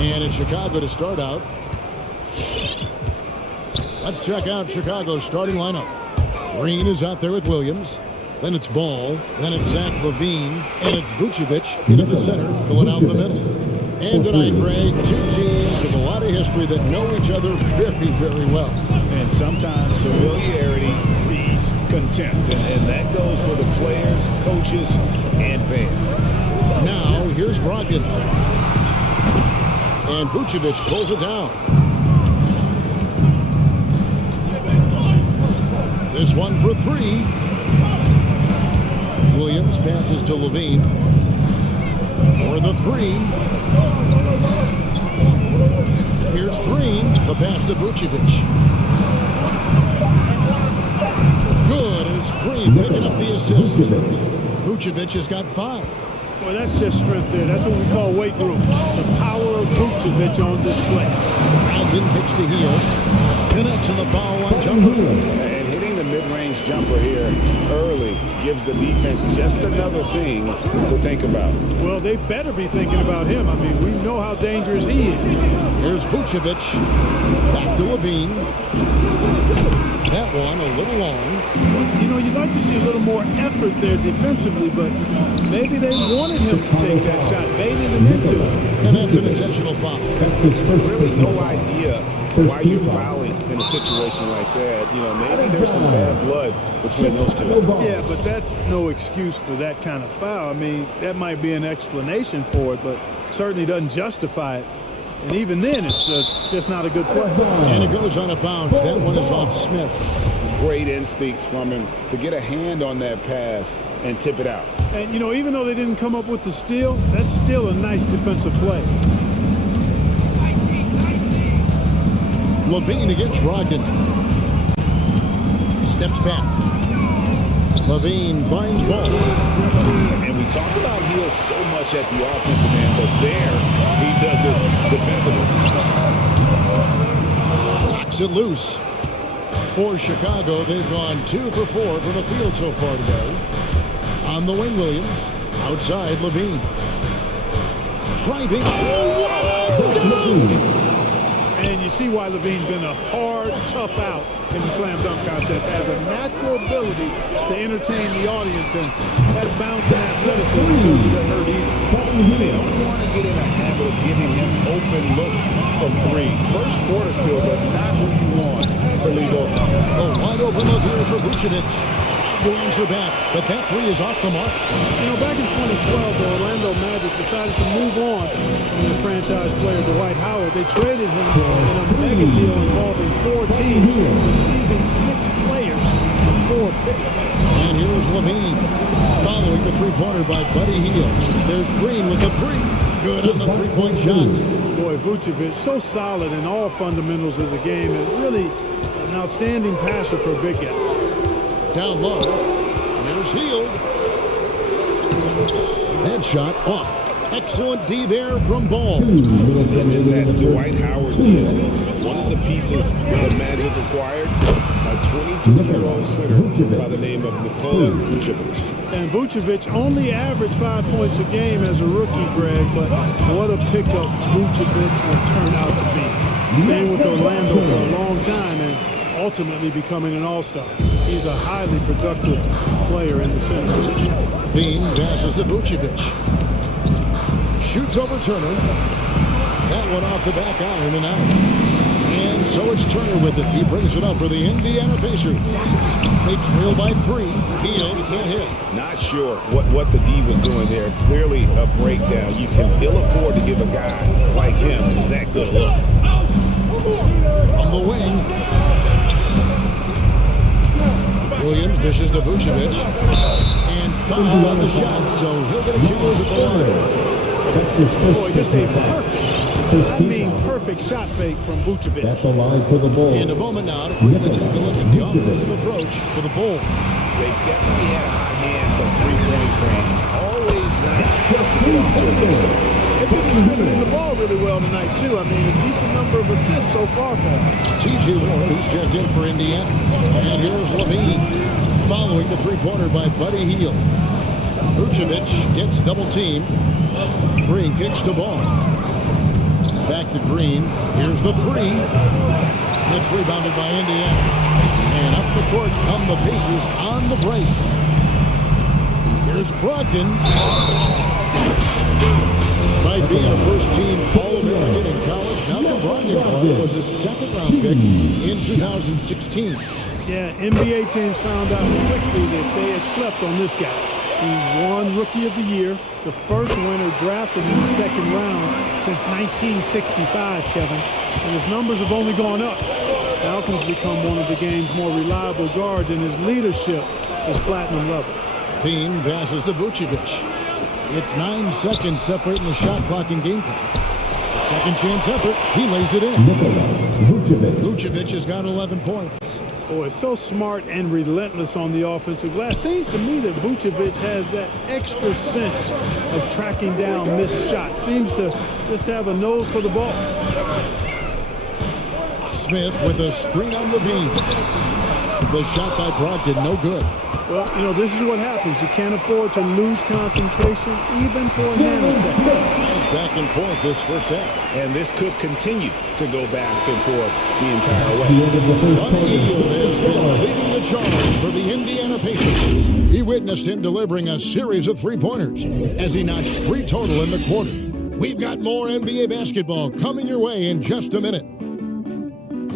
And it's Chicago to start out. Let's check out Chicago's starting lineup. Green is out there with Williams. Then it's Ball. Then it's Zach LaVine. And it's Vucevic into the center, filling out the middle. And tonight, Greg, two teams with a lot of history that know each other very, very well. And sometimes familiarity breeds contempt. And that goes for the players, coaches, and fans. Now, here's Brogdon. And Vucevic pulls it down. This one for three. Williams passes to LaVine. For the three. Here's Green. The pass to Vucevic. Good, and it's Green picking up the assist. Vucevic has got 5. Well, that's just strength there. That's what we call weight room. The power of Vucevic on display. Brogdon kicks to heel. Connects on the foul line jumper. And hitting the mid-range jumper here early gives the defense just another thing to think about. Well, they better be thinking about him. I mean, we know how dangerous he is. Here's Vucevic. Back to LaVine. That one a little long. You know, you'd like to see a little more effort there defensively, but maybe they wanted him to take that shot, baited him into it. And that's an intentional foul. Really no idea why you're fouling in a situation like that. You know, maybe there's some bad blood between those two. Yeah, but that's no excuse for that kind of foul. I mean, that might be an explanation for it, but certainly doesn't justify it. And even then, it's just not a good play. And it goes on a bounce. That one is off Smith. Great instincts from him to get a hand on that pass and tip it out. And, you know, even though they didn't come up with the steal, that's still a nice defensive play. LaVine against Brogdon. Steps back. LaVine finds Ball. And we talk about Hill so much at the offensive end, but there he does it defensively. Knocks it loose. For Chicago, they've gone 2 for 4 from the field so far today. On the wing, Williams. Outside, LaVine. Driving. And you see why LaVine's been a hard, tough out in the slam dunk contest. Has a natural ability to entertain the audience, and that bounce and athleticism certainly doesn't hurt either. They don't want to get in a habit of giving him open looks from 3. First quarter still, but not who you want to leave open. A wide open look here for Vucevic. To answer back, but that 3 is off the mark. You know, back in 2012, the Orlando Magic decided to move on from the franchise player Dwight Howard. They traded him in a mega deal involving 4 teams, receiving 6 players and 4 picks. And here's LaVine, following the three-pointer by Buddy Hield. There's Green with the 3. Good on the three-point shot. Boy, Vucevic, so solid in all fundamentals of the game, and really an outstanding passer for a big guy. Down low. Here's Hield. Headshot off. Excellent D there from Ball. And in that Dwight Howard deal, one of the pieces the Magic acquired, a 22-year-old center by the name of Nikola Vucevic. And Vucevic only averaged 5 points a game as a rookie, Greg, but what a pickup Vucevic will turn out to be. Staying with Orlando for a long time and ultimately becoming an all-star. He's a highly productive player in the center position. Dean passes to Vucevic. Shoots over Turner. That one off the back iron and out. And so it's Turner with it. He brings it up for the Indiana Pacers. They trail by 3. Hield can't hit. Not sure what the D was doing there. Clearly a breakdown. You can ill afford to give a guy like him that good a look. From the wing. Williams dishes to Vucevic. And foul on the shot, so he'll get a chance at the line. Boy, just a perfect shot fake from Vucevic. That's a line for the Bulls. And a moment now to quickly take a look at the offensive approach for the Bulls. They definitely had a hot hand from 3-point range. Always nice to get off to a good start. They've been distributing the ball really well tonight, too. I mean, a decent number of assists so far for them. T.J. Warren, who's checked in for Indiana. And here's LaVine, following the three-pointer by Buddy Hield. Vucevic gets double-teamed. Green kicks the ball. Back to Green. Here's the three. It's rebounded by Indiana. And up the court come the Pacers on the break. Here's Brogdon. Despite being a first-team All-American in college, Malcolm Brogdon was a second-round pick in 2016. Yeah, NBA teams found out quickly that they had slept on this guy. He won Rookie of the Year, the first winner drafted in the second round since 1965, Kevin. And his numbers have only gone up. Malcolm's become one of the game's more reliable guards, and his leadership is platinum level. Team passes to Vucevic. It's 9 seconds separating the shot clock and game clock. A second chance effort. He lays it in. Vucevic has got 11 points. Oh, it's so smart and relentless on the offensive glass. Seems to me that Vucevic has that extra sense of tracking down missed shots. Seems to just have a nose for the ball. Smith with a screen on Levine. The shot by Brogdon, no good. Well, you know, this is what happens. You can't afford to lose concentration even for a nanosecond. It's back and forth this first half. And this could continue to go back and forth the entire way. Hield has been leading the charge for the Indiana Pacers. We witnessed him delivering a series of three-pointers as he notched 3 total in the quarter. We've got more NBA basketball coming your way in just a minute.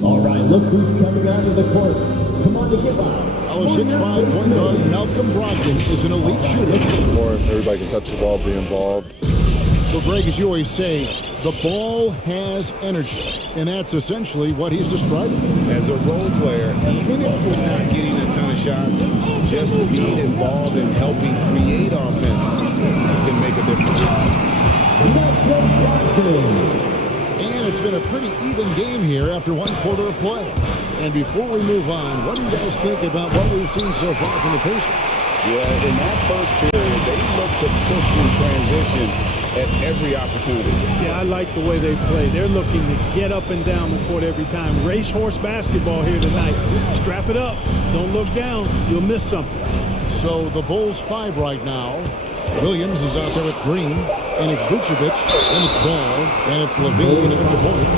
All right, look who's coming out of the court. Come on to get out. Our 6'5" point guard Malcolm Brogdon is an elite shooter. More everybody can touch the ball, be involved. Well, Greg, as you always say, the ball has energy, and that's essentially what he's describing. As a role player, even if we're not getting a ton of shots, just being involved in helping create offense can make a difference. And it's been a pretty even game here after 1 quarter of play. And before we move on, what do you guys think about what we've seen so far from the Pacers? Yeah, in that first period, they looked to push in transition at every opportunity. Yeah, I like the way they play. They're looking to get up and down the court every time. Racehorse basketball here tonight. Strap it up. Don't look down. You'll miss something. So the Bulls 5 right now. Williams is out there with Green, and it's Vucevic, and it's Ball, and it's Levine at the point.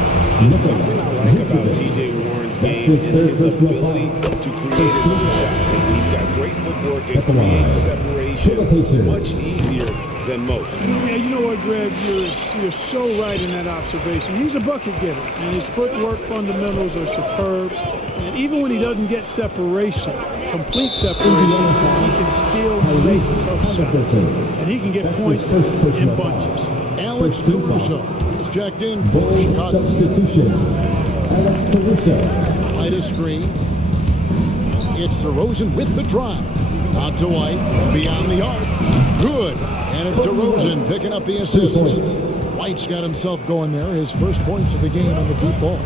Something I like about T.J. Warren's game is his ability to create his own shot. He's got great footwork and creates separation much easier than most. Yeah, you know what, Greg? You're so right in that observation. He's a bucket getter, and his footwork fundamentals are superb. And even when he doesn't get separation, complete separation, he can still make tough shots. And he can get points in bunches. Alex Caruso is checked in for Chicago. Substitution. Alex Caruso. White a screen. It's DeRozan with the drive. Out to White, beyond the arc. Good. And it's DeRozan picking up the assist. White's got himself going there. His first points of the game on the deep ball.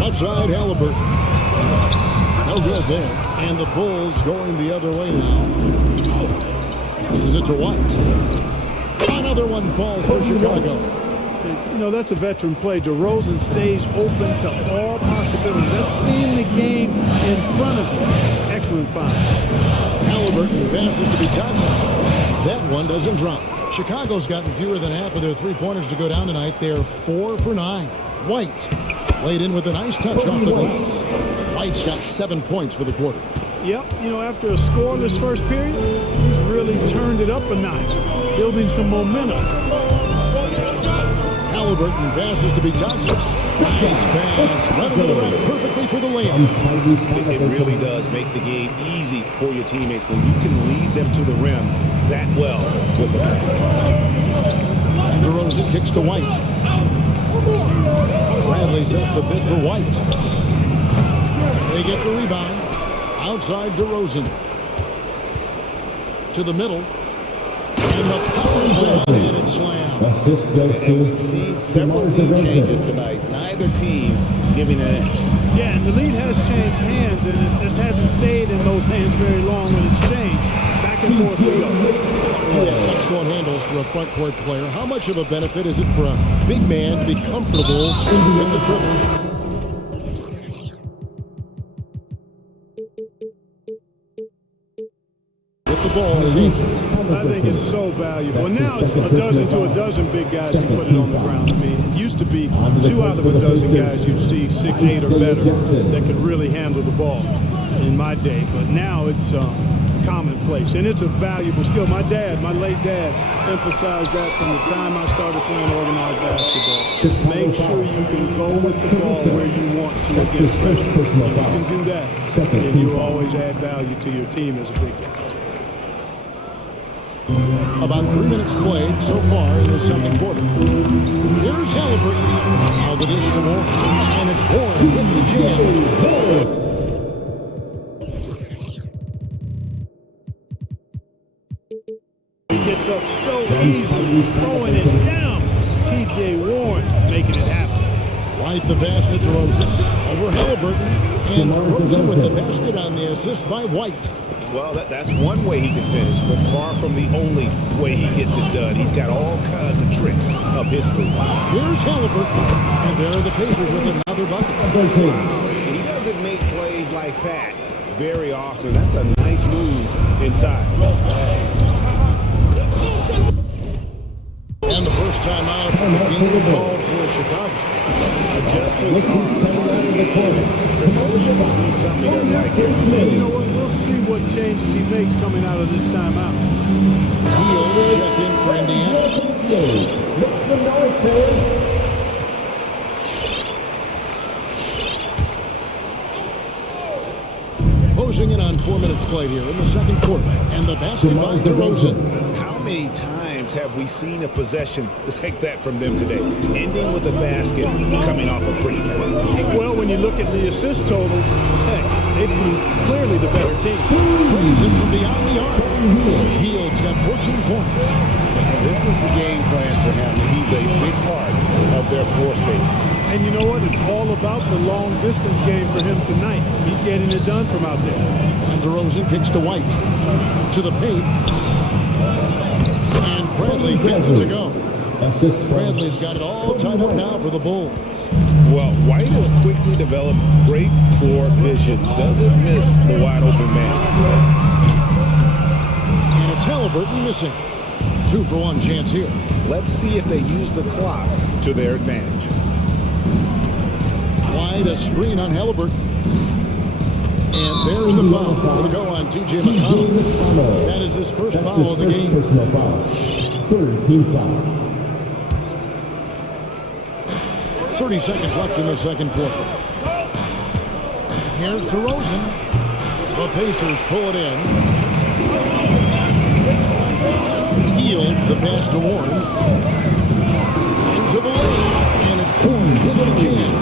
Left side, Halliburton. No good there. And the Bulls going the other way now. This is it to White. Another one falls for Chicago. You know, that's a veteran play. DeRozan stays open to all possibilities. That's seeing the game in front of him. Excellent find. Halliburton passes to be touched. That one doesn't drop. Chicago's gotten fewer than half of their three-pointers to go down tonight. They're 4 for 9. White laid in with a nice touch off the glass. White's got 7 points for the quarter. Yep, you know, after a scoreless first period, he's really turned it up a notch, building some momentum. Halliburton passes to be touched. Nice pass. Right over the rack perfectly for the layup. It really does make the game easy for your teammates when you can lead them to the rim that well with the pass. And DeRozan kicks to White. Bradley sets the bid for White. They get the rebound. Outside DeRozan. To the middle. And the power play and slam. Assist goes to We've seen several lead changes tonight. Neither team giving an edge. Yeah, and the lead has changed hands, and it just hasn't stayed in those hands very long when it's changed. Back and forth we go. Excellent handles for a front court player. How much of a benefit is it for a big man to be comfortable in the dribble? With the ball in his hands. I think is so valuable. And now it's a dozen to a dozen big guys who put it on the ground. I mean, it used to be 2 out of a dozen guys you'd see 6, 8 or better that could really handle the ball in my day. But now it's commonplace, and it's a valuable skill. My late dad, emphasized that from the time I started playing organized basketball. Make sure you can go with the ball where you want to against freshmen. If you can do that, then you always add value to your team as a big guy. About 3 minutes played so far in the second quarter. Here's Halliburton. Now the dish to Warren, and it's Warren with the jam. He gets up so easily, throwing it down. T.J. Warren making it happen. White the pass to DeRozan. Over Halliburton. And DeRozan with the basket on the assist by White. Well, that's one way he can finish, but far from the only way he gets it done. He's got all kinds of tricks up his sleeve. Here's Halliburton. And there are the Pacers with another bucket. He doesn't make plays like that very often. That's a nice move inside. And the first time out, being the ball for Chicago. Adjustments We'll see something he doesn't like here. You know what? We'll see what changes he makes coming out of this timeout. Heels checked in for Indiana. Make some noise, fans. Closing in on 4 minutes played here in the second quarter. And the basket by DeRozan. How many times have we seen a possession like that from them today? Ending with a basket, coming off a pretty pass. Well, when you look at the assist totals, hey, they've been clearly the better team. Trays it from beyond the arc. Heels got 14 points. This is the game plan for him. He's a big part of their floor space. And you know what? It's all about the long distance game for him tonight. He's getting it done from out there. And DeRozan kicks to White. To the paint. And Bradley gets it to go. Bradley's got it all tied up now for the Bulls. Well, White has quickly developed great floor vision. Doesn't miss the wide open man. And it's Halliburton missing. 2-for-1 chance here. Let's see if they use the clock to their advantage. Wide a screen on Halliburton. And there's the foul. Going to go on T.J. McConnell. That is his first foul of the game. Personal foul. Third team foul. 30 seconds left in the second quarter. Here's DeRozan. The Pacers pull it in. Healed the pass to Warren. Into the lane. And it's Warren with a jam.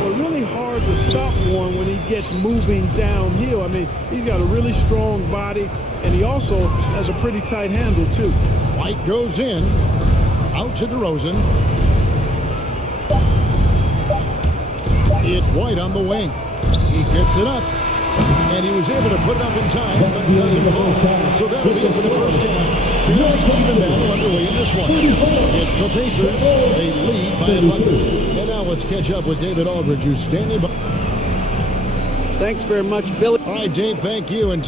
Well, really hard to stop Warren when he gets moving downhill. I mean, he's got a really strong body, and he also has a pretty tight handle, too. White goes in. Out to DeRozan. It's White on the wing. He gets it up. And he was able to put it up in time, but doesn't fall. So that'll be it for the first half. Fairly even battle underway in this one. It's the Pacers. They lead by a bucket. And now let's catch up with David Aldridge, who's standing by. Thanks very much, Billy. All right, Dave, thank you. And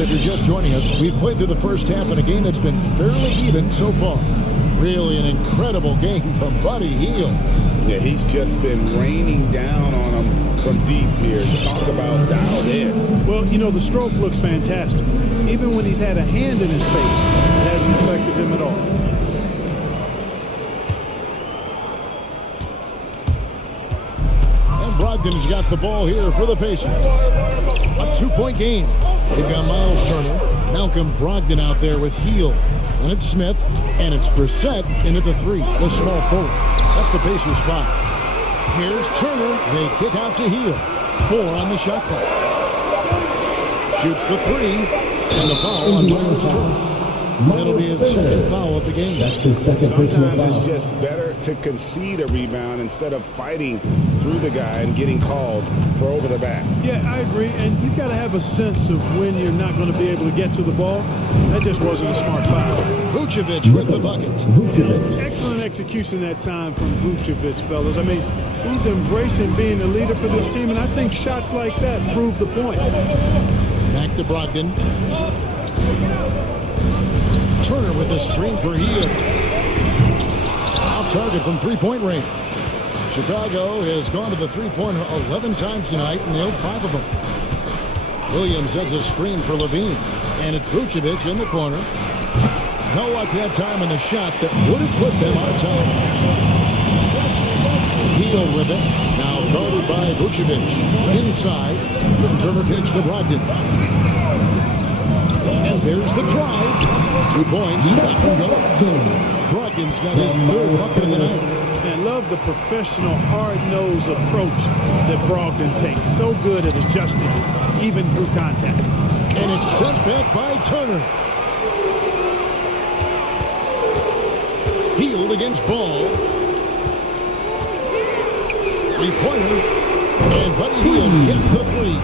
if you're just joining us, we've played through the first half in a game that's been fairly even so far. Really an incredible game from Buddy Hield. Yeah, he's just been raining down on them from deep here. Talk about dialed in. Well, you know, the stroke looks fantastic. Even when he's had a hand in his face, it hasn't affected him at all. And Brogdon's got the ball here for the Pacers. A 2-point game. They've got Miles Turner, Malcolm Brogdon out there with Hield. And it's Smith, and it's Brissett into the 3, the small forward. That's the Pacers 5. Here's Turner. They kick out to Hield. 4 on the shot clock. Shoots the 3, and the foul on Miles Turner. That'll be his second foul of the game. That's his second personal Sometimes foul. it's just better to concede a rebound instead of fighting through the guy and getting called for over the back. Yeah, I agree. And you've got to have a sense of when you're not going to be able to get to the ball. That just wasn't a smart foul. Vucevic with the bucket. Vucevic. Excellent execution that time from Vucevic, fellas. I mean, he's embracing being the leader for this team, and I think shots like that prove the point. Back to Brogdon. Turner with the screen for Hield. Off target from three-point range. Chicago has gone to the three-pointer 11 times tonight and nailed 5 of them. Williams sets a screen for Levine, and it's Vucevic in the corner. No luck that time on the shot that would have put them on top. Hield with it. Now guarded by Vucevic. Inside. Turner kicks to Brogdon. And there's the drive. 2 points. Stop and go. Brogdon's got his third bucket of the night. And love the professional, hard-nosed approach that Brogdon takes. So good at adjusting, even through contact. And it's sent back by Turner. Hield against Ball. Three-pointer. And Buddy Hield gets the three.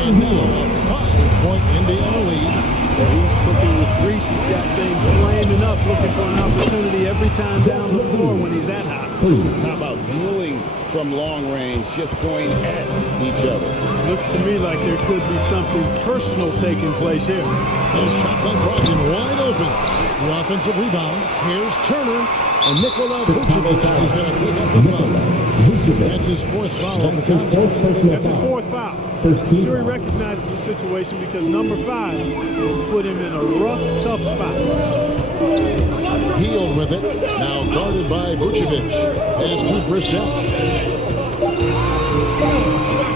And now a 5-point Indiana lead. He's cooking with grease. He's got things flaming up, looking for an opportunity every time down the floor when he's that hot. How about dueling from long range, just going at each other? Looks to me like there could be something personal taking place here. A shot by Brogdon wide open. The offensive rebound. Here's Turner. And Nikola Vucevic is going to pick up the foul. That's his fourth foul on the contest. That's his fourth foul. I'm sure he recognizes the situation because number 5 put him in a rough, tough spot. Hield with it. Now guarded by Vucevic. As to Brissett.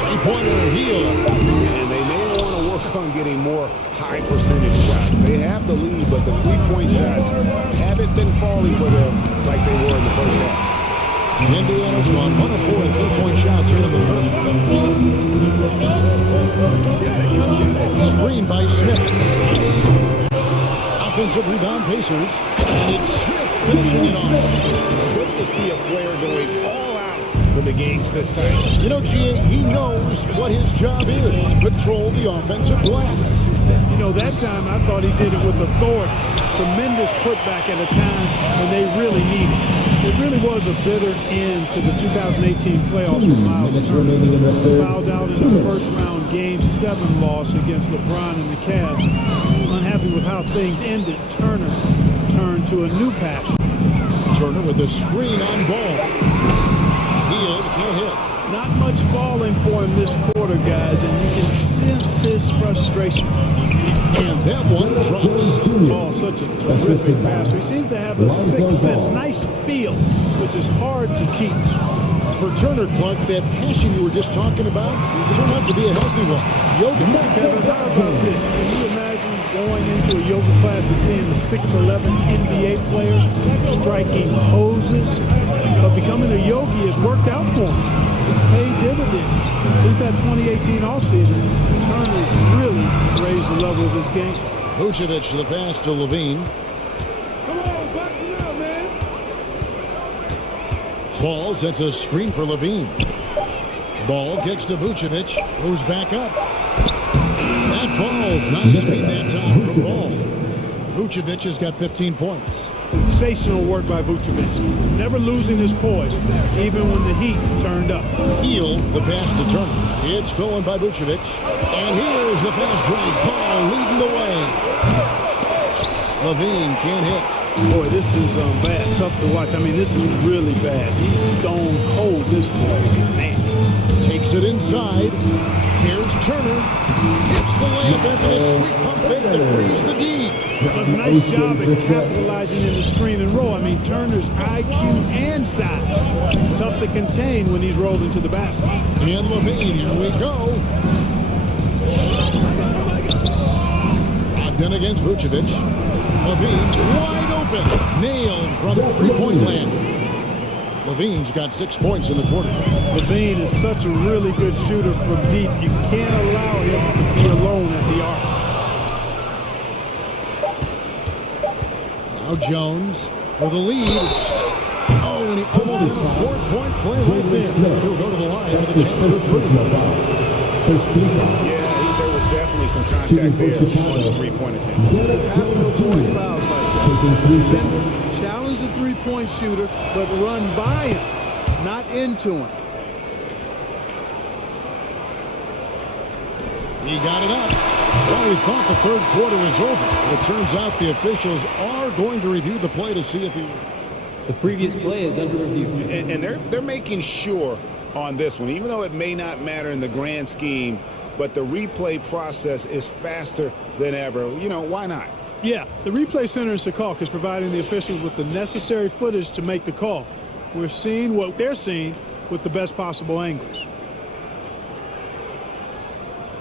Three-pointer Hield. And they may want to work on getting more high percentage shots. They have the lead, but the three-point shots haven't been falling for them like they were in the first half. Indiana's won 1 of 4 three-point shots here in the third. Screen by Smith. Offensive rebound Pacers. And it's Smith finishing it off. Good to see a player going all out for the games this time. You know, G.A., he knows what his job is. Control the offensive glass. You know, that time I thought he did it with authority. Tremendous putback at a time when they really needed it. It really was a bitter end to the 2018 playoffs for Miles Turner. Fouled out in the first round Game 7 loss against LeBron and the Cavs. Unhappy with how things ended, Turner turned to a new passion. Turner with a screen on Ball. Hield can't hit. Not much falling for him this quarter, guys, and you can sense his frustration. And that one drops. Ball, such a terrific passer. He seems to have a sixth sense, nice feel, which is hard to teach. For Turner, Clark, that passion you were just talking about turned out to be a healthy one. Yoga. Kevin, how about this? Can you imagine going into a yoga class and seeing a 6'11" NBA player striking poses? But becoming a yogi has worked out for him. It's paid dividends. Since that 2018 offseason, Turner's really raised the level of his game. Vucevic the pass to Levine. Come on, box it out, man. Ball sets a screen for Levine. Ball kicks to Vucevic, who's back up. That falls. Nice feed that time from Ball. Vucevic has got 15 points. Sensational work by Vucevic. Never losing his poise, even when the heat turned up. Hield the pass to Turner. It's stolen by Vucevic. And here's the fast break. Ball leading the way. Levine can't hit. Boy, this is bad. Tough to watch. I mean, this is really bad. He's stone cold, this boy. Man. Takes it inside. Here's Turner. Hits the layup after the sweet pump fake that frees the D. Does a nice job at capitalizing in the screen and roll. I mean, Turner's IQ and size. Tough to contain when he's rolled into the basket. And Levine, here we go. Brogdon against Vucevic. Levine's wide open. Nailed from three-point land. Levine's got 6 points in the quarter. Levine is such a really good shooter from deep. You can't allow him to be alone at the arc. Now Jones for the lead. Oh, and he almost had a 4-point play right there. He'll go to the line with a chance for three. First team foul. Yeah, there was definitely some contact there on the three-point attempt. Challenge the three-point shooter, but run by him, not into him. He got it up. Well, we thought the third quarter was over. It turns out the officials are going to review the play to see if he... The previous play is under review. And they're making sure on this one, even though it may not matter in the grand scheme, but the replay process is faster than ever. You know, why not? Yeah, the replay center in Secaucus is providing the officials with the necessary footage to make the call. We're seeing what they're seeing with the best possible angles.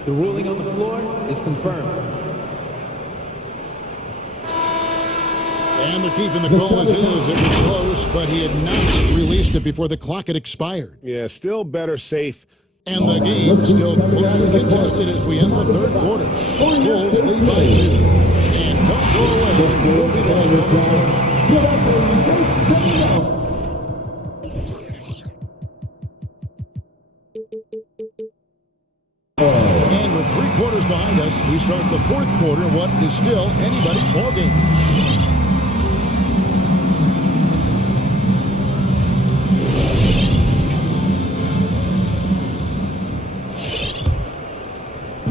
The ruling on the floor is confirmed. And they're keeping the call as is. It was close, but he had not released it before the clock had expired. Yeah, still better safe. And the game still closely contested as we end the third quarter. Bulls lead by 2. And don't go away. We'll be back on 2. And with 3 quarters behind us, we start the fourth quarter, what is still anybody's ballgame.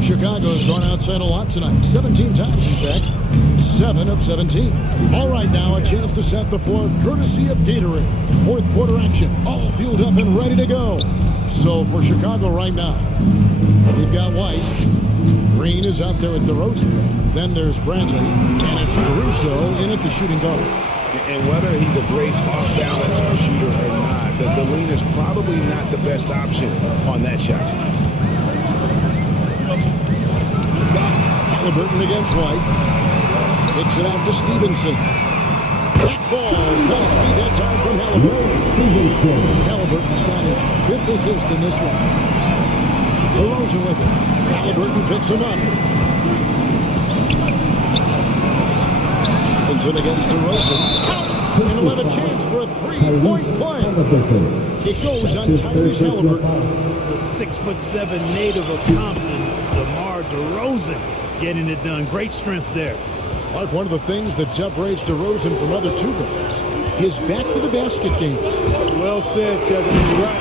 Chicago's gone outside a lot tonight. 17 times, in fact. 7 of 17. All right, now a chance to set the floor courtesy of Gatorade. Fourth quarter action. All fueled up and ready to go. So for Chicago right now, we've got White. Green is out there at DeRozan. Then there's Bradley. And it's Caruso in at the shooting guard. And whether he's a great off-balance shooter or not, the lean is probably not the best option on that shot. Halliburton against White. Kicks it out to Stevenson. That ball's got his feet that time from Halliburton. Halliburton's got his 5th assist in this one. DeRozan with it. Halliburton picks him up. Stevenson against DeRozan. And he'll have a chance for a 3-point play. It goes on Tyrese Halliburton. The 6'7" native of Compton, DeMar DeRozan, getting it done. Great strength there. Mark, one of the things that separates DeRozan from other two guards, his back-to-the-basket game. Well said, Kevin. You're right.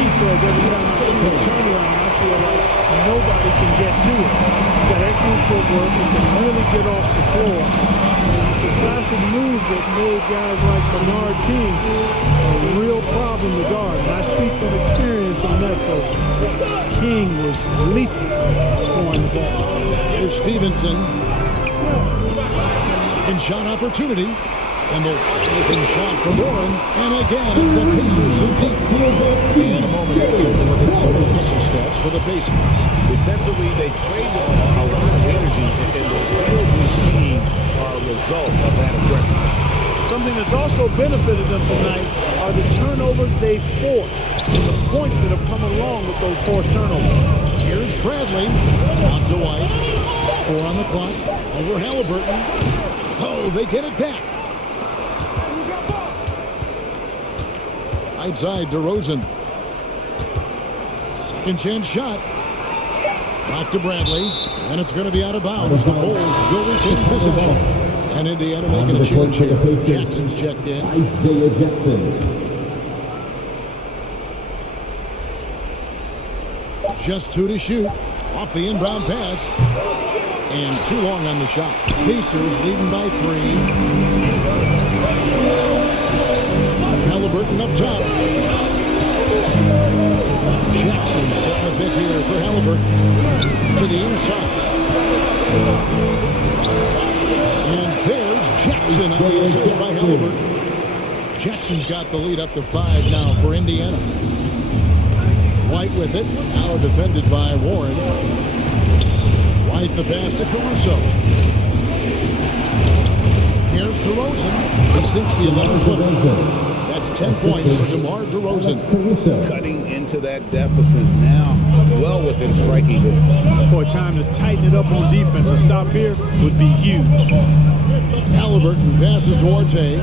He says every time I shoot a turnaround, I feel like nobody can get to it. He's got excellent footwork. He can really get off the floor. And it's a classic move that made guys like Bernard King a real problem to guard. And I speak from experience on that, folks. King was lethal scoring the ball. Here's Stevenson. Second shot opportunity. And the open shot from Warren. And again, it's the Pacers who deep. In a moment, we'll take a look at some of the hustle stats for the Pacers. Defensively, they played with a lot of energy, and the steals we've seen are a result of that aggressiveness. Something that's also benefited them tonight are the turnovers they forced and the points that have come along with those forced turnovers. Here's Bradley. Out to White. 4 on the clock. Over Halliburton. Oh, they get it back. Right side, DeRozan. Second chance shot. Back to Bradley. And it's going to be out of bounds. The Bulls will retain possession. And Indiana making a change here. Jackson's checked in. Isaiah Jackson. Just 2 to shoot. Off the inbound pass. And too long on the shot. Pacers leading by 3. Halliburton up top. Jackson setting the pick here for Halliburton. To the inside. And there's Jackson on the assist by Halliburton. Jackson's got the lead up to 5 now for Indiana. White with it. Now defended by Warren. White the pass to Caruso. Here's DeRozan. He sinks the 11-footer. That's 10 points for DeMar DeRozan. Cutting into that deficit now, well within striking distance. Boy, time to tighten it up on defense. A stop here would be huge. Halliburton passes towards Hay.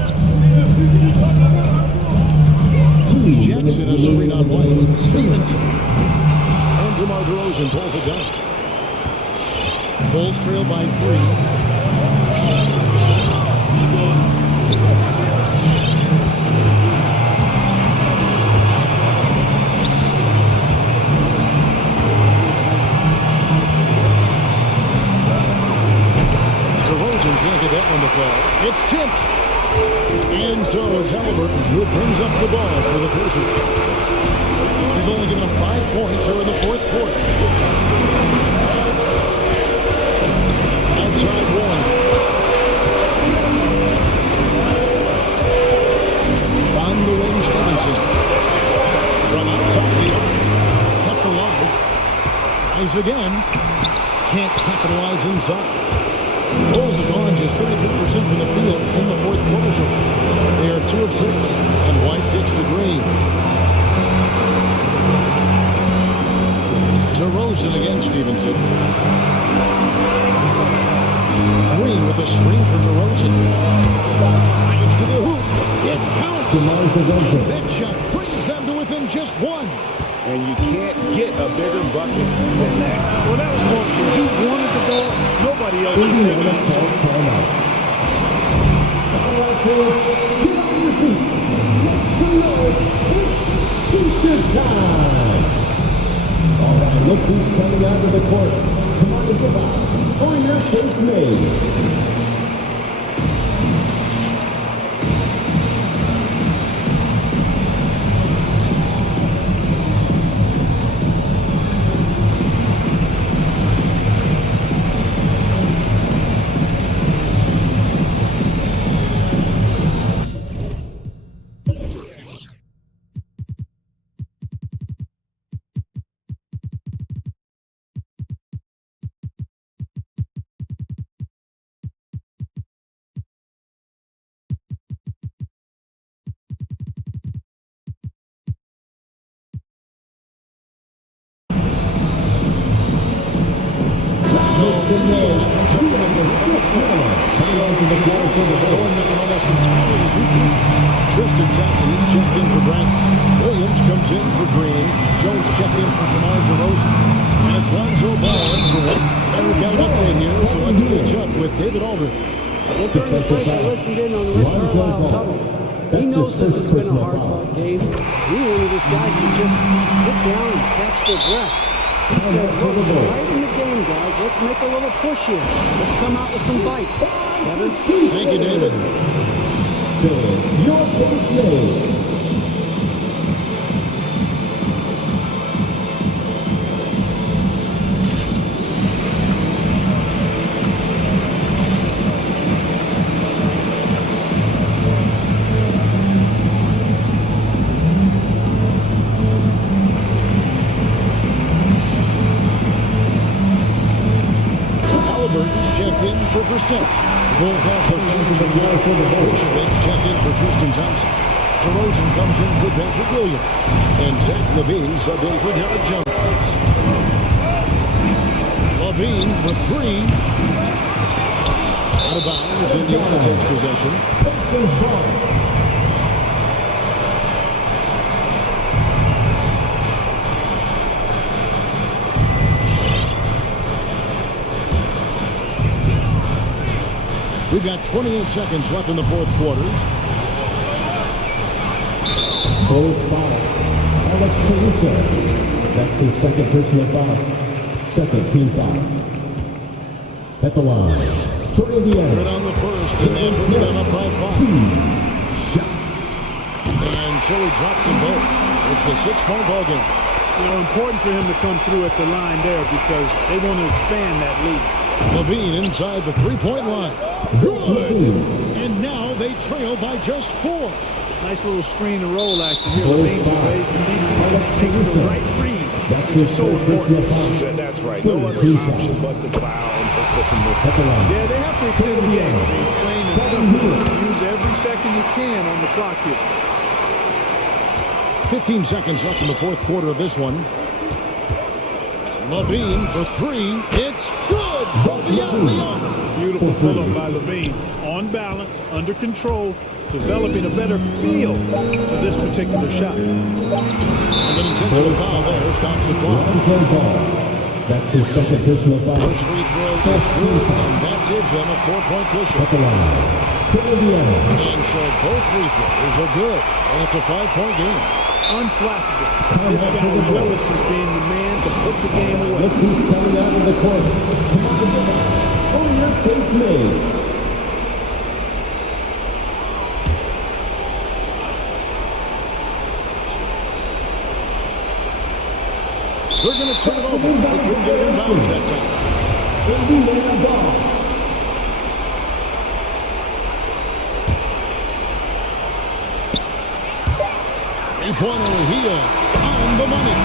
Jackson a screen on White. Stevenson. And DeMar DeRozan pulls it down. Bulls trail by 3. DeRozan can't get that one to fall. It's tipped. And so it's Halliburton who brings up the ball for the Pacers. They've only given up 5 points here in the fourth quarter. Outside one. On the wing, Stevenson. From outside the arc. Kept alive. Tries again. Can't capitalize inside. Bulls have gone just 33% from the field in the fourth quarter so far. They are 2 of 6, and White gets to Green. DeRozan against Stevenson. Green with a screen for DeRozan. Drives to the hoop. It counts. That shot brings them to within just 1. And you can't get a bigger bucket than that. Well, that was one too. He wanted the ball. Nobody else was taking that shot. All right, look who's coming out of the court. Come on, give up. For your first made. Tristan Thompson is checked in for Grant. Williams comes in for Green. Jones checked in for DeMar DeRozan. And it's Lonzo Ball in for White. And we've got an update here, so let's catch up with David Aldridge. Well, during the break, I listened in on Rick Carlisle's huddle. He knows this has been a hard-fought game. He wanted his guys to just sit down and catch their breath. He said, look, right in the game, guys. Let's make a little push here. Let's come out with some bite. Kevin? Thank you, David. Your first made. Percent. The Bulls also change the floor for the Bulls. Vucevic checked in for Tristan Thompson. DeRozan comes in for Patrick Williams. And Zach LaVine subbed in for Derek Jones. LaVine for 3. Out of bounds, Indiana takes possession. We've got 28 seconds left in the fourth quarter. Bulls foul. Alex Caruso. That's his second personal foul. Second team foul. At the line. For Indiana. Good on the first, and that puts them up by 5. 2 shots. And so he drops them both. It's a 6-point ball game. You know, important for him to come through at the line there because they want to expand that lead. LaVine inside the 3-point line. Good. And now they trail by just 4. Nice little screen and roll action here. LaVine surveys the defense and makes the right read, which is so important. That's right. No other option but to foul and put this in this. Yeah, they have to extend the game. Plain and simple. Use every second you can on the clock here. 15 seconds left in the fourth quarter of this one. Levine for three. It's good from beyond the arc. Beautiful pull-up by Levine. On balance, under control, developing a better feel for this particular shot. And an intentional foul there stops the clock. Long-term ball. That's his second personal foul. First free throw is good, and that gives them a 4-point cushion. At the line. And so both free throws are good, and it's a 5-point game. Unflappable. This guy Willis is being the man to put the game away. Look who's coming out of the court. Oh, your face made. They're going to turn it over. They couldn't get it in bounds that time. Indiana ball. Three-pointer heel on the money.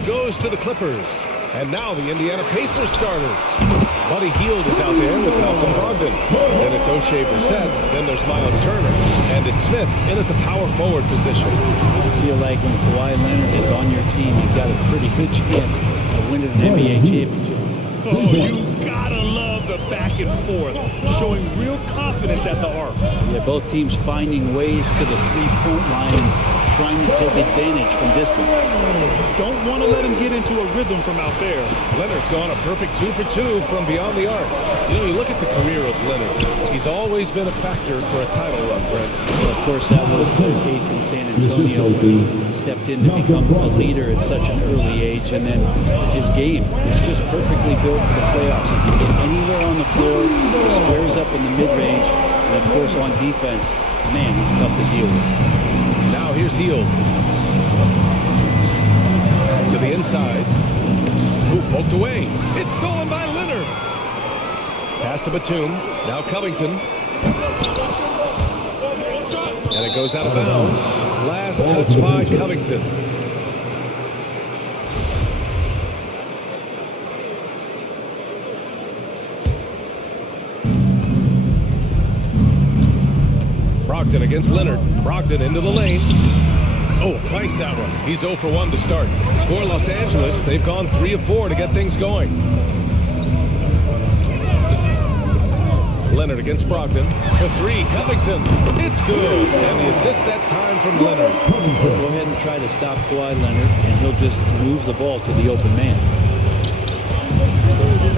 Off goes to the Clippers. And now the Indiana Pacers starters. Buddy Hield is out there with Malcolm Brogdon. Then it's O'Shea Brissett. Then there's Miles Turner. And it's Smith in at the power forward position. I feel like when Kawhi Leonard is on your team, you've got a pretty good chance of winning an NBA championship. Oh, you gotta love the back and forth, showing real confidence at the arc. Yeah, both teams finding ways to the three-point line and trying to take advantage from distance. Don't want to let him get into a rhythm from out there. Leonard's gone a perfect 2 for 2 from beyond the arc. You know, you look at the career of Leonard. He's always been a factor for a title run, Brent. Well, of course, that was the case in San Antonio when he stepped in to become a leader at such an early age. And then his game is just perfectly built for the playoffs. He can get anywhere on the floor, he squares up in the mid-range, and of course on defense, man, he's tough to deal with. Now here's Hield. To the inside. Ooh, poked away. It's stolen by Leonard. Pass to Batum. Now Covington. And it goes out of bounds. Last touch by Covington. Brogdon against Leonard. Brogdon into the lane. Oh, clanks that one. He's 0 for 1 to start. For Los Angeles, they've gone 3 of 4 to get things going. Leonard against Brogdon. For 3, Covington. It's good. And the assist that time from Leonard. Go ahead and try to stop Kawhi Leonard, and he'll just move the ball to the open man.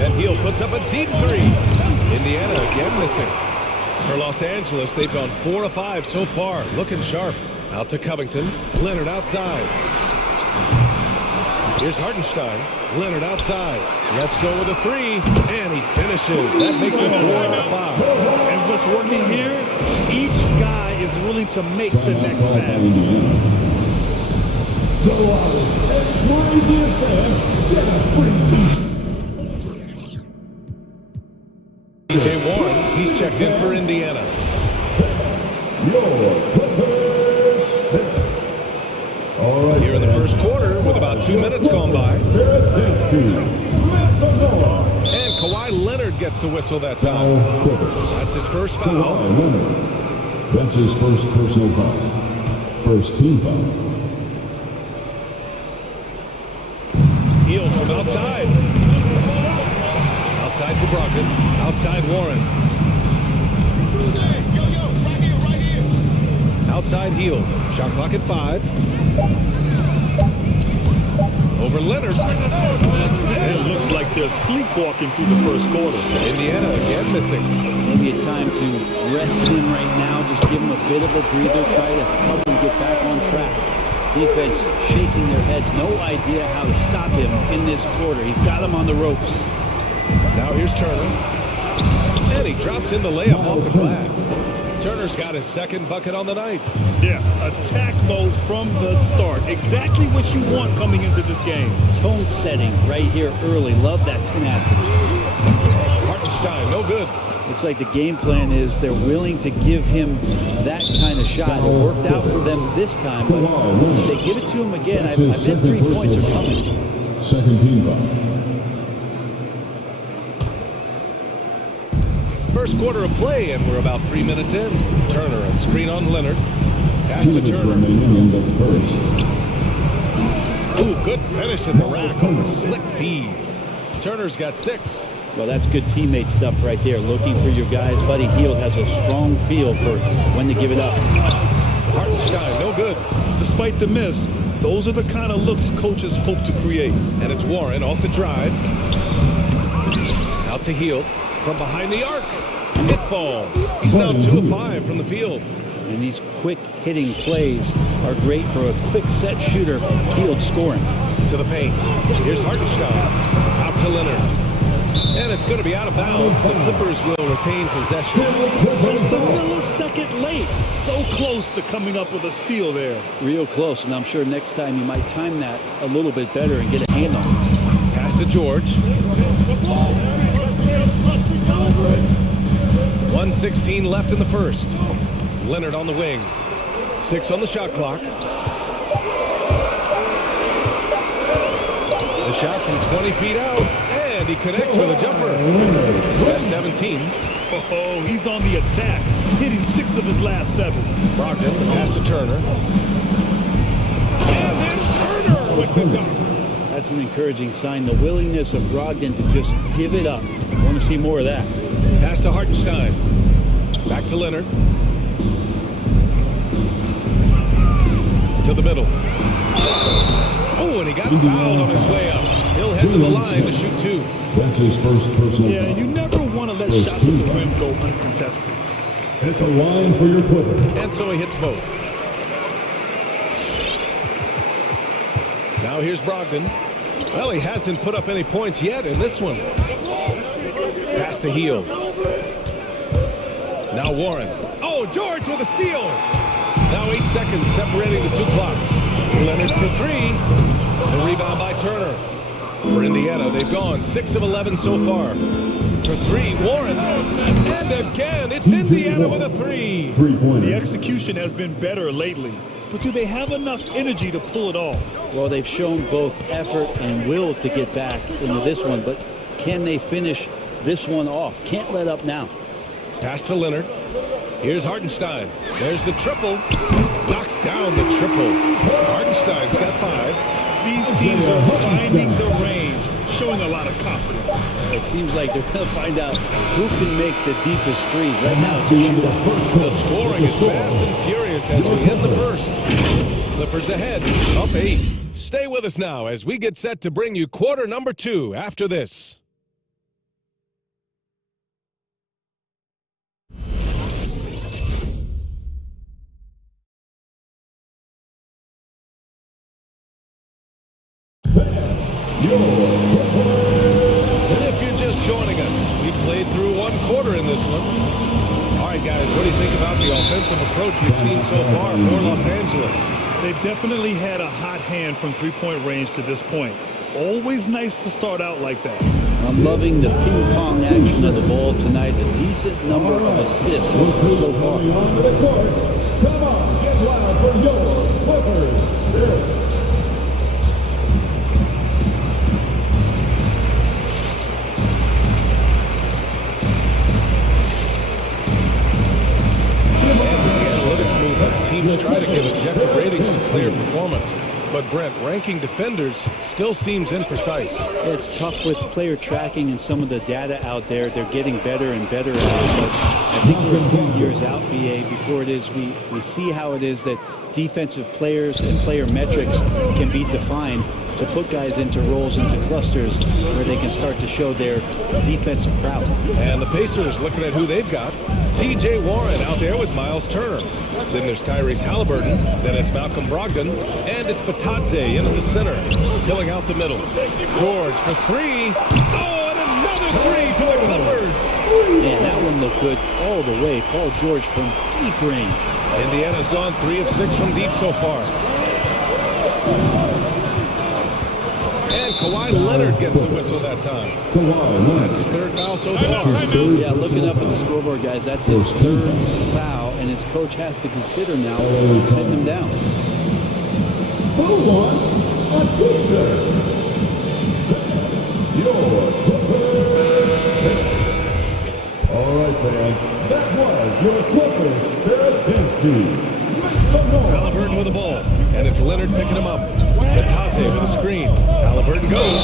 And Hield puts up a deep 3. Indiana again missing. For Los Angeles, they've gone 4 of 5 so far. Looking sharp. Out to Covington. Leonard outside. Here's Hartenstein. Leonard outside. Let's go with a 3. And he finishes. That makes it 4 out of 5. And what's working here, each guy is willing to make the next pass. DJ Warren, he's checked in for Indiana. Here in the first quarter, with about 2 minutes gone by. And Kawhi Leonard gets the whistle that time. That's his first foul. That's his first personal foul. First team foul. Hield from outside. Outside for Brogdon. Outside Warren. Outside Hield. Shot clock at 5. Over Leonard. It looks like they're sleepwalking through the first quarter. Indiana again missing. Maybe a time to rest him right now, just give him a bit of a breather, try to help him get back on track. Defense shaking their heads, no idea how to stop him in this quarter. He's got him on the ropes. Now here's Turner. And he drops in the layup off the glass. Turner's got his second bucket on the night. Yeah, attack mode from the start. Exactly what you want coming into this game. Tone setting right here early. Love that tenacity. Hartenstein, no good. Looks like the game plan is they're willing to give him that kind of shot. It worked out for them this time, but if they give it to him again, I bet 3 points are coming. Second team foul. First quarter of play, and we're about 3 minutes in. Turner, a screen on Leonard. Pass to Turner. Ooh, good finish at the rack on the slick feed. Turner's got 6. Well, that's good teammate stuff right there. Looking for your guys. Buddy Hield has a strong feel for when to give it up. Hartenstein, no good. Despite the miss, those are the kind of looks coaches hope to create. And it's Warren off the drive. Out to Hield. From behind the arc. It falls. He's now 2 of 5 from the field. And these quick hitting plays are great for a quick set shooter. Hield scoring. To the paint. Here's Hartenstein. Out to Leonard. And it's going to be out of bounds. The Clippers will retain possession. Just a millisecond late. So close to coming up with a steal there. Real close, and I'm sure next time you might time that a little bit better and get a hand on it. Pass to George. 1:16 left in the first. Leonard on the wing. 6 on the shot clock. The shot from 20 feet out, and he connects with a jumper. He's got 17. Oh, he's on the attack, hitting 6 of his last 7. Brogdon, the pass to Turner. And then Turner with the dunk. That's an encouraging sign. The willingness of Brogdon to just give it up. I want to see more of that. Pass to Hartenstein. Back to Leonard. To the middle. Oh, and he got fouled on his way up. He'll head to the line to shoot 2. That's his first personal Yeah, and you never want to let shots at the rim go uncontested. It's a line for your Clipper. And so he hits both. Now here's Brogdon. Well, he hasn't put up any points yet in this one. Pass to Hield. Now Warren. Oh, George with a steal. Now 8 seconds separating the 2 clocks. Leonard for 3. The rebound by Turner. For Indiana, they've gone 6 of 11 so far. For 3, Warren. And again, it's Indiana with a 3. The execution has been better lately, but do they have enough energy to pull it off? Well, they've shown both effort and will to get back into this one, but can they finish this one off? Can't let up now. Pass to Leonard. Here's Hartenstein. There's the triple. Knocks down the triple. Hartenstein's got 5. These teams are finding the range, showing a lot of confidence. It seems like they're going to find out who can make the deepest threes. Right now, it's a shootout. The scoring is fast and furious as we end the first. Clippers ahead, up 8. Stay with us now as we get set to bring you quarter number 2 after this. And if you're just joining us, we played through 1 quarter in this one. All right, guys, what do you think about the offensive approach we've seen so far for Los Angeles? They've definitely had a hot hand from three-point range to this point. Always nice to start out like that. I'm loving the ping-pong action of the ball tonight. A decent number of assists so far. Come on, get wild for your Clippers. Teams try to give objective ratings to player performance, but Brent, ranking defenders still seems imprecise. It's tough with player tracking and some of the data out there. They're getting better and better at it, but I think we're a few years out, BA, before it is we see how it is that defensive players and player metrics can be defined to put guys into roles, into clusters, where they can start to show their defensive prowess. And the Pacers looking at who they've got. T.J. Warren out there with Miles Turner. Then there's Tyrese Halliburton. Then it's Malcolm Brogdon. And it's Batadze into the center, filling out the middle. George for 3. Oh, and another 3 for the Clippers. Man, that one looked good all the way. Paul George from deep range. Indiana's gone 3 of 6 from deep so far. And Kawhi Leonard gets a whistle that time. That's his 3rd foul so far. Yeah, looking up at the scoreboard, guys, that's his 3rd foul, and his coach has to consider now sitting him down. Who wants a t-shirt? Your Clippers. All right, fans, that was your Clippers Spirit Dance Team. Halliburton with the ball, and it's Leonard picking him up. Batadze with a screen. Halliburton goes.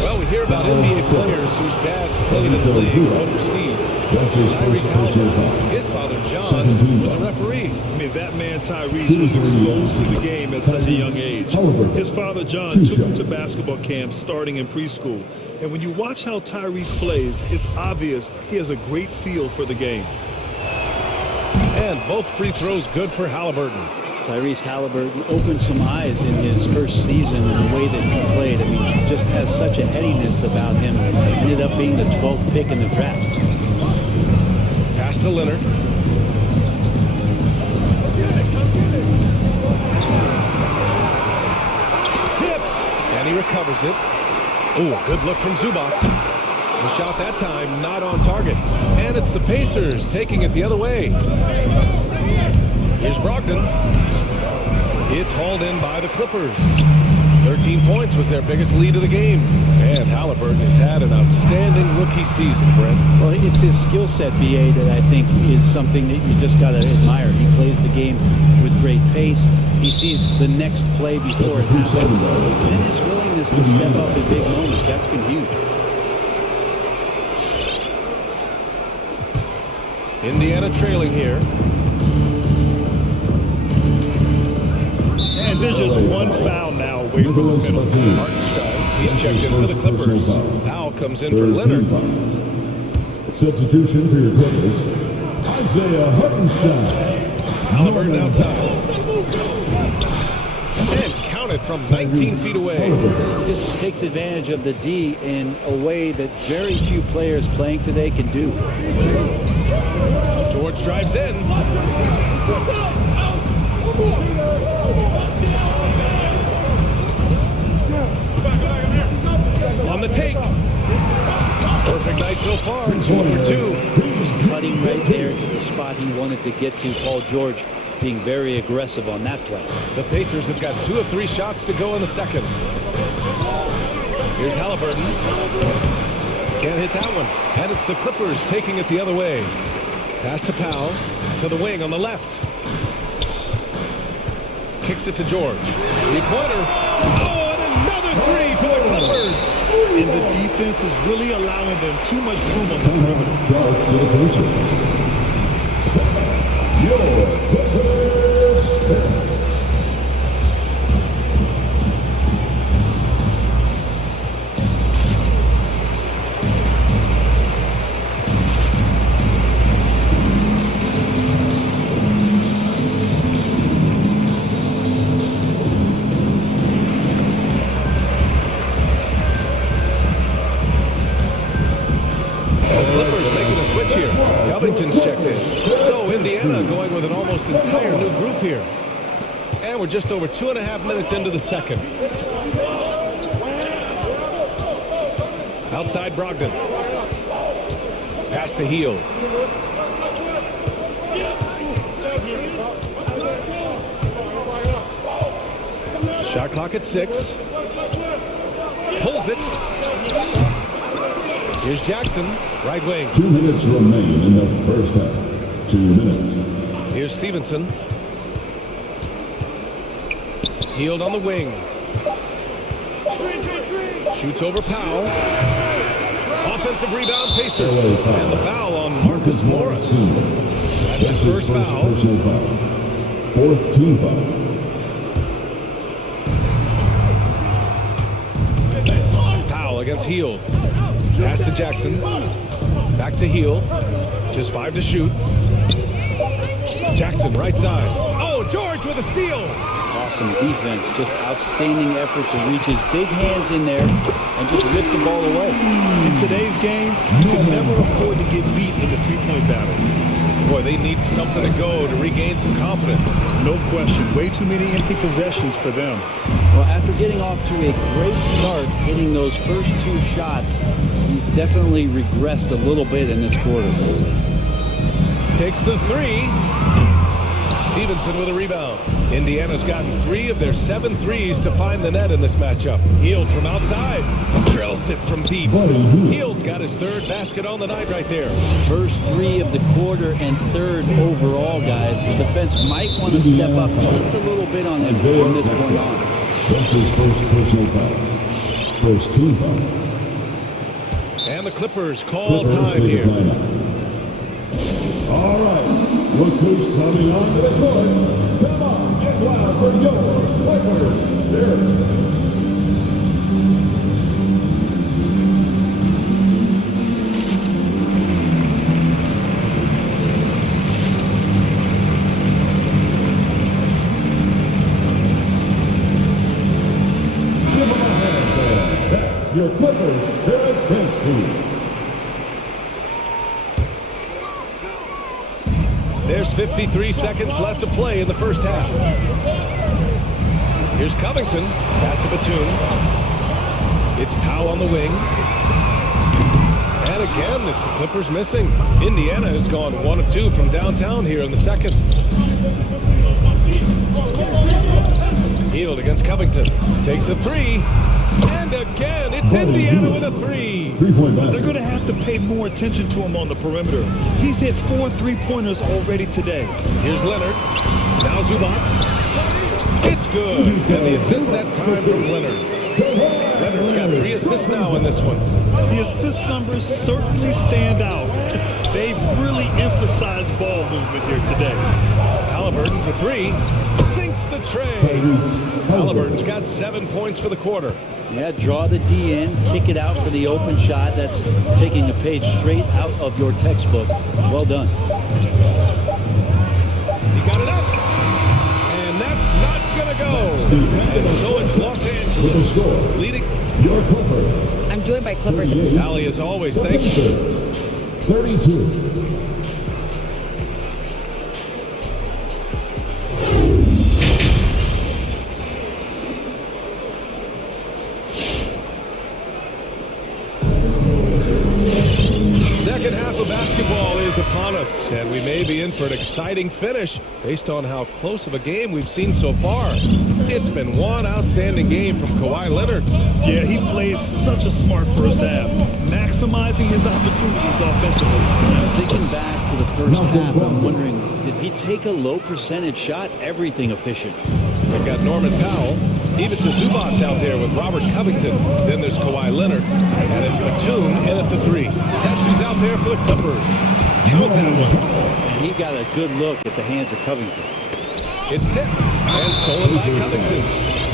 Well, we hear about NBA players whose dads played in the league overseas. Tyrese Halliburton, his father John, was a referee. I mean, that man Tyrese was exposed to the game at such a young age. His father John took him to basketball camps starting in preschool. And when you watch how Tyrese plays, it's obvious he has a great feel for the game. And both free throws good for Halliburton. Tyrese Halliburton opened some eyes in his first season in the way that he played. I mean, just has such a headiness about him. Ended up being the 12th pick in the draft. Pass to Leonard. Tipped. And he recovers it. Oh, good look from Zubac. The shot that time not on target. And it's the Pacers taking it the other way. Here's Brogdon. It's hauled in by the Clippers. 13 points was their biggest lead of the game. And Halliburton has had an outstanding rookie season, Brent. Well, it's his skill set, BA, that I think is something that you just got to admire. He plays the game with great pace. He sees the next play before it happens. And his willingness to step up in big moments, that's been huge. Indiana trailing here. And there's just one foul now away from the middle. Hartenstein, he's checked in for the Clippers. Foul comes in for Leonard. Substitution for your Clippers, Isaiah Hartenstein. Halliburton outside. And counted from 19 feet away. Just takes advantage of the D in a way that very few players playing today can do. George drives in. On the take. Perfect night so far. 2 for 2. Just cutting right there to the spot he wanted to get to. Paul George being very aggressive on that play. The Pacers have got 2 of 3 shots to go in the second. Here's Halliburton. Can't hit that one. And it's the Clippers taking it the other way. Pass to Powell. To the wing on the left. Kicks it to George. 3-pointer. Oh, and another 3 for the Clippers. And the defense is really allowing them too much room on the perimeter. We're just over 2.5 minutes into the second. Outside Brogdon. Pass to Heel. Shot clock at 6. Pulls it. Here's Jackson, right wing. 2 minutes remain in the first half. 2 minutes. Here's Stevenson. Healed on the wing. Shoots over Powell. Offensive rebound, Pacers. And the foul on Marcus Morris. That's his first foul. 4th team foul. Powell against Heel. Pass to Jackson. Back to Heel. Just 5 to shoot. Jackson, right side. Oh, George with a steal. Awesome defense, just outstanding effort to reach his big hands in there and just rip the ball away. In today's game, you can never afford to get beat in the three-point battle. Boy, they need something to go to regain some confidence. No question. Way too many empty possessions for them. Well, after getting off to a great start, hitting those first 2 shots, he's definitely regressed a little bit in this quarter. Takes the 3. Stevenson with a rebound. Indiana's gotten 3 of their 7 threes to find the net in this matchup. Heald from outside. Drills it from deep. Heald's got his 3rd basket on the night right there. First 3 of the quarter and 3rd overall, guys. The defense might want to step up just a little bit on him from this point on. That's his first personal foul. First team foul. And the Clippers call time here. All right. Look who's coming on to the court. Come on, get wild for your Clippers. There. Give them a hand there. That's your Clippers Spirit bench team. There's 53 seconds left to play in the first half. Here's Covington. Pass to Batum. It's Powell on the wing. And again, it's the Clippers missing. Indiana has gone 1 of 2 from downtown here in the second. Hield against Covington. Takes a three. And again, it's Indiana with a three. They're going to have to pay more attention to him on the perimeter. He's hit 4 3-pointers already today. Here's Leonard. Now Zubac. It's good. And the assist that time from Leonard. Leonard's got 3 assists now in this one. The assist numbers certainly stand out. They've really emphasized ball movement here today. Halliburton for 3. Sinks the tray. Halliburton's got 7 points for the quarter. Yeah, draw the D in, kick it out for the open shot. That's taking a page straight out of your textbook. Well done. He got it up. And that's not going to go. And so it's Los Angeles leading. I'm joined by Clippers. Allie, as always, thank you. 32. Second half of basketball is upon us, and we may be in for an exciting finish based on how close of a game we've seen so far. It's been one outstanding game from Kawhi Leonard. Yeah, he played such a smart first half, maximizing his opportunities offensively. Thinking back to the first half, I'm wondering, did he take a low percentage shot? Everything efficient. We've got Norman Powell. Even to Zubac out there with Robert Covington. Then there's Kawhi Leonard. And it's Batum in at the 3. Pepsi's out there for the Clippers. Count that one. And he got a good look at the hands of Covington. It's tipped and stolen by Covington.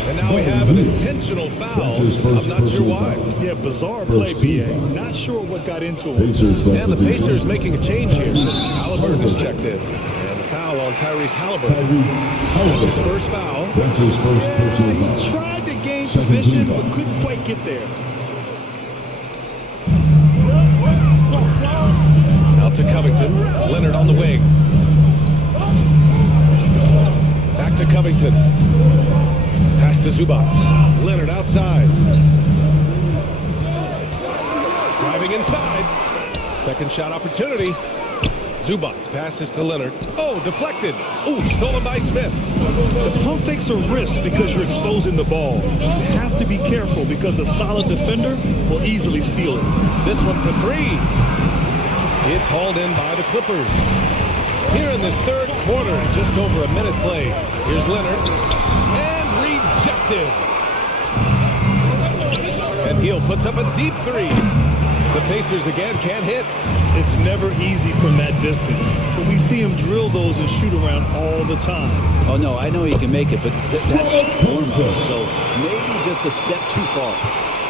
And now we have an intentional foul. I'm not sure why. Yeah, bizarre play, PA. Not sure what got into him. And the Pacers making a change here. Halliburton is checked in. And the foul on Tyrese Halliburton. That's his first foul. He tried to gain position, but couldn't quite get there. Out to Covington. Leonard on the wing. Back to Covington. Pass to Zubac. Leonard outside. Driving inside. Second shot opportunity. Zubac passes to Leonard. Oh, deflected. Oh, stolen by Smith. The pump fakes are risk because you're exposing the ball. You have to be careful because a solid defender will easily steal it. This one for 3. It's hauled in by the Clippers. Here in this third quarter, just over a minute played. Here's Leonard. And rejected. And Hield puts up a deep 3. The Pacers again can't hit. It's never easy from that distance, but we see him drill those and shoot around all the time. Oh, no, I know he can make it, but that's normal, so maybe just a step too far.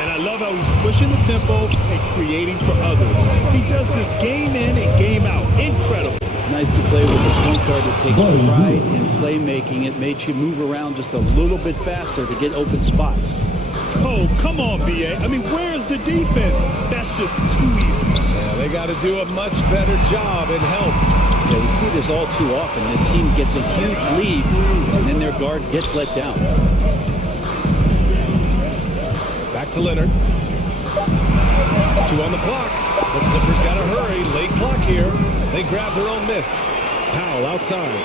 And I love how he's pushing the tempo and creating for others. He does this game in and game out. Incredible. Nice to play with a point guard that takes pride in playmaking. It makes you move around just a little bit faster to get open spots. Oh, come on, BA. I mean, where's the defense? That's just too easy. Yeah, they got to do a much better job in help. Yeah, we see this all too often. The team gets a huge lead, and then their guard gets let down. Back to Leonard. 2 on the clock. The Clippers got to hurry. Late clock here. They grab their own miss. Powell outside.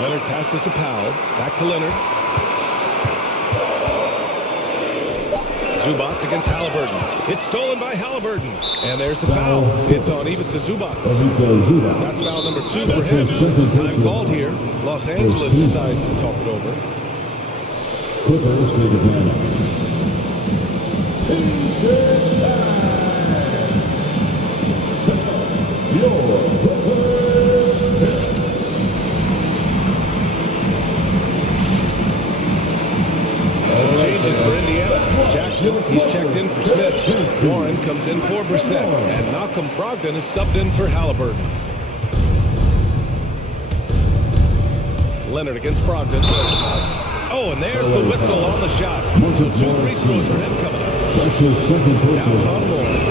Leonard passes to Powell. Back to Leonard. Zubac against Halliburton. It's stolen by Halliburton. And there's the foul. It's on even to Zubac. That's foul number 2 for him. Time called here. Los Angeles decides to talk it over. Clippers take advantage. Changes for Indiana. Jackson, he's checked in for Smith. Warren comes in for Brissett. And Malcolm Brogdon is subbed in for Halliburton. Leonard against Brogdon. Oh, and there's the whistle on the shot. So 2 free throws for him coming up. Down on Morris.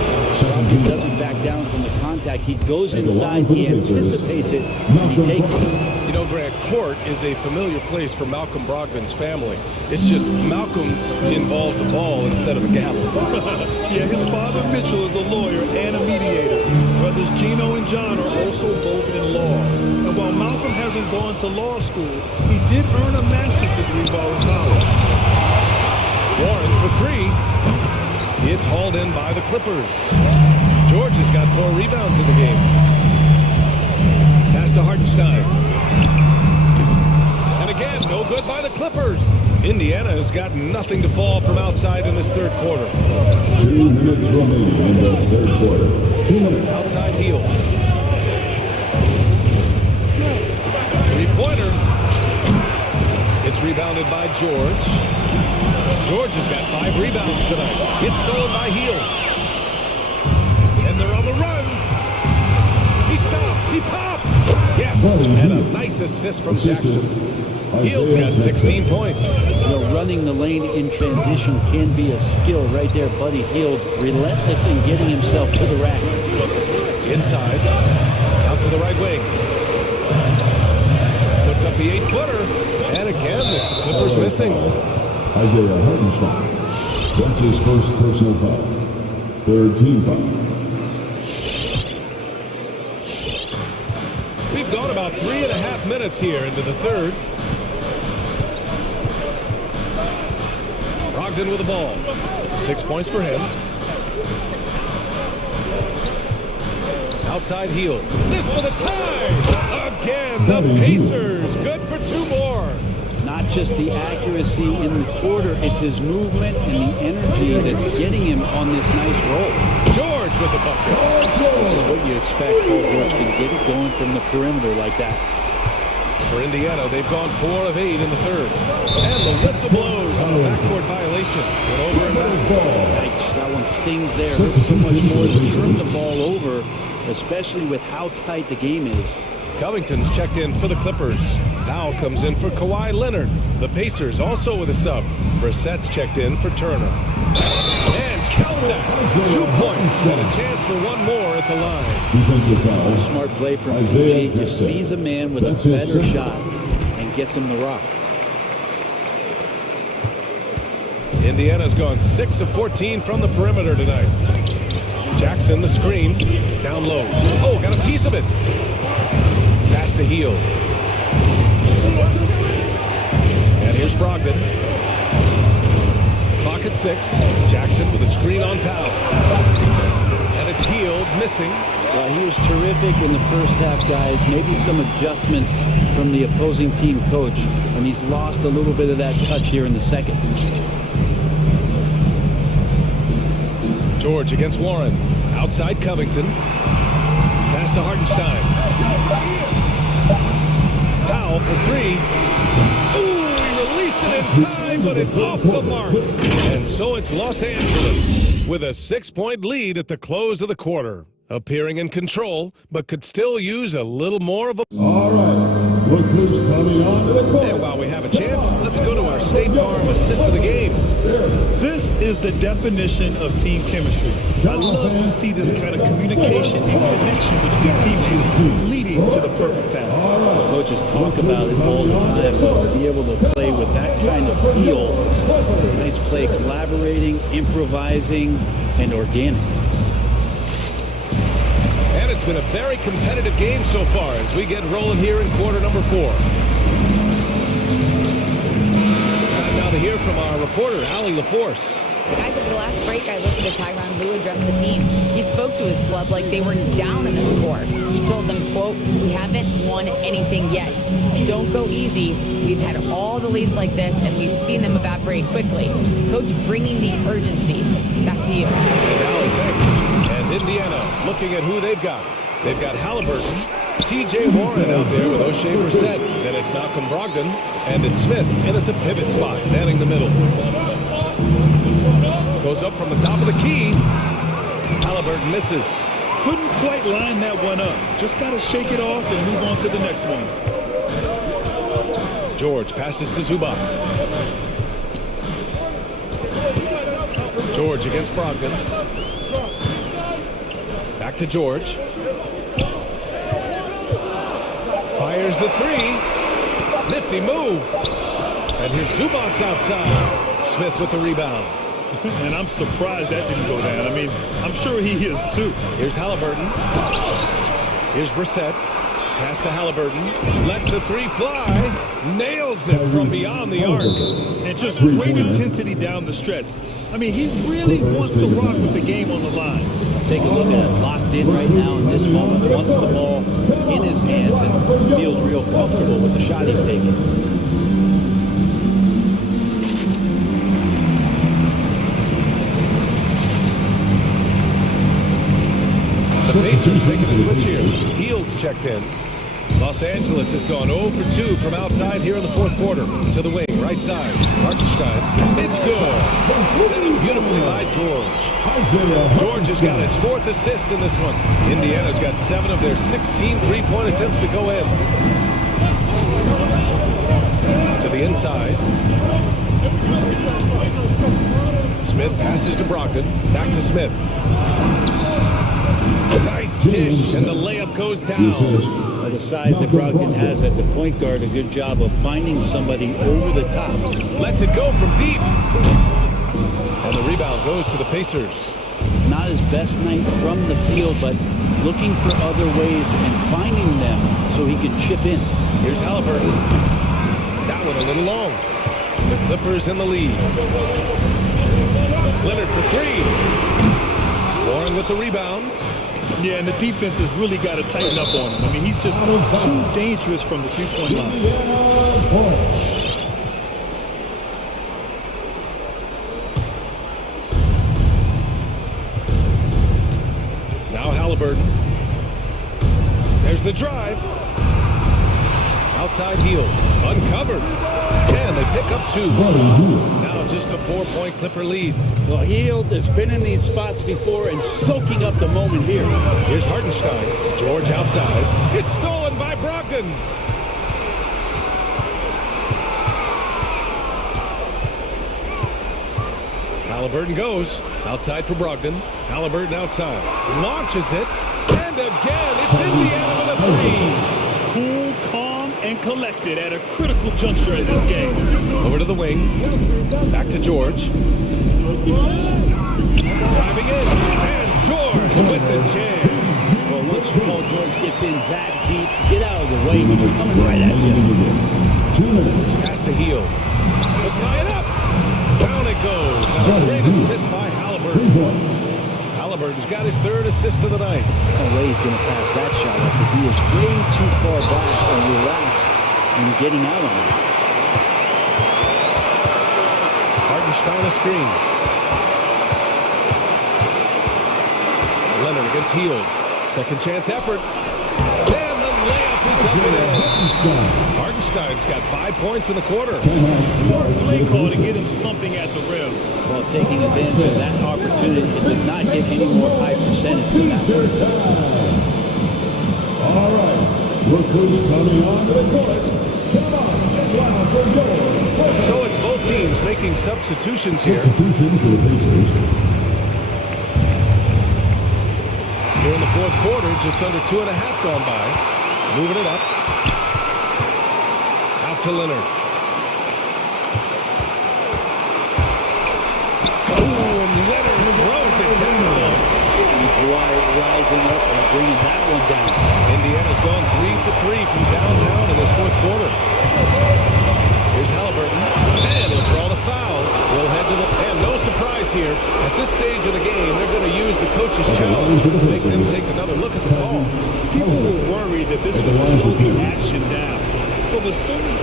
He doesn't back down from the contact. He goes inside, he anticipates it, and he takes it. You know, Grant, court is a familiar place for Malcolm Brogdon's family. It's just Malcolm's involves a ball instead of a gavel. Yeah, his father Mitchell is a lawyer and a mediator. Brothers Gino and John are also both in law. And while while Malcolm hasn't gone to law school, he did earn a master's degree while in college. Warren for three. It's hauled in by the Clippers. George has got 4 rebounds in the game. Pass to Hartenstein. And again, no good by the Clippers. Indiana has got nothing to fall from outside in this third quarter. 2 minutes remaining in the third quarter. 2 minutes. Outside heel. Three-pointer. It's rebounded by George. George has got 5 rebounds tonight. It's stolen by Heel. And they're on the run. He stops. He pops. Yes. And a nice assist from Jackson. Heel's got 16 points. You know, running the lane in transition can be a skill right there. Buddy Hield, relentless in getting himself to the rack. Inside. Out to the right wing. Puts up the 8-footer. And again, it's the Clippers missing. Isaiah Hartenstein. That's his first personal foul. Third team foul. We've gone about 3.5 minutes here into the third. Brogdon with the ball. 6 points for him. Outside heel. This for the tie! Again, the Pacers. Good for 2 more. Not just the accuracy in the quarter, it's his movement and the energy that's getting him on this nice roll. George with the bucket. This is what you expect. George can get it going from the perimeter like that. For Indiana, they've gone 4 of 8 in the third. And the whistle blows on a backcourt violation. Went over and back. Nice. That one stings there. There's so much more to turn the ball over, especially with how tight the game is. Covington's checked in for the Clippers. Now comes in for Kawhi Leonard. The Pacers also with a sub. Brissett's checked in for Turner. And count that. 2 points and a chance for 1 more at the line. Smart play from PG. Just sees a man with a better shot and gets him the rock. Indiana's gone 6 of 14 from the perimeter tonight. Jackson, the screen. Down low. Oh, got a piece of it. Pass to Heel. And here's Brogdon. Clock at 6. Jackson with a screen on Powell. And it's Heel missing. He was terrific in the first half, guys. Maybe some adjustments from the opposing team coach. And he's lost a little bit of that touch here in the second. George against Warren. Outside Covington. Pass to Hartenstein. Powell for 3. Ooh, he released it in time, but it's off the mark. And so it's Los Angeles with a 6-point lead at the close of the quarter. Appearing in control, but could still use a little more of a... All right, look who's coming on to the court. And while we have a chance, let's go to our State Farm assist of the game. This is the definition of team chemistry. I love to see this kind of communication and connection between teammates leading to the perfect pass. Coaches talk about it all the time, but to be able to play with that kind of feel, nice play, collaborating, improvising, and organic. And it's been a very competitive game so far as we get rolling here in quarter number 4. Time now to hear from our reporter, Allie LaForce. Guys, at the last break, I listened to Tyronn Lue address the team. He spoke to his club like they were down in the score. He told them, quote, "We haven't won anything yet. Don't go easy. We've had all the leads like this, and we've seen them evaporate quickly." Coach bringing the urgency. Back to you. Allie, thanks. And Indiana looking at who they've got. They've got Halliburton, T.J. Warren out there with O'Shea Brissett. Then it's Malcolm Brogdon, and it's Smith in at the pivot spot, manning the middle. Goes up from the top of the key. Halliburton misses. Couldn't quite line that one up. Just got to shake it off and move on to the next one. George passes to Zubac. George against Brogdon. Back to George. Fires the 3. Nifty move. And here's Zubac outside. Smith with the rebound. And I'm surprised that didn't go down. I mean, I'm sure he is too. Here's Halliburton. Here's Brissett. Pass to Halliburton. Lets the three fly. Nails it from beyond the arc. And just great intensity down the stretch. I mean, he really wants to rock with the game on the line. Take a look at it, locked in right now in this moment, wants the ball in his hands and feels real comfortable with the shot he's taking. The Pacers making a switch here. Hield's checked in. Los Angeles has gone 0 for 2 from outside here in the fourth quarter. To the wing, right side. Hartenstein. It's good. Set up beautifully by George. George has got his fourth assist in this one. Indiana's got 7 of their 16 three-point attempts to go in. To the inside. Smith passes to Brogdon. Back to Smith. Nice dish, and the layup goes down. Well, the size that Brogdon has at the point guard, a good job of finding somebody over the top. Lets it go from deep. And the rebound goes to the Pacers. Not his best night from the field, but looking for other ways and finding them so he can chip in. Here's Halliburton. That one a little long. The Clippers in the lead. Leonard for three. Warren with the rebound. Yeah, and the defense has really got to tighten up on him. I mean, he's just too dangerous from the three-point line. Now Halliburton. There's the drive. Outside heel. Uncovered. And they pick up 2. Now just a 4-point Clipper lead. Well, Hield has been in these spots before and soaking up the moment here. Here's Hartenstein. George outside. It's stolen by Brogdon. Halliburton goes. Outside for Brogdon. Halliburton outside. Launches it. And again, it's Indiana with a three. Cool, calm, and collected at a critical juncture in this game. Over to the wing. Back to George. Driving in. And George with the jam. Well, once Paul George gets in that deep, get out of the way. He's coming right at you. Pass to Hield. To tie it up. Down it goes. And a great assist by Halliburton. Halliburton's got his 3rd assist of the night. No way he's going to pass that shot up. He is way too far back and relaxed and getting out on it. Hartenstein a screen. Leonard against Hield. Second chance effort. And the layup is up and in. Hartenstein's got 5 points in the quarter. Smart play call to get him something at the rim. Well, taking advantage of that opportunity, it does not get any more high percentage than that one. All right, recruits coming onto the court. Come on, get wild for George. So it's both teams making substitutions here. Substitution for the Pacers. Here in the fourth quarter, just under 2.5 gone by. Moving it up. Out to Leonard. Leonard throws it down. Dwyer rising up and bringing that one down. Indiana's gone 3 for 3 from downtown in this fourth quarter. Here's Halliburton. And he'll draw the foul. We'll head to the... And no surprise here. At this stage of the game, they're going to use the coach's challenge to make them take another look at the call. People were worried that this would slow the action down. But with so many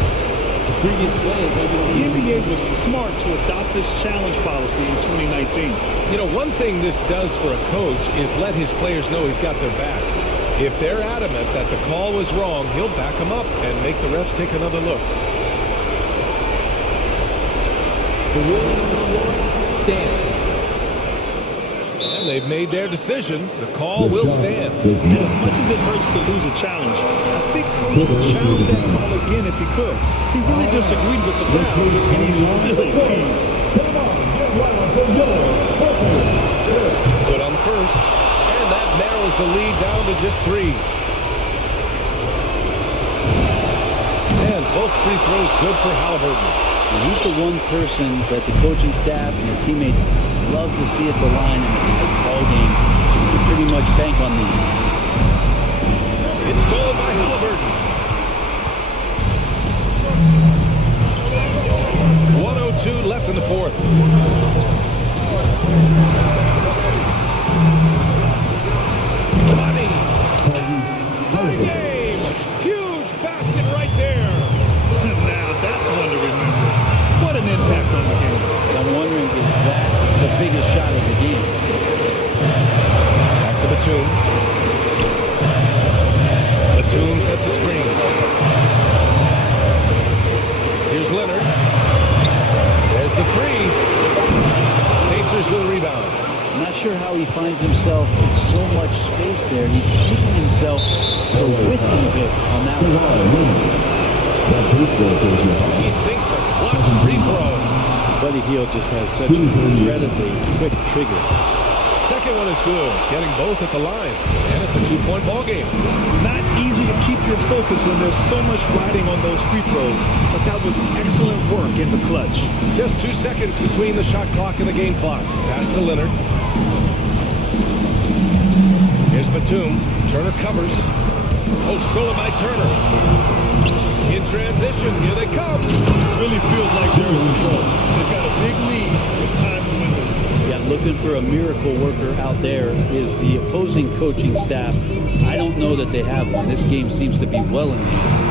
previous players, the NBA was smart to adopt this challenge policy in 2019. You know, one thing this does for a coach is let his players know he's got their back. If they're adamant that the call was wrong, he'll back them up and make the refs take another look. The ruling on the floor stands. And they've made their decision. The call will stand. And as much as it hurts to lose a challenge, I think Coach would challenge that call again if he could. He really disagreed with the foul, and he's still peeved. Good on the first. And that narrows the lead down to just 3. And both free throws good for Halliburton. He's the one person that the coaching staff and the teammates love to see at the line in a tight ball game. You pretty much bank on these. It's stolen by Halliburton. 1:02 left in the fourth. Money. Tie game. Huge basket right there. Now that's one to remember. What an impact on the game. I'm wondering, is that the biggest shot of the game? Back to Batum. Batum sets a screen. Here's Leonard. There's the three. Pacers will rebound. I'm not sure how he finds himself in so much space there. He's keeping himself a whiffing bit on that one. That's his goal. He sinks the clutch free throw. Buddy Hield just has such an incredibly quick trigger. Second one is good, getting both at the line. And it's a 2-point ball game. Not easy to keep your focus when there's so much riding on those free throws, but that was excellent work in the clutch. Just 2 seconds between the shot clock and the game clock. Pass to Leonard. Here's Batum. Turner covers. Oh, stolen by Turner. In transition, here they come. Really feels like they're in control. They've got a big lead with time to win. Yeah, looking for a miracle worker out there is the opposing coaching staff. I don't know that they have one. This game seems to be well in hand.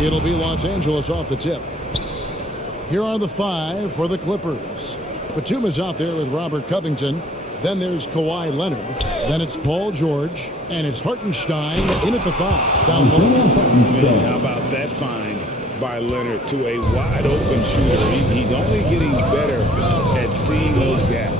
It'll be Los Angeles off the tip. Here are the 5 for the Clippers. Batum is out there with Robert Covington. Then there's Kawhi Leonard. Then it's Paul George. And it's Hartenstein in at the 5. Down low. Man, how about that find by Leonard to a wide-open shooter? He's only getting better at seeing those gaps.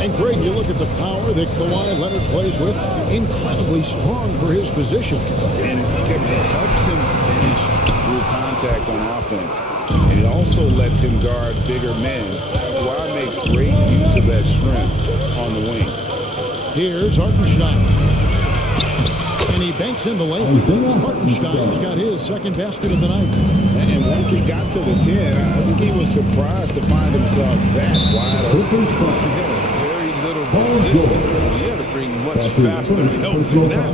And Greg, you look at the power that Kawhi Leonard plays with. Incredibly strong for his position. And it helps him finish through contact on offense. And it also lets him guard bigger men. Kawhi makes great use of that strength on the wing. Here's Hartenstein. And he banks in the lane. Hartenstein's got his second basket of the night. And once he got to the 10, I think he was surprised to find himself that wide open. He had very little resistance. He had to bring much faster help than that.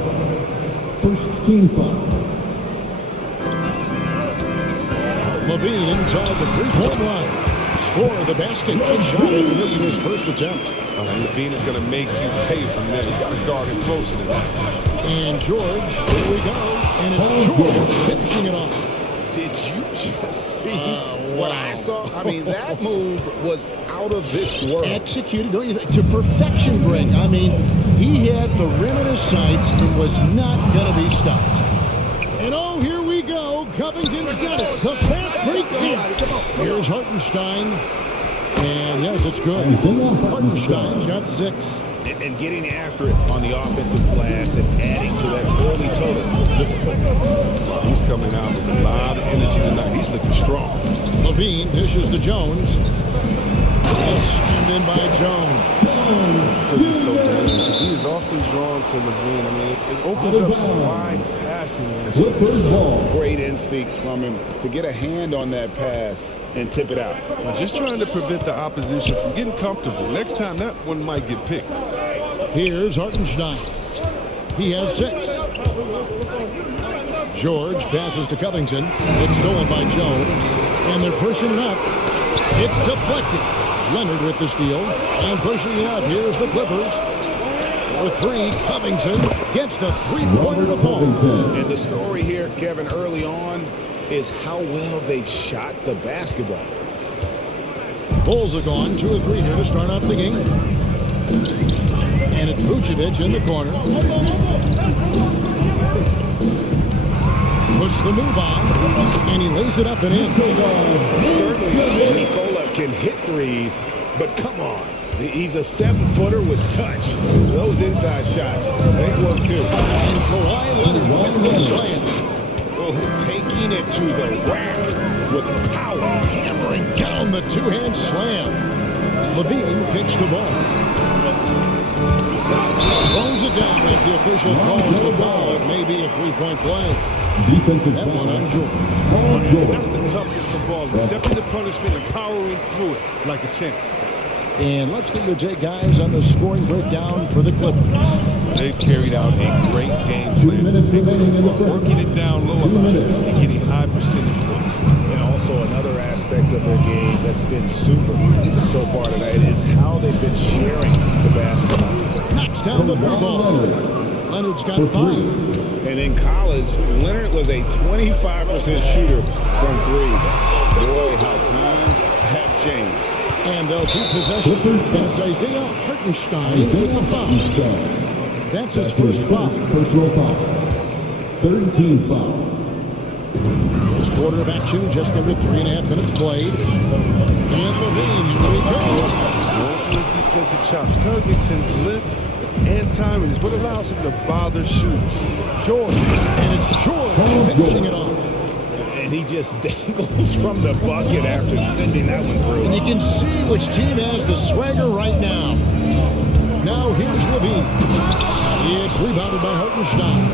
First team foul. Levine inside the three-point line. Score the basket. Good shot after missing his first attempt. Levine is going to make you pay from there. You got to guard him closer to that. And George, here we go. And it's George finishing it off. Did you just see what I saw? I mean, that move was out of this world. Executed, don't you think? To perfection, Greg. I mean, he had the rim in his sights and was not going to be stopped. And oh, here we go. Covington's got it. The fast break in. Here's Hartenstein. And yes, it's good. Hartenstein's got 6. And getting after it on the offensive glass and adding to that early total. He's coming out with a lot of energy tonight. He's looking strong. Levine dishes to Jones. Slammed in by Jones. This is so dangerous. He is often drawn to Levine. I mean, it opens up some wide passing. Great instincts from him to get a hand on that pass and tip it out. Well, just trying to prevent the opposition from getting comfortable. Next time, that one might get picked. Here's Hartenstein. He has 6. George passes to Covington. It's stolen by Jones. And they're pushing it up. It's deflected. Leonard with the steal. And pushing it up. Here's the Clippers. For 3, Covington gets the three-pointer to fall. And the story here, Kevin, early on, is how well they've shot the basketball. Bulls are gone. 2 or 3 here to start off the game. And it's Vucevic in the corner. Puts the move on. And he lays it up and in. Certainly, Nikola can hit threes, but come on. He's a 7-footer with touch. Those inside shots, they work too. And Kawhi Leonard with the slam. Taking it to the rack with power. Hammering down the two-hand slam. Levine kicks the ball. Throws it down. If the official calls the foul, it may be a three-point play. Defensive that one on George. That's the toughest of all. Accepting the punishment and powering through it like a champ. And let's get your take, guys, on the scoring breakdown for the Clippers. They've carried out a great game plan. Working it down low a lot and getting high percentage looks. And also another aspect of their game that's been super so far tonight is how they've been sharing the basketball. Knocks down the 3-ball. Leonard's got 5. And in college, Leonard was a 25% shooter from 3. Boy, how times have changed. And they'll keep possession. And it's Isaiah Hartenstein with the foul. That's his first foul. Personal foul. Third team foul. First quarter of action, just under 3.5 minutes played. And Levine, here we go. Going for his defensive chops. Covington's length and timing is what allows him to bother shooters. George, and it's George finishing it off. And he just dangles from the bucket after sending that one through. And you can see which team has the swagger right now. Now here's Levine. It's rebounded by Hartenstein.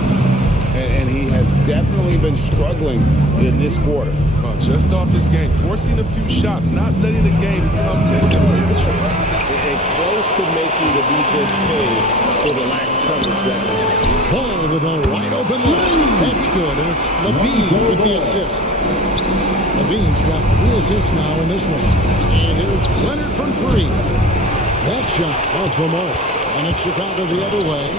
And he has definitely been struggling in this quarter. Just off his game, forcing a few shots, not letting the game come to him. And close to making the defense pay for the lax coverage that time. Ball with a wide open lane. That's good. And it's Levine with the assist. Levine's got 3 assists now in this one. And here's Leonard from 3. That shot off the mark. And it's Chicago the other way.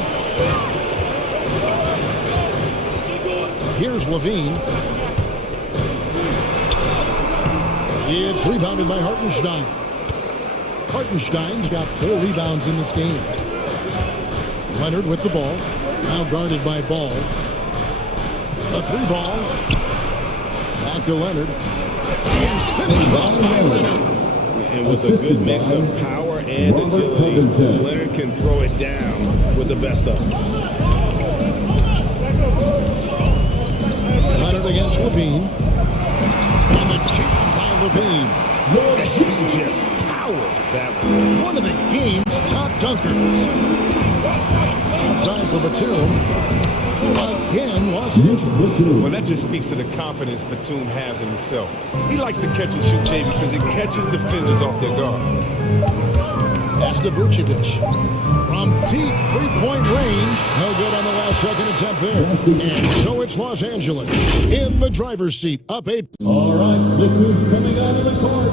Here's Levine. It's rebounded by Hartenstein. Hartenstein's got 4 rebounds in this game. Leonard with the ball. Now guarded by Ball. A 3-ball. Back to Leonard. And finished off by Leonard. And with a good mix of power and agility, Leonard can throw it down with the best of them. Leonard against Levine. And the jam by Levine. He just powered that one. One of the game's top dunkers. Outside for Batum. Again, Los Angeles. Well, that just speaks to the confidence Batum has in himself. He likes to catch and shoot, Jay, because it catches defenders off their guard. Pass to Vucevic. From deep three-point range. No good on the last second attempt there. And so it's Los Angeles in the driver's seat. Up 8. All right, look who's coming out of the court.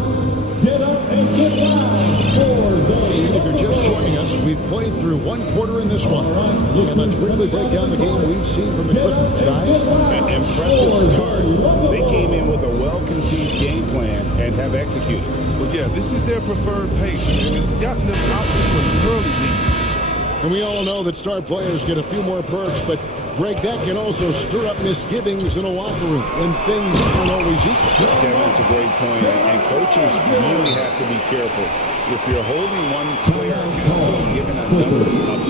Get up and get down for the... If you're just joining us, we've played through one quarter in this one. And let's briefly break down the game we've seen from the Clippers, guys. An impressive start. They came in with a well-conceived game plan and have executed. Well, yeah, this is their preferred pace, and it's gotten them out to some early lead. And we all know that star players get a few more perks, but Greg, that can also stir up misgivings in a locker room when things aren't always equal. Kevin, that's a great point, and coaches really have to be careful. If you're holding one player accountable and giving another a pass,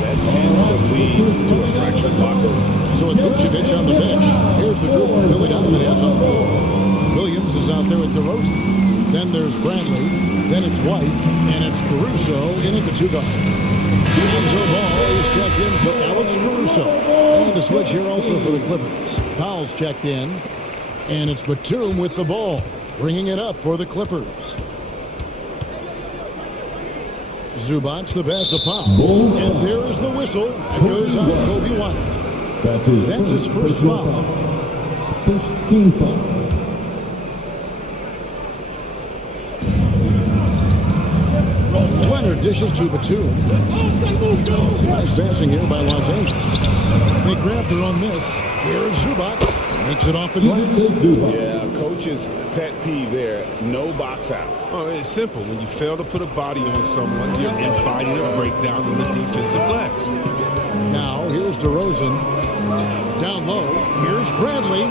that tends to lead to a fractured locker room. So with Vucevic on the bench, here's the group Billy Donovan has on the floor. Williams is out there with DeRozan. Then there's Bradley. Then it's White. And it's Caruso in at the 2-guard. Lonzo Ball is checked in for Alex Caruso. And the switch here also for the Clippers. Powell's checked in. And it's Batum with the ball, bringing it up for the Clippers. Zubac the pass to Powell. And there is the whistle. It goes on Kobe White. That's his first foul. First team foul. Leonard dishes to Batum. Nice passing here by Los Angeles. They grab their own miss. Here is Zubac. Makes it off the glass. Yeah, coach's pet peeve there. No box out. Oh, it's simple. When you fail to put a body on someone, you're inviting a breakdown on the defensive glass. Now, here's DeRozan. Down low. Here's Bradley.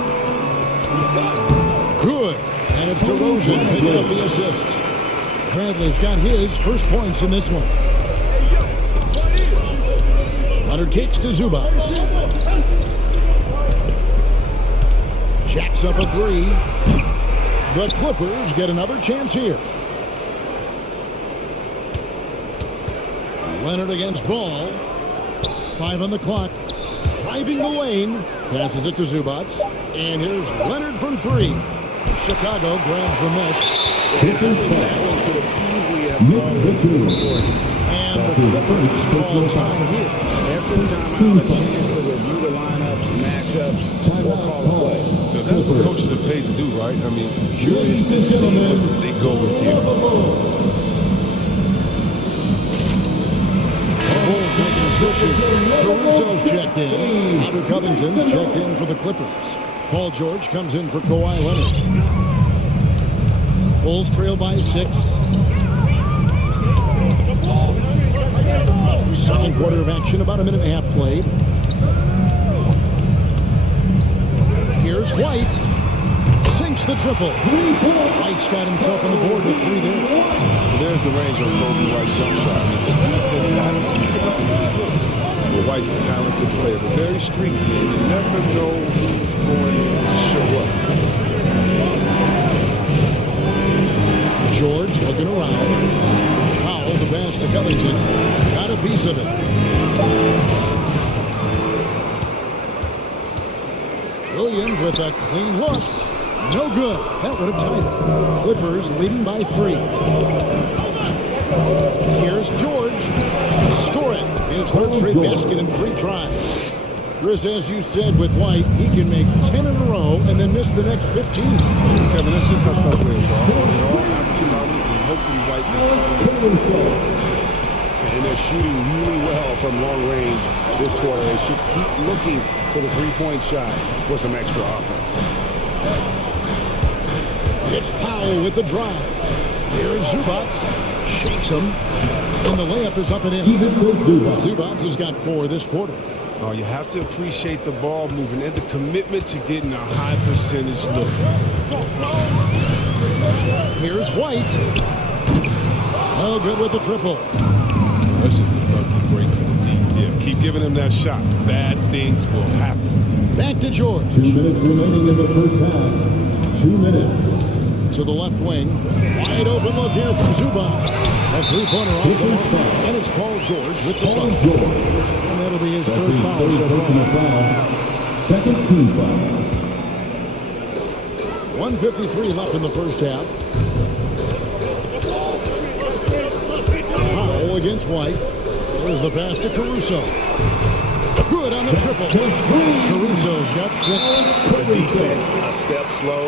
Good. And it's DeRozan picking up the assist. Bradley's got his first points in this one. Leonard kicks to Zubac. Jacks up a three. The Clippers get another chance here. Leonard against Ball. 5 on the clock. Driving the lane. Passes it to Zubac. And here's Leonard from 3. Chicago grabs the miss. That one could have easily have gone before. And the Clippers call time here. Every time out, a chance to review the lineups, matchups, or call a play. Now, that's what coaches are paid to do, right? I mean, curious to see what they go with here. Bulls making a switch here. Caruso's checked in. Hunter Covington's checked in for the Clippers. Paul George comes in for Kawhi Leonard. Bulls trail by 6. Second quarter of action, about a minute and a half played. Here's White. Sinks the triple. White's got himself on the board with 3 there. Well, there's the range of Kobe White's jump shot. It's has to be picking up these looks. Well, White's a talented player, but very streaky. You never know who's going to show up. George looking around. Powell, the pass to Covington. Got a piece of it. Williams with a clean look. No good. That would have tied it. Clippers leading by 3. Here's George. Score it. His third straight basket in 3 tries. Chris, as you said with White, he can make 10 in a row and then miss the next 15. Kevin, that's just how some players are. They're all averaging out, and hopefully White can consistent. And they're shooting really well from long range this quarter. They should keep looking for the three-point shot for some extra offense. It's Powell with the drive. Here is Zubac. Shakes him. And the layup is up and in. Zubac has got 4 this quarter. Oh, you have to appreciate the ball moving and the commitment to getting a high percentage look. Here's White. No good with the triple. That's just a lucky break from deep. Yeah, keep giving him that shot. Bad things will happen. Back to George. 2 minutes remaining in the first half. 2 minutes. To the left wing. Wide open look here from Zubac. A 3-pointer off the mark. And it's Paul George with the foul. And that'll be his 3rd foul fouls so far. Second team foul. 1:53 left in the first half. Powell against White. There's the pass to Caruso. Good on the triple. Caruso's got 6. The defense a step slow.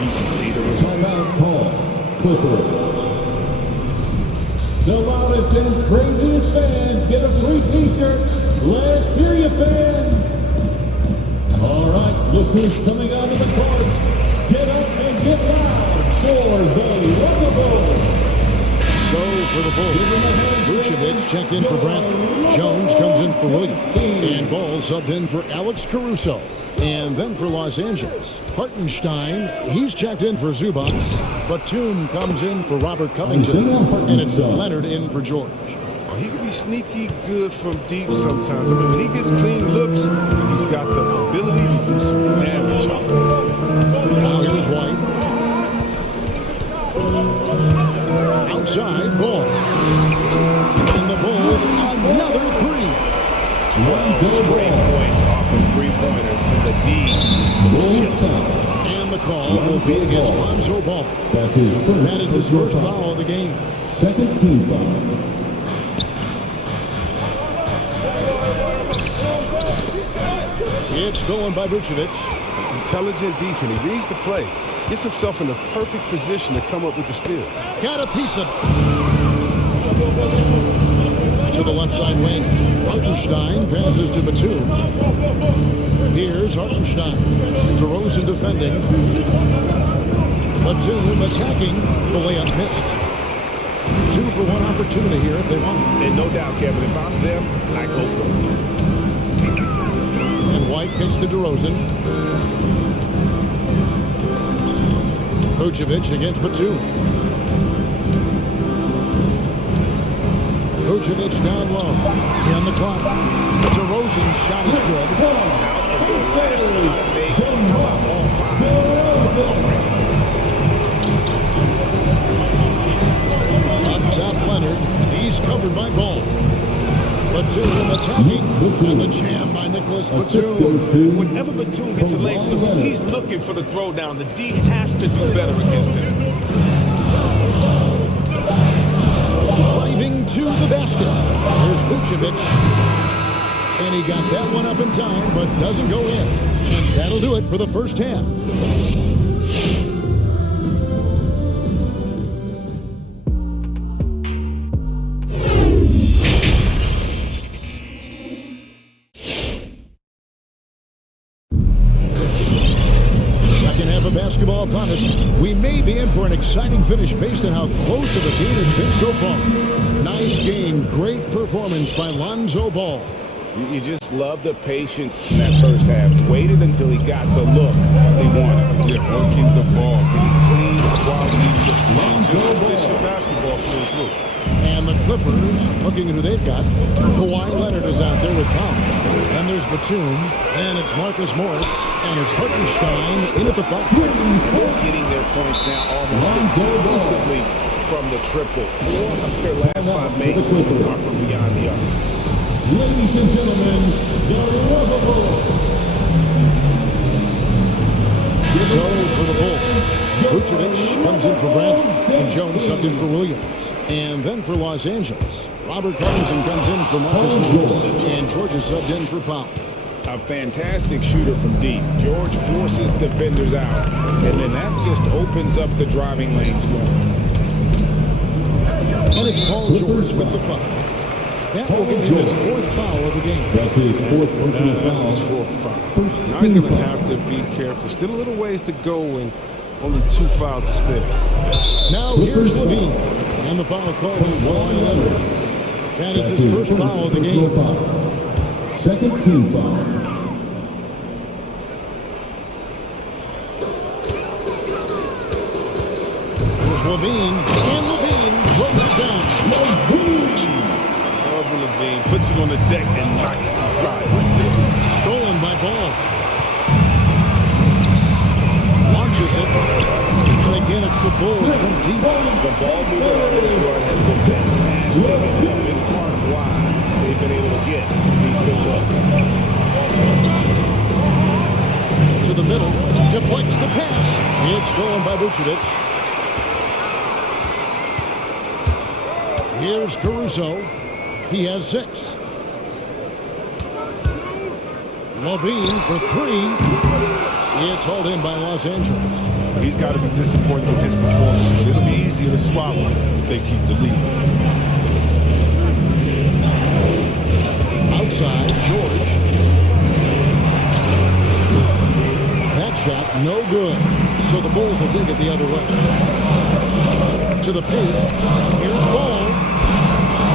You can see the result. Timeout call. Clippers. The loudest and craziest fans get a free t-shirt. Let's hear you, fans. All right, look who's coming onto the court. Get up and get loud for the Rocket Bowl. So for the Bulls, Vucevic checked in for Bradley. Jones comes in for Williams. And Ball subbed in for Alex Caruso. And then for Los Angeles, Hartenstein, he's checked in for Zubac. Batum comes in for Robert Covington. And it's Leonard in for George. He can be sneaky good from deep sometimes. I mean, when he gets clean looks, he's got the ability to do some damage out there. Now here's White. Outside, Ball. And the Bulls, another 3. 12 straight points off of three-pointers in the D. Ships. And the call will be against Lonzo Ball. That is his first foul of the game. Second team foul. It's stolen by Vucevic. Intelligent defense. He reads the play. Gets himself in the perfect position to come up with the steal. Got a piece of to the left side wing. Hartenstein passes to Batum. Here's Hartenstein. DeRozan defending. Batum attacking. The layup missed. 2 for 1 opportunity here if they want it. And no doubt, Kevin, if I'm them, I go for it. And White kicks to DeRozan. Vucevic against Batum. Vucevic down low. And the clock. DeRozan's shot is good. Up top, Leonard. He's covered by Ball. Batum attacking. And the jam by Nicholas Batum. Whenever Batum gets a lane to the hoop, he's looking for the throwdown. The D has to do better against him. Driving to the basket. There's Vucevic. And he got that one up in time, but doesn't go in. And that'll do it for the first half. Basketball upon us. We may be in for an exciting finish based on how close of a game it's been so far. Nice game, great performance by Lonzo Ball. You just love the patience in that first half. Waited until he got the look he wanted. Yeah, working the ball, getting clean, quality, just efficient basketball through. And the Clippers, looking at who they've got. Kawhi Leonard is out there with Powell. Then there's Batum, and it's Marcus Morris, and it's Hartenstein in at the 5. And they're getting their points now almost exclusively from the triple. 4 of their last 5 makes are from beyond the arc. Ladies and gentlemen, the Rocket Bowl. So for the Bulls, Vucevic comes in for Bradley, and Jones subbed in for Williams. And then for Los Angeles, Robert Covington comes in for Marcus Morris, and George is subbed in for Powell. A fantastic shooter from deep. George forces defenders out, and then that just opens up the driving lanes for him. And it's Paul George with the foul. That will give him his 4th foul of the game. That's his 4th personal foul. That's his 4th foul. Now he's going to have to be careful. Still a little ways to go and only 2 fouls to spare. Now here's Levine. And the foul called on Kawhi Leonard. That is his first foul of the game. Second team foul. There's Levine. And Levine throws it down. Levine puts it on the deck and knocks inside. Stolen by Ball. Launches it. And again, it's the Bulls from deep. The ball movement on this run has been fantastic. And a big part of why they've been able to get these good looks. middle. Deflects the pass. It's stolen by Vucevic. Here's Caruso. He has 6. Levine for 3. It's hauled in by Los Angeles. He's got to be disappointed with his performance, but it'll be easier to swallow if they keep the lead. Outside, George. That shot, no good. So the Bulls will take it the other way. To the paint. Here's Ball.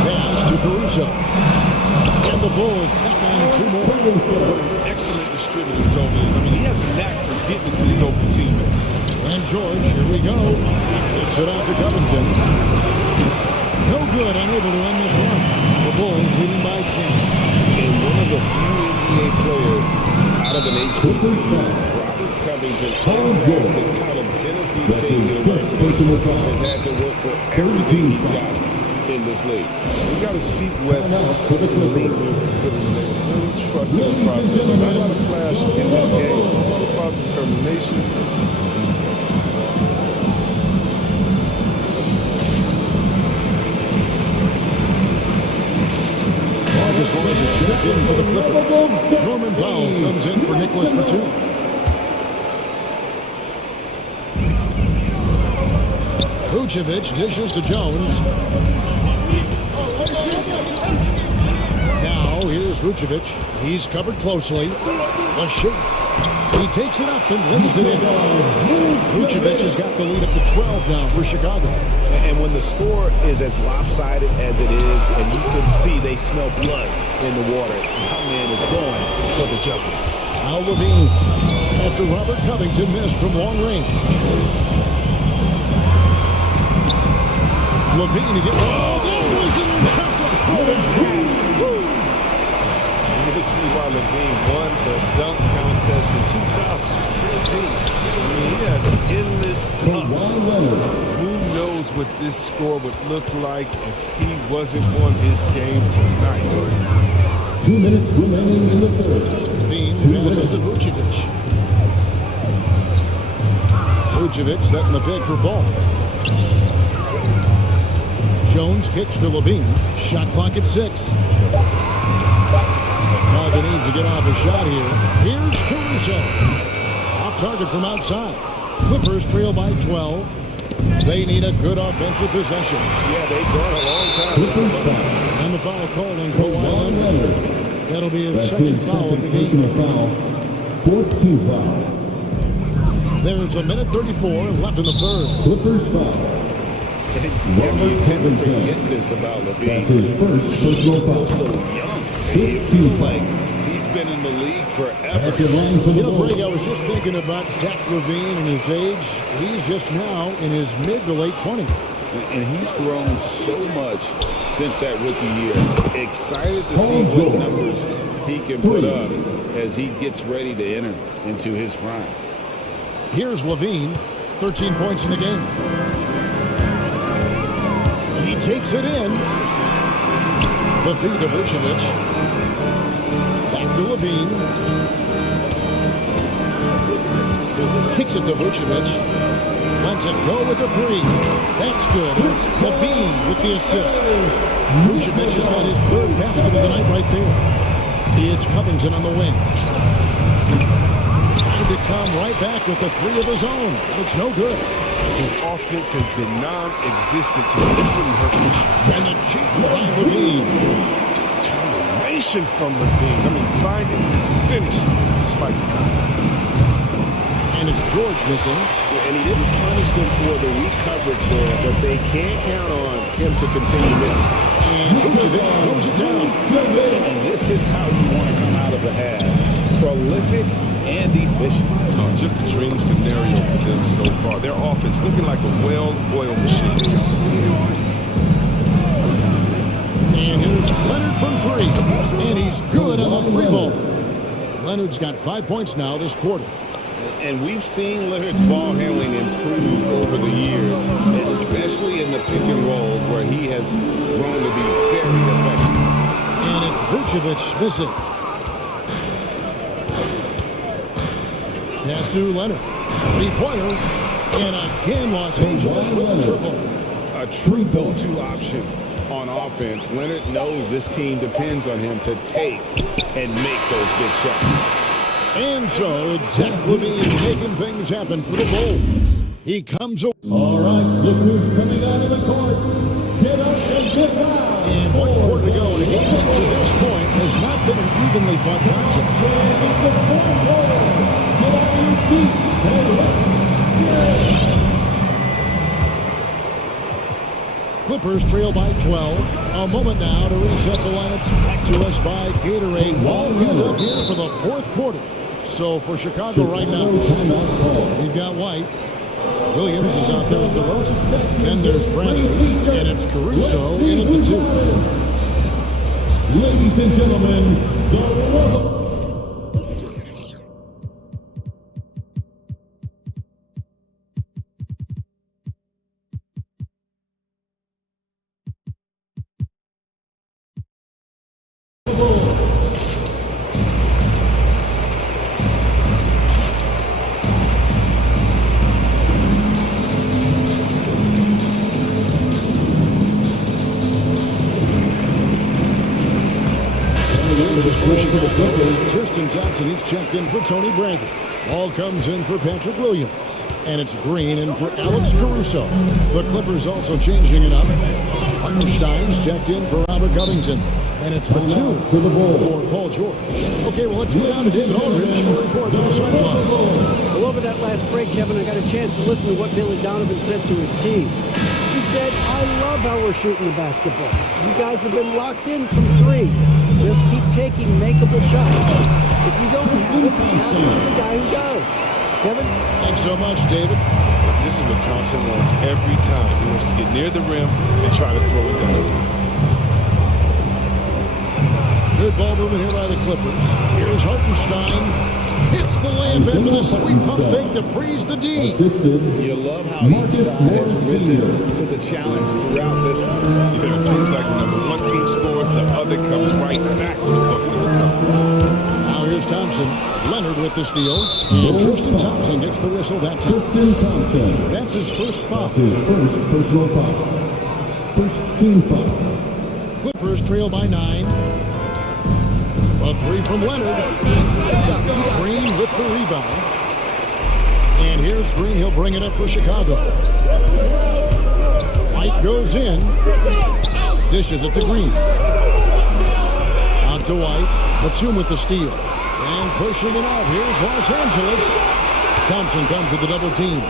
Pass to Caruso. And the Bulls tack on 2 more. What an excellent distributor zone is. I mean, he has a knack for getting to his open teammates. And George, here we go. Kicks it out to Covington. No good, unable to end this run. The Bulls leading by 10. And one of the few NBA players out of an HBCU, Robert Covington, out of Tennessee State University, has had to work for everything he's got in this league. He got his feet wet in the league. Really trusting the process. Not a lot of flash in this game. It's about determination. Marcus Morris is checked in for the Clippers. Norman Powell comes in for Nicholas Batum. Vucevic dishes to Jones. Now here's Vucevic. He's covered closely. A shake. He takes it up and lays it in. Vucevic has got the lead up to 12 now for Chicago. And when the score is as lopsided as it is, and you can see they smell blood in the water, our man is going for the jumper. Al Levine, after Robert Covington missed from long range. Levine again. Oh, that was an incredible. You can see why Levine won the dunk contest in 2016. I mean, he has endless ups. Who knows what this score would look like if he wasn't on his game tonight? 2 minutes remaining in the third. Levine passes to Vucevic. Vucevic setting the pick for Ball. Jones kicks to Levine. Shot clock at 6. Chicago needs to get off a shot here. Here's Caruso. Off target from outside. Clippers trail by 12. They need a good offensive possession. Yeah, they've gone a long time. And the foul called on Kawhi Leonard. That'll be his second foul of the game. Fourth team foul. There's a minute 34 left in the third. Clippers foul. You tend to forget this about Levine. That's his first personal foul. So young. He feels like he's been in the league forever. Greg, I was just thinking about Zach LaVine and his age. He's just now in his mid to late 20s. And he's grown so much since that rookie year. Excited to see what numbers he can put up as he gets ready to enter into his prime. Here's LaVine, 13 points in the game. He takes it in. The feed to Vucevic. Back to Levine. Kicks it to Vucevic. Lets it go with the 3. That's good. It's Levine with the assist. Vucevic has got his 3rd basket of the night right there. It's Covington on the wing. Trying to come right back with the 3 of his own. It's no good. His offense has been non-existent tonight. It's really hurt him. And the cheat by Levine. Determination from Levine. I mean, finding his finish despite the contact. And it's George missing. And he didn't punish them for the weak coverage there, but they can't count on him to continue missing. And Vucevic throws it down. And this is how you want to come out of the half. Prolific and efficient. Oh, just a dream scenario for them so far. Their offense looking like a well-oiled machine. And here's Leonard from 3. And he's good on the 3 ball. Leonard's got 5 points now this quarter. And we've seen Leonard's ball handling improve over the years, especially in the pick and rolls where he has grown to be very effective. And it's Vucevic missing. Pass to Leonard. Three-pointer. And again, Los Angeles with a triple. A true go-to option on offense. Leonard knows this team depends on him to take and make those big shots. And so it's Zach LaVine making things happen for the Bulls. He comes over. All right, look who's coming out of the court. Get up and get loud. And 1 quarter to go. And a game that to this point has not been an evenly fought contest. Get on your feet. Clippers trail by 12. A moment now to reset the lineups. Back to us by Gatorade. All filled up here for the 4th quarter. So for Chicago right now, we've got White. Williams is out there with DeRozan. Then there's Bradley, and it's Caruso in at the 2. Ladies and gentlemen, the Tristan Thompson, he's checked in for Tony Bradley. Ball comes in for Patrick Williams. And it's Green in for Alex Caruso. The Clippers also changing it up. Hartenstein's checked in for Robert Covington. And it's Batum for Paul George. Okay, well, let's go down to David Aldridge for a report from the sideline. Well, over that last break, Kevin, I got a chance to listen to what Billy Donovan said to his team. He said, I love how we're shooting the basketball. You guys have been locked in from 3. Just keep taking makeable shots. If you don't have it, pass it to the guy who does. Kevin? Thanks so much, David. This is what Thompson wants every time. He wants to get near the rim and try to throw it down. Good ball movement here by the Clippers. Here's Hartenstein. Hits the layup in for the sweet pump fake to freeze the D. You love how each side has risen to the challenge throughout this one. You know, it seems like whenever one team scores, the other comes right back with a bucket of its own. Now here's Thompson. Leonard with the steal. And Tristan Thompson gets the whistle that time. Tristan Thompson. That's his first foul. His first personal foul. First team foul. Clippers trail by 9. A 3 from Leonard. Green with the rebound. And here's Green. He'll bring it up for Chicago. White goes in. Dishes it to Green. Out to White. Batum with the steal. And pushing it out. Here's Los Angeles. Thompson comes with the double team.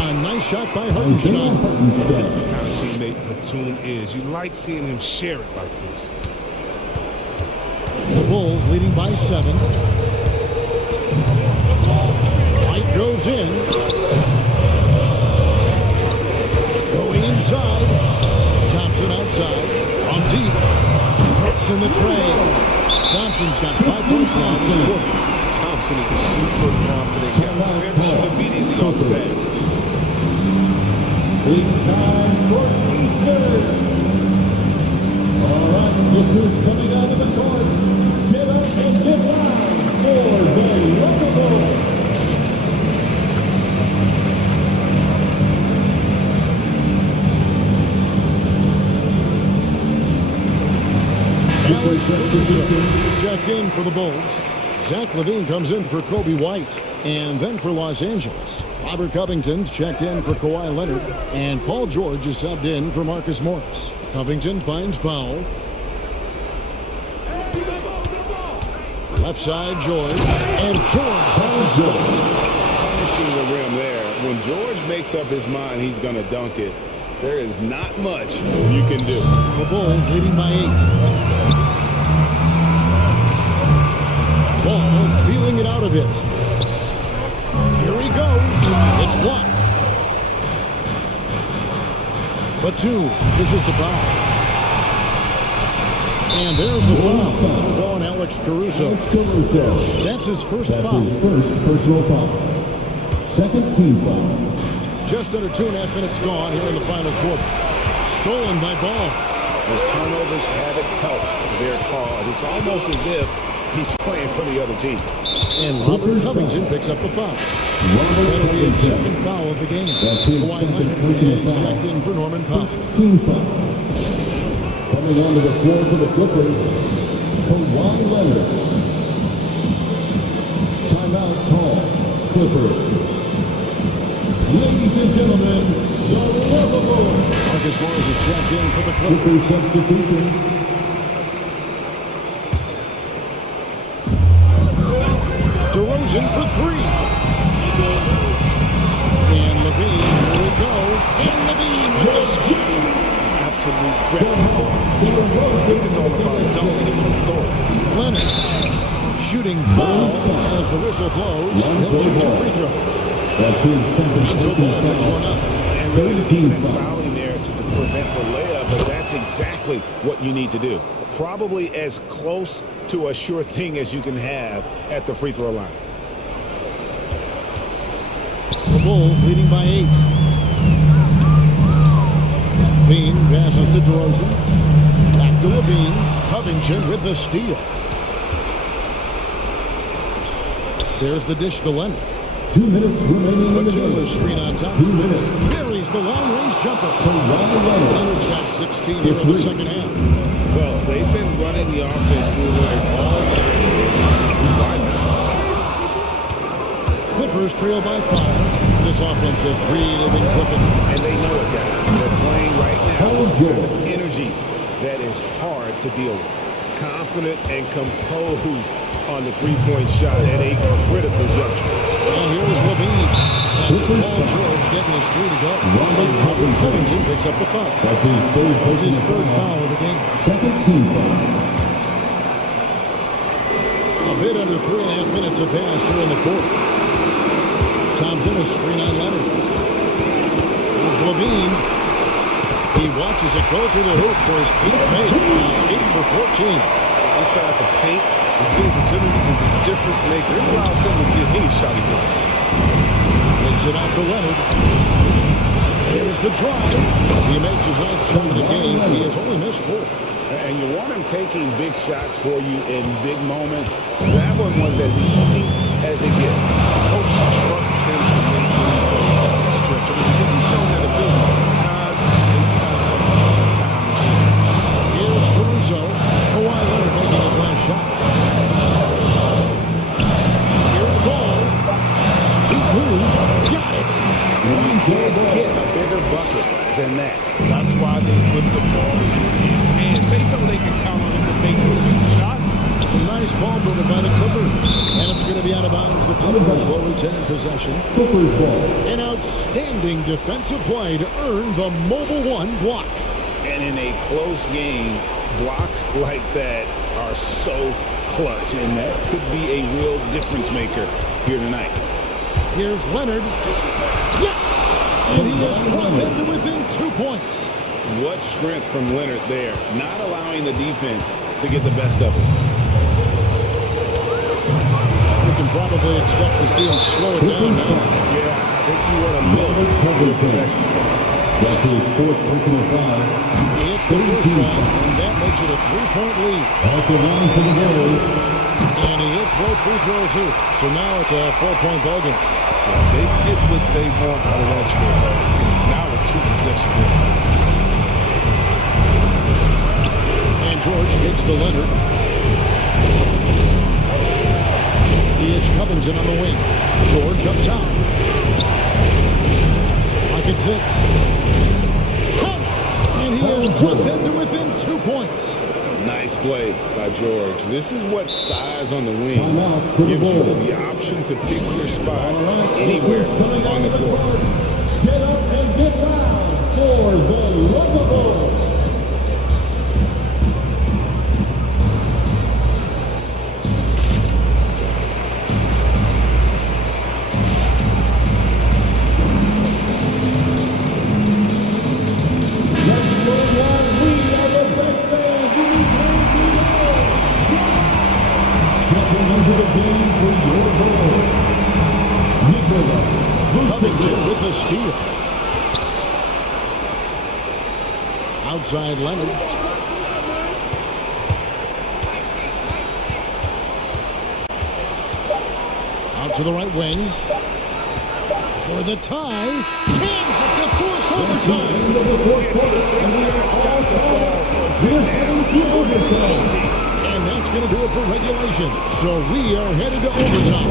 A nice shot by Hartenstein. This is the kind of teammate Batum is. You like seeing him share it like this. The Bulls leading by 7. White goes in. Going inside. Thompson outside. On deep. Trips in the tray. Thompson's got 5 points now this quarter. Thompson is a super confident guy. Where should immediately off the bench. Big time for Eastern. All right, look who's coming out of the court. Get up and get loud for the lovable. Alex checked in for the Bulls. Zach LaVine comes in for Kobe White. And then for Los Angeles, Robert Covington's checked in for Kawhi Leonard. And Paul George is subbed in for Marcus Morris. Covington finds Powell. Left side, George. And George has it. Finishing the rim there. When George makes up his mind he's going to dunk it, there is not much you can do. The Bulls leading by 8. Ball feeling it out a bit. Here he goes. It's blocked. Batum dishes the foul. And there's the foul on Alex Caruso. That's his first foul. His first personal foul. Second team foul. Just under 2.5 minutes gone here in the final quarter. Stolen by Ball. Those turnovers haven't helped their cause. It's almost as if he's playing for the other team. And Robert Covington picks up the foul. That'll be his second foul of the game. Kawhi Leonard is checked in for Norman Powell. Team foul. Coming onto the floor for the Clippers, Kawhi Leonard. Timeout call, Clippers. Ladies and gentlemen, the lovable Marcus Morris is checked in for the Clippers. Clippers substitution. DeRozan for three. And Levine, here we go. And Levine with the steal. Absolute record. It's all about dunking and throwing. Leonard, shooting foul as the whistle blows. He'll shoot 2 free throws. That's his second Angel Ball picks one up. And really the defense fouling there to prevent the layup, but that's exactly what you need to do. Probably as close to a sure thing as you can have at the free throw line. The Bulls leading by 8. Levine passes to DeRozan. Back to Levine. Covington with the steal. There's the dish to Leonard. 2 minutes remaining in the Batum screen on top. 2 minutes. Buries the long-range jumper. Leonard's got 16 here in the second half. Well, they've been running the offense through Leonard all night. Why not? Clippers trail by 5. This offense has really been clicking. And they know it, guys. They're playing right now with a kind of energy that is hard to deal with. Confident and composed on the three-point shot at a critical juncture. And here's Levine. After Paul George getting his 3 to go. Robert Covington picks up the foul. That's his third foul of the game. Second team foul. A bit under 3.5 minutes have passed here in the fourth. Thompson is screen on Leonard. Here's Levine. He watches it go through the hoop for his 8th make. 8 for 14. Inside the paint, the physicality is a difference maker. It allows him to get any shot he wants. Takes it out to Leonard. Here's the drive. He makes his 9th shot of the game. He has only missed 4. And you want him taking big shots for you in big moments. That one was as easy as it gets. Coach trusts him to make the stretch. I mean, because he's shown that ability time and time and time again. Here's Caruso. Kawhi Leonard making his last shot. Here's Ball. Sweet move. Got it. You can't get a bigger bucket than that. That's why they put the ball in his hand. They know they can count on him to make those shots. It's a nice ball movement by the Clippers. And it's going to be out of bounds. The Clippers will retain possession. Clippers ball. An outstanding defensive play to earn the Mobile One block. And in a close game, blocks like that are so clutch. And that could be a real difference maker here tonight. Here's Leonard. Yes! And he has brought them to within 2 points. What strength from Leonard there, not allowing the defense to get the best of him. We can probably expect to see him slow it down now. Yeah, I think you want to milk possession. That's his 4th personal foul. He hits the first one, and that makes it a 3-point lead. That's the line for the game. And he hits both free throws here. So now it's a 4-point ball game. They get what they want out of that trip. Now a 2-possession game. And George gets to Leonard. He hits Covington on the wing. George up top. Pocket 6. Count! And he has brought them to within 2 points. Nice play by George. This is what size on the wing gives you the option to pick your spot anywhere on the floor. Get up and get loud for the lovable. Covington with the steal. Outside Leonard. to the right wing. For the tie. Hands it to force overtime. And that's going to do it for regulation. So we are headed to overtime.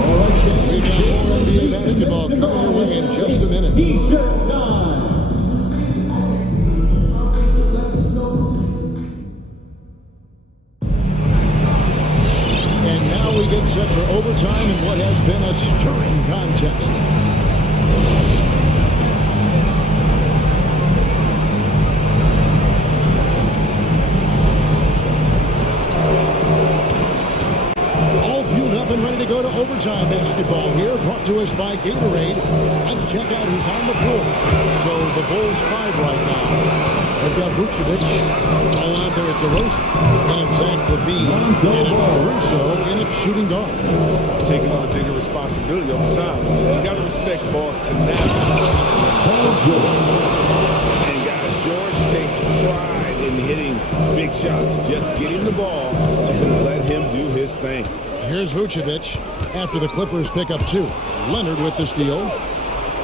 We've got more NBA basketball coming your way in just a minute. And now we get set for overtime in what has been a stirring contest. To go to overtime basketball here, brought to us by Gatorade. Let's check out who's on the floor. So the Bulls 5 right now. They've got Vucevic all out there at the roast, and it's Zach LaVine, and it's Caruso in at shooting guard. Taking on a bigger responsibility over time. You got to respect Ball's tenacity. And guys, George takes pride in hitting big shots. Just get him the ball and let him do his thing. Here's Vucevic after the Clippers pick up 2. Leonard with the steal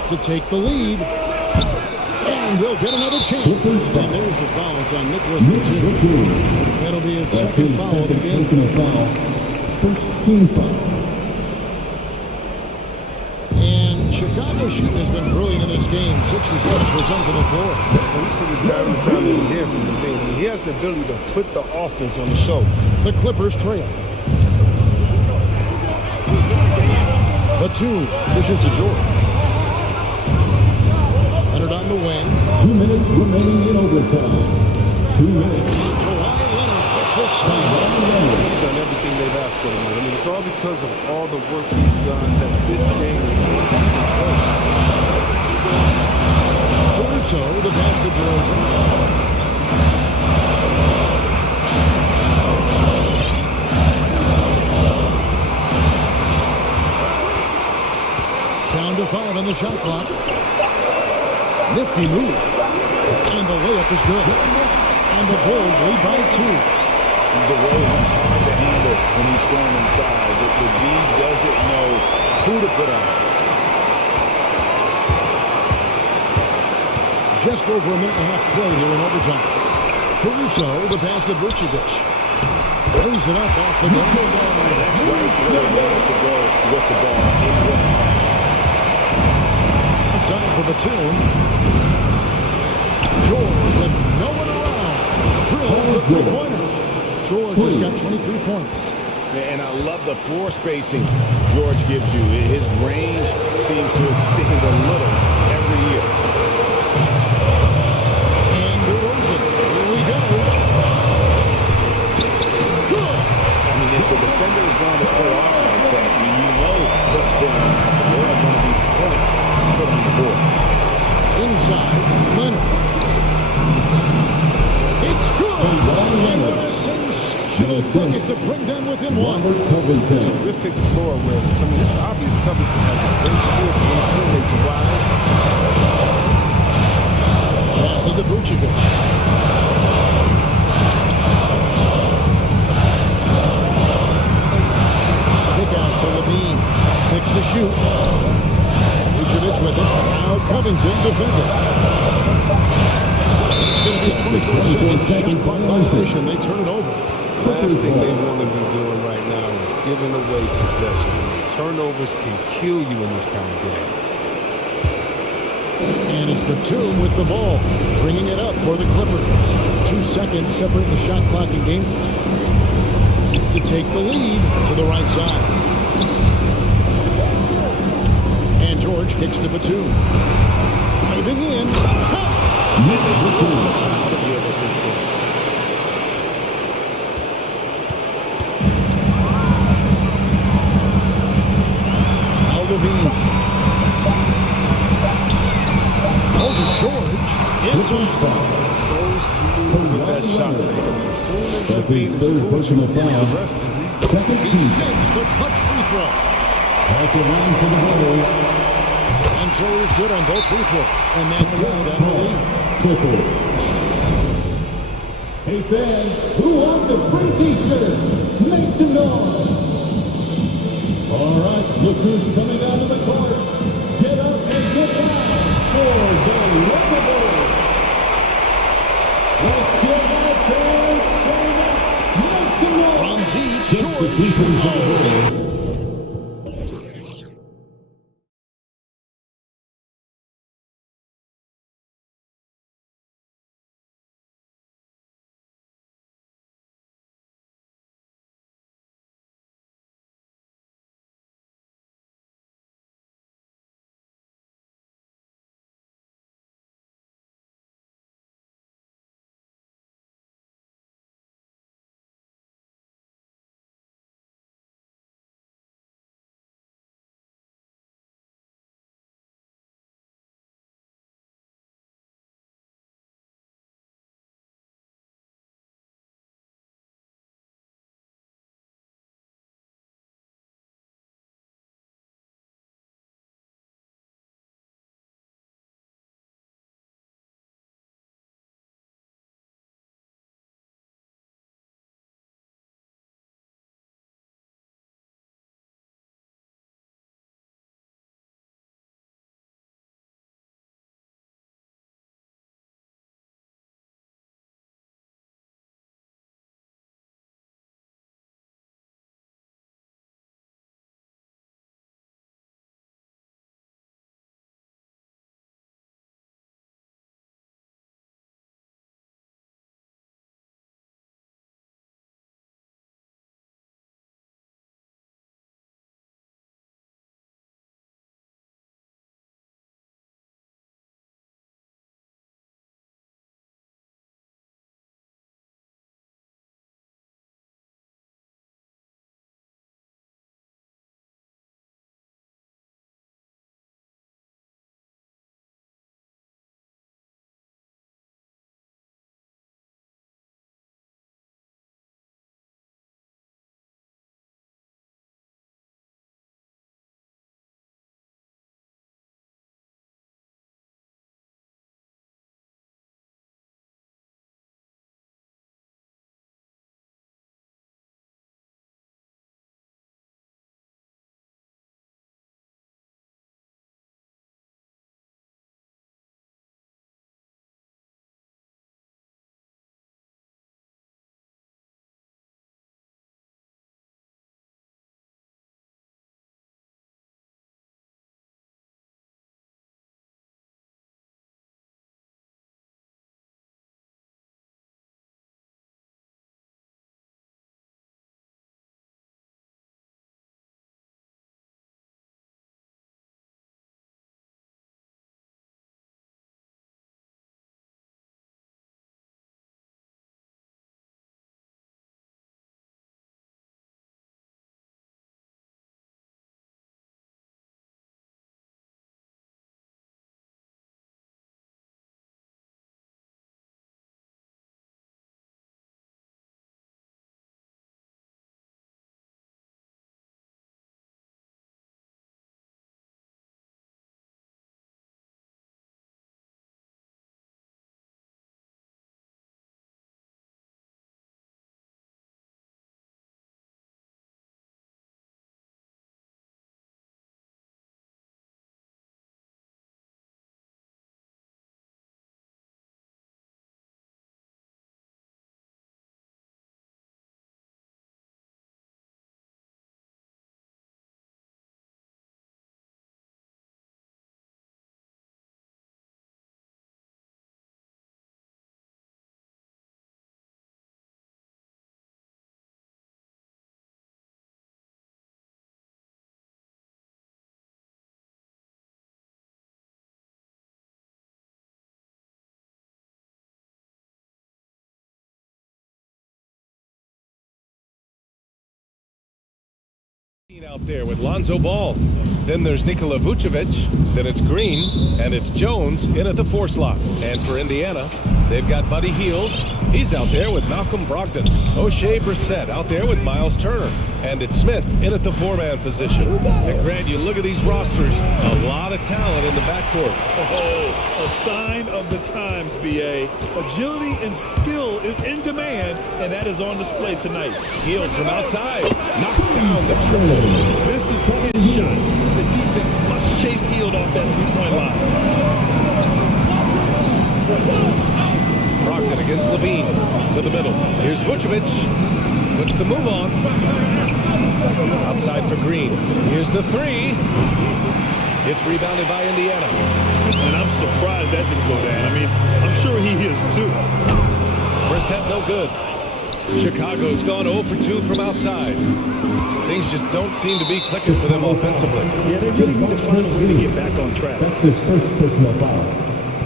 to take the lead. And they'll get another chance. And there's the fouls on Nicholas Batum. That'll be his second foul of the game. First team foul. And Chicago's shooting has been brilliant in this game. 67% from the floor. We see this time and time again from the thing. He has the ability to put the offense on the show. The Clippers trail. Batum dishes to George. Leonard on the wing. 2 minutes remaining in overtime. 2 minutes. Kawhi Leonard with the slam. He's done everything they've asked of him. I mean, it's all because of all the work he's done that this game is close. Caruso, the pass to DeRozan. Down to 5 on the shot clock. Nifty move. And the layup is good. And the Bulls lead by 2. DeRozan's hard to handle when he's going inside. The D doesn't know who to put on. Just over a minute and a half played here in overtime. Caruso, the pass to Vucevic. Throws it up off the glass. That's right where they wanted to go with the ball. Time for Batum. George with no one around. Drills the three-pointer. George has got 23 points. And I love the floor spacing George gives you. His range seems to extend a little every year. And DeRozan. Here we go. Good. I mean, if the defender is going to play off like that, you know what's going on. There are going to be points put on the board. Inside, Leonard. It's good. And what a sensational bucket to bring them within 1. Terrific floor awareness. I mean, it's obvious Covington has a great feel for his teammates and why. Pass it to Vucevic. Kick out to LaVine. 6 to shoot. Vucevic with it. Now Covington defending. It's going to be a 24-second shot clock violation. They turn it over. Last thing they want to be doing right now is giving away possession. Turnovers can kill you in this kind of game. And it's Batum with the ball, bringing it up for the Clippers. 2 seconds separate the shot clock and game clock. To take the lead to the right side. And George kicks to Batum. Driving in. LaVine. Over George. It's on. So smooth with that shot fake. As soon as LaVine is pushing the rest is easy. He sinks the clutch free throw. And so he's good on both free throws. And that gives them the lead. Hey fans, who wants a free t-shirt? Make some noise. All right, look who's coming out of the court. Get up and get down for the Red. Let's give our fans From deep, substitutions on the board. Out there with Lonzo Ball. Then there's Nikola Vucevic. Then it's Green. And it's Jones in at the 4 slot. And for Indiana, they've got Buddy Hield. He's out there with Malcolm Brogdon. O'Shea Brissett out there with Miles Turner. And it's Smith in at the 4-man position. And Grant, you look at these rosters, a lot of talent in the backcourt. Oh, a sign of the times, B.A. Agility and skill is in demand, and that is on display tonight. Hield from outside knocks down the triple. This is his shot. The defense must chase Hield off that three-point line. Brogdon against Levine. To the middle. Here's Vucevic. Puts the move on. Outside for Green. Here's the three. It's rebounded by Indiana. And I'm surprised that didn't go down. I mean, I'm sure he is too. Brissett no good. Chicago's gone 0 for 2 from outside. Things just don't seem to be clicking for them offensively. Yeah, they really need to find a way to get back on track. That's his first personal foul.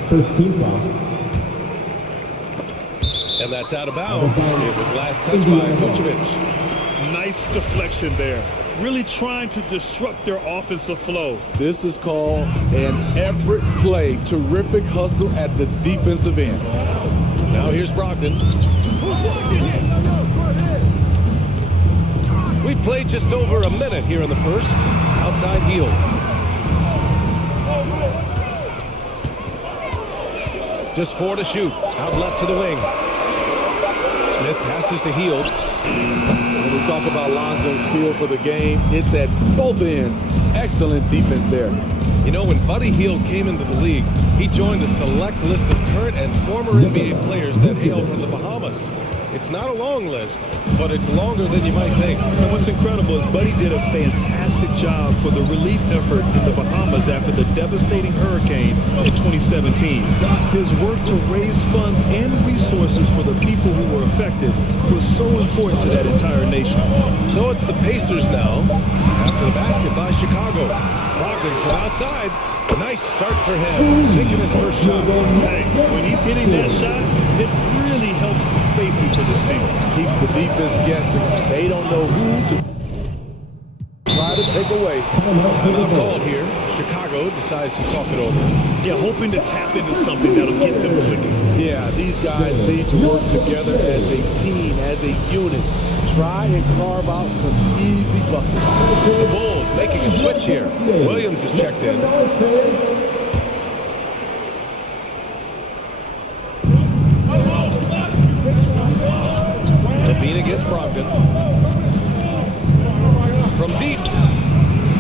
First team foul. And that's out of bounds. It was last touched by Vucevic. Nice deflection there. Really trying to disrupt their offensive flow. This is called an effort play. Terrific hustle at the defensive end. Now here's Brogdon. We played just over a minute here in the first. Outside Hield. Just 4 to shoot. Out left to the wing. Smith passes to Hield. When we talk about Lonzo's feel for the game, it's at both ends. Excellent defense there. You know, when Buddy Hield came into the league, he joined a select list of current and former NBA players that hail from the Bahamas. It's not a long list, but it's longer than you might think. And what's incredible is Buddy did a fantastic job for the relief effort in the Bahamas after the devastating hurricane in 2017. His work to raise funds and resources for the people who were affected was so important to that entire nation. So it's the Pacers now, after the basket by Chicago. Brogdon from outside. Nice start for him, sinking his first shot. Hey, when he's hitting that shot, it really helps the spacing for this team. Keeps the defense guessing. They don't know who to try to take away. Timeout called here. Chicago decides to talk it over. Yeah, hoping to tap into something that'll get them clicking. Yeah, these guys need to work together as a team, as a unit. Try and carve out some easy buckets. The Bulls making a switch here. Williams is checked in. Levine against Brogdon. From deep.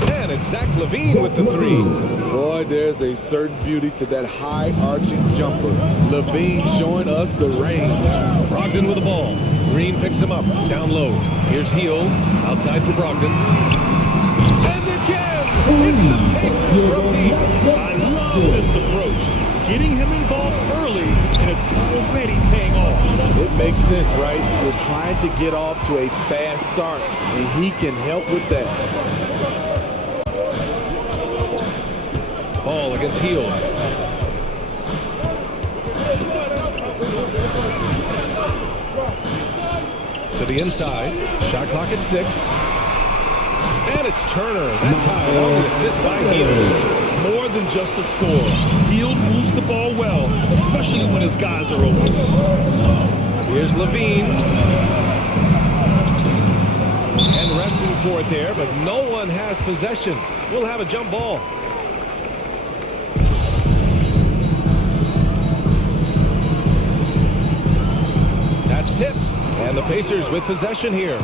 And it's Zach Levine with the three. Boy, there's a certain beauty to that high-arching jumper. Levine showing us the range. Brogdon with the ball. Green picks him up, down low. Here's Hield, outside for Brogdon. And again, it's the Pacers from deep. I love this approach. Getting him involved early, and it's already paying off. It makes sense, right? We're trying to get off to a fast start, and he can help with that. Ball against Hield. To the inside. Shot clock at 6. And it's Turner. That time on the assist by Hield. More than just a score. Hield moves the ball well, especially when his guys are open. Here's Levine. And wrestling for it there, but no one has possession. We'll have a jump ball. That's tipped. And the Pacers with possession here.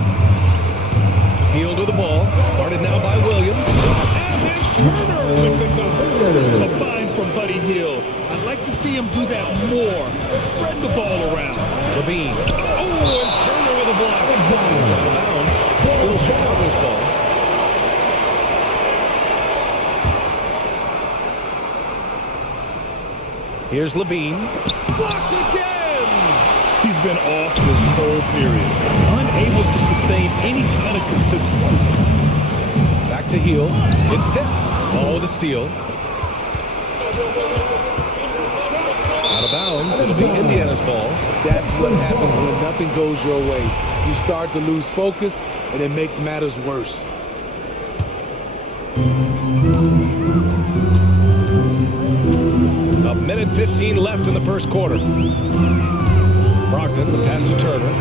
Hield with the ball. Guarded now by Williams. And then Turner with the number. A find from Buddy Hield. I'd like to see him do that more. Spread the ball around. Levine. Oh, and Turner with a block. It's out of bounds. Still Chicago's ball. Here's Levine. Blocked again! He's been off this whole period. Unable to sustain any kind of consistency. Back to Hield. It's tipped. Ball with a steal. Out of bounds. It'll be Indiana's ball. That's what happens when nothing goes your way. You start to lose focus, and it makes matters worse. A minute 15 left in the first quarter. Brogdon, the pass to Turner.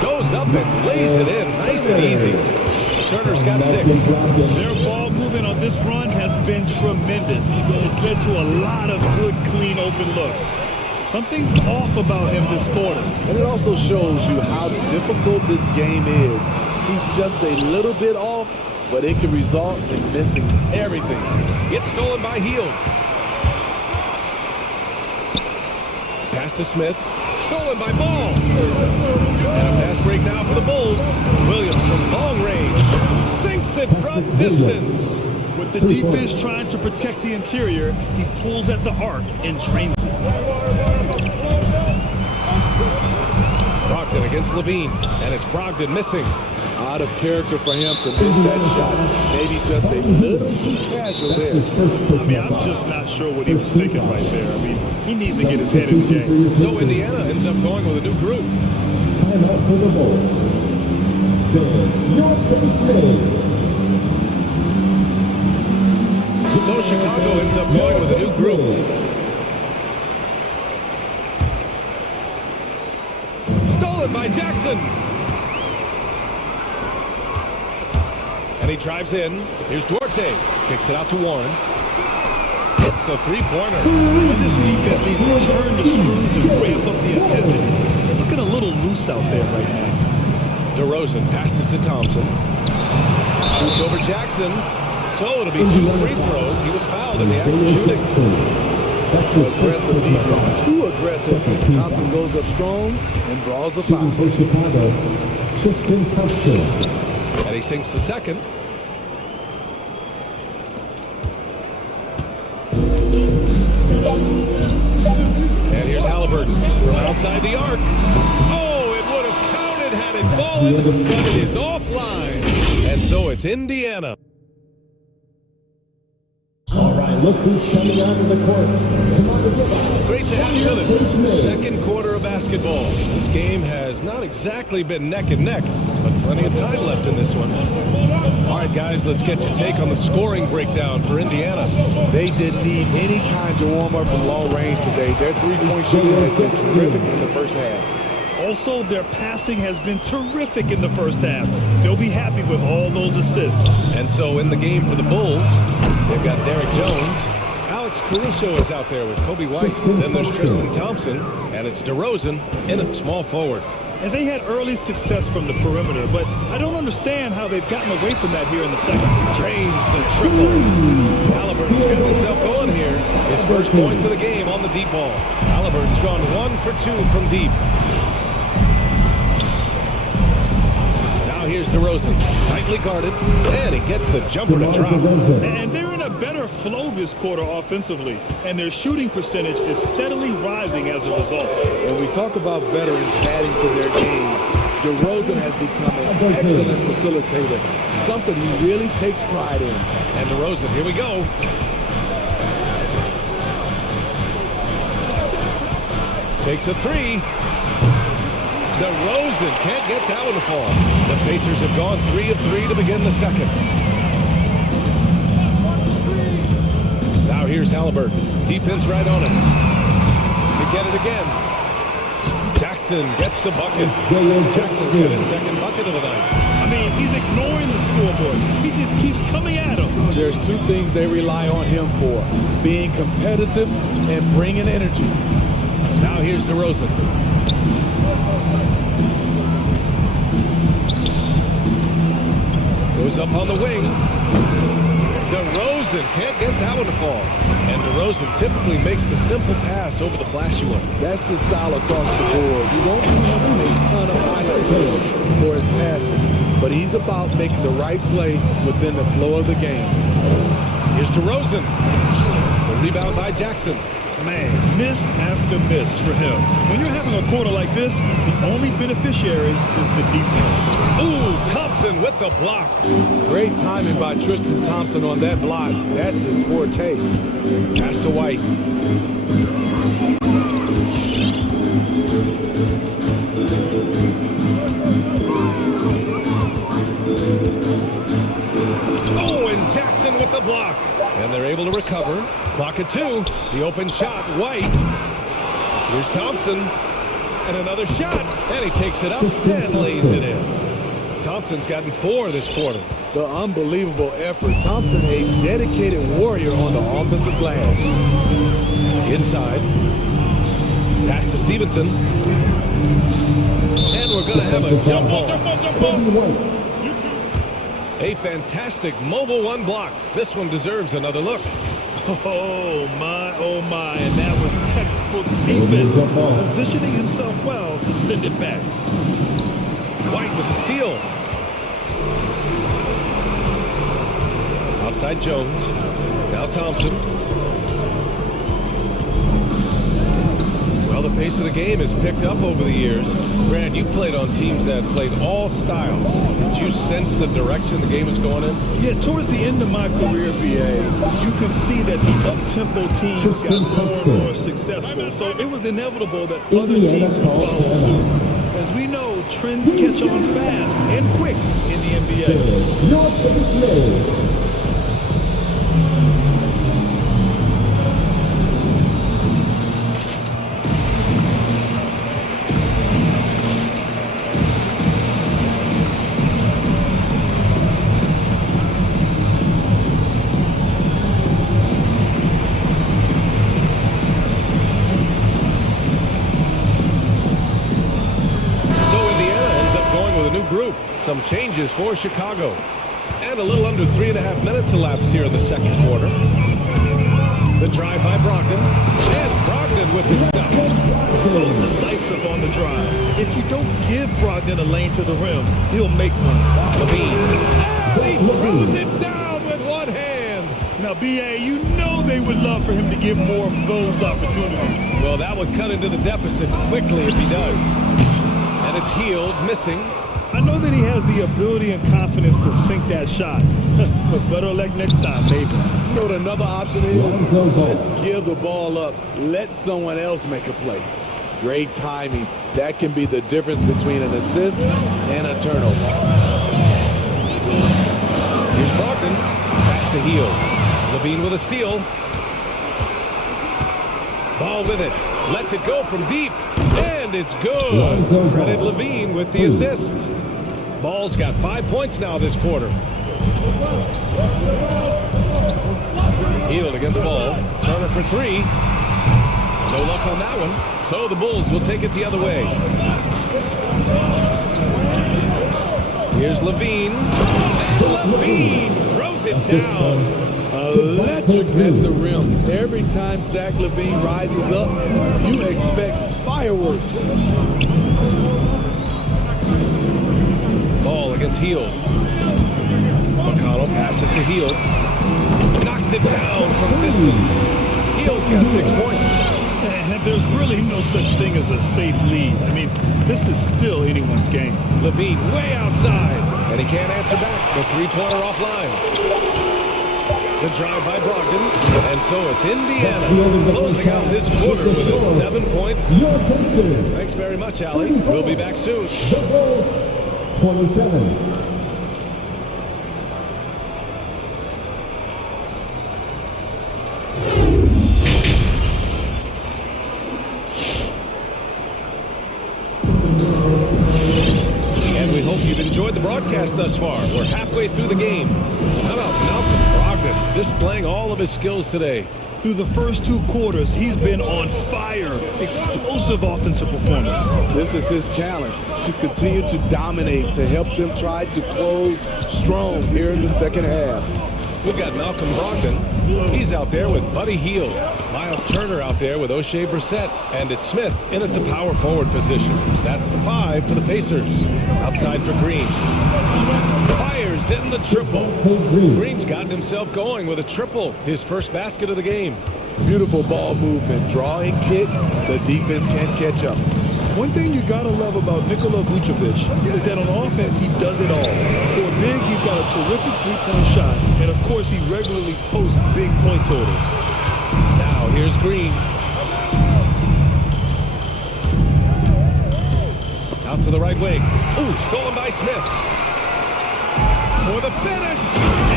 Goes up and lays it in. Nice and easy. Turner's got 6. Their ball movement on this run has been tremendous. It's led to a lot of good, clean, open looks. Something's off about him this quarter. And it also shows you how difficult this game is. He's just a little bit off, but it can result in missing everything. It's stolen by Hield. Pass to Smith. Stolen by Ball. And a fast break now for the Bulls. Williams from long range. Sinks it from distance. With the defense trying to protect the interior, he pulls at the arc and drains it. Brogdon against Levine. And it's Brogdon missing. Out of character for him to miss that shot. Maybe just a little too casual there. I mean, I'm just not sure what he was thinking right there. I mean, he needs to get his head in the game. So Indiana ends up going with a new group. Timeout for the Bulls. Your base mates. So Chicago ends up going with a new group. Stolen by Jackson. And he drives in. Here's Duarte. Kicks it out to Warren. Hits the three-pointer. And this defense needs to turn the screws and ramp up the intensity. They're looking a little loose out there right now. DeRozan passes to Thompson. Shoots over Jackson. So it'll be 2 free throws. He was fouled in the act of shooting. Aggressive defense. Too aggressive. Thompson goes up strong and draws the foul. For Chicago, Tristan Thompson. And he sinks the second. And here's Halliburton from outside the arc. Oh, it would have counted had it fallen, but it is offline. And so it's Indiana. All right, look who's coming out of the court. Come on, Great to have you with us. Second quarter of basketball. This game has not exactly been neck and neck, but plenty of time left in this one. All right, guys, let's get your take on the scoring breakdown for Indiana. They didn't need any time to warm up from long range today. Their three-point shooting has been terrific in the first half. Also, their passing has been terrific in the first half. They'll be happy with all those assists. And so in the game for the Bulls, they've got Derek Jones. Alex Caruso is out there with Kobe White. Then there's Tristan Thompson, and it's DeRozan in at small forward. And they had early success from the perimeter, but I don't understand how they've gotten away from that here in the second. Drains the triple. Halliburton's got himself going here. His first points of the game on the deep ball. Halliburton's gone 1 for 2 from deep. Here's DeRozan, tightly guarded, and he gets the jumper to drop. And they're in a better flow this quarter offensively, and their shooting percentage is steadily rising as a result. And we talk about veterans adding to their games. DeRozan has become an excellent facilitator, something he really takes pride in. And DeRozan, here we go. Takes a three. DeRozan can't get that one to fall. The Pacers have gone 3 of 3 to begin the second. Now here's Halliburton. Defense right on him. To get it again. Jackson gets the bucket. Jackson's got his second bucket of the night. I mean, he's ignoring the scoreboard. He just keeps coming at him. There's 2 things they rely on him for. Being competitive and bringing energy. Now here's DeRozan. Goes up on the wing. DeRozan can't get that one to fall. And DeRozan typically makes the simple pass over the flashy one. That's his style across the board. You won't see him on a ton of highlight plays for his passing, but he's about making the right play within the flow of the game. Here's DeRozan. The rebound by Jackson. Man, miss after miss for him. When you're having a quarter like this, the only beneficiary is the defense. Ooh, Thompson with the block. Great timing by Tristan Thompson on that block. That's his forte. Pass to White. Oh, and Jackson with the block. And they're able to recover. Clock at 2. The open shot, White. Here's Thompson. And another shot. And he takes it up and lays it in. Thompson's gotten 4 this quarter. The unbelievable effort. Thompson, a dedicated warrior on the offensive glass. Inside. Pass to Stevenson. And we're going to have a jump ball. A fantastic mobile one block. This one deserves another look. Oh my, and that was textbook defense, positioning himself well to send it back. White with the steal. Outside Jones. Now Thompson. Well, the pace of the game has picked up over the years. Grant, you played on teams that played all styles. Did you sense the direction the game was going in? Yeah, towards the end of my career, BA, you can see that the up-tempo teams got more and more successful. So it was inevitable that other teams would follow suit. As we know, trends catch on fast and quick in the NBA. Some changes for Chicago. And a little under 3.5 minutes elapsed here in the second quarter. The drive by Brogdon. And Brogdon with the stop. So decisive on the drive. If you don't give Brogdon a lane to the rim, he'll make one. Levine. And he throws it down with one hand. Now, BA, you know they would love for him to get more of those opportunities. Well, that would cut into the deficit quickly if he does. And it's Healed, missing. I know that he has the ability and confidence to sink that shot, but better luck next time, maybe. You know what another option is? Just give the ball up. Let someone else make a play. Great timing. That can be the difference between an assist and a turnover. Here's Brogdon. Pass to Healed. Levine with a steal. Ball with it. Lets it go from deep. And it's good. Credit Levine with the assist. Ball's got 5 points now this quarter. Healed against Ball. Turner for three. No luck on that one. So the Bulls will take it the other way. Here's Levine. Levine throws it down. Electric at the rim. Every time Zach Levine rises up, you expect fireworks. Ball against Healed. McConnell passes to Healed. Knocks it down from distance. Heald's got 6 points. And there's really no such thing as a safe lead. I mean, this is still anyone's game. Levine way outside. And he can't answer back. The three-pointer offline. The drive by Brogdon, and so it's Indiana closing out this quarter with a 7-point. Thanks very much, Allie. We'll be back soon. 27. And we hope you've enjoyed the broadcast thus far. We're halfway through the game. How about Malcolm Brogdon displaying all of his skills today? Through the first 2 quarters, he's been on fire. Explosive offensive performance. This is his challenge, to continue to dominate, to help them try to close strong here in the second half. We've got Malcolm Brogdon. He's out there with Buddy Hield. Miles Turner out there with O'Shea Brissett. And it's Smith in at the power forward position. That's the 5 for the Pacers. Outside for Green. Fires in the triple. Green's gotten himself going with a triple. His first basket of the game. Beautiful ball movement. Drawing kick. The defense can't catch up. One thing you gotta love about Nikola Vucevic is that on offense, he does it all. For a big, he's got a terrific three-point shot. And of course, he regularly posts big point totals. Now, here's Green. Out to the right wing. Ooh, stolen by Smith. For the finish.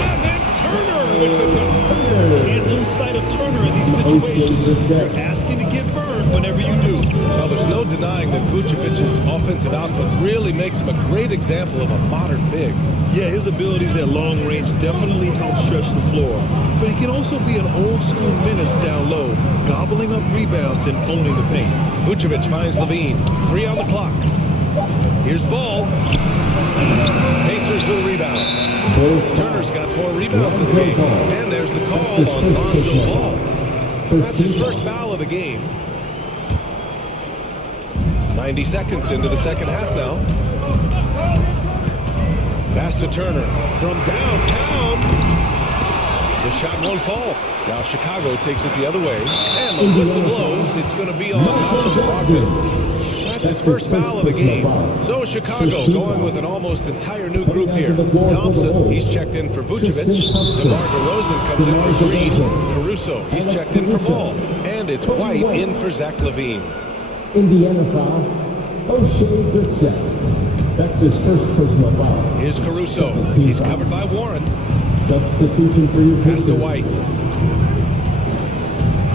And then Turner with the dunk. Can't lose sight of Turner in these situations. You're asking to get burned whenever you do. Well, there's no denying that Vucevic's offensive output really makes him a great example of a modern big. Yeah, his abilities at long range definitely help stretch the floor. But he can also be an old-school menace down low, gobbling up rebounds and owning the paint. Vucevic finds Levine. 3 on the clock. Here's Ball. Pacers Turner's for the rebound. Turner's got 4 rebounds in the game. And there's the call on Lonzo Ball. That's his first foul of the game. 90 seconds into the second half now. Pass to Turner from downtown. The shot won't fall. Now Chicago takes it the other way. And the whistle blows. It's going to be on Brogdon. That's his first foul of the game. So Chicago going with an almost entire new group here. Thompson, he's checked in for Vucevic. DeMar DeRozan comes in for Green. Caruso, he's checked in for Ball. And it's White in for Zach LaVine. Indiana foul, O'Shea Brissett. That's his first personal foul. Here's Caruso. He's covered by Warren. Substitution for your pass to White.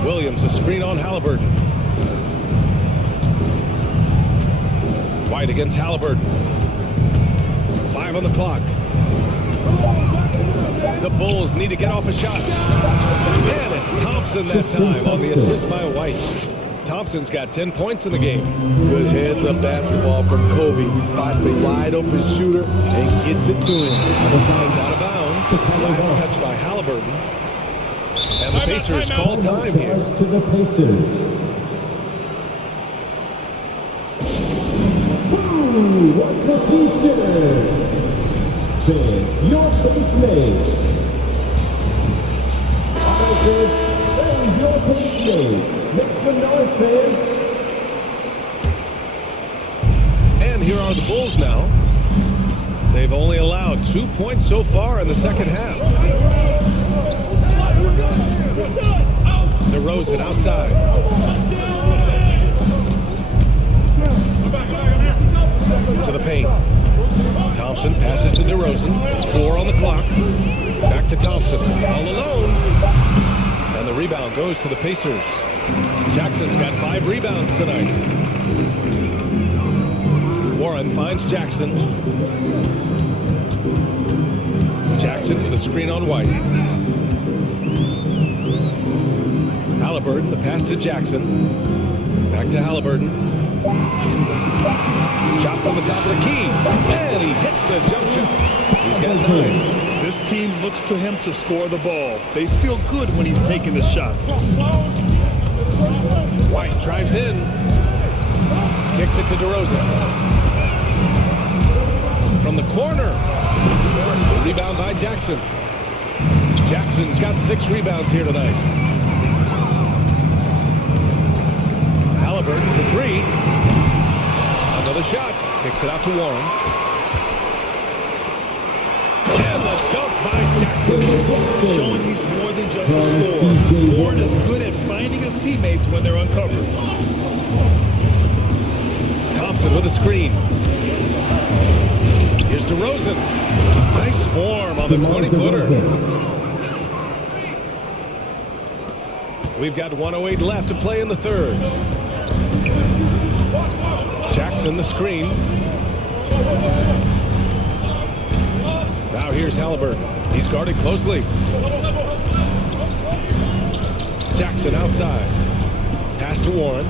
Williams, a screen on Halliburton. White against Halliburton. 5 on the clock. The Bulls need to get off a shot. And it's Thompson that time on the assist by White. Thompson's got 10 points in the game. Good heads-up basketball from Kobe. He spots a wide-open shooter and gets it to him. It's out of bounds. Last touch by Halliburton. And the Pacers call time here. To the Pacers. What's the t-shirt? Fans, your base mates. All right, fans, your base mates. Make some noise, fans. And here are the Bulls now. They've only allowed 2 points so far in the second half. DeRozan outside. To the paint. Thompson passes to DeRozan. 4 on the clock. Back to Thompson. All alone. And the rebound goes to the Pacers. Jackson's got 5 rebounds tonight. Warren finds Jackson. Jackson with a screen on White. Halliburton, the pass to Jackson. Back to Halliburton. Shot from the top of the key. And he hits the jump shot. He's got 9. This team looks to him to score the ball. They feel good when he's taking the shots. White drives in. Kicks it to DeRozan. From the corner. The rebound by Jackson. Jackson's got 6 rebounds here tonight. Halliburton for 3. Another shot. Kicks it out to Warren. And the dunk by Jackson. Showing he's more than just a scorer. Warren is good at finding his teammates when they're uncovered. Thompson with a screen. Here's DeRozan. Nice form on the 20-footer. We've got 1:08 left to play in the third. Jackson the screen. Now here's Halliburton. He's guarded closely. Jackson outside. Pass to Warren.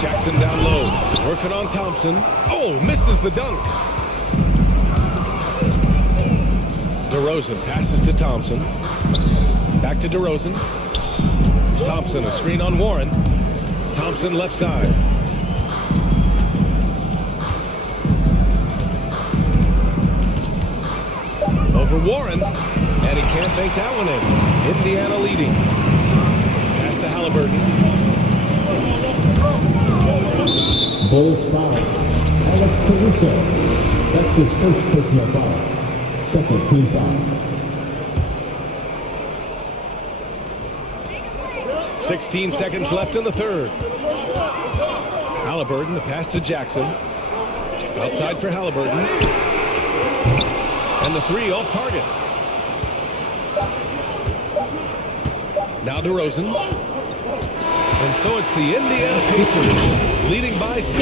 Jackson down low. Working on Thompson. Oh, misses the dunk. DeRozan passes to Thompson. Back to DeRozan. Thompson, a screen on Warren. Thompson left side. Over Warren. And he can't bank that one in. Indiana leading. Pass to Halliburton. Bulls foul. Alex Caruso. That's his first personal foul. Second team foul. 16 seconds left in the third. Halliburton, the pass to Jackson. Outside for Halliburton. And the 3 off target. Now DeRozan. And so it's the Indiana Pacers leading by 6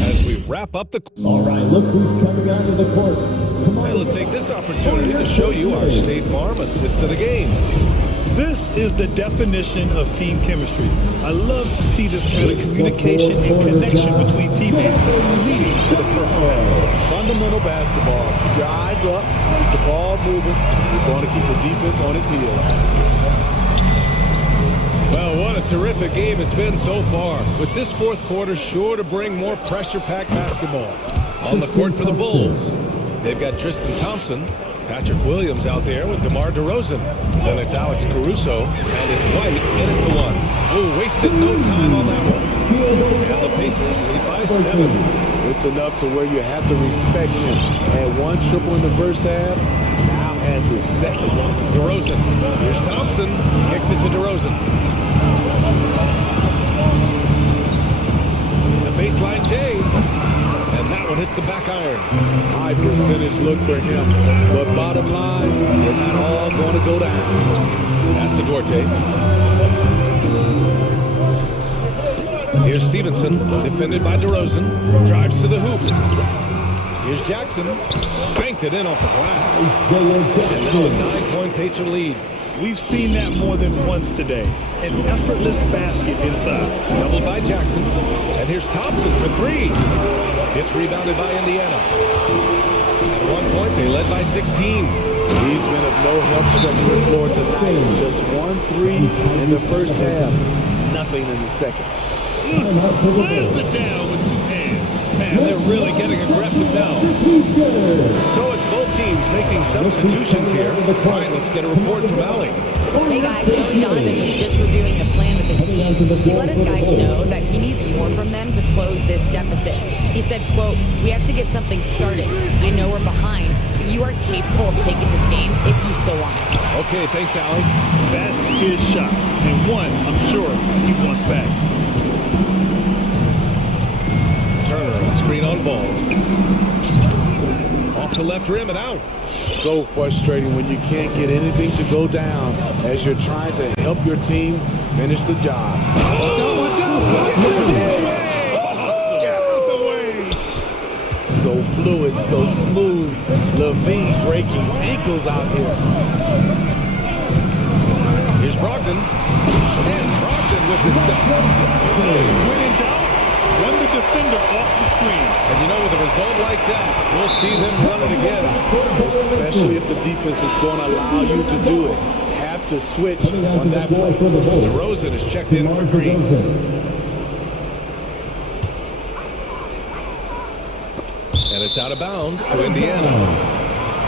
as we wrap up the... All right, look who's coming onto the court. Come on. Hey, let's take this opportunity to show you our State Farm assist of the game. This is the definition of team chemistry. I love to see this kind of communication and connection between teammates leading to the perfect pass. Fundamental basketball. Keep your eyes up, keep the ball moving. You're going to keep the defense on its heels. Well, what a terrific game it's been so far. With this fourth quarter sure to bring more pressure-packed basketball. On the court for the Bulls, they've got Tristan Thompson, Patrick Williams out there with DeMar DeRozan. Then it's Alex Caruso, and it's White in at the one. Oh, wasted no time on that one. Now the Pacers lead by 7. It's enough to where you have to respect him. Had one triple in the first half, now has his second one. DeRozan, here's Thompson, kicks it to DeRozan. The baseline J, and that one hits the back iron. High percentage look for him, but bottom line, they're not all going to go down. Pass to Duarte. Here's Stevenson, defended by DeRozan, drives to the hoop. Here's Jackson, banked it in off the glass. And now a 9-point Pacer lead. We've seen that more than once today. An effortless basket inside. Doubled by Jackson. And here's Thompson for 3. It's rebounded by Indiana. At one point, they led by 16. He's been of no help stretching the floor tonight. Just 1-3 in the first half. Nothing in the second. Slams it down with 2 hands. Man, they're really getting aggressive now. So it's both teams making substitutions here. All right, let's get a report from Allie. Hey guys, Coach Donovan was just reviewing the plan with his team. He let his guys know that he needs more from them to close this deficit. He said, quote, "We have to get something started. I know we're behind, but you are capable of taking this game if you still want it." Okay, thanks, Allie. That's his shot. And one, I'm sure, he wants back. Turner, a screen on ball. Off the left rim and out. So frustrating when you can't get anything to go down as you're trying to help your team finish the job. Watch out, watch out! Get out the way! So fluid, so smooth. Levine breaking ankles out here. Here's Brogdon. And Brogdon with the step. When in doubt, run the defender off the screen. And you know, with a result like that, we'll see them run it again. Especially if the defense is going to allow you to do it. Have to switch on that play. DeRozan is checked in for Green. And it's out of bounds to Indiana.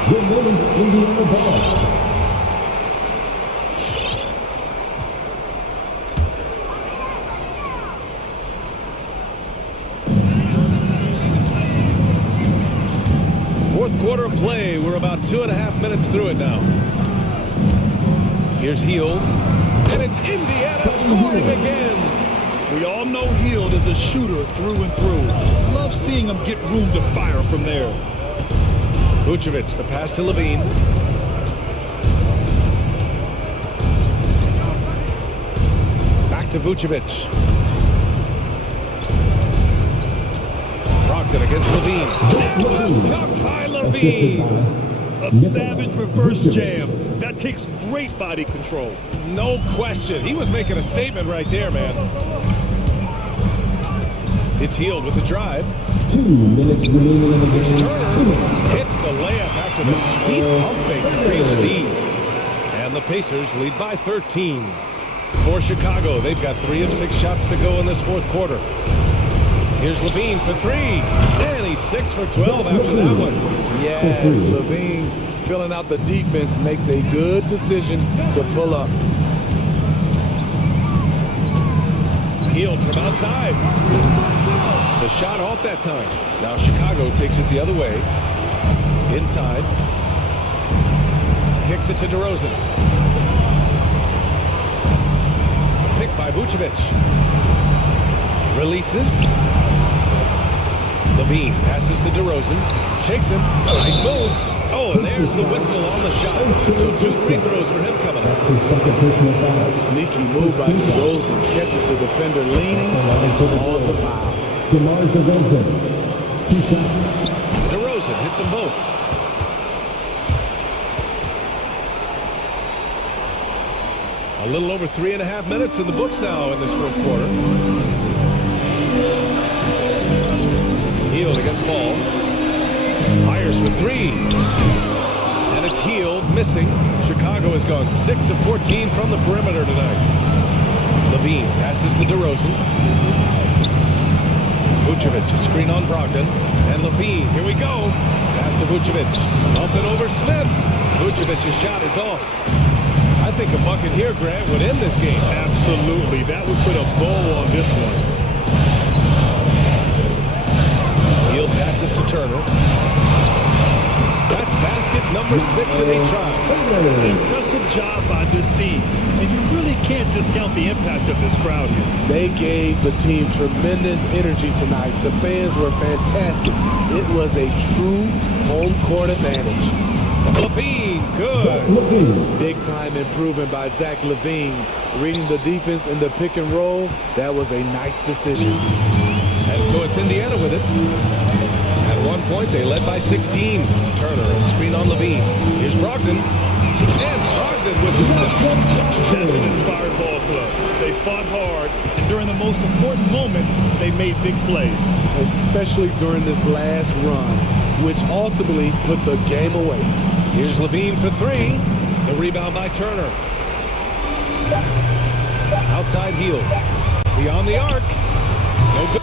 Indiana ball. Fourth quarter of play. We're about 2.5 minutes through it now. Here's Hield. And it's Indiana scoring again. We all know Hield is a shooter through and through. Love seeing him get room to fire from there. Vucevic, the pass to Levine. Back to Vucevic. Brogdon against Levine. Dunk by Levine. A savage reverse jam. That takes great body control. No question. He was making a statement right there, man. It's Hield with the drive. 2 minutes remaining in the game. Turner hits the layup after the sweet pump fake to increase the lead. And the Pacers lead by 13. For Chicago, they've got 3 of 6 shots to go in this fourth quarter. Here's Levine for 3. And he's 6 for 12 after that one. Yes, Levine filling out the defense makes a good decision to pull up. Hield from outside. The shot off that time. Now Chicago takes it the other way. Inside. Kicks it to DeRozan. Picked by Vucevic. Releases. Levine passes to DeRozan. Shakes him. Nice move. Oh, and there's the whistle on the shot. So 2 free throws for him coming up. A sneaky move by DeRozan. Catches the defender leaning and calls the foul. DeMar DeRozan. 2 shots. DeRozan hits them both. A little over 3.5 minutes in the books now in this fourth quarter. Hield against Ball. Fires for three. And it's Hield missing. Chicago has gone 6 of 14 from the perimeter tonight. Levine passes to DeRozan. Vucevic, a screen on Brogdon. And Levine, here we go. Pass to Vucevic. Up and over Smith. Vucevic's shot is off. I think a bucket here, Grant, would end this game. Absolutely. That would put a bow on this one. Hield passes to Turner. That's basket number 6 that they tried. Impressive job by this team. And you really can't discount the impact of this crowd here. They gave the team tremendous energy tonight. The fans were fantastic. It was a true home court advantage. Levine, good. Big time improvement by Zach Levine. Reading the defense in the pick and roll, that was a nice decision. And so it's Indiana with it. At one point, they led by 16. Turner, a screen on Levine. Here's Brogdon. And Brogdon with the stop. That's an inspired ball club. They fought hard, and during the most important moments, they made big plays. Especially during this last run, which ultimately put the game away. Here's Levine for three. The rebound by Turner. Outside Hield. Beyond the arc. No good.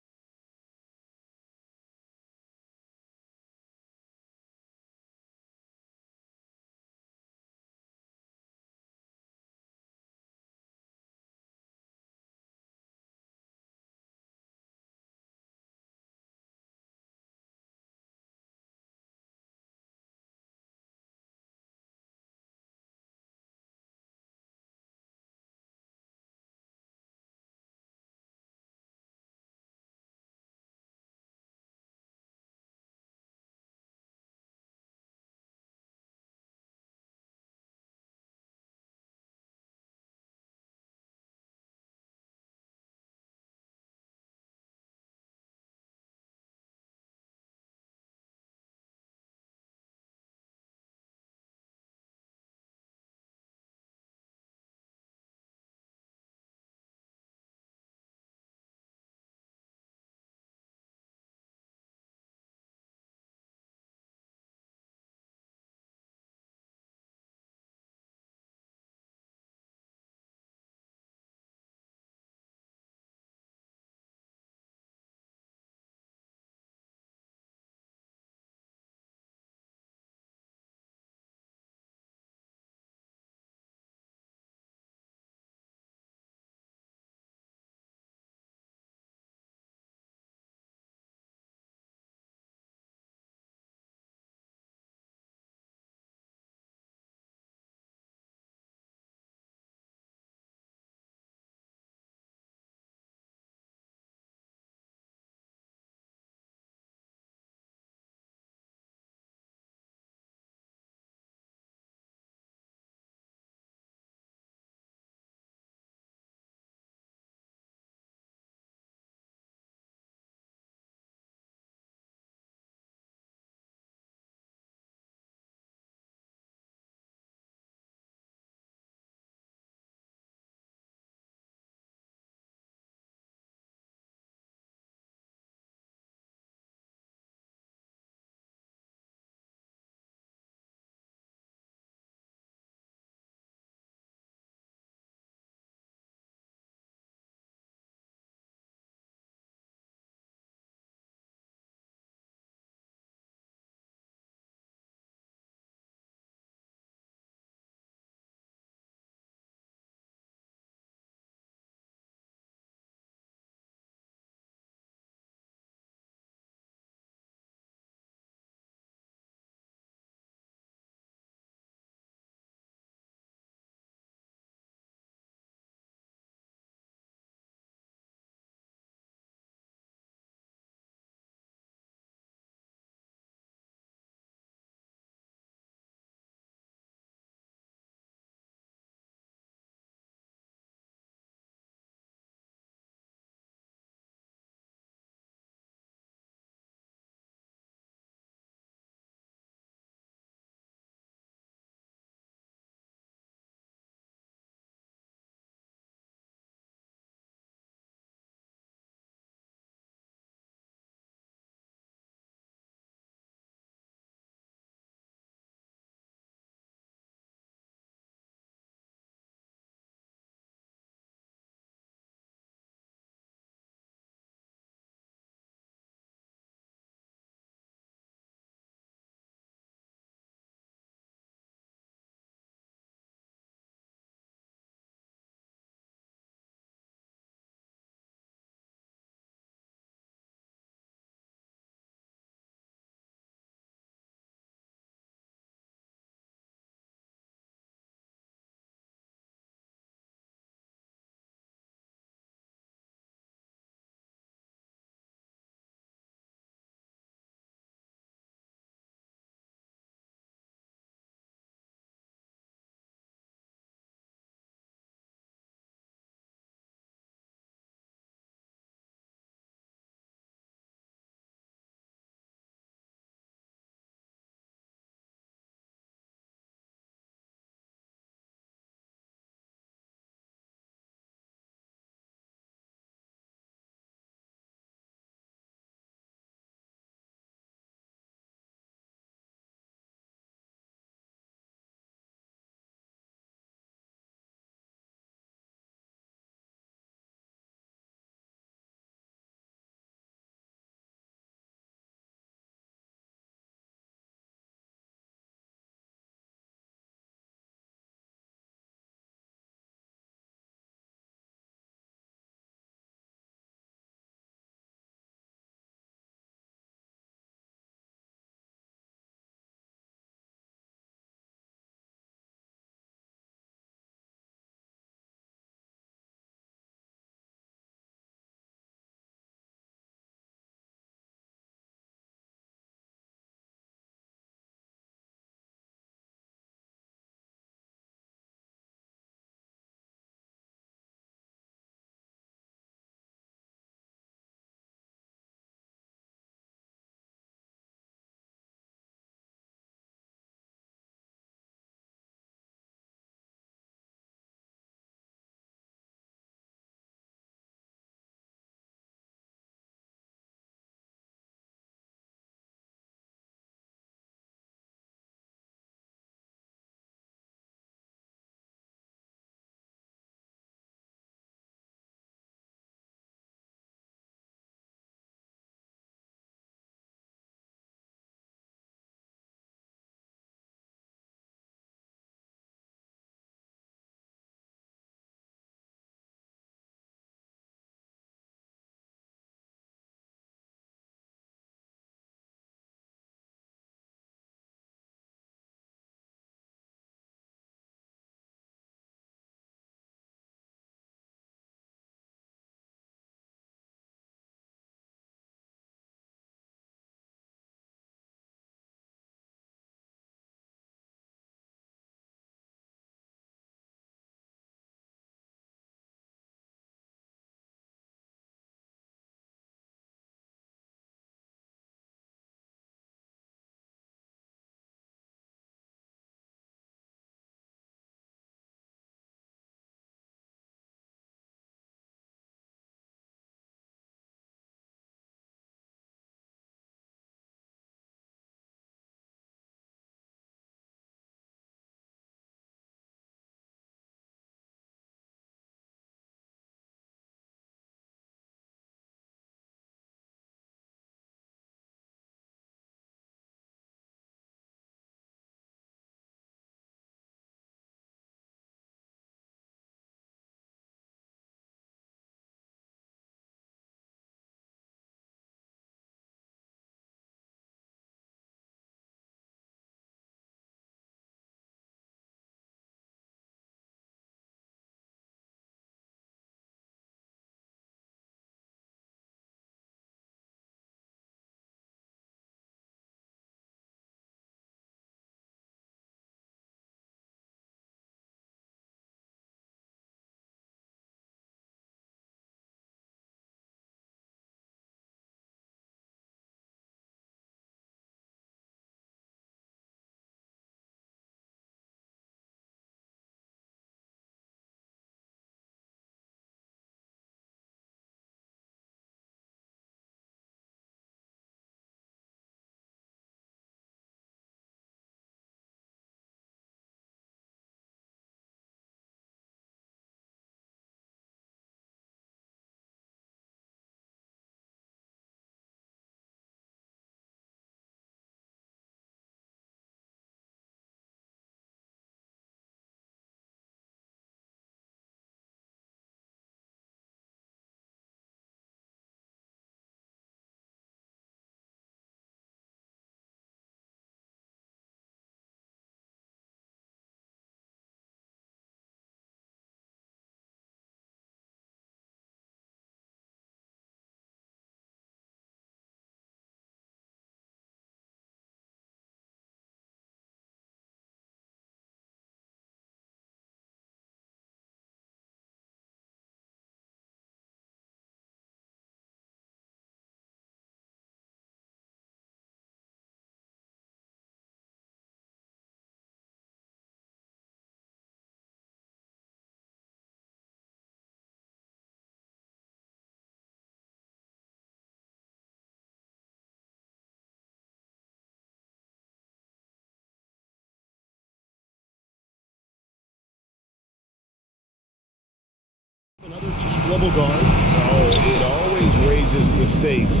level guard. Oh, it always raises the stakes,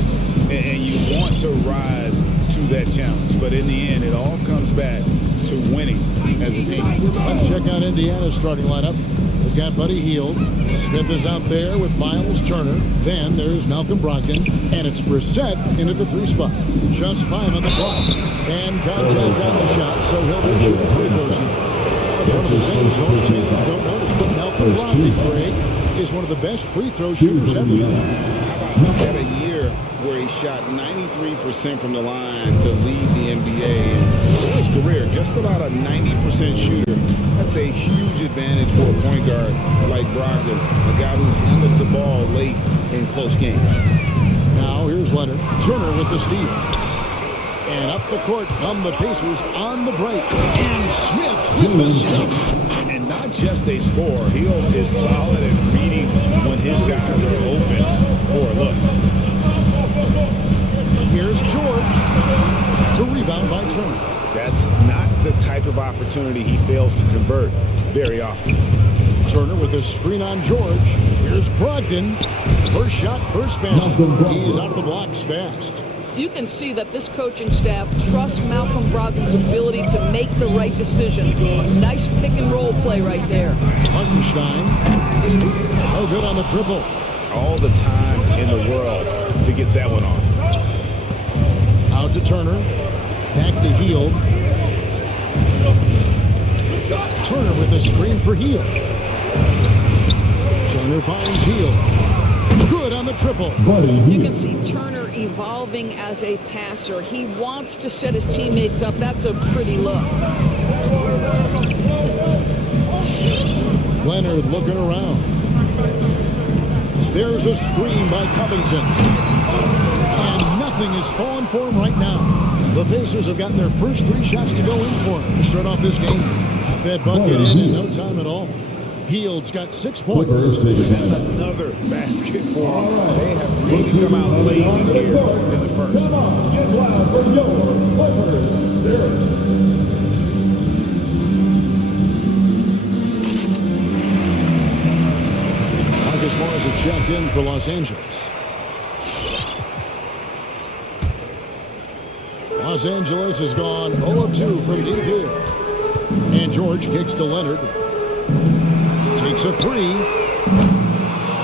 and you want to rise to that challenge. But in the end, it all comes back to winning as a team. Let's check out Indiana's starting lineup. They've got Buddy Hield. Smith is out there with Miles Turner. Then there's Malcolm Brogdon. And it's Brissett into the 3 spot. Just 5 on the clock. And contact on the shot, so he'll be shooting free throws here. One of the things most fans don't notice, but Malcolm Brogdon, Greg, is one of the best free throw shooters ever. How about had a year where he shot 93% from the line to lead the NBA, and in his career, just about a 90% shooter. That's a huge advantage for a point guard like Brogdon, a guy who handles the ball late in close games. Now here's Leonard. Turner with the steal. And up the court come the Pacers on the break. And Smith with the stuff. And not just a scorer, Hield is solid at reading when his guys are open for a look. Here's George. To rebound by Turner. That's not the type of opportunity he fails to convert very often. Turner with a screen on George. Here's Brogdon. First shot, first basket. He's out of the blocks fast. You can see that this coaching staff trusts Malcolm Brogdon's ability to make the right decision. Nice pick and roll play right there. Hartenstein. No good on the triple. All the time in the world to get that one off. Out to Turner. Back to Hield. Turner with a screen for Hield. Turner finds Hield. Good on the triple. You can see Turner evolving as a passer. He wants to set his teammates up. That's a pretty look. Leonard looking around. There's a screen by Covington. And nothing is falling for him right now. The Pacers have gotten their first 3 shots to go in for him to start off this game. Got that bucket in no time at all. Hield's got 6 points. That's another basket for them. They have really come out blazing here in the first. Come on, get loud for your Clippers. Marcus Morris has checked in for Los Angeles. Los Angeles has gone 0 of 2 from deep here. And George kicks to Leonard. Takes a 3.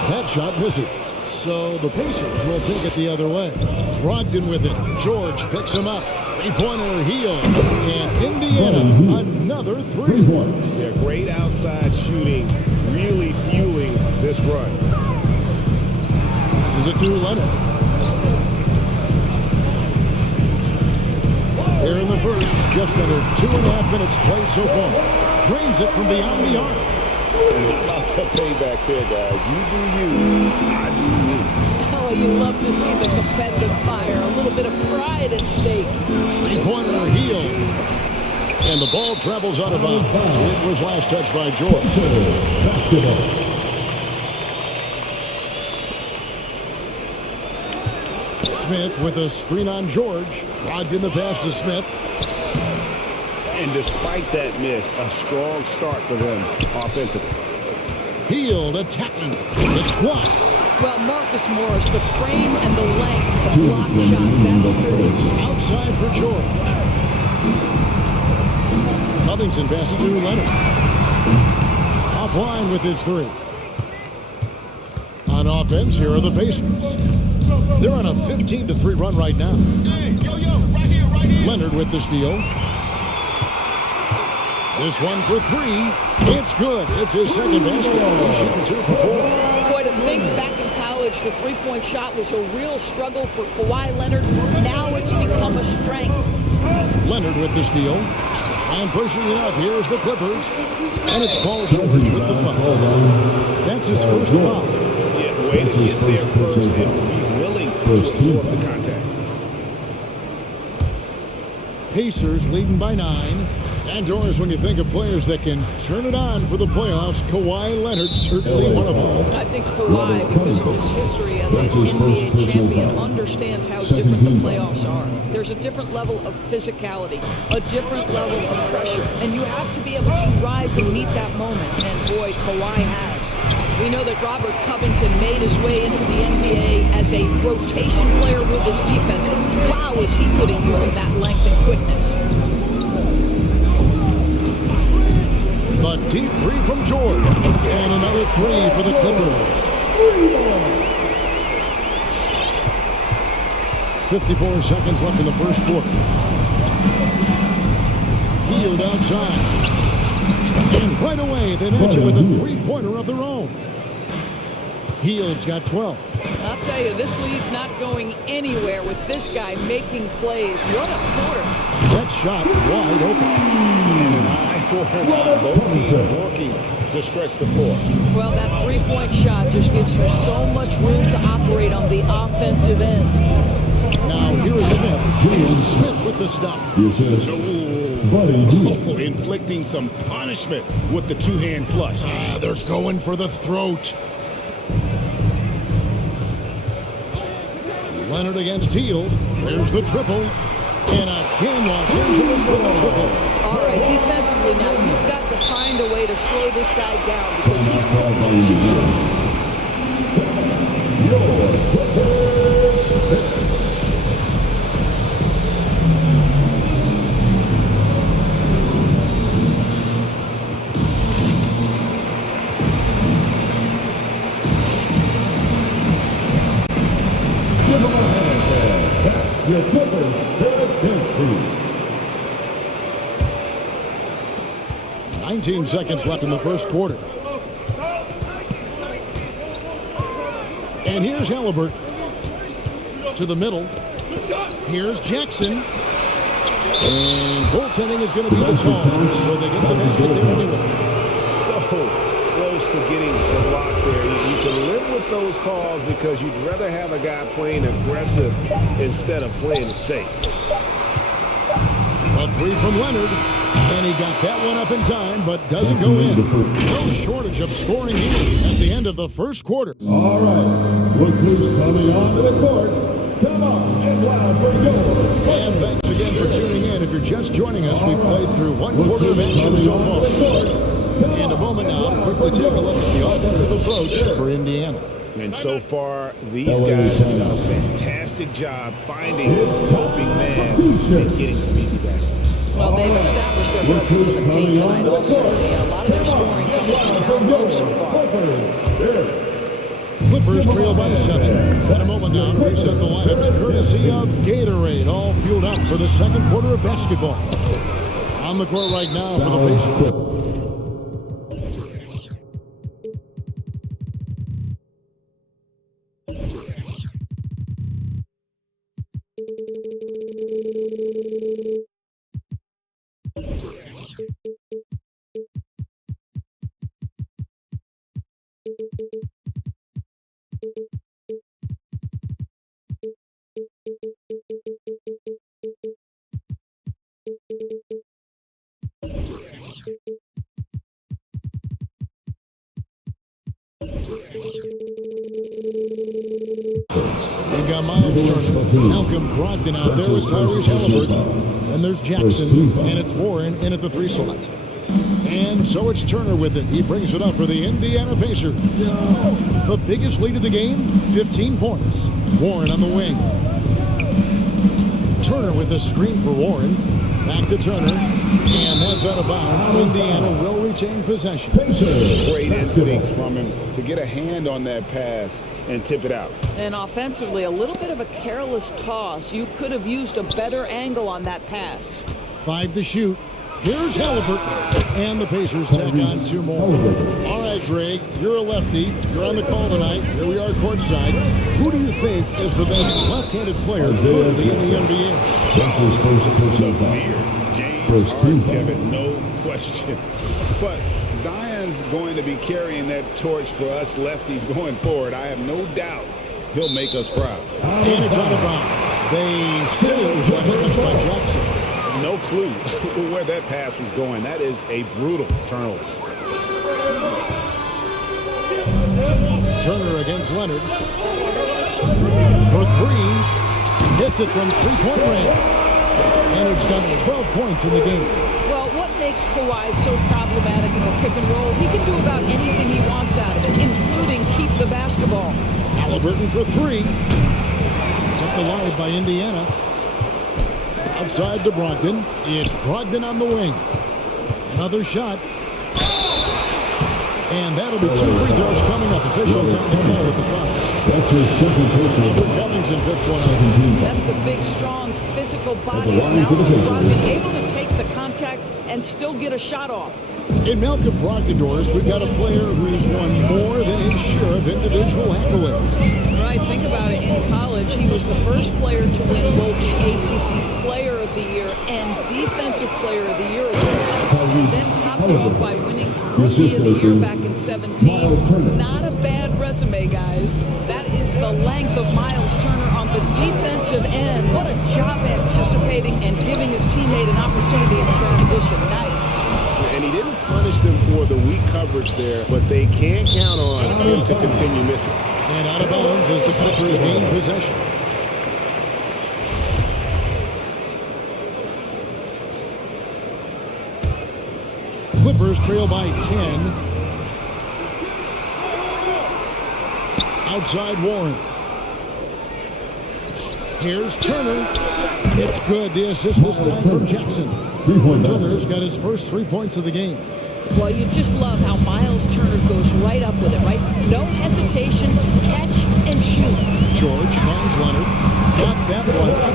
That shot misses. So the Pacers will take it the other way. Brogdon with it. George picks him up. 3-pointer Hield. And Indiana, another 3. Yeah, great outside shooting, really fueling this run. This is it to Leonard. Here in the first, just under 2.5 minutes played so far. Drains it from beyond the arc. How about the payback there, guys? You do you, I do me. Oh, you love to see the competitive fire. A little bit of pride at stake. 3-pointer Hield. And the ball travels out of bounds. It was last touched by George. Smith with a screen on George. Brogdon the pass to Smith. And despite that miss, a strong start for them offensively. Hield attacking. It's blocked. Well, Marcus Morris, the frame and the length to block shots, that's pretty. Outside for George. Covington passes to Leonard. Offline with his 3. On offense, here are the Pacers. They're on a 15-3 run right now. Hey, yo, right here. Leonard with the steal. This one for 3. It's good. It's his second basket. He's shooting 2 for 4. Boy, to think back in college, the three-point shot was a real struggle for Kawhi Leonard. Now it's become a strength. Leonard with the steal. And pushing it up. Here's the Clippers. And it's Paul George with the foul. That's his first foul. Yeah, way to get there first and be willing to absorb the contact. Pacers leading by 9. And Doris, when you think of players that can turn it on for the playoffs, Kawhi Leonard certainly one of them. I think Kawhi, because of his history as an NBA champion, understands how different the playoffs are. There's a different level of physicality, a different level of pressure, and you have to be able to rise and meet that moment, and boy, Kawhi has. We know that Robert Covington made his way into the NBA as a rotation player with his defense. Wow, is he good at using that length and quickness. The deep three from George. And another three for the Clippers. 54 seconds left in the first quarter. Healed outside. And right away, they match it with a three-pointer of their own. Heald's got 12. I'll tell you, this lead's not going anywhere with this guy making plays. What a quarter. That shot wide open. And an eye for an eye. Both teams working to stretch the floor. Well, that three-point shot just gives you so much room to operate on the offensive end. Now here is Smith. And Smith with the stuff. Inflicting some punishment with the two-hand flush. They're going for the throat. Leonard against Hield. There's the triple. And again, Los Angeles with a triple. All right, defensively now, you've got to find a way to slow this guy down because he's pulling up too Your Clippers, Spirit Dance Crew. 19 seconds left in the first quarter. And here's Halliburton to the middle. Here's Jackson. And goaltending is going to be the call. So they get the basket there anyway. So close to getting the block there. You can live with those calls because you'd rather have a guy playing aggressive instead of playing it safe. A three from Leonard. And he got that one up in time, but doesn't go in. No shortage of scoring here at the end of the first quarter. All right. Look who's coming onto the court. Come on, and loud for yours. And thanks again for tuning in. If you're just joining us, we've played through one quarter of action so far. In a moment now, quickly take a look at the offensive approach for Indiana. And so far, these guys have done a fantastic job finding the open man and getting some easy baskets. Well, they've established their presence in the paint tonight also. A lot of their scoring comes from down low so far. Clippers trail by 7. In a moment now, reset the lineups courtesy of Gatorade, all fueled up for the second quarter of basketball. On the court right now for the Pacers. They've got Miles Turner, Malcolm Brogdon out there with Tyrese Halliburton. Then there's Jackson, and it's Warren in at the 3 slot. And so it's Turner with it. He brings it up for the Indiana Pacers. The biggest lead of the game, 15 points. Warren on the wing. Turner with the screen for Warren. Back to Turner. And that's out of bounds. Indiana will retain possession. Great instincts from him to get a hand on that pass and tip it out. And offensively, a little bit of a careless toss. You could have used a better angle on that pass. 5 to shoot. Here's Halliburton. And the Pacers tack on 2 more. All right, Greg, you're a lefty. You're on the call tonight. Here we are courtside. Who do you think is the best left-handed player currently in the NBA? James Harden, Kevin, no question. But Zion's going to be carrying that torch for us lefties going forward. I have no doubt he'll make us proud. And it's out of bounds. They say it was last touch by Jackson. No clue where that pass was going. That is a brutal turnover. Turner against Leonard. For 3. Hits it from three-point range. Leonard's got 12 points in the game. Well, what makes Kawhi so problematic in the pick and roll? He can do about anything he wants out of it, including basketball. Halliburton for three. Kept alive by Indiana. Outside to Brogdon. It's Brogdon on the wing. Another shot. And that'll be 2 free throws coming up. Officials on the call with the foul. Robert Covington picks one up. That's the big, strong, physical body of Malcolm Brogdon, able to take the contact and still get a shot off. In Malcolm Brogdon, we've got a player who's won more than his share of individual accolades. Right, think about it. In college, he was the first player to win both the ACC Player of the Year and Defensive Player of the Year awards. And then topped it off by winning Rookie of the Year back in 2017. Not a bad resume, guys. That is the length of Miles Turner on the defensive end. What a job anticipating and giving his teammate an opportunity in transition. Nice. And he didn't punish them for the weak coverage there, but they can't count on him to continue missing. And out of bounds as the Clippers gain possession. Clippers trail by 10. Outside Warren. Here's Turner. It's good. The assist this time from Jackson. Turner's got his first 3 points of the game. Well, you just love how Miles Turner goes right up with it, right? No hesitation, catch and shoot. George finds Leonard. Got that one up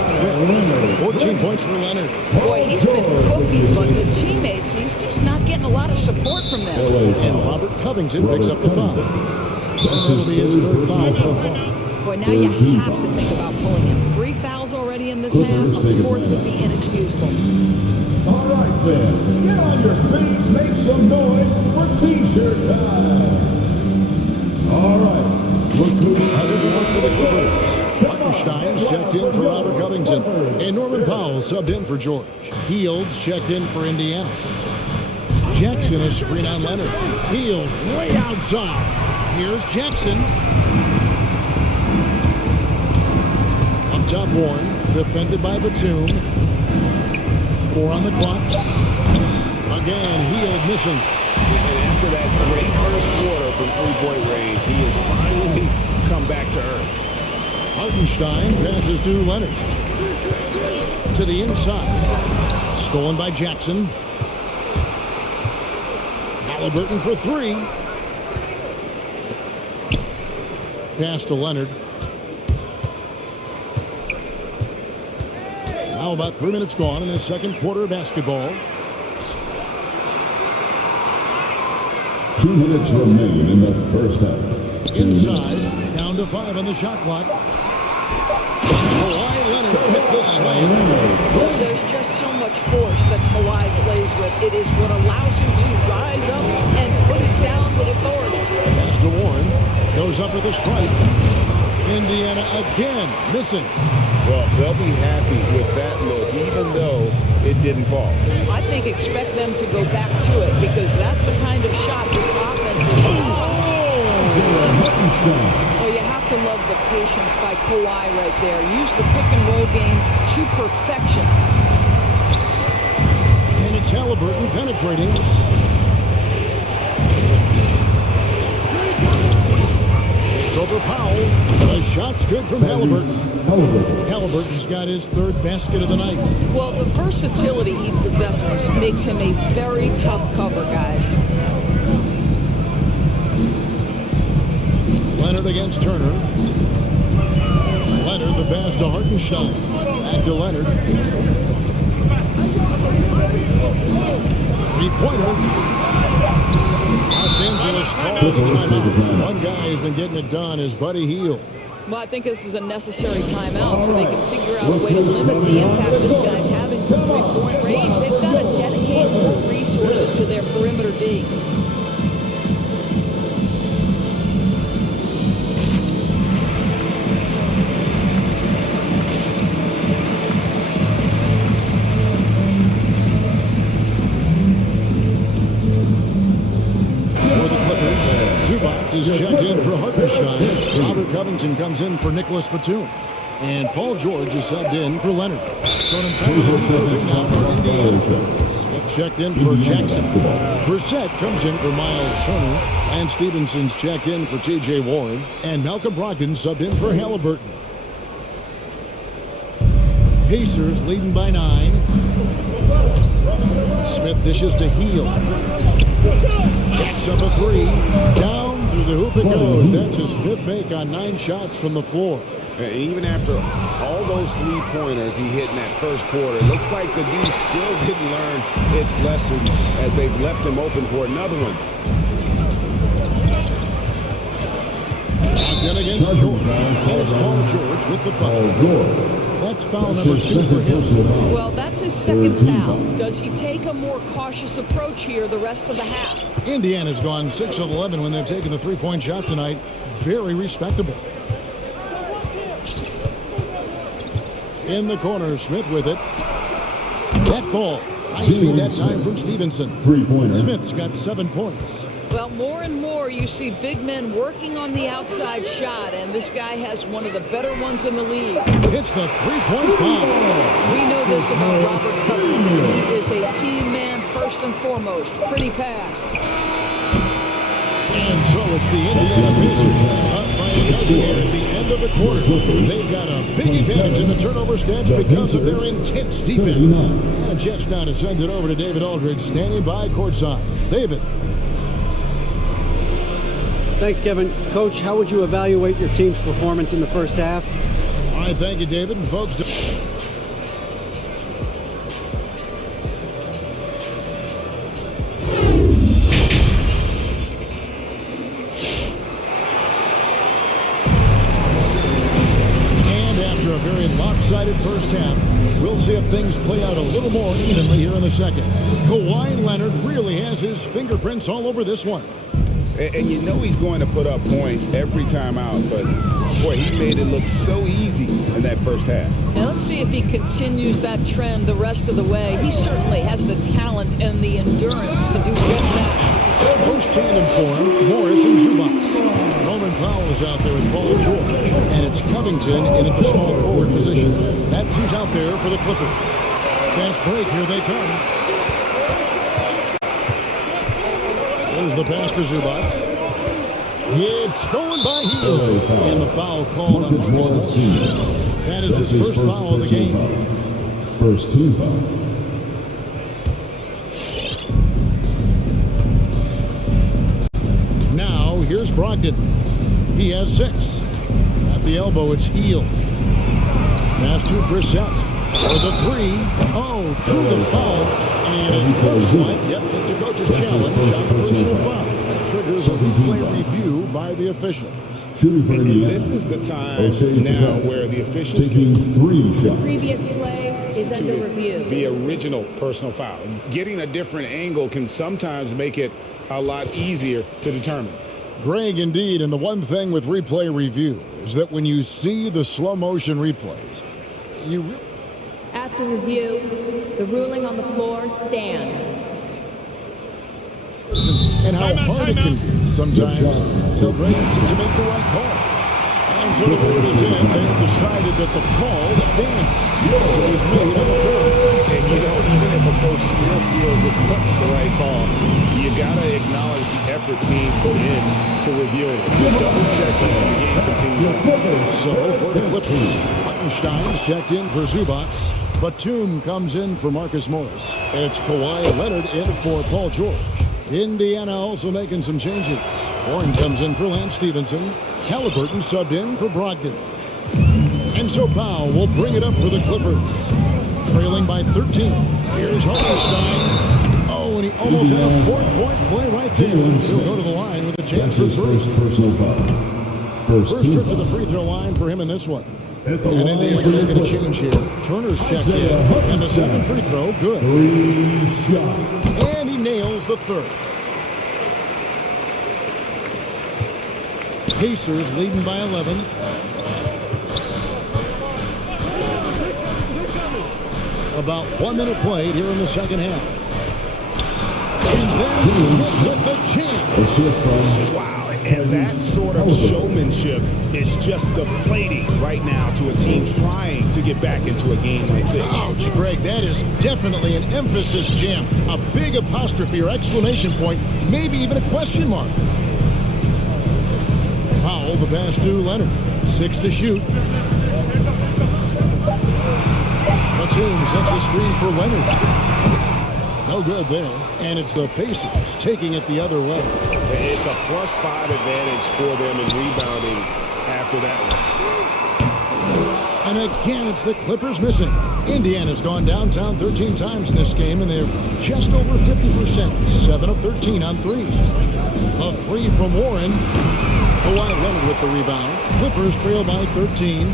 quick. 14 points for Leonard. Boy, he's been cooking, but the teammates, he's just not getting a lot of support from them. And Robert Covington picks up the foul. That'll be his third foul so far. Boy, now you have to think about pulling him. 3 fouls already in this half. A fourth would be inexcusable. All right, then. Get on your feet, make some noise for T-shirt time. All right. Look for the Clippers. Hartenstein's checked in for Robert Covington. And Norman Powell subbed in for George. Fields checked in for Indiana. Jackson is screen on Leonard. Field way outside. Here's Jackson. Up top Warren. Defended by Batum. 4 on the clock. Again, Hield missing. And after that great first quarter from three-point range, he has finally come back to earth. Hartenstein passes to Leonard. To the inside. Stolen by Jackson. Halliburton for 3. Pass to Leonard. Now about 3 minutes gone in the second quarter of basketball. 2 minutes remain in the first half. Inside, down to 5 on the shot clock. Kawhi Leonard with the slam. Well, there's just so much force that Kawhi plays with. It is what allows him to rise up and put it down with authority. Pass to Warren. Goes up with a strike. Indiana again missing. Well, they'll be happy with that look, even though it didn't fall. I think expect them to go back to it because that's the kind of shot this offense is. Well, you have to love the patience by Kawhi right there. Use the pick and roll game to perfection. And it's Halliburton penetrating. Over Powell. The shot's good from Halliburton. Halliburton's got his third basket of the night. Well, the versatility he possesses makes him a very tough cover, guys. Leonard against Turner. Leonard the pass to Hartenstein. Back to Leonard. Three-pointer. Los Angeles calls timeout. One guy has been getting it done is Buddy Hield. Well, I think this is a necessary timeout so they can figure out a way to limit the impact this guy's having from three-point range. They've got to dedicate more resources to their perimeter D. Is checked in for Hartenstein. Robert Covington comes in for Nicholas Batum. And Paul George is subbed in for Leonard. So an entirely new grouping now for Indiana. Smith checked in for Jackson. Brissett comes in for Miles Turner. And Stevenson's checked in for T.J. Ward. And Malcolm Brogdon subbed in for Halliburton. Pacers leading by 9. Smith dishes to Heel. Jacks up a 3. Down through the hoop it goes. That's his 5th make on 9 shots from the floor. Even after all those three-pointers he hit in that first quarter, it looks like the D still didn't learn its lesson as they've left him open for another one. Locked in against George. And it's Paul George with the foul. That's foul number 2 for him. Well, that's his second foul. Does he take a more cautious approach here the rest of the half? Indiana's gone 6 of 11 when they've taken the three-point shot tonight. Very respectable. In the corner, Smith with it. That ball. High speed that time from Stevenson. Smith's got 7 points. Well, more and more you see big men working on the outside shot, and this guy has one of the better ones in the league. It's the three-point bomb. We know this about Robert Covington. He is a team man first and foremost. Pretty pass. And so it's the Indiana Pacers up by a dozen here at the end of the quarter. They've got a big advantage in the turnover stats because of their intense defense. And Jets now to send it over to David Aldridge, standing by courtside. David. Thanks, Kevin. Coach, how would you evaluate your team's performance in the first half? All right, thank you, David. And folks, lopsided first half. We'll see if things play out a little more evenly here in the second. Kawhi Leonard really has his fingerprints all over this one. And you know he's going to put up points every time out, but boy, he made it look so easy in that first half. Now let's see if he continues that trend the rest of the way. He certainly has the talent and the endurance to do just that. Post tandem for him, Morris and Zubac. Norman Powell is out there with Paul George, and it's Covington in at the small forward position. That's who's out there for the Clippers. Fast break, here they come. There's the pass to Zubac. It's stolen by Heel. And the foul called on Marcus Morris. That is his first foul of the game. First team foul. Now, here's Brogdon. He has 6. At the elbow, it's Heel. Pass to Brissett. For the 3. Oh, drew the foul. And it looks like, yep, it's a coach's challenge on the personal foul. That triggers a replay review by the officials. This is the time now where the officials taking 3 shots. Previous play is under review. The original personal foul. Getting a different angle can sometimes make it a lot easier to determine. Greg, indeed, and the one thing with replay review is that when you see the slow motion replays, you After review, the ruling on the floor stands. And how hard it can be sometimes. Greg seems to make the right call. And so the word is in. They have decided that the call stands. It was made on the floor. And you know, even if a coach still feels it's not the right call, you gotta acknowledge the effort being put in to reviewing it. You double check it and the game continues. So for the Clippers, Hartenstein's checked in for Zubac. Batum comes in for Marcus Morris. And it's Kawhi Leonard in for Paul George. Indiana also making some changes. Warren comes in for Lance Stevenson. Halliburton subbed in for Brogdon. And so Powell will bring it up for the Clippers. Trailing by 13. Here's Hartenstein. Oh, and he almost had a 4-point play right there. He'll go to the line with a chance for 3. Personal foul. First trip to the free throw line for him in this one. And Indiana making a change here. Turner's checked in. And the second free throw, good. 3 shots. And he nails the third. Pacers leading by 11. About 1 minute played here in the second half. And then Smith with the jam. Wow, And that sort of showmanship is just deflating right now to a team trying to get back into a game like this. Ouch, Greg, that is definitely an emphasis jam. A big apostrophe or exclamation point, maybe even a question mark. Powell, the pass to Leonard. 6 to shoot. Batum sets a screen for Leonard. No good there. And it's the Pacers taking it the other way. It's a +5 advantage for them in rebounding after that one. And again, it's the Clippers missing. Indiana's gone downtown 13 times in this game, and they're just over 50%. 7 of 13 on threes. A three from Warren. Kawhi Leonard with the rebound. Clippers trail by 13.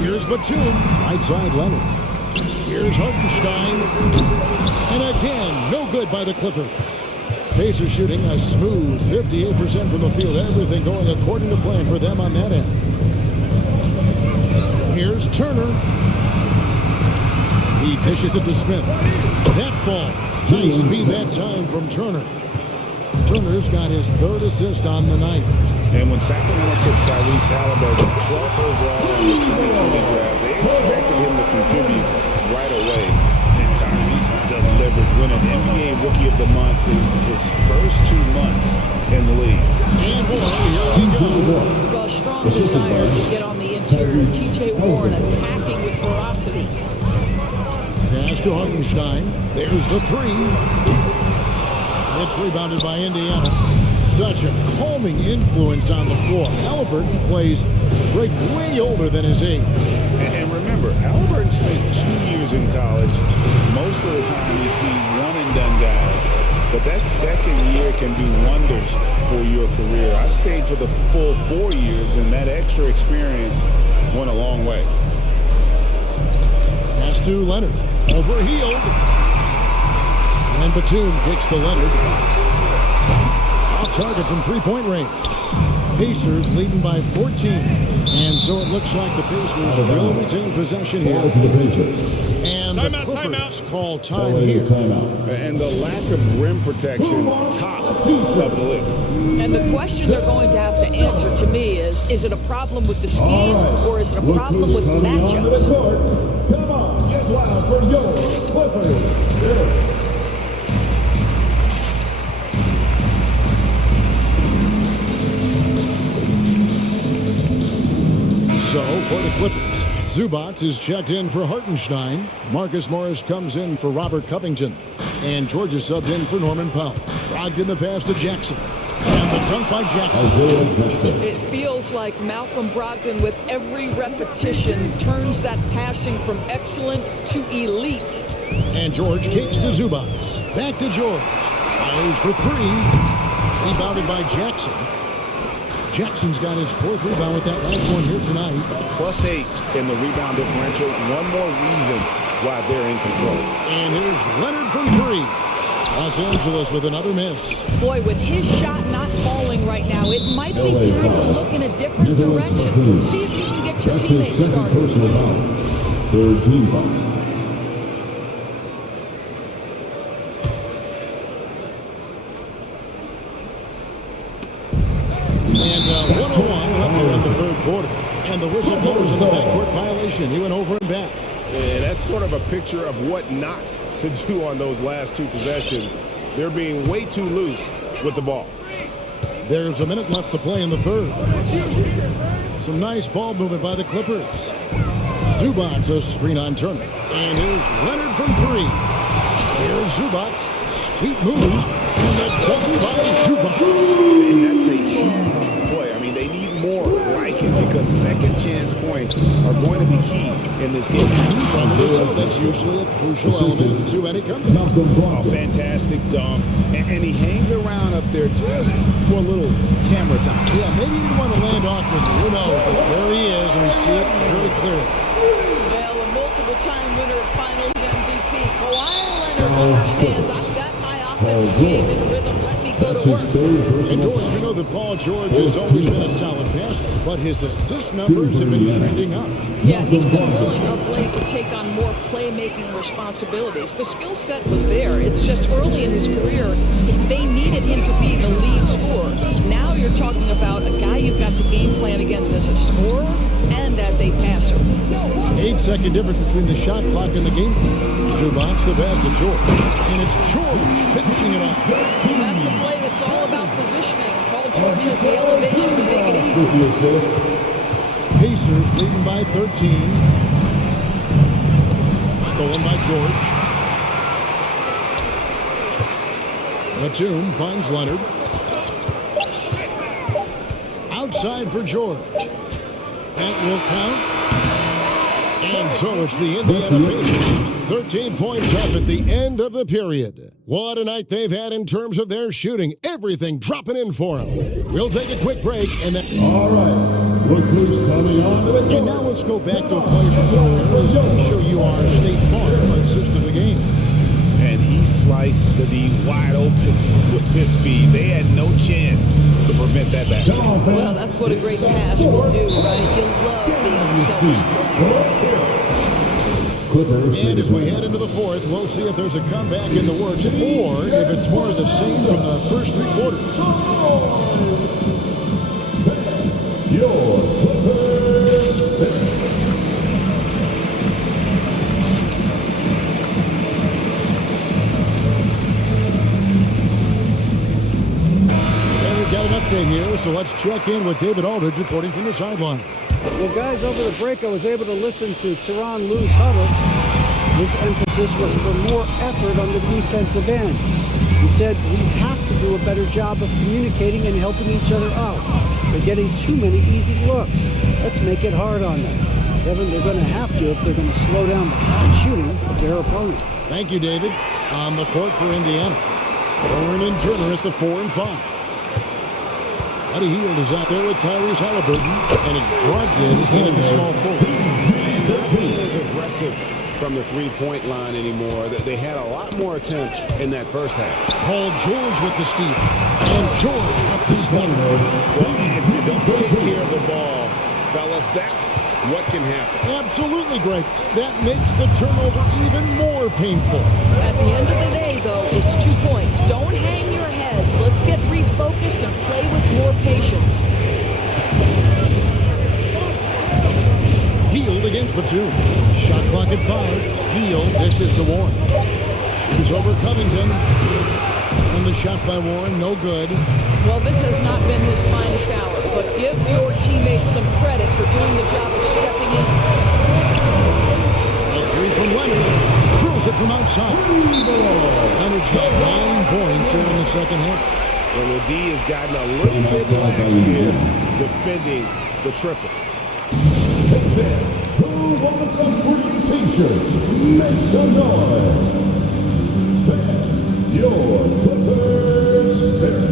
Here's Batum. Right side Leonard. Here's Hartenstein. And again, no good by the Clippers. Pacers shooting a smooth 58% from the field. Everything going according to plan for them on that end. Here's Turner. He dishes it to Smith. That ball. Nice speed that time from Turner. Turner's got his 3rd assist on the night. And when Sacramento took Tyrese Halliburton 12th overall in the 2020 draft, they expected him to contribute right away. And Tyrese delivered, winning NBA Rookie of the Month in his first 2 months in the league. And here we go. Well, a strong desire to get on the interior. T.J. Warren attacking with ferocity. Pass to Hartenstein. There's the three. It's rebounded by Indiana. Such a calming influence on the floor. Halliburton plays Greg way older than his age. And remember, Halliburton spent 2 years in college. Most of the time you see one-and-done guys. But that second year can do wonders for your career. I stayed for the full 4 years, and that extra experience went a long way. Pass to Leonard. Overhealed. And Batum kicks to Leonard. Off target from three-point range. Pacers leading by 14. And so it looks like the Pacers will retain possession here. And the Clippers call time here. And the lack of rim protection, top of the list. And the question they're going to have to answer to me is it a problem with the scheme or is it a problem with matchups? Come on, get loud for your Clippers. So, for the Clippers, Zubac is checked in for Hartenstein. Marcus Morris comes in for Robert Covington. And George is subbed in for Norman Powell. Rogged in the pass to Jackson. And the dunk by Jackson. It feels like Malcolm Brogdon, with every repetition, turns that passing from excellent to elite. And George kicks to Zubac. Back to George. Fires for three. Rebounded by Jackson. Jackson's got his 4th rebound with that last one here tonight. +8 in the rebound differential. One more reason why they're in control. And here's Leonard from 3. Los Angeles with another miss. Boy, with his shot not falling right now, it might be time to look in a different direction. See if you can get your teammates started. 3rd team foul. And 101 left here in the 3rd quarter. And the whistle blows in the backcourt violation. He went over and back. And that's sort of a picture of what not to do on those last 2 possessions. They're being way too loose with the ball. There's a minute left to play in the 3rd. Some nice ball movement by the Clippers. Zubac, a screen on Turner. And here's Leonard from 3. Here's Zubac. Sweet move. And the dunk by Zubac. And that's a huge play. I mean, they need more like it because second chance points are going to be key in this game. So that's usually a crucial element to any comeback. Oh, fantastic dunk. And he hangs around up there just for a little camera time. Yeah, maybe he didn't want to land awkwardly. Who knows? But there he is, and we see it very clearly. Well, a multiple-time winner of Finals MVP, Kawhi Leonard understands I've got my offensive game in rhythm. Let me go to work. And of course, we know that Paul George has always been a solid passer, but his assist numbers have been trending up. Yeah, he's been willing of late to take on more playmaking responsibilities. The skill set was there. It's just early in his career, they needed him to be the lead scorer. Now you're talking about a guy you've got to game plan against as a scorer and as a passer. 8-second difference between the shot clock and the game clock. Zubac, the pass to George. And it's George finishing it off. That's a play that's all about positioning. Paul George has the elevation to make it easy. Pacers leading by 13. Stolen by George. Batum finds Leonard. Outside for George. That will count. And so it's the Indiana Pacers. 13 points up at the end of the period. What a night they've had in terms of their shooting. Everything dropping in for them. We'll take a quick break and then... All right. Look who's coming on to the court. And now let's go back to a play from earlier as we show you our State Farm assist of the game. And he sliced the D wide open with this speed. They had no chance to prevent that basket. Well, that's what a great pass will do, right? You'll love the unselfish play. And as we head into the fourth, we'll see if there's a comeback in the works or if it's more of the same from the first three quarters. Your got an update here, so let's check in with David Aldridge reporting from the sideline. Well, guys, over the break, I was able to listen to Tyronn Lue's huddle. His emphasis was for more effort on the defensive end. He said we have to do a better job of communicating and helping each other out. They're getting too many easy looks. Let's make it hard on them. Kevin, they're going to have to if they're going to slow down the high shooting of their opponent. Thank you, David. On the court for Indiana. Warren and Turner at the 4 and 5. Buddy Hield is out there with Tyrese Halliburton, and it's Brogdon into the small forward. Not being as aggressive from the three-point line anymore. They had a lot more attempts in that first half. Paul George with the steal, and George with the stuff. Well, if you don't take care of the ball, fellas, that's what can happen. Absolutely, Greg. That makes the turnover even more painful. At the end of the day, though, it's 2 points. Don't hang your heads. Let's get refocused and play with more patience. Hield against Batum. Shot clock at 5. Hield dishes to Warren. Shoots over Covington. And the shot by Warren, no good. Well, this has not been his finest hour, but give your teammates some credit for doing the job of stepping in. A three from Leonard. Drills it from outside. Leonard's got 9 points here in the second half. Well, the D has gotten a little bit lax here defending the triple. Who wants a free t-shirt? Make some noise. Your Clippers Spirit.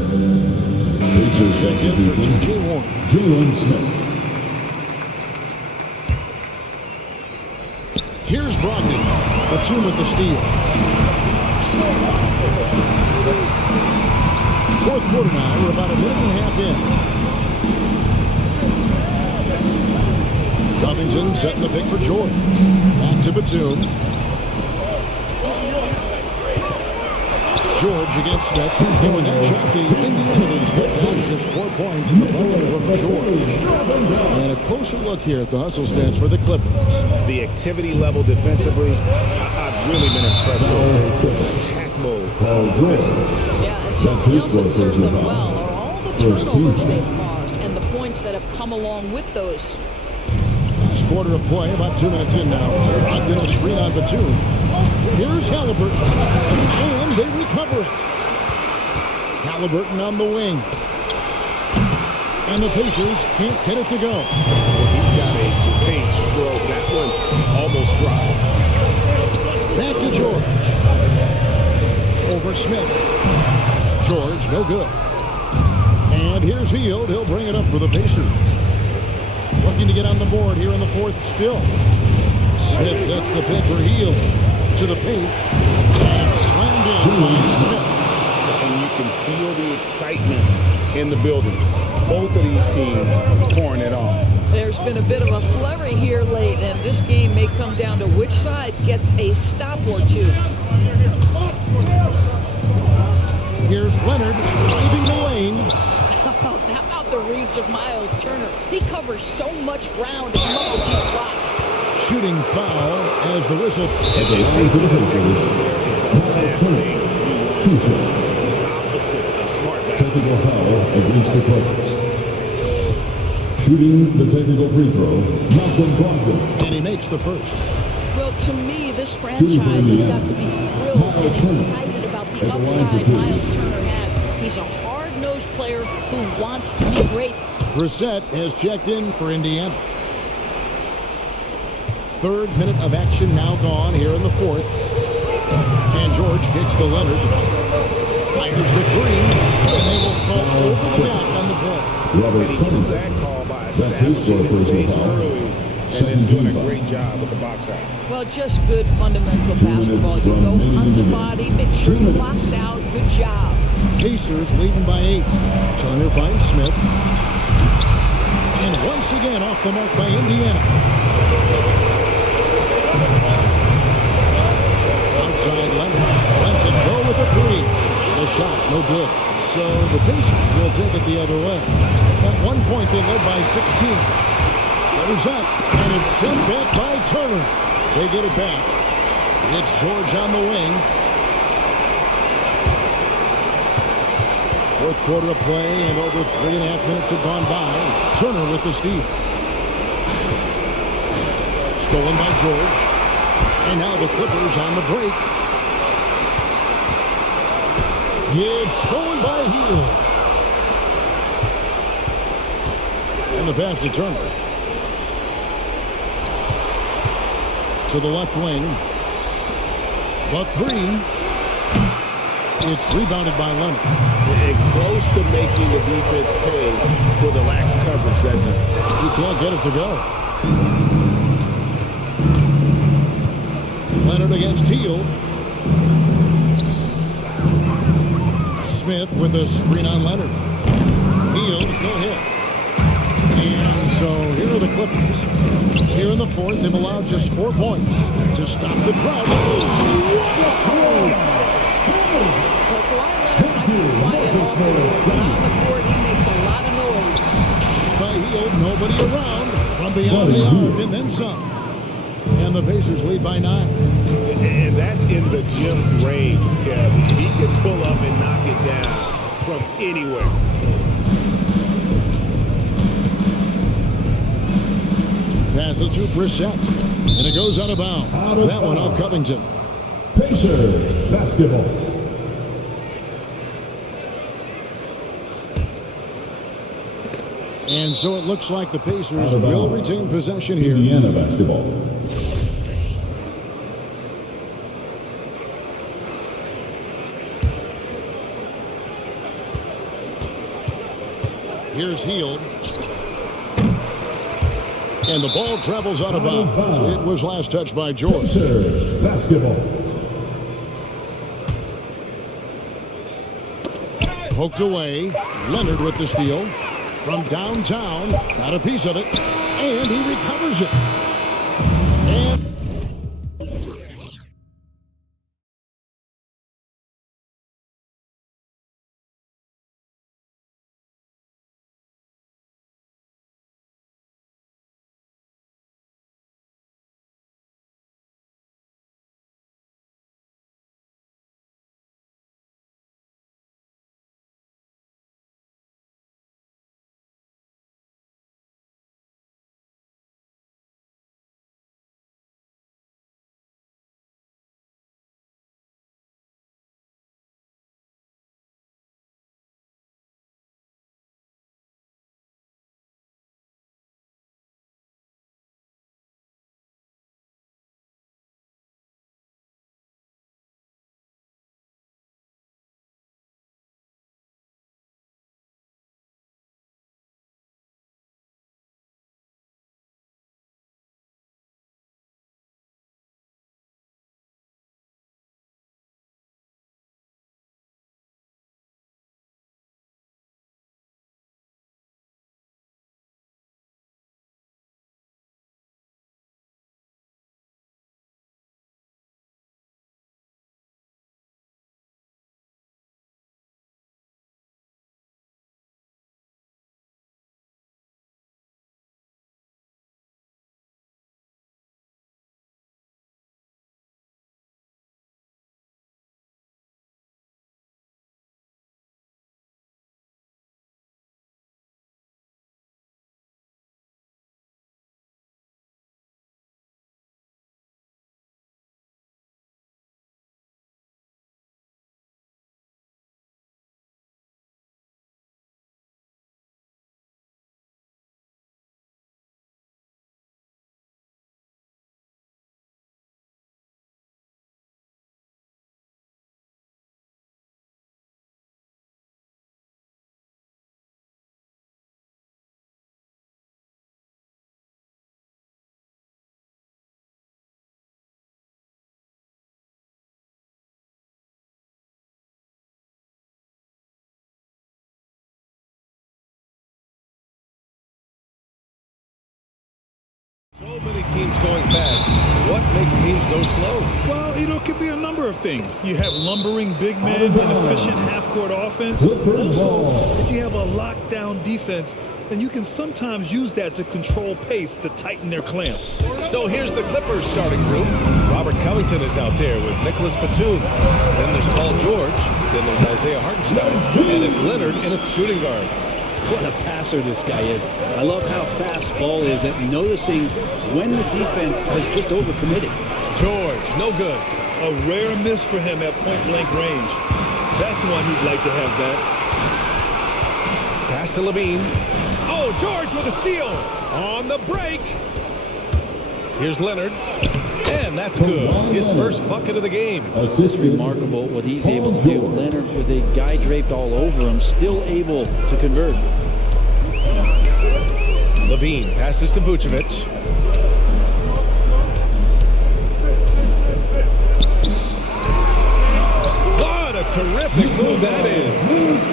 Second for T.J. Warren. Jalen Smith. Here's Brogdon. Batum with the steal. Fourth quarter now. We're about a minute and a half in. Covington setting the pick for George. Back to Batum. George against Smith. And with that shot, the Indiana leads cut down to just 4 points in the bucket from George. And a closer look here at the hustle stats for the Clippers. The activity level defensively, I've really been impressed with attack mode defensively. Yeah, and something else that served them well are all the turnovers they've caused and the points that have come along with those. Last quarter of play, about 2 minutes in now. Brogdon a screen on Batum. Here's Halliburton, and they recover it. Halliburton on the wing. And the Pacers can't get it to go. He's got a paint stroke. That one almost dry. Back to George. Over Smith. George, no good. And here's Hield. He'll bring it up for the Pacers. Looking to get on the board here in the fourth still. Smith sets the pick for Hield. To the paint. And slammed in by Smith. And you can feel the excitement in the building. Both of these teams pouring it on. There's been a bit of a flurry here late, and this game may come down to which side gets a stop or two. Here's Leonard. advantage of Miles Turner. He covers so much ground to come up with these blocks. Shooting foul as the whistle. And they take the last thing you want to do. Opposite of smart Technical foul against the Clippers. Shooting the technical free throw, Malcolm Brogdon. And he makes the first. Well, to me, this franchise has got to be thrilled and excited about the upside Miles Turner has. He's a hard-nosed player who wants to be great. Brissett has checked in for Indiana. Third minute of action now gone here in the fourth. And George kicks to Leonard. Fires the three. And they will call over the back on the play. And he took that call by establishing his base early and then doing a great job with the box out. Well, just good fundamental basketball. You go hunt the body, make sure you box out. Good job. Pacers leading by 8. Turner finds Smith. And once again off the mark by Indiana. Outside Leonard. Lets it go with a three. The shot, no good. So the Pacers will take it the other way. At one point, they led by 16. Goes up, and it's sent back by Turner. They get it back. It's George on the wing. Fourth quarter of play, and over 3.5 minutes have gone by. Turner with the steal. Stolen by George. And now the Clippers on the break. It's stolen by Hield. And the pass to Turner. To the left wing. The three. It's rebounded by Leonard. And close to making the defense pay for the lax coverage that time. You can't get it to go. Leonard against Hield. Smith with a screen on Leonard. Hield, no hit. And so here are the Clippers. Here in the fourth, they've allowed just 4 points to stop the crowd. By Hield, nobody around from beyond the arc, and then some. And the Pacers lead by 9. And that's in the gym range, Kev. He can pull up and knock it down from anywhere. Passes to Brissett. And it goes out of bounds. That one off Covington. Pacers basketball. And so it looks like the Pacers will retain possession here. Indiana basketball. Here's Hield. And the ball travels out of bounds. It was last touched by George. Pacers basketball. Poked away. Leonard with the steal. From downtown. Got a piece of it. And he recovers it. And What makes teams go slow? Well, it could be a number of things. You have lumbering big men, inefficient half-court offense. Also, if you have a lockdown defense, then you can sometimes use that to control pace to tighten their clamps. So here's the Clippers starting group. Robert Covington is out there with Nicholas Batum. Then there's Paul George. Then there's Isaiah Hartenstein. And it's Leonard in a shooting guard. What a passer this guy is. I love how fast Ball is at noticing when the defense has just overcommitted. George, no good. A rare miss for him at point-blank range. That's one he'd like to have back. Pass to Levine. Oh, George with a steal. On the break. Here's Leonard. And that's good. His first bucket of the game. It's remarkable what he's able to do. Leonard with a guy draped all over him, still able to convert. Levine passes to Vucevic. What a terrific move that is.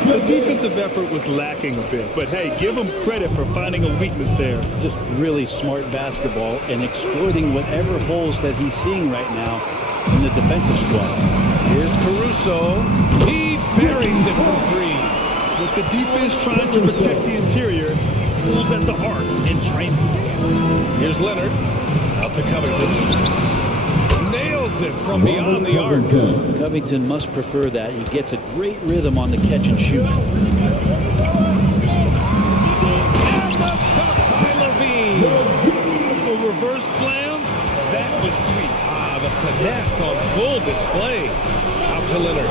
The defensive effort was lacking a bit, but hey, give him credit for finding a weakness there. Just really smart basketball and exploiting whatever holes that he's seeing right now in the defensive squad. Here's Caruso. He buries it from three. With the defense trying to protect the interior, he pulls at the arc and drains it. Here's Leonard. Out to Covington. Nails it from beyond the arc. Covington must prefer that. He gets a great rhythm on the catch and shoot. And the dunk by Levine. A reverse slam, that was sweet. Ah, the finesse on full display. Out to Leonard.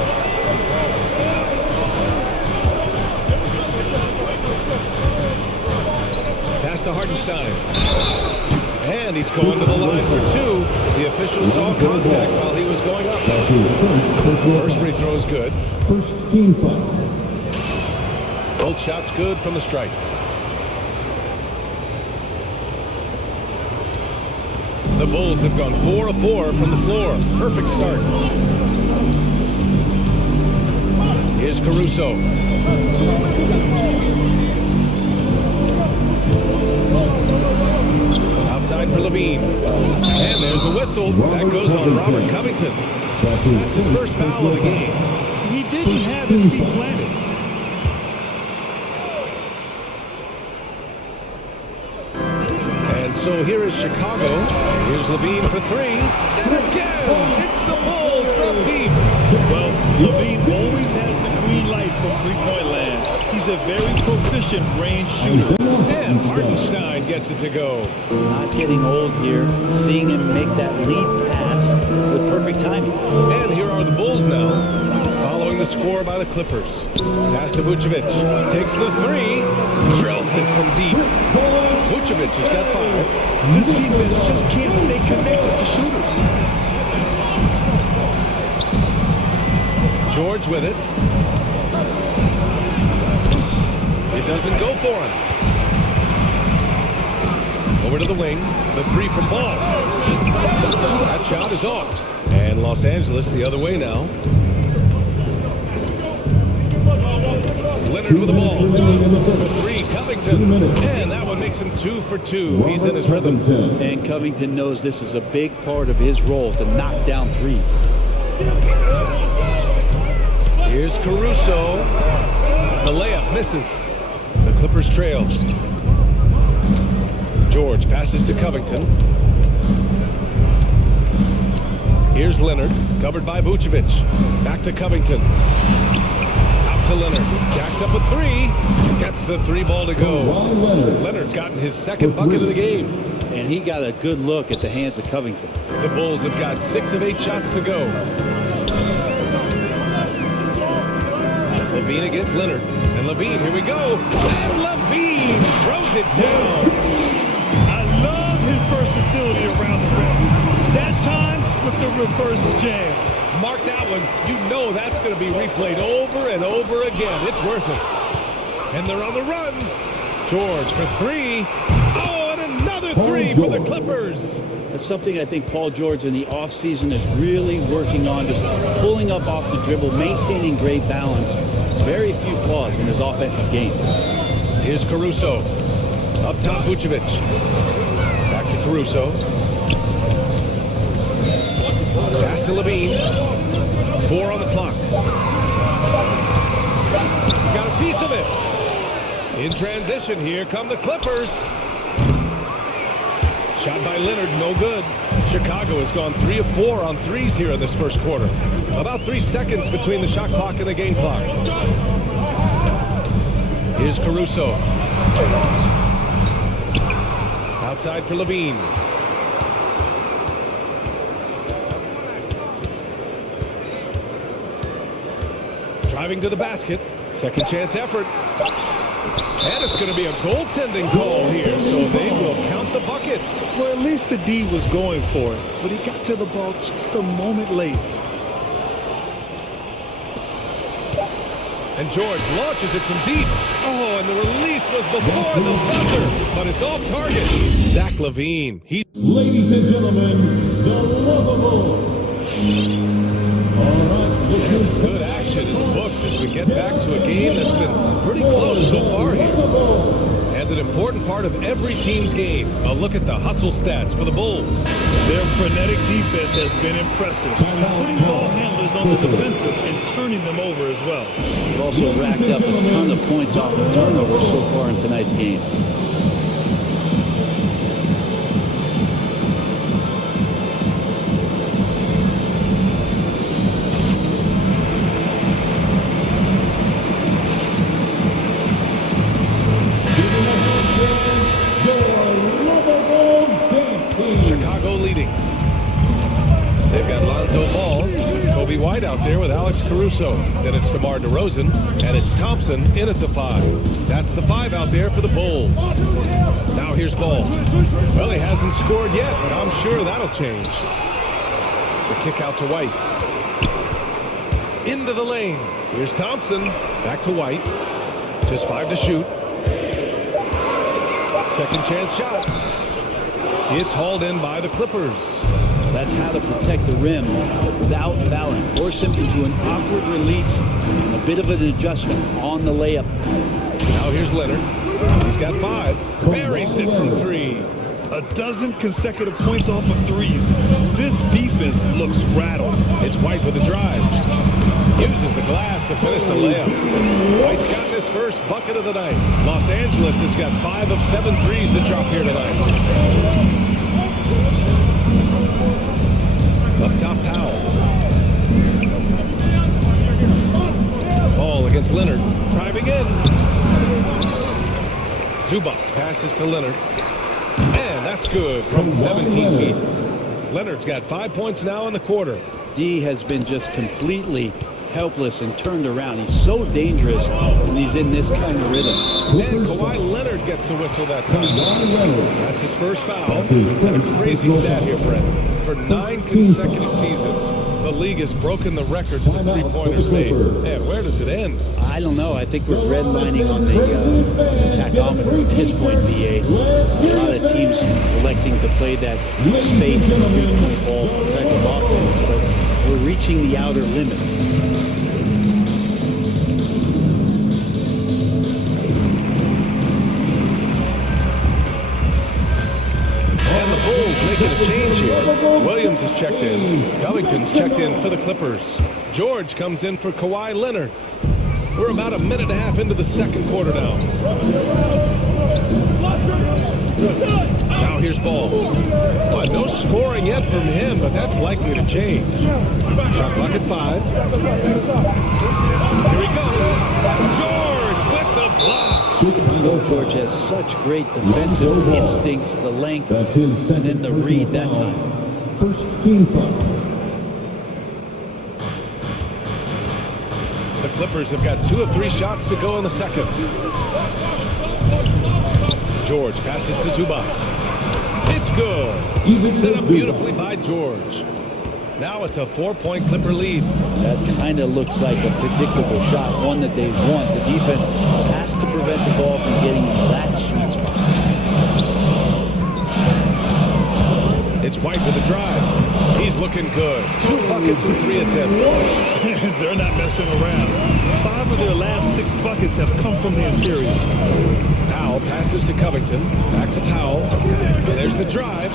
Pass to Hartenstein. And he's going to the line for two. The official saw contact while he was going up. First free throw is good. First team foul. Both shots good from the strike. The Bulls have gone 4 of 4 from the floor. Perfect start. Here's Caruso. Outside for Levine. And there's a whistle. That goes on Robert Covington. That's his first foul of the game. He didn't have his feet planted. And so here is Chicago. Here's Levine for three. And again, it's the Bulls from deep. Well, Levine always has the green light from three-point land. He's a very proficient range shooter. And Hartenstein gets it to go. Not getting old here. Seeing him make that lead pass with perfect timing. And here are the Bulls now, following the score by the Clippers. Pass to Vucevic. Takes the three. Drills it from deep. Vucevic has got 5. This defense just can't stay connected to shooters. George with it. It doesn't go for him. Over to the wing. The three from Ball. That shot is off. And Los Angeles the other way now. Leonard with the ball. For three, Covington. And that one makes him 2 for 2. He's in his rhythm. And Covington knows this is a big part of his role to knock down threes. Here's Caruso. The layup misses. The Clippers trail. George passes to Covington. Here's Leonard, covered by Vucevic. Back to Covington. Out to Leonard. Jacks up a three. Gets the three ball to go. Leonard's gotten his second bucket of the game. And he got a good look at the hands of Covington. The Bulls have got 6 of 8 shots to go. Levine against Leonard. And Levine, here we go. And Levine throws it down. I love his versatility around the rim. That time with the reverse jam. Mark that one. You know that's going to be replayed over and over again. It's worth it. And they're on the run. George for three. Oh, and another three for the Clippers. That's something I think Paul George in the offseason is really working on, just pulling up off the dribble, maintaining great balance. Very few flaws in his offensive game. Here's Caruso. Up top, Vucevic. Back to Caruso. to Levine. 4 on the clock. Got a piece of it. In transition, here come the Clippers. Shot by Leonard, no good. Chicago has gone 3 of 4 on threes here in this first quarter. About 3 seconds between the shot clock and the game clock. Here's Caruso. Outside for Levine. Driving to the basket. Second chance effort. And it's going to be a goaltending call here, so they will count the bucket. Well, at least the D was going for it, but he got to the ball just a moment late. And George launches it from deep. Oh, and the release was before the buzzer, but it's off target. Zach LaVine. Ladies and gentlemen, the lovable. All right, There's good action in the books as we get back to a game that's been pretty close so far here. And an important part of every team's game. A look at the hustle stats for the Bulls. Their frenetic defense has been impressive, putting ball handlers on the defensive and turning them over as well. They've also racked up a ton of points off of turnovers so far in tonight's game. Chicago leading. They've got Lonzo Ball, Kobe White out there with Alex Caruso. Then it's DeMar DeRozan, and it's Thompson in at the 5. That's the 5 out there for the Bulls. Now here's Ball. Well, he hasn't scored yet, but I'm sure that'll change. The kick out to White. Into the lane. Here's Thompson. Back to White. Just 5 to shoot. Second chance shot. It's hauled in by the Clippers. That's how to protect the rim without fouling. Force him into an awkward release and a bit of an adjustment on the layup. Now here's Leonard. He's got 5. Buries it from 3. A dozen consecutive points off of threes. This defense looks rattled. It's White with a drive. Uses the glass to finish the layup. White's got his first bucket of the night. Los Angeles has got 5 of 7 threes to drop here tonight. Up top, Powell. Ball against Leonard. Driving in. Zubac passes to Leonard. And that's good from 17 feet. Leonard's got 5 points now in the quarter. D has been just completely helpless and turned around. He's so dangerous when he's in this kind of rhythm. And Kawhi Leonard gets the whistle that time. That's his first foul. And a crazy stat here, Brett. For 9 consecutive seasons, the league has broken the records for three-pointers made. And where does it end? I don't know. I think we're redlining on the tachometer at this point, VA. A lot of teams electing to play that space and three-point ball type of offense, but we're reaching the outer limits. Making a change here. Williams is checked in. Covington's checked in for the Clippers. George comes in for Kawhi Leonard. We're about a minute and a half into the second quarter now. Now here's Ball. Well, no scoring yet from him, but that's likely to change. Shot clock at 5. Here he goes. George with the block. George has such great defensive instincts, the length, and then the read that time. First team foul. The Clippers have got 2 of 3 shots to go in the second. George passes to Zubac. It's good. Set up beautifully by George. Now it's a 4-point Clipper lead. That kind of looks like a predictable shot, one that they want. The defense has to prevent the ball from getting in that sweet spot. It's White with the drive. He's looking good. 2 buckets in 3 attempts. They're not messing around. 5 of their last 6 buckets have come from the interior. Powell passes to Covington. Back to Powell. There's the drive.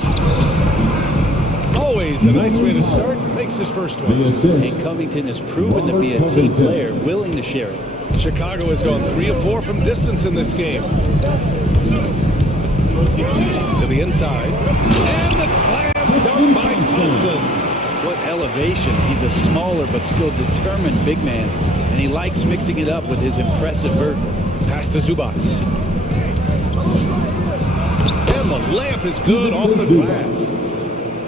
Always a nice way to start. Makes his first one. And Covington has proven to be a team player, willing to share it. Chicago has gone 3 of 4 from distance in this game. To the inside. And the slam dunk by Thompson. What elevation. He's a smaller but still determined big man. And he likes mixing it up with his impressive vert. Pass to Zubac. And the layup is good off the glass.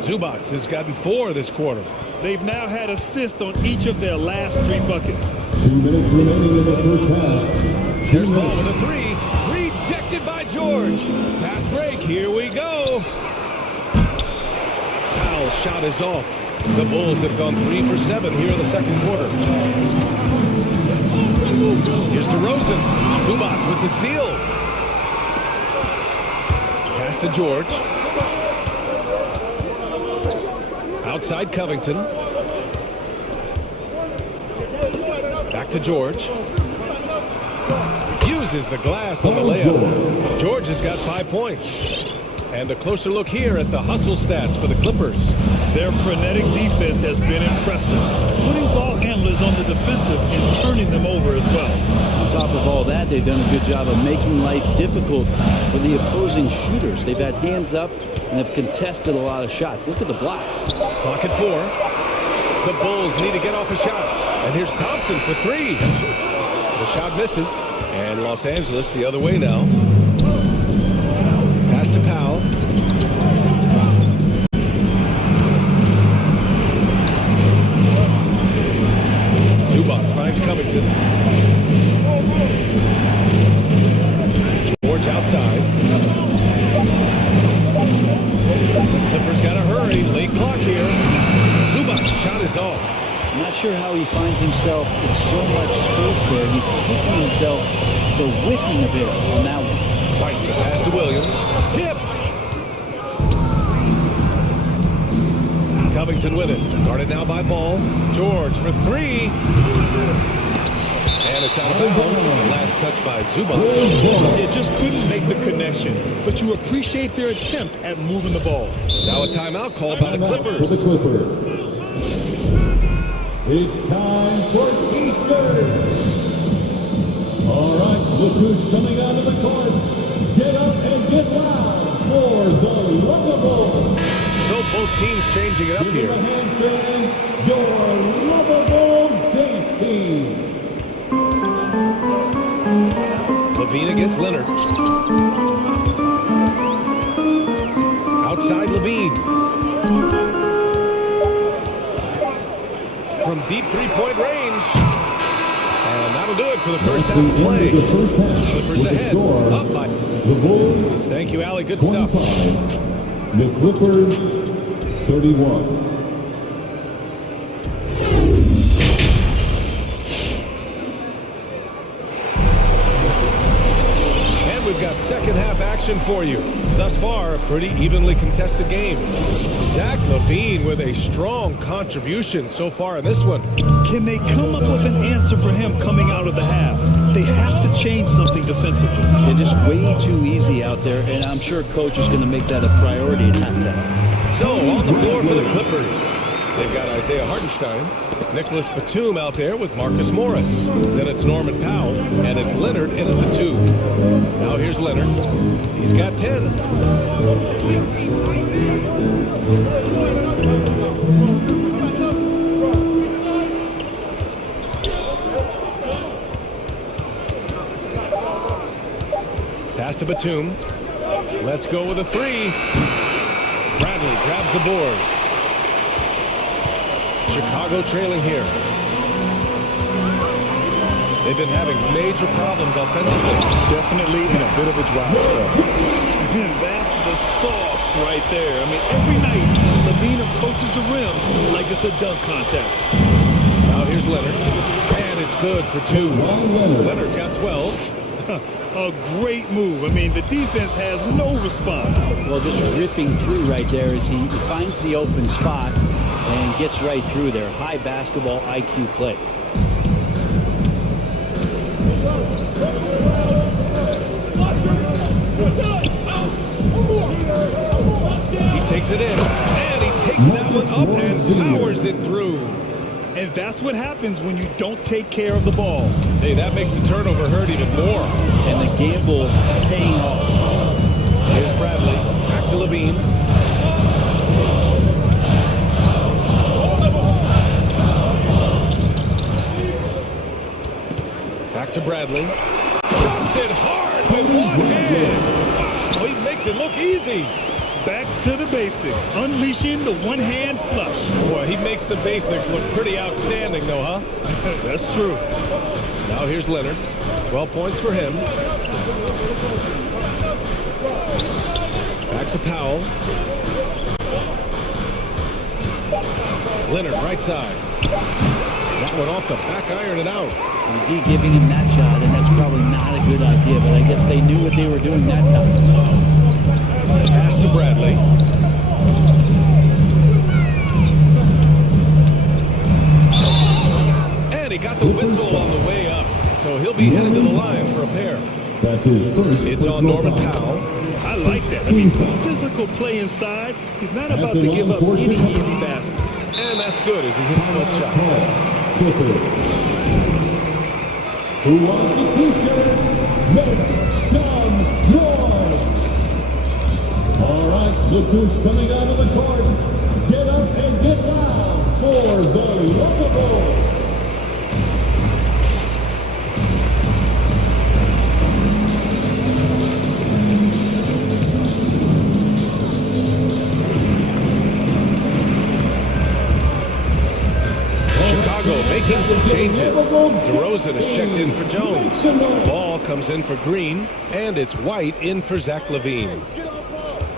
Zubac has gotten 4 this quarter. They've now had assists on each of their last 3 buckets. 2 minutes remaining in the first half. Here's Ball with a 3. Rejected by George. Fast break. Here we go. Powell's shot is off. The Bulls have gone 3 for 7 here in the second quarter. Here's DeRozan. Zubac with the steal. Pass to George. Outside Covington. Back to George. Uses the glass on the layup. George has got 5 points. And a closer look here at the hustle stats for the Clippers. Their frenetic defense has been impressive, putting ball handlers on the defensive and turning them over as well. On top of all that, they've done a good job of making life difficult for the opposing shooters. They've had hands up and have contested a lot of shots. Look at the blocks. Clock at 4. The Bulls need to get off a shot. And here's Thompson for 3. The shot misses. And Los Angeles the other way now. Pass to Powell. Zubac finds Covington. George outside. The Clippers got to hurry. Late clock here. Zubac's shot is off. I'm not sure how he finds himself in so much space there. He's keeping himself for whiffing a bit on that one. White, pass to Williams. Tipped. Covington with it. Guarded now by Ball. George for 3. And it's out of bounds. Last touch by Zubac. It just couldn't make the connection, but you appreciate their attempt at moving the ball. Now a timeout called by the Clippers. For the Clippers. It's time for T-shirts. All right, look who's coming out of the court. Get up and get loud for the lovable. So both teams changing it up Give here. the hand fans your lovable dance team. Levine against Leonard. Outside Levine. From deep three-point range. And that'll do it for the first half of play. Clippers ahead. Up by. The Bulls. Thank you, Allie. Good 25. stuff. The Clippers 31. We've got second half action for you. Thus far, a pretty evenly contested game. Zach LaVine with a strong contribution so far in this one. Can they come up with an answer for him coming out of the half? They have to change something defensively. They're just way too easy out there, and I'm sure coach is going to make that a priority at halftime. So, on the floor for the Clippers, they've got Isaiah Hartenstein, Nicholas Batum out there with Marcus Morris. Then it's Norman Powell, and it's Leonard in at the 2. Now here's Leonard. He's got 10. Pass to Batum. Let's go with a 3. Bradley grabs the board. Chicago trailing here. They've been having major problems offensively. Definitely in a bit of a dry spell. That's the sauce right there. I mean, every night, Levine approaches the rim like it's a dunk contest. Now here's Leonard. And it's good for 2. Leonard's got 12. A great move. I mean, the defense has no response. Well, just ripping through right there as he finds the open spot and gets right through there. High basketball IQ play. He takes it in, and he takes that it through. And that's what happens when you don't take care of the ball. Hey, that makes the turnover hurt even more. And the gamble paying off. Here's Bradley. Back to Levine. Back to Bradley. Drops it hard with one hand. Wow, he makes it look easy. Back to the basics, unleashing the one-hand flush. Boy, he makes the basics look pretty outstanding, though, huh? That's true. Now here's Leonard. 12 points for him. Back to Powell. Leonard, right side. That one off the back iron and out. McGee giving him that shot, and that's probably not a good idea, but I guess they knew what they were doing that time. Pass to Bradley. And he got the whistle on the way up, so he'll be headed to the line for a pair. That's his first. It's on Norman Powell. I like that. I mean, some physical play inside. He's not about to give up any easy baskets. And that's good as he hits both shots. Who wants the t-shirt? Make some noise! All right, look who's coming out of the court. Get up and get loud for the Lockable. Chicago making some changes. DeRozan is checked in for Jones. Ball comes in for Green, and it's White in for Zach LaVine.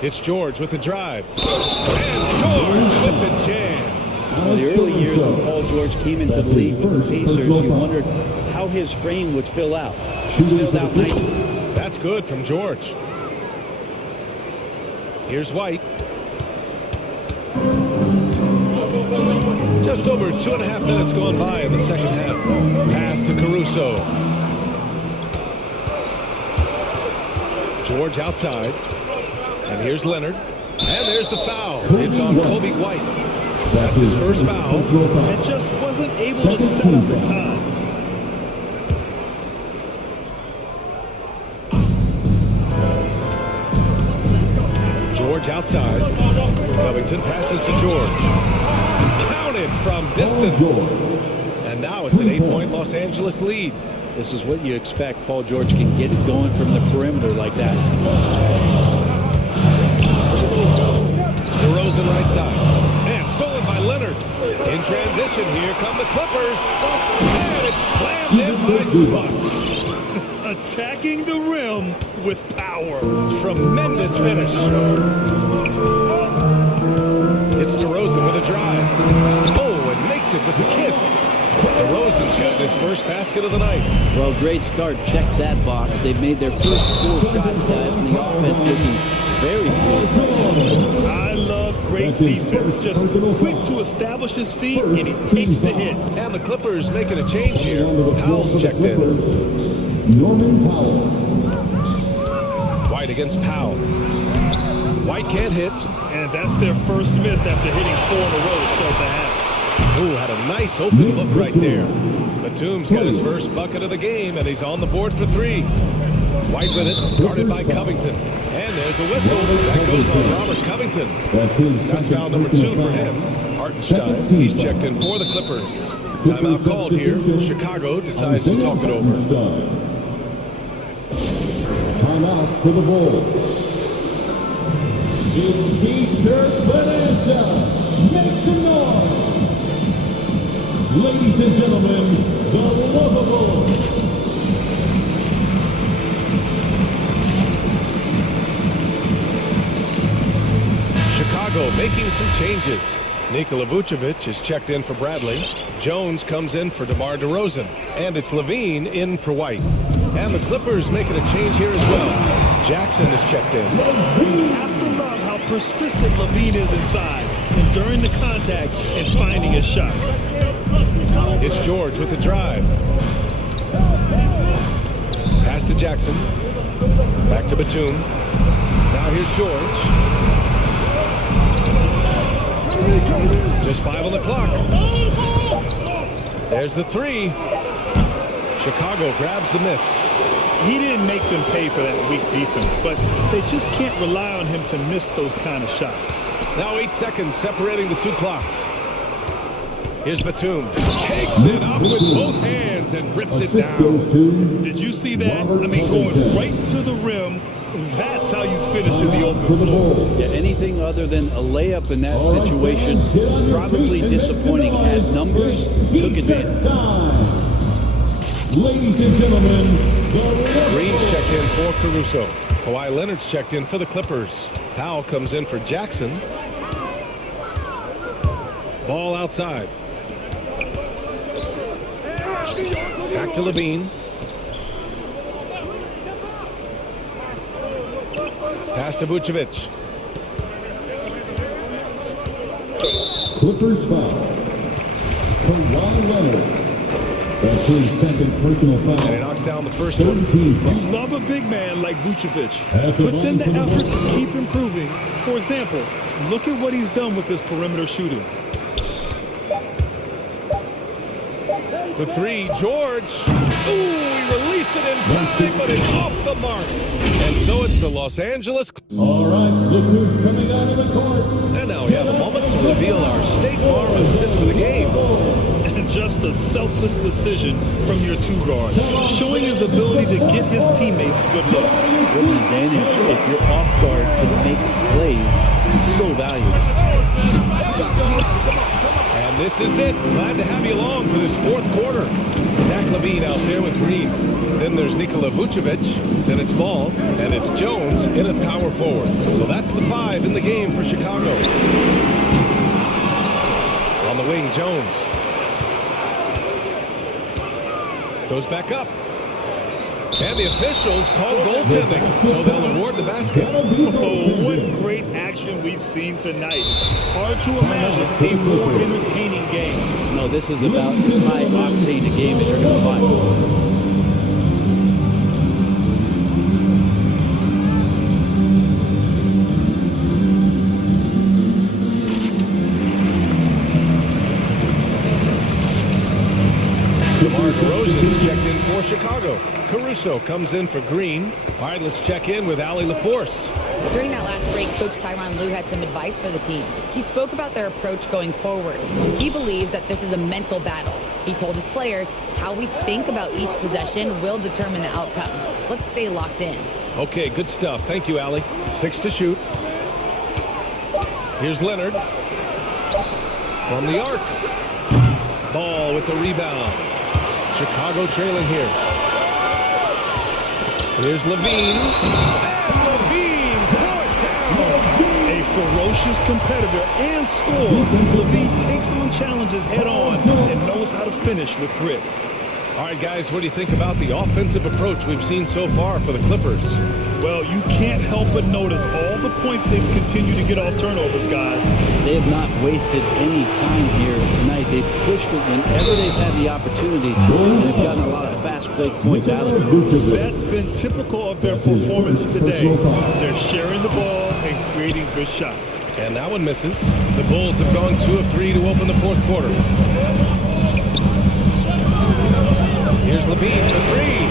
It's George with the drive. And George with the jam. Well, the early years when Paul George came into the league with the Pacers, you wondered how his frame would fill out. It's filled out nicely. That's good from George. Here's White. Just over 2.5 minutes gone by in the second half. Pass to Caruso. George outside. And here's Leonard. And there's the foul. It's on Kobe White. That's his first foul. And just wasn't able to set up in time. George outside. Covington passes to George. Counted from distance. And now it's an 8-point Los Angeles lead. This is what you expect. Paul George can get it going from the perimeter like that. DeRozan right side. And stolen by Leonard. In transition, here come the Clippers. And it's slammed in by Zubac. Attacking the rim with power. Tremendous finish. It's DeRozan with a drive. Oh, and makes it with a kiss. DeRozan's got his first basket of the night. Well, great start. Check that box. They've made their first 4 shots, guys, and the offense looking very fluid. I love great defense. Just quick to establish his feet, and he takes the hit. And the Clippers making a change here. Powell's checked in. Norman Powell. White against Powell. White can't hit. And that's their first miss after hitting 4 in a row to start the half. Ooh, had a nice open look right there. Batum's got his first bucket of the game, and he's on the board for 3. White with it, guarded by Covington. And there's a whistle. That goes on Robert Covington. That's foul number 2 for him. Hartenstein, he's checked in for the Clippers. Timeout called here. Chicago decides to talk it over. Timeout for the Bulls. It's T-shirt Bonanza. Make some noise. Ladies and gentlemen, the Lockable. Chicago making some changes. Nikola Vucevic is checked in for Bradley. Jones comes in for DeMar DeRozan. And it's LaVine in for White. And the Clippers making a change here as well. Jackson is checked in. You have to love how persistent LaVine is inside and during the contact and finding a shot. It's George with the drive. Pass to Jackson. Back to Batum. Now here's George. Just 5 on the clock. There's the three. Chicago grabs the miss. He didn't make them pay for that weak defense, but they just can't rely on him to miss those kind of shots. Now 8 seconds separating the two clocks. Here's Batum. Takes it up with both hands and rips it down. Did you see that? I mean, going right to the rim. That's how you finish in the open floor. Yeah, anything other than a layup in that situation, probably disappointing. Had numbers, took advantage. Ladies and gentlemen, Green's checked in for Caruso. Kawhi Leonard's checked in for the Clippers. Powell comes in for Jackson. Ball outside. Back to Levine. Pass to Vucevic. Clippers foul. Kawhi Leonard. That's his second personal foul. And he knocks down the first one. You love a big man like Vucevic. Puts in the effort to keep improving. For example, look at what he's done with his perimeter shooting. For three, George. Ooh, he released it in time, but it's off the mark. And so it's the Los Angeles. All right, look who's coming out of the court. And now we have a moment to reveal our State Farm assist for the game. And just a selfless decision from your two guards, showing his ability to get his teammates good looks. What an advantage if your off guard can make plays. So valuable. And this is it. Glad to have you along for this fourth quarter. Zach LaVine out there with Green. Then there's Nikola Vucevic. Then it's Ball. And it's Jones in at power forward. So that's the 5 in the game for Chicago. On the wing, Jones. Goes back up. And the officials call goaltending. So they'll award the basket. Oh, what great action we've seen tonight. Hard to imagine a more entertaining game. No, this is about as high octane a game as you're going to find. DeRozan's checked in for Chicago. Caruso comes in for Green. All right, let's check in with Allie LaForce. During that last break, Coach Tyronn Lue had some advice for the team. He spoke about their approach going forward. He believes that this is a mental battle. He told his players how we think about each possession will determine the outcome. Let's stay locked in. Okay, good stuff. Thank you, Allie. 6 to shoot. Here's Leonard. From the arc. Ball with the rebound. Chicago trailing here. Here's Levine. And Levine throw it down. A ferocious competitor and scorer, Levine takes on challenges head on and knows how to finish with grit. All right, guys, what do you think about the offensive approach we've seen so far for the Clippers? Well, you can't help but notice all the points they've continued to get off turnovers, guys. They have not wasted any time here tonight. They've pushed it whenever they've had the opportunity. They've gotten a lot of fast break points out of it. That's been typical of their performance today. They're sharing the ball and creating good shots. And that one misses. The Bulls have gone 2 of 3 to open the fourth quarter. Here's Levine for 3.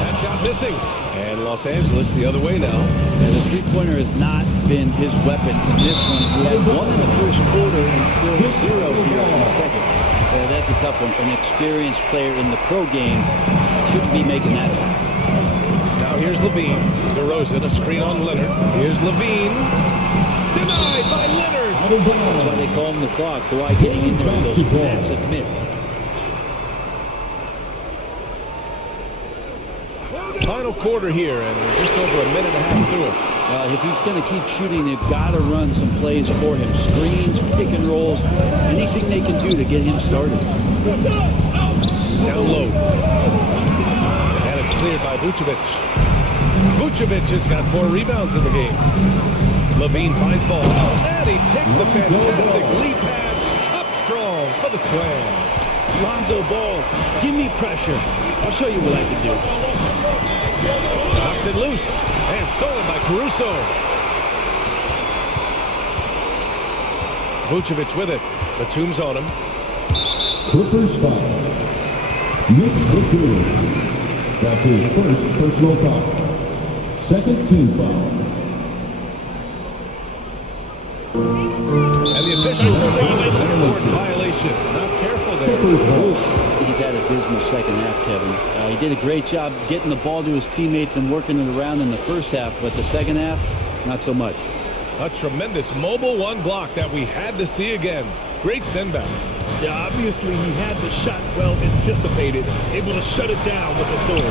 That shot missing. And Los Angeles the other way now. And the three-pointer has not been his weapon in this one. He had 1 in the first quarter and still 0 here in the second. Yeah, that's a tough one. An experienced player in the pro game shouldn't be making that pass. Now here's Levine. DeRozan, a screen on Leonard. Here's Levine. Denied by Leonard. That's why they call him the clock. Kawhi getting in there with those massive mitts. Final quarter here, and we're just over a minute and a half through it. If he's going to keep shooting, they've got to run some plays for him. Screens, pick and rolls, anything they can do to get him started. Down low. And it's cleared by Vucevic. Vucevic has got 4 rebounds in the game. Levine finds ball. And he takes the fantastic lead pass up strong for the slam. Lonzo Ball, give me pressure. I'll show you what I can do. Knocks it loose and stolen by Caruso. Vucevic with it. Batum's on him. Clippers foul. Nick Batum. That's his first personal foul. Second team foul. And the officials say there's an important violation. Not careful there. He's had a dismal second half, Kevin. He did a great job getting the ball to his teammates and working it around in the first half, but the second half, not so much. A tremendous mobile one block that we had to see again. Great send back. Yeah, obviously he had the shot well anticipated, able to shut it down with authority.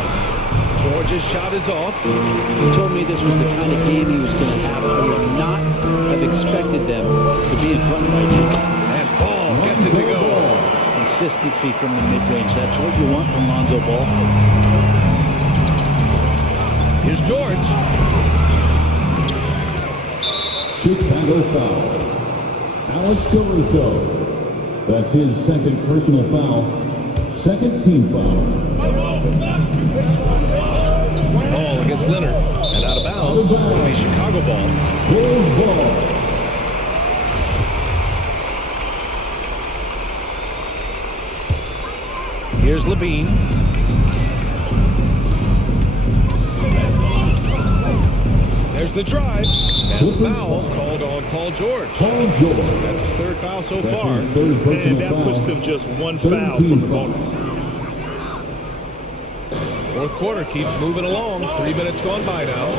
George's shot is off. He told me this was the kind of game he was going to have. I would not have expected them to be in front right now. And Ball gets it to go. Consistency from the mid-range. That's what you want from Lonzo Ball. Here's George. Chicago foul. Alex Caruso. That's his second personal foul. Second team foul. Ball against Leonard. And out of bounds. It'll be Chicago ball. Bulls ball. Here's Levine. There's the drive. And foul called on Paul George. That's his third foul so far. And that puts them just one foul from the bonus. Fourth quarter keeps moving along. 3 minutes gone by now.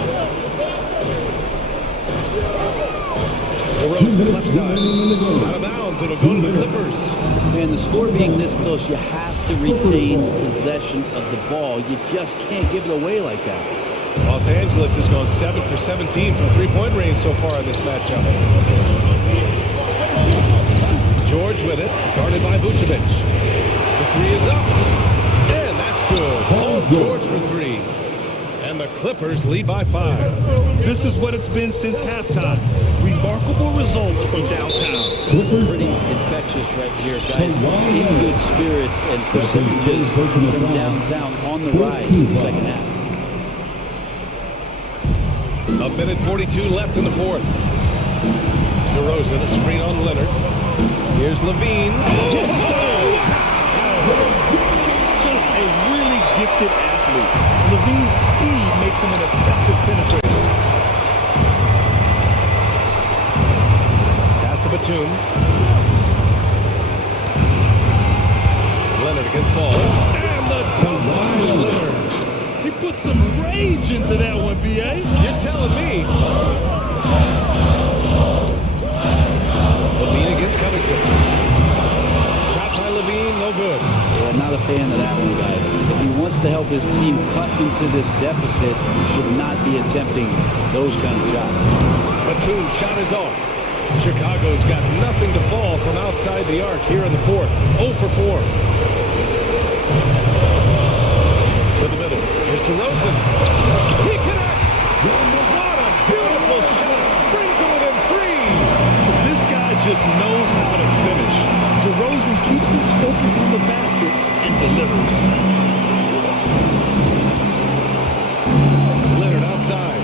DeRozan left side. Out of bounds. It'll go to the Clippers. And the score being this close, you have to retain possession of the ball. You just can't give it away like that. Los Angeles has gone 7 for 17 from three-point range so far in this matchup. George with it, guarded by Vucevic. The three is up. And that's good. Paul George for three. And the Clippers lead by 5. This is what it's been since halftime. Remarkable results from downtown. Pretty infectious right here, guys. In good spirits and percentages from downtown on the rise in the second half. A minute 42 left in the fourth. DeRozan, a screen on Leonard. Here's Levine. Yes, sir! Just a really gifted athlete. Levine's speed makes him an effective penetrator. Pass to Batum. Leonard against Ball. And the dunk by Leonard. He put some rage into that one, B.A. You're telling me. Levine against Covington. Shot by Levine, no good. Yeah, not a fan of that one, guys. If he wants to help his team cut into this deficit, he should not be attempting those kind of shots. Batum's shot is off. Chicago's got nothing to fall from outside the arc here in the fourth. 0 for 4. To the middle. Here's DeRozan. He connects. What a beautiful shot. Brings it within 3. This guy just knows how to finish. DeRozan keeps his focus on the basket and delivers. Leonard outside.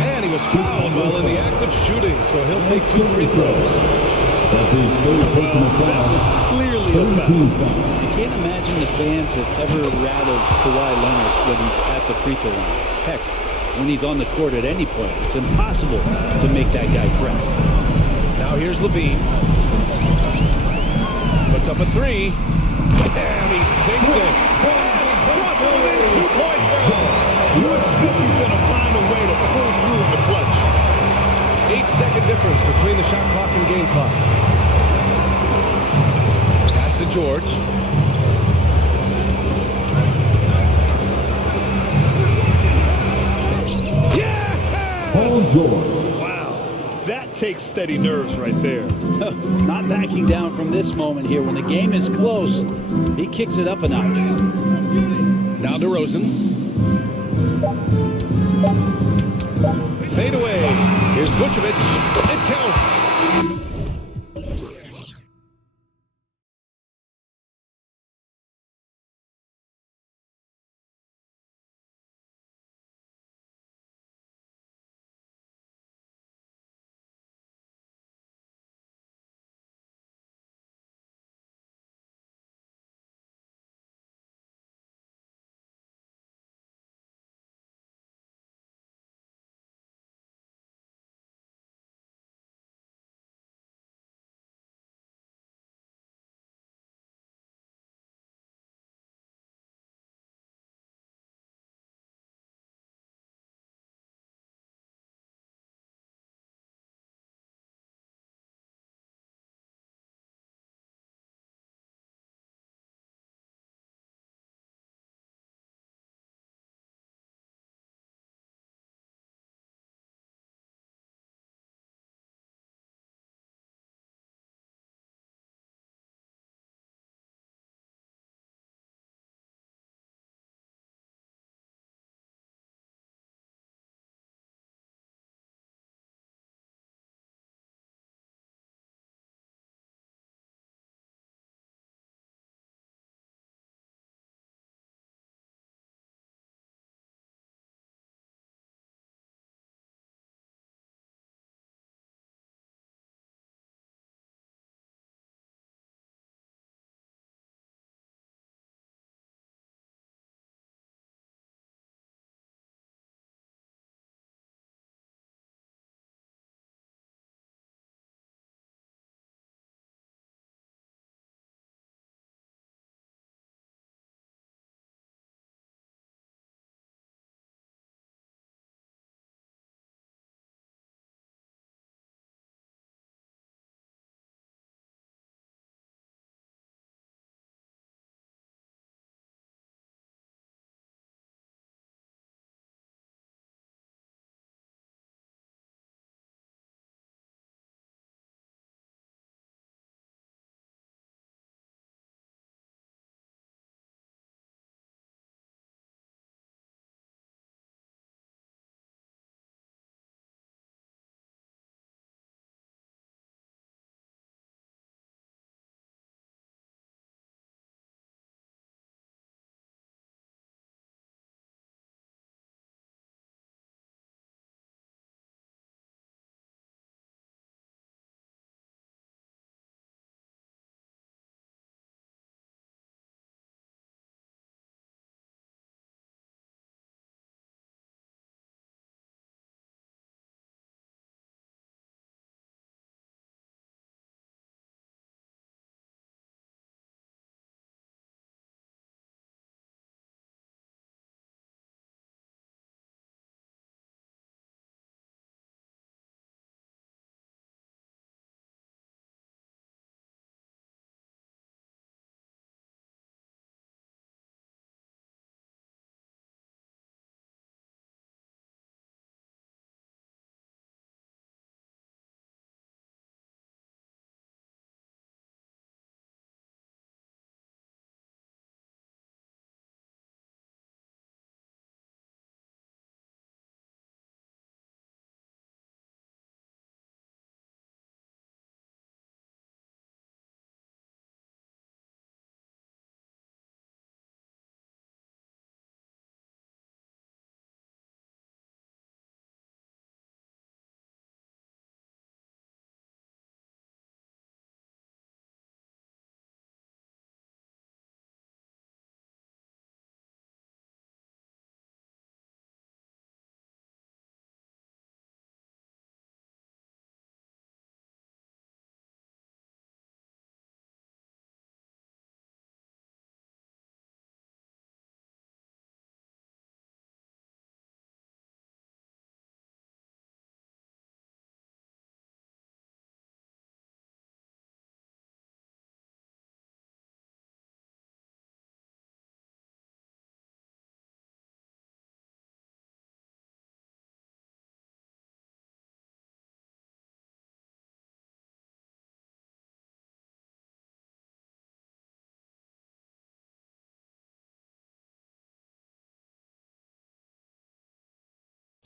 And he was fouled while in the act of shooting, so he'll take 2 free throws. That's his third personal foul. That was clearly a foul. I can't imagine the fans have ever rattled Kawhi Leonard when he's at the free throw line. Heck, when he's on the court at any point, it's impossible to make that guy crack. Now here's Levine. Puts up a 3. And he sinks it. And he's brought within 2 points now. You expect he's going to find a way to pull through in the clutch. 8-second difference between the shot clock and game clock. Pass to George. Yeah! Paul George. Wow. That takes steady nerves right there. Not backing down from this moment here. When the game is close, he kicks it up a notch. Now DeRozan. Fade away. Here's Vucevic. It counts.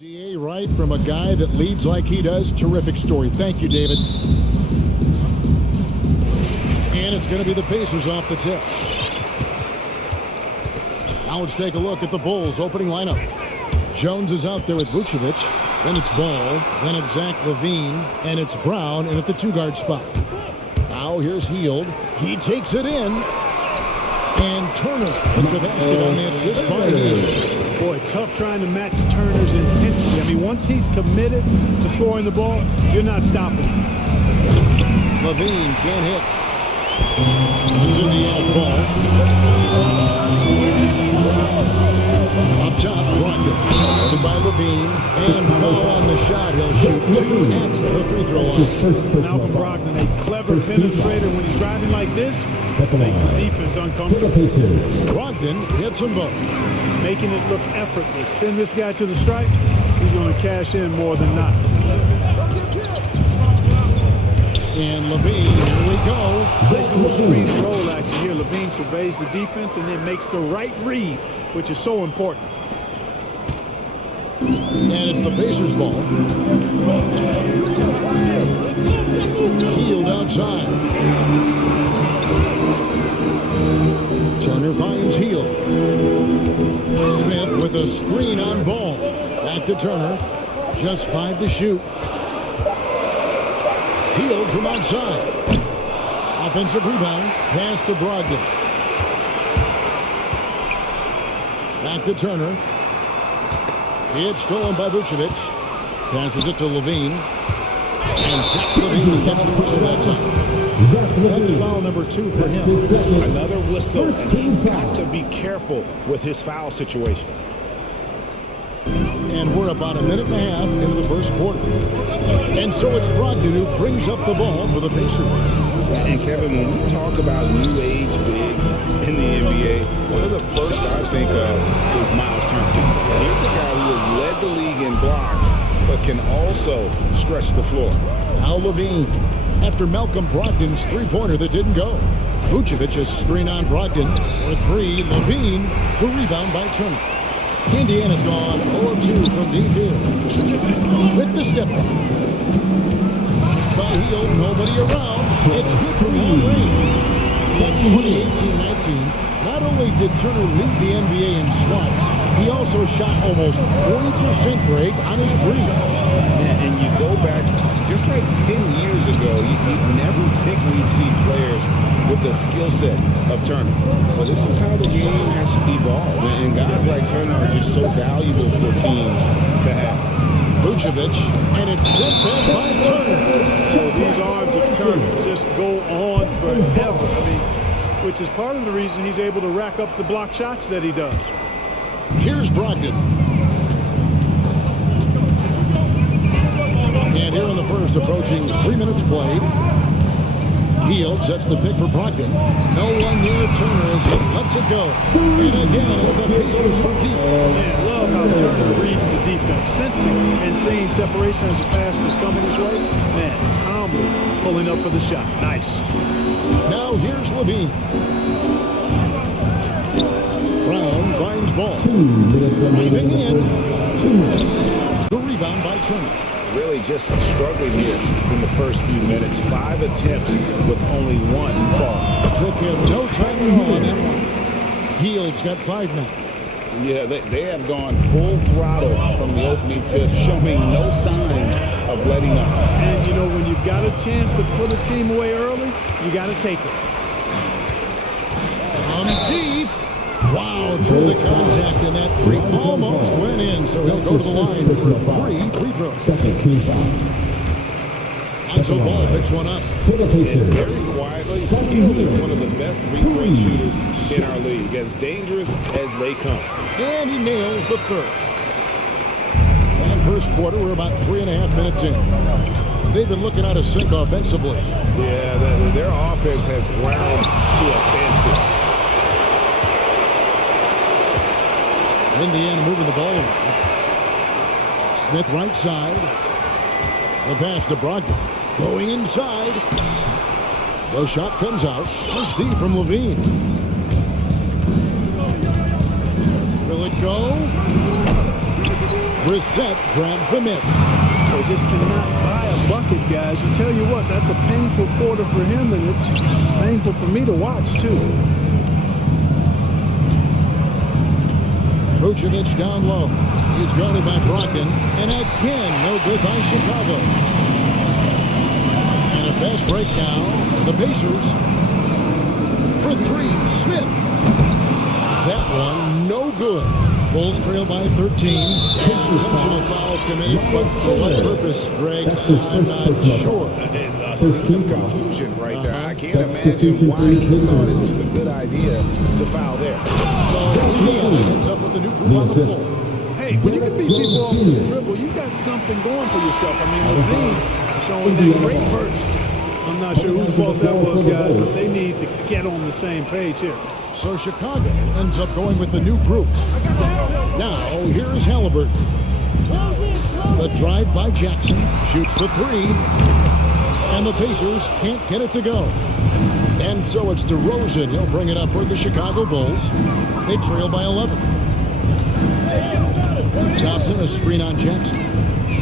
DA right from a guy that leads like he does. Terrific story. Thank you, David. And it's going to be the Pacers off the tip. Now let's take a look at the Bulls opening lineup. Jones is out there with Vucevic. Then it's Ball. Then it's Zach LaVine. And it's Brown in at the two-guard spot. Now here's Hield. He takes it in. And Turner with the basket on the assist by Hield. Boy, tough trying to match Turner's intensity. I mean, once he's committed to scoring the ball, you're not stopping him. LaVine can't hit. It's Indiana's ball. Up top, Brogdon. Guarded by LaVine. And foul on the shot. He'll shoot 2 at the free throw line. Malcolm Brogdon, a clever penetrator when he's driving like this, makes the defense uncomfortable. Brogdon hits them both. Making it look effortless. Send this guy to the stripe, he's going to cash in more than not. And LaVine, here we go. Nice little screen and roll action here. LaVine surveys the defense and then makes the right read, which is so important. And it's the Pacers ball. Hield outside. Turner finds Hield. Smith with a screen on Ball. Back to Turner. Just 5 to shoot. Hield from outside. Offensive rebound. Pass to Brogdon. Back to Turner. It's stolen by Vucevic. Passes it to LaVine. And Zach LaVine gets the whistle that time. That's foul number 2 for him. Another whistle, and he's got to be careful with his foul situation. And we're about a minute and a half into the first quarter. And so it's Brogdon who brings up the ball for the Pacers. And Kevin, when we talk about new age bigs in the NBA, one of the first I think of is Miles Turner. Here's a guy who has led the league in blocks, but can also stretch the floor. Now LaVine, after Malcolm Brogdon's three-pointer that didn't go. Vucevic a screen on Brogdon for 3. LaVine, the rebound by Turner. Indiana's gone 0 of 2 from deep field. With the step back. By Hield, nobody around. It's good from long range. In 2018-19, not only did Turner lead the NBA in swats, he also shot almost 40% break on his threes. And you go back just like 10 years ago, you'd never think we'd see players with the skill set of Turner. But this is how the game has evolved. And guys like Turner are just so valuable for teams to have. Vucevic, and it's sent back by Turner. So these arms of Turner just go on forever. I mean, which is part of the reason he's able to rack up the block shots that he does. Here's Brogdon. And here in the first, approaching 3 minutes played. Hield sets the pick for Brogdon. No one near Turner as he lets it go. And again, it's the Pacers from deep. Man, love how Turner reads the defense, sensing and seeing separation as the pass is coming his way. Man, calmly pulling up for the shot. Nice. Now here's LaVine. Brown finds Ball. 2 minutes Driving in. 2 minutes. The rebound by Turner. Really just struggling here in the first few minutes. 5 attempts with only 1 fall. Took him no time at all on that one. Hield's got 5 now. Yeah, they have gone full throttle from the opening tip, showing no signs of letting up. And, you know, when you've got a chance to put a team away early, you got to take it. Deep. Wow, through the contact, and that 3 almost went in, so he'll go to the line for 3 free throws. Second team foul. Lonzo Ball picks one up. And very quietly, Hield is one of the best three-point shooters in our league, as dangerous as they come. And he nails the third. And first quarter, we're about 3.5 minutes in. They've been looking out of sync offensively. Yeah, their offense has ground to a standstill. Indiana moving the ball over. Smith right side. The pass to Brogdon. Going inside. The shot comes out. First D from LaVine. Will it go? Brissett grabs the miss. They just cannot buy a bucket, guys. I tell you what, that's a painful quarter for him, and it's painful for me to watch, too. Vucevic down low. He's guarded by Brogdon. And again, no good by Chicago. And a fast break now. The Pacers. For three, Smith. That one, no good. Bulls trail by 13. Intentional foul committed, but for what purpose, Greg? I'm not sure. A simple confusion right there. I can't imagine why he thought it was a good idea to foul there. So Indiana ends up with a new group on the floor. Hey, when you can beat people off the dribble, you've got something going for yourself. I mean, Levine showing that great burst. I'm not sure whose fault that was, guys, but they need to get on the same page here. So Chicago ends up going with the new group. Now, here's Halliburton. The drive by Jackson, shoots the three, and the Pacers can't get it to go. And so it's DeRozan. He'll bring it up for the Chicago Bulls. They trail by 11. Thompson, a screen on Jackson.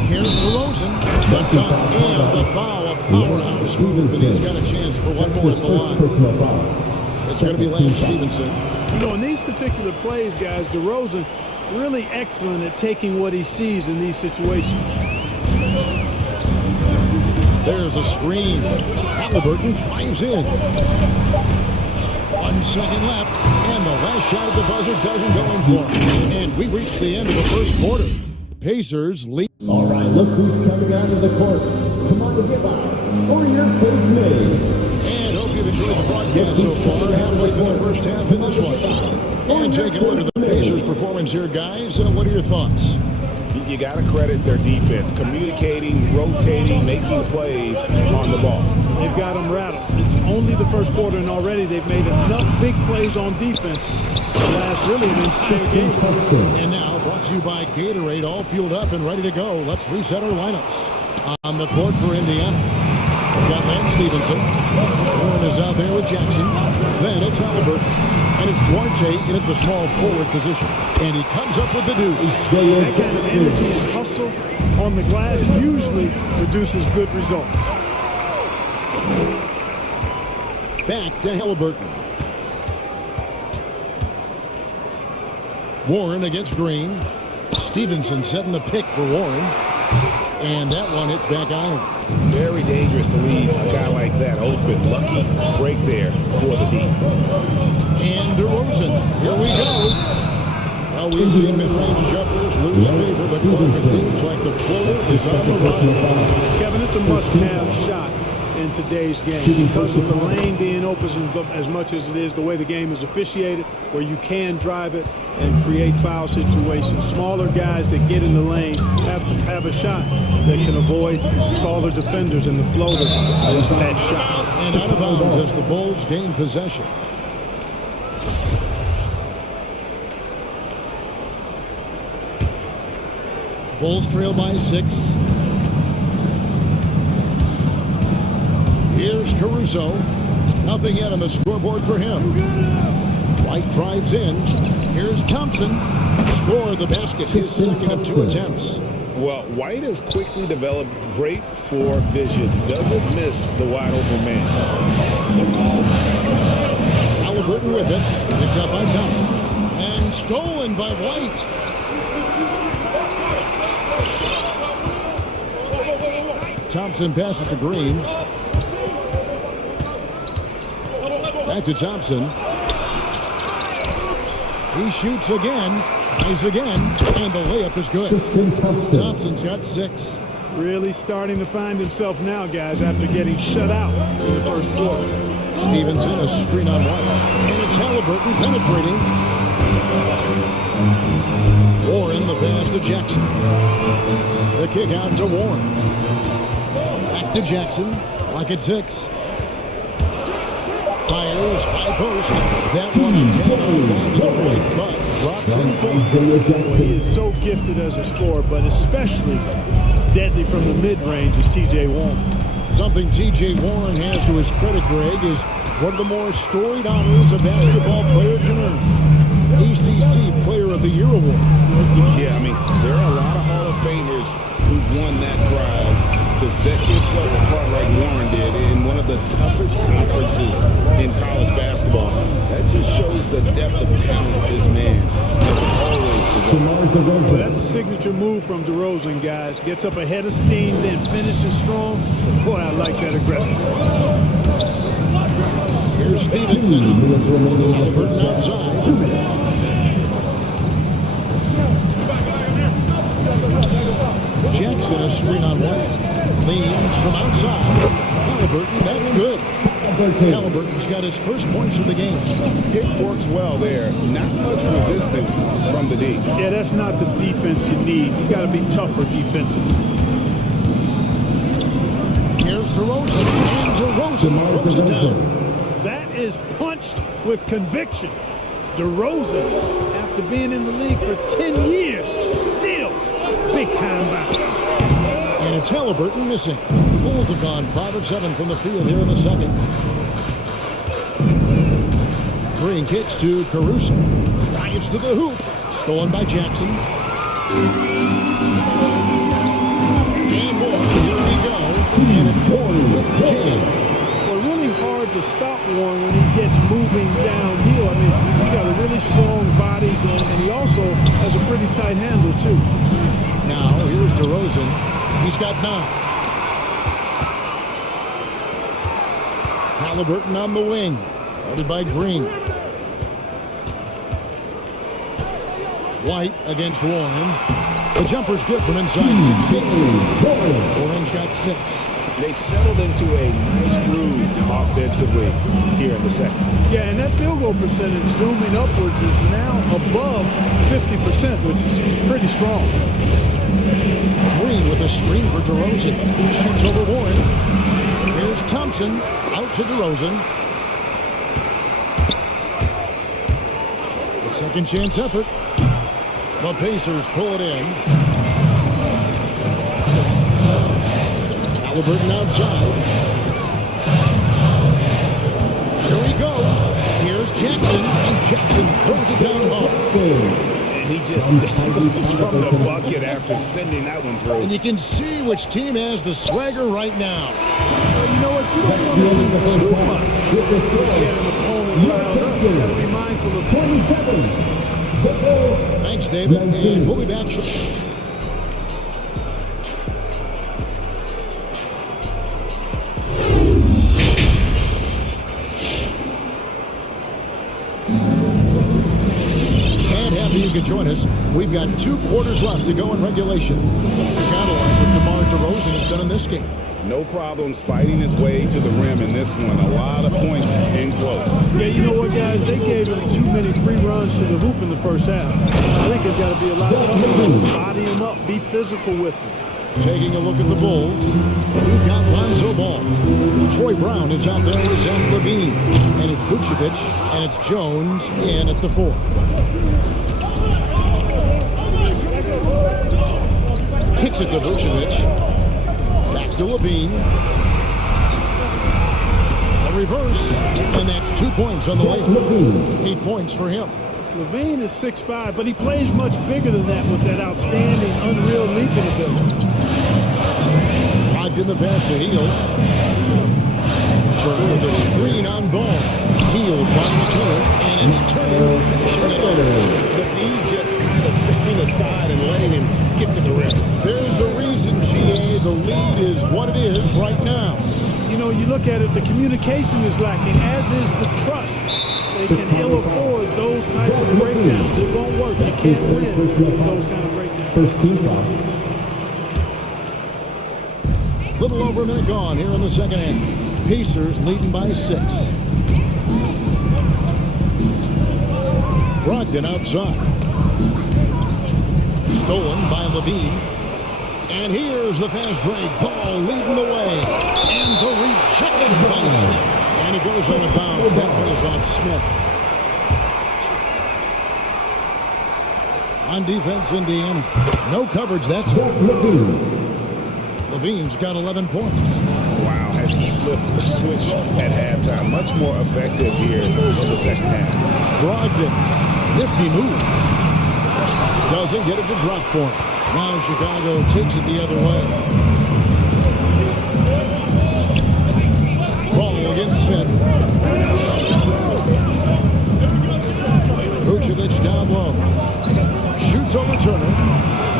Here's DeRozan. The dunk and the foul, a powerhouse move, and he's got a chance for one more at the line. It's going to be Lance Stevenson. You know, in these particular plays, guys, DeRozan really excellent at taking what he sees in these situations. There's a screen. Halliburton drives in. 1 second left, and the last shot at the buzzer doesn't go in for him. And we reach the end of the first quarter. Pacers lead. All right, look who's coming out of the court. Come on to give out for your first name. And hope you've enjoyed the broadcast so far. Halfway through the first half in this one. And taking a look at the Pacers' performance here, guys. What are your thoughts? You got to credit their defense, communicating, rotating, making plays on the ball. They've got them rattled. It's only the first quarter, and already they've made enough big plays on defense to last really an entire game. And now, brought to you by Gatorade, all fueled up and ready to go. Let's reset our lineups. On the court for Indiana, we've got Lance Stevenson. Warren is out there with Jackson. Then it's Halliburton. And it's Duarte in at the small forward position. And he comes up with the deuce. That kind of energy and hustle on the glass usually produces good results. Back to Halliburton. Warren against Green. Stevenson setting the pick for Warren. And that one hits back iron. Very dangerous to leave a guy like that open. Lucky break there for the D. And DeRozan. Here we go. Well, we've seen mid-range jumpers lose favor, but it seems like the floor is on the line. Kevin, it's a must-have shot in today's game because of the lane being open as much as it is, the way the game is officiated, where you can drive it and create foul situations. Smaller guys that get in the lane have to have a shot that can avoid taller defenders, and the floater is that shot. And out of bounds as the Bulls gain possession. Bulls trail by 6. Here's Caruso. Nothing yet on the scoreboard for him. White drives in. Here's Thompson. Score the basket. His second of 2 attempts. Well, White has quickly developed great floor vision. Doesn't miss the wide open man. Halliburton with it. Picked up by Thompson. And stolen by White. Thompson passes to Green. Back to Thompson. He shoots again, tries again, and the layup is good. Thompson's got 6. Really starting to find himself now, guys, after getting shut out in the first quarter. Stevenson, a screen on White. And it's Halliburton penetrating. Warren, the pass to Jackson. The kick out to Warren. Back to Jackson. Clock at 6. Fires, high post. That one on 10 to the right, but drops in for. He is so gifted as a scorer, but especially deadly from the mid-range is T.J. Warren. Something T.J. Warren has to his credit, Greg, is one of the more storied honors a basketball player can earn. ACC Player of the Year award. Yeah, I mean, there are a lot of Hall to set yourself apart like Warren did in one of the toughest conferences in college basketball. That just shows the depth of talent this man has always possessed. So that's a signature move from DeRozan, guys. Gets up ahead of steam, then finishes strong. Boy, I like that aggressiveness. Here's Stevenson. Halliburton outside. 2 minutes. Jackson, a screen on White. Leans from outside. Halliburton, that's good. Halliburton's got his first points of the game. It works well there. Not much resistance from the D. Yeah, that's not the defense you need. You got to be tougher defensively. Here's DeRozan. And DeRozan throws it down. That is punched with conviction. DeRozan, after being in the league for 10 years, still big-time bounce. And it's Halliburton missing. The Bulls have gone 5 of 7 from the field here in the second. Green kicks to Caruso. Drives to the hoop. Stolen by Jackson. And more. Here we go. And it's Warren with the jam. Well, really hard to stop Warren when he gets moving downhill. I mean, he's got a really strong body, and he also has a pretty tight handle, too. Now, here's DeRozan. He's got 9. Halliburton on the wing. Guarded by Green. White against Warren. The jumper's good from inside 6 feet. Warren's got 6. They've settled into a nice groove offensively here in the second. Yeah, and that field goal percentage zooming upwards is now above 50%, which is pretty strong. Green with a screen for DeRozan. Shoots over Warren. Here's Thompson. Out to DeRozan. The second chance effort. The Pacers pull it in. Halliburton outside. Here he goes. Here's Jackson. And Jackson throws it down hard. And he just goes from the bucket after sending that one through. And you can see which team has the swagger right now. Well, you know what? You don't want to do too much. Get an opponent riled up. You got to be mindful of 27. Thanks, David. And we'll be back shortly. You can join us. We've got 2 quarters left to go in regulation. Chicago, what DeMar DeRozan has done in this game. No problems fighting his way to the rim in this one. A lot of points in close. Yeah, you know what, guys? They gave him too many free runs to the hoop in the first half. I think they've got to be a lot tougher to body him up, be physical with him. Taking a look at the Bulls, we've got Lonzo Ball. Troy Brown is out there with Zach LaVine. And it's Vucevic, and it's Jones in at the 4. Kicks it to Vucevic. Back to LaVine. A reverse. And that's 2 points on the way. 8 points for him. LaVine is 6'5", but he plays much bigger than that with that outstanding, unreal leaping ability. Locked in the pass to Hield. Turner with a screen on Ball. Hield finds Turner, and it's Turner finishing it over. The D just kind of stepping aside and letting him get to the rim. There's a reason, GA. The lead is what it is right now. You know, you look at it, the communication is lacking, as is the trust. They can ill afford those types of breakdowns. It won't work. You can't win with those kind of breakdowns. First team foul. Little over a minute gone here in the second half. Pacers leading by 6. Brogdon outside. Stolen by LaVine. And here's the fast break. Ball leading the way. And the rejection by Smith. And it goes out of bounds. That one is off Smith. On defense, Indiana. No coverage. That's LaVine's got 11 points. Wow, has he flipped the switch at halftime? Much more effective here in the second half. Brogdon. Nifty move. Doesn't get it to drop for him. Now Chicago takes it the other way. down low. Shoots over Turner.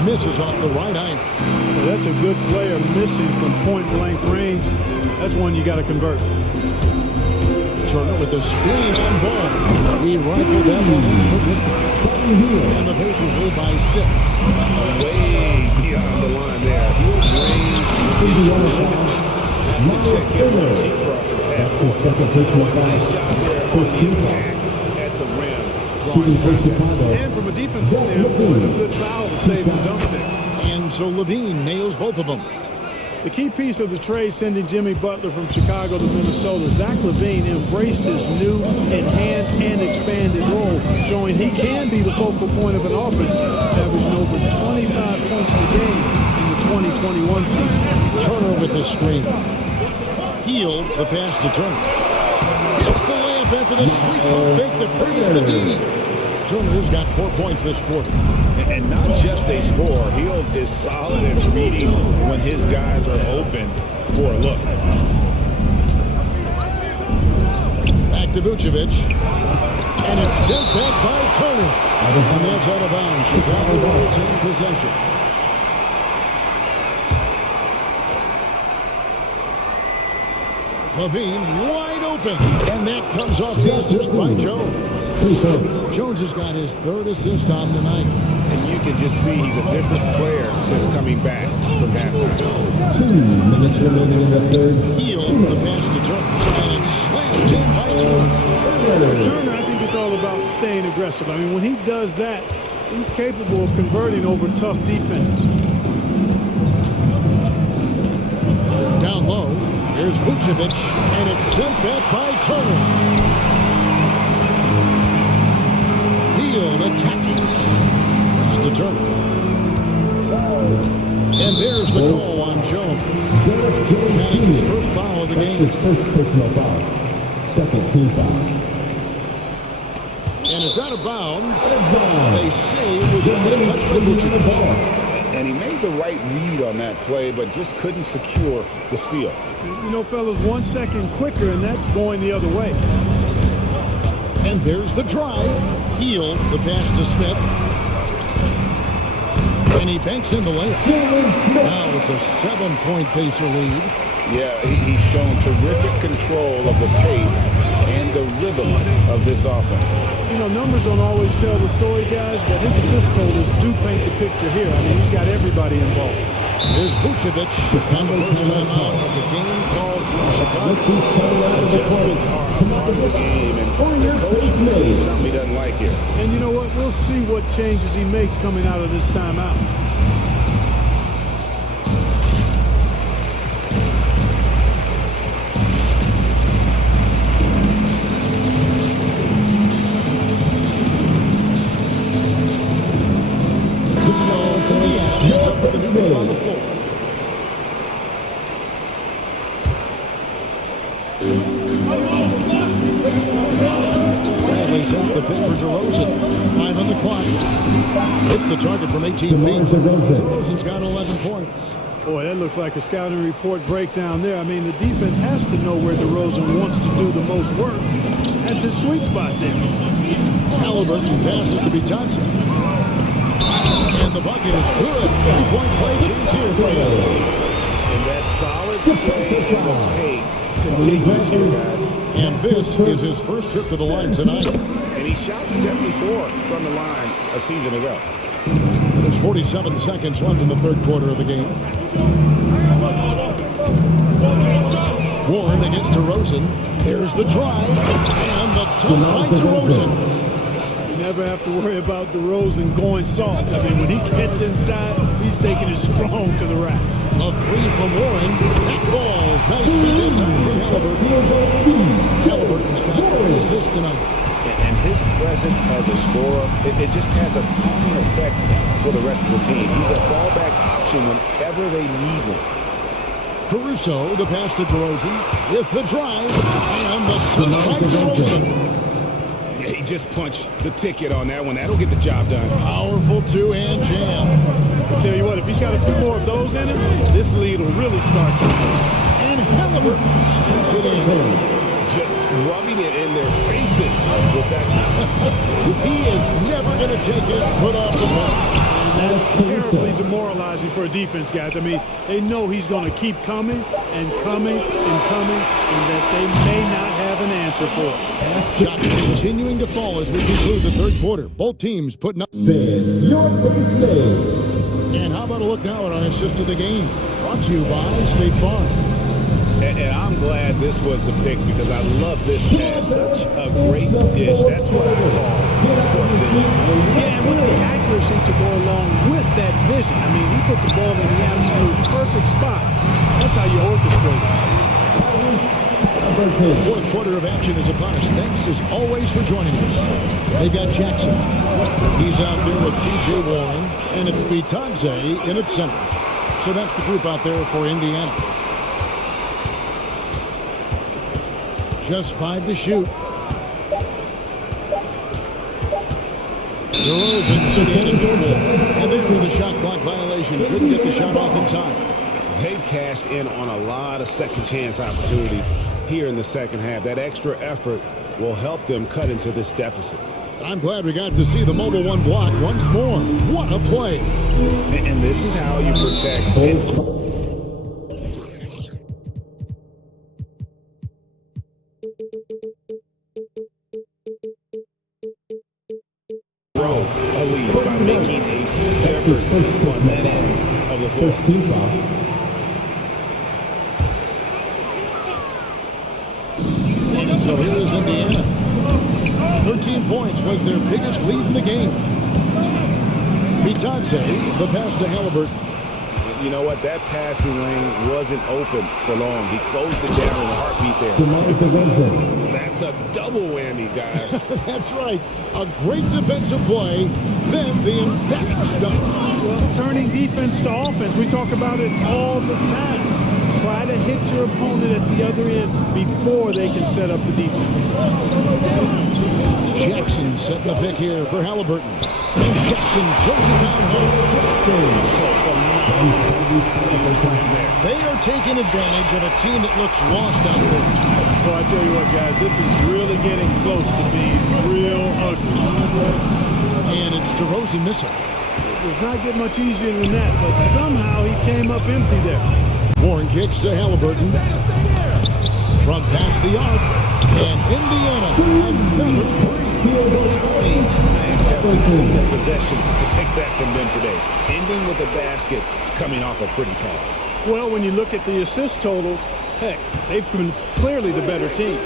Misses off the right iron. Well, that's a good player missing from point-blank range. That's one you got to convert. Turner with the screen on ball. He rifled that one in for distance. And the Pacers lead by 6. Way beyond the line there. He'll range. Check in once he crosses half court. Nice job there on the attack at the rim. And from a defensive standpoint, a good foul to save the dunk there. And so Levine nails both of them. The key piece of the trade sending Jimmy Butler from Chicago to Minnesota, Zach LaVine embraced his new, enhanced, and expanded role, showing he can be the focal point of an offense, averaging over 25 points per game in the 2021 season. Turner with the screen. Hield the pass to Turner. It's the layup after the sweet pump fake that frees the D. Turner's got 4 points this quarter. And not just a score. Hield is solid at reading when his guys are open for a look. Back to Vucevic. And it's sent back by Turner. And that's out of bounds. Chicago Bulls in possession. Levine wide open. And that comes off the assist by Jones. Jones has got his 3rd assist on the night. And you can just see he's a different player since coming back from halftime. 2 minutes remaining in the third. Hield the pass to Turner. And it's slammed in by Turner. Turner, I think it's all about staying aggressive. I mean, when he does that, he's capable of converting over tough defense. Down low, here's Vucevic, and it's sent back by Turner. Hield attacking. Pass to Turner. And there's the call on Jones. That is his first foul of the game. That's his first personal foul. Second team foul. And it's out of bounds. They say it was a mistouch by Vucevic. And he made the right read on that play, but just couldn't secure the steal. You know, fellas, 1 second quicker, and that's going the other way. And there's the drive. Hield the pass to Smith. And he banks in the layup. Now it's a 7-point Pacer lead. Yeah, he's shown terrific control of the pace and the rhythm of this offense. You know, numbers don't always tell the story, guys, but his assist totals do paint the picture here. I mean, he's got everybody involved. Here's Vucevic, and the first time out of the game called for Chicago. Adjustments are a part of the game, and the coach sees something he doesn't like here. And you know what? We'll see what changes he makes coming out of this timeout. On the floor. Bradley sends the pick for DeRozan. 5 on the clock. Hits the target from 18 feet. DeRozan's got 11 points. Boy, that looks like a scouting report breakdown there. I mean, the defense has to know where DeRozan wants to do the most work. That's his sweet spot there. Halliburton passes to be Thompson. And the bucket is good. 3-point play chance here for you. And that solid play in the paint continues here, guys. And this is his first trip to the line tonight. And he shot 74 from the line a season ago. There's 47 seconds left in the third quarter of the game. Warren against DeRozan. There's the drive. And the dunk by DeRozan. Never have to worry about DeRozan going soft. I mean, when he gets inside, he's taking it strong to the rack. A 3 from Warren. That falls. Nice in time for Halliburton. Halliburton's got 3 assists tonight. And his presence as a scorer, it just has a calming effect for the rest of the team. He's a fallback option whenever they need one. Caruso, the pass to DeRozan with the drive. And the dunk by DeRozan. He just punched the ticket on that one. That'll get the job done. Powerful two-hand jam. I'll tell you what, if he's got a few more of those in him, this lead will really start. And Halliburton shoots it in. Just rubbing it in their faces with that. He is never going to take his foot off the ball. That's terribly demoralizing for a defense, guys. I mean, they know he's going to keep coming and coming and coming, and that they may not have an answer for it. Shots continuing to fall as we conclude the third quarter. Both teams putting up. Your base made. And how about a look now at our assist of the game? Brought to you by State Farm. And I'm glad this was the pick because I love this pass. Such a great dish. That's what I call court vision. Yeah, and with the accuracy to go along with that vision. I mean, he put the ball in the absolute perfect spot. That's how you orchestrate it. Fourth quarter of action is upon us. Thanks as always for joining us. They've got Jackson. He's out there with T.J. Warren, and it's Bitadze in at center. So that's the group out there for Indiana. Just 5 to shoot. DeRozan standing for 4. And there's the shot clock violation. Couldn't get the shot off in time. They've cashed in on a lot of second chance opportunities here in the second half. That extra effort will help them cut into this deficit. I'm glad we got to see the mobile one block once more. What a play. And this is how you protect. A lead by making a effort on that end of the floor. First team foul. So here is Indiana. 13 points was their biggest lead in the game. Bitadze, the pass to Halliburton. You know what? That passing lane wasn't open for long. He closed it down in a heartbeat there. That's a double whammy, guys. That's right. A great defensive play, then the emphatic stuff. Well, turning defense to offense, we talk about it all the time. Try to hit your opponent at the other end before they can set up the defense. Jackson setting the pick here for Halliburton. And Jackson throws it down home. They are taking advantage of a team that looks lost out there. Well, I tell you what, guys, this is really getting close to being real ugly. And it's DeRozan missing. It does not get much easier than that, but somehow he came up empty there. Warren kicks to Halliburton. From past the arc. And Indiana, another three. Every single possession to pick that from them today. Ending with a basket, coming off a pretty pass. Well, when you look at the assist totals, heck, they've been clearly the better team.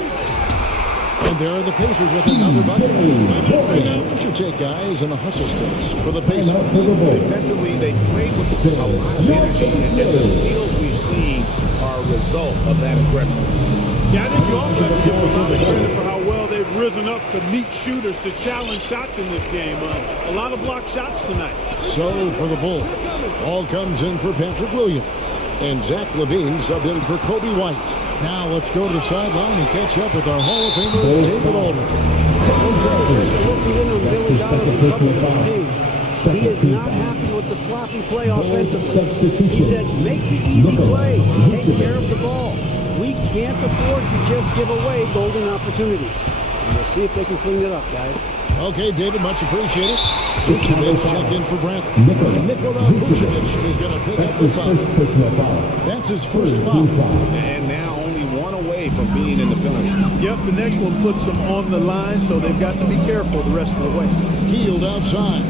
And there are the Pacers with another bucket. What's your take, guys, in the hustle sticks for the Pacers? Defensively, they played with a lot of energy, and the steals we've seen are a result of that aggressiveness. Yeah, I think you also have to give them credit for how well they've risen up to meet shooters, to challenge shots in this game. A lot of blocked shots tonight. So for the Bulls, ball comes in for Patrick Williams. And Zach LaVine subbed in for Kobe White. Now let's go to the sideline and catch up with our Hall of Famer, David Aldridge. Listen in on Billy Donovan's up with his team. He is not happy with the sloppy play offensively. He said, make the easy play. Take care of the ball. We can't afford to just give away golden opportunities. And we'll see if they can clean it up, guys. Okay, David, much appreciated. Vucevic checked in for Bradley. Nikola Vucevic is going to pick up the foul. That's his first foul. And now only one away from being in the penalty. Yep, the next one puts them on the line, so they've got to be careful the rest of the way. Healed outside.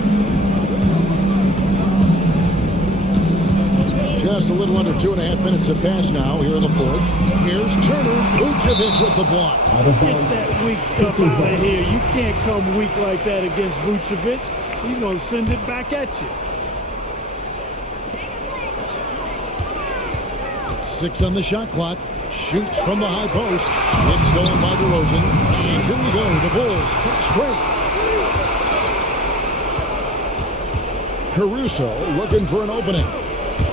Just a little under 2.5 minutes have passed now here in the fourth. Here's Turner. Vucevic with the block. Get that weak stuff out of here. You can't come weak like that against Vucevic. He's going to send it back at you. 6 on the shot clock. Shoots from the high post. It's stolen by DeRozan. And here we go. The Bulls fast break. Caruso looking for an opening.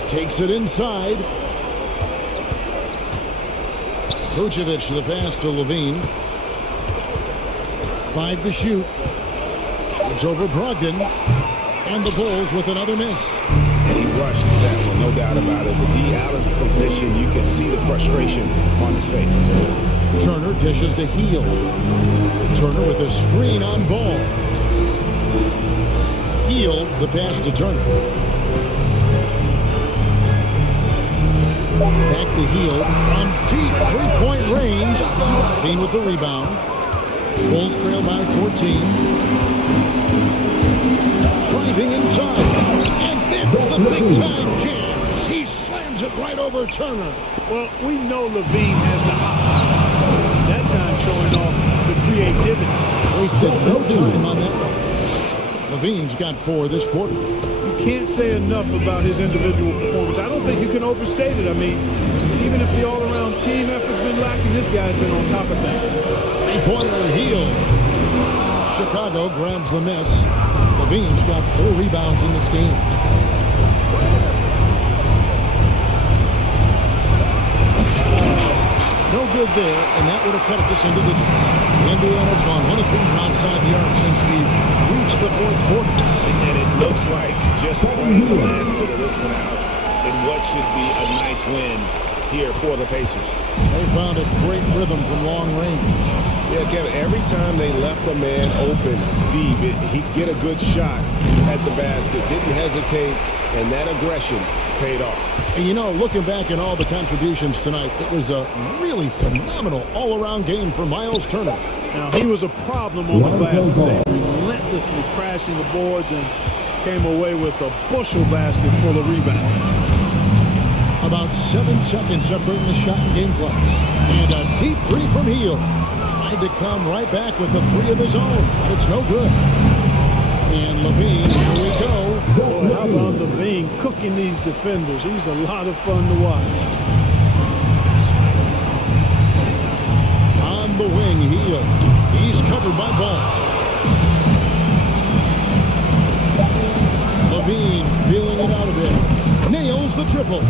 Takes it inside. Vucevic the pass to LaVine. 5 to shoot. Shoots over Brogdon. And the Bulls with another miss. And he rushed that one, no doubt about it. With D out of position, you can see the frustration on his face. Turner dishes to Heel. Turner with a screen on ball. Heel, the pass to Turner. Back to Heel from deep three-point range. Bean with the rebound. Bulls trail by 14. Driving inside. And there's the big-time jam. He slams it right over Turner. Well, we know Levine has the hot. That time showing off the creativity. Wasted no time on that one. Levine's got 4 this quarter. You can't say enough about his individual performance. I don't think you can overstate it. I mean, even if the all-around team effort's been lacking, this guy's been on top of things. Three-pointer Heel. Chicago grabs the miss. Levine's got 4 rebounds in this game. No good there, and that would have cut it to single digits. Indiana's gone 1 from outside the arc since we've reached the 4th quarter. And it looks like just playing the last bit of this one out in what should be a nice win here for the Pacers. They found a great rhythm from long range. Yeah, Kevin, every time they left a man open deep, he'd get a good shot at the basket, didn't hesitate, and that aggression paid off. And you know, looking back at all the contributions tonight, it was a really phenomenal all-around game for Miles Turner. Now, he was a problem on the glass today, relentlessly crashing the boards and came away with a bushel basket full of rebounds. About 7 seconds separating the shot and game clocks. And a deep 3 from Heel. Tried to come right back with the 3 of his own, but it's no good. And Levine, here we go. Boy, how about Levine cooking these defenders? He's a lot of fun to watch. On the wing, Heel. He's covered by Ball. Levine feeling it out of it. Nails the triple. I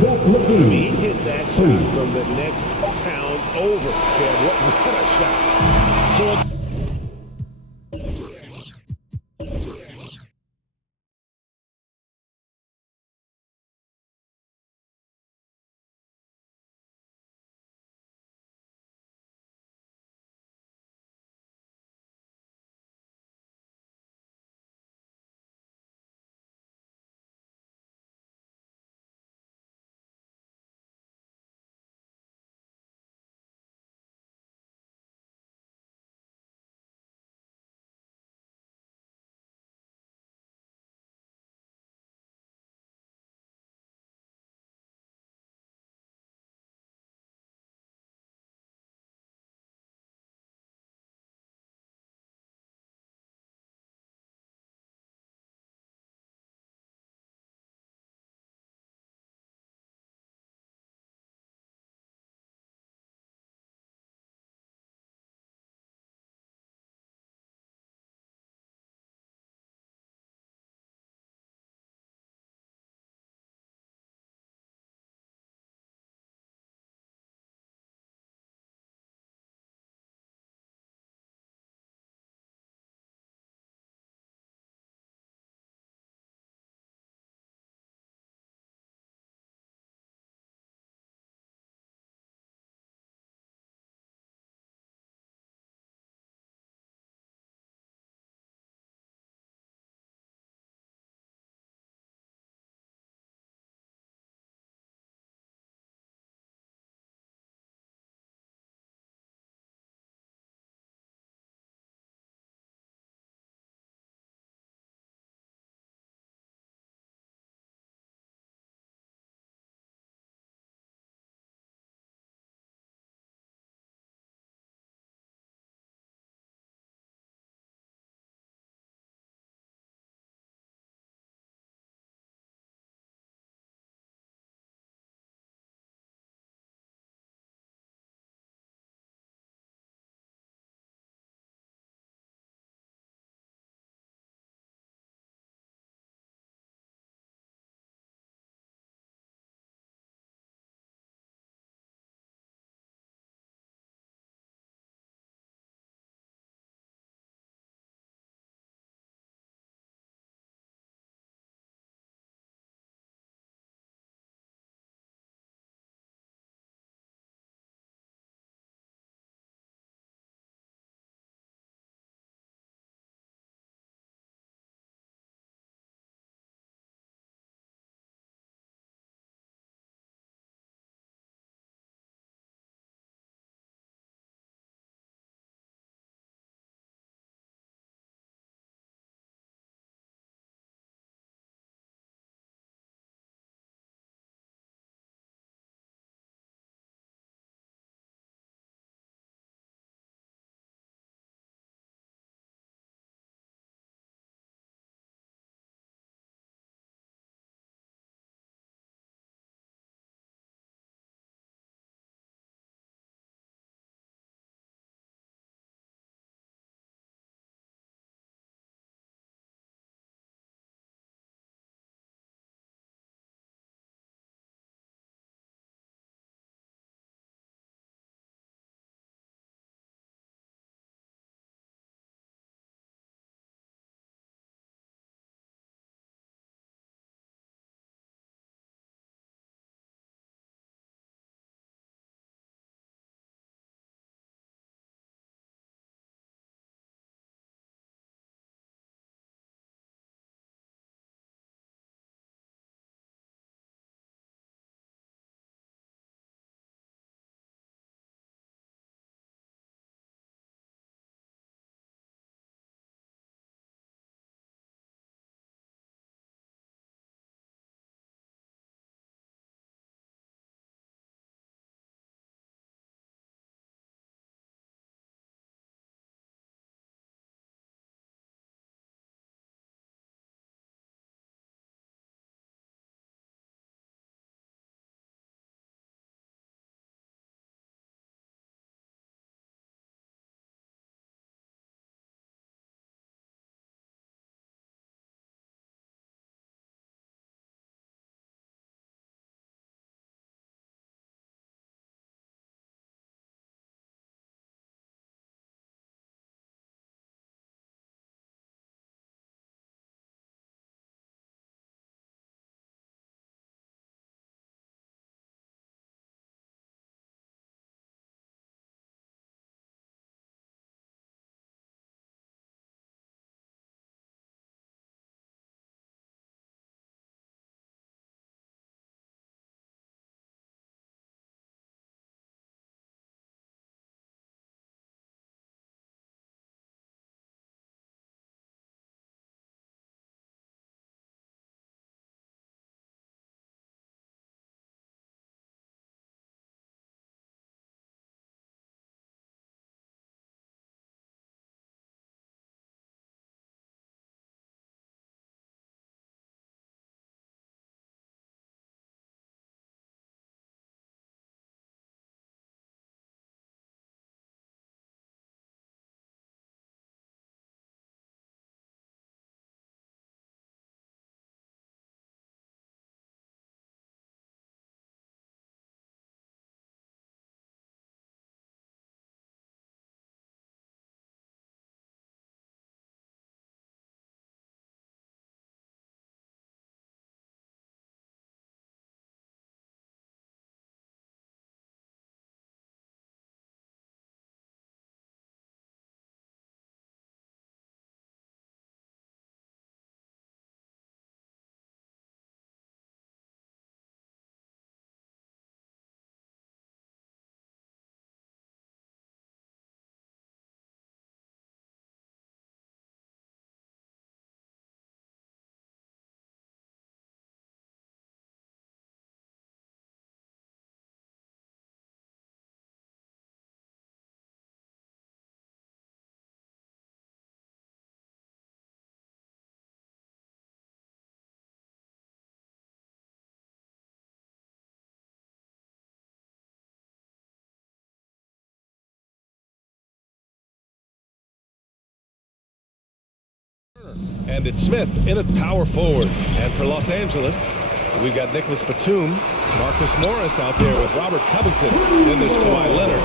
mean, he hit that shot from the next town over. Kev, what a shot. So And it's Smith in at power forward. And for Los Angeles, we've got Nicholas Batum, Marcus Morris out there with Robert Covington. Then there's Kawhi Leonard.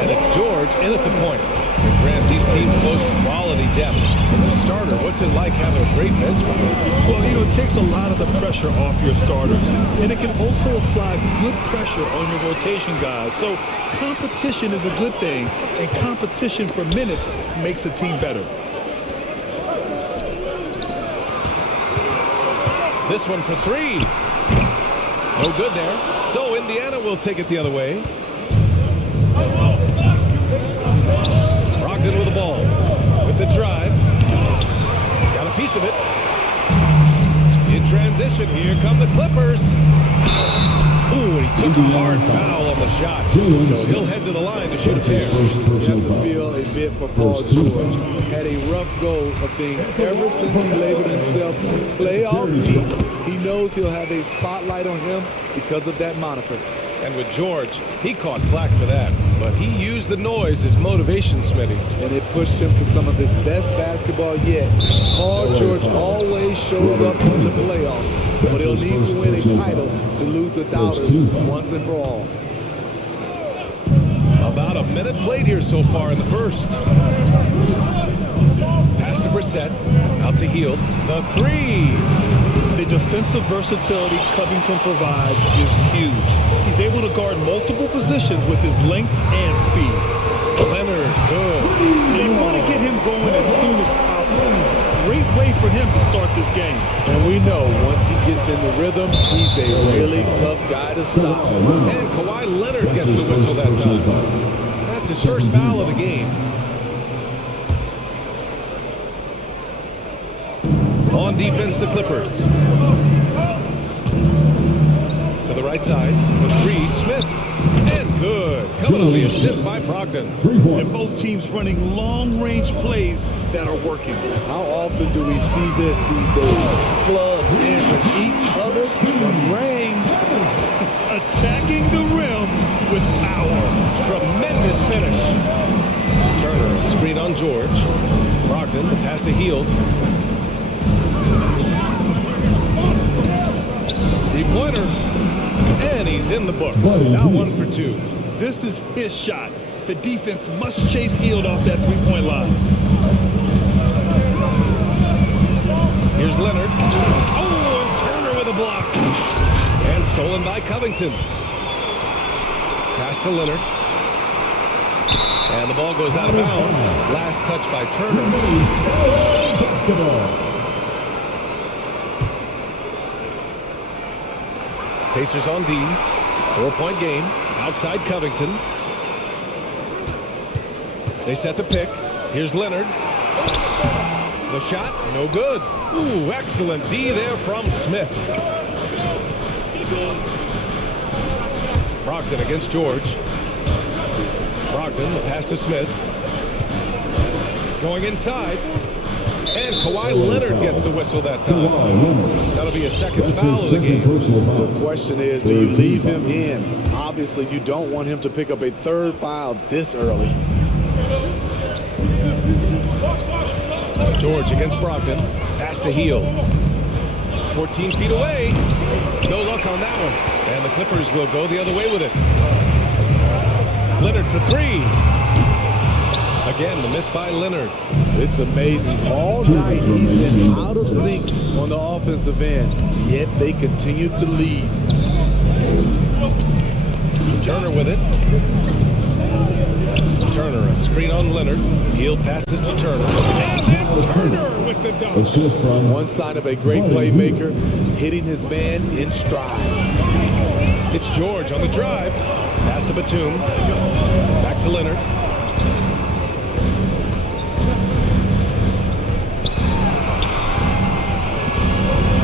And it's George in at the point. And Grant, these teams boast quality depth. As a starter, what's it like having a great bench behind you? Well, you know, it takes a lot of the pressure off your starters. And it can also apply good pressure on your rotation guys. So competition is a good thing. And competition for minutes makes a team better. This one for three. No good there. So Indiana will take it the other way. Brogdon with the ball. With the drive. Got a piece of it. In transition, here come the Clippers. Ooh, he took a hard foul on the shot. So he'll head to the line to shoot a pair. You have to feel a bit for Paul George. Had a rough go of things ever since he labeled himself playoff Pete. He knows he'll have a spotlight on him because of that moniker. And with George, he caught flack for that. But he used the noise as motivation, Smitty. And it pushed him to some of his best basketball yet. Paul George always shows up in the playoffs, but he'll need to win a title to lose the doubters once and for all. About a minute played here so far in the first. Pass to Brissett. Out to Hield. The three. The defensive versatility Covington provides is huge. He's able to guard multiple positions with his length and speed. Leonard, good. And you want to get him going as soon as possible. Great way for him to start this game. And we know once he gets in the rhythm, he's a really tough guy to stop. And Kawhi Leonard gets the whistle that time. That's his first foul of the game. On defense, the Clippers. To the right side, with three, Smith. And good. Coming on the assist by Brogdon. And both teams running long-range plays that are working. How often do we see this these days? Clubs answering each other from range. Attacking the rim with power. Tremendous finish. Turner, a screen on George. Brogdon, the pass to Hield. Three-pointer. And he's in the books. Now 1 for 2. This is his shot. The defense must chase Hield off that three-point line. Here's Leonard. Oh, and Turner with a block. And stolen by Covington. Pass to Leonard. And the ball goes out of bounds. Last touch by Turner. Pacers on D. 4-point game. Outside Covington. They set the pick. Here's Leonard. The shot, no good. Ooh, excellent D there from Smith. Brogdon against George. Brogdon, the pass to Smith. Going inside. And Kawhi Leonard gets the whistle that time. That'll be a second foul of the game. The question is, do you leave him in? Obviously, you don't want him to pick up a third foul this early. George against Brogdon. Pass to Hield. 14 feet away. No luck on that one. And the Clippers will go the other way with it. Leonard for three. Again, the miss by Leonard. It's amazing. All night he's been out of sync on the offensive end, yet they continue to lead. Turner with it. Turner, a screen on Leonard. Hield passes to Turner. And then Turner with the dunk. One sign of a great playmaker, hitting his man in stride. It's George on the drive. Pass to Batum. Back to Leonard.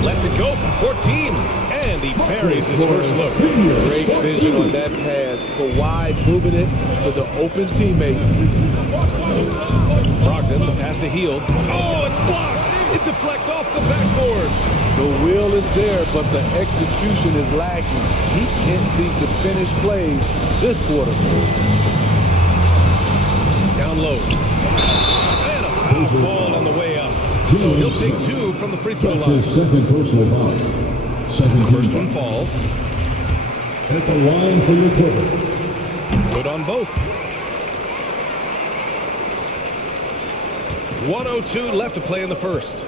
Lets it go from 14. And he buries his first look. Great vision on that pass. Kawhi moving it to the open teammate. Brogdon, the pass to Hield. Oh, it's blocked. It deflects off the backboard. The will is there, but the execution is lacking. He can't seem to finish plays this quarter. Down low. And a foul called on the way up. So he'll take 2 from the free throw That's line. his second personal foul. Second First team one foul. falls. At the line for your Clippers. Good on both. 1:02 left to play in the first.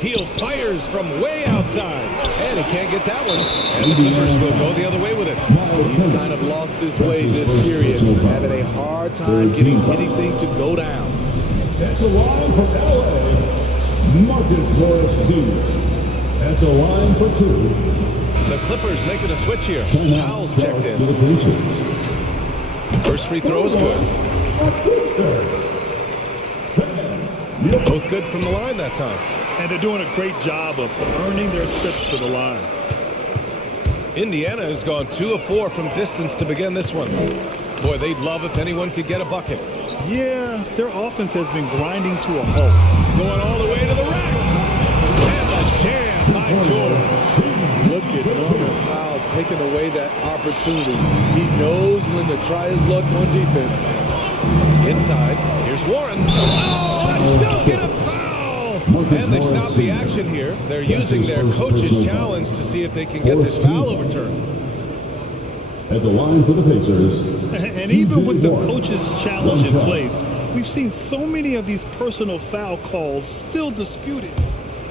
Heel fires from way outside, and he can't get that one. And the Clippers will go the other way with it. He's kind of lost his way this period, having a hard time getting anything to go down. At the line for LA, Marcus Morris Sr. At the line for 2. The Clippers making a switch here. Powell's checked To in. the Pacers. First free throw is good. Both good from the line that time. And they're doing a great job of earning their trips to the line. Indiana has gone 2 of 4 from distance to begin this one. Boy, they'd love if anyone could get a bucket. Yeah, their offense has been grinding to a halt. Going all the way to the rack. And a jam by George. Look at Norman Powell taking away that opportunity. He knows when to try his luck on defense. Inside, here's Warren. Oh, and don't get a foul! And they stop the action here. They're using their coach's challenge to see if they can get this foul overturned. At the line for the Pacers. And even with the coach's challenge in place, we've seen so many of these personal foul calls still disputed.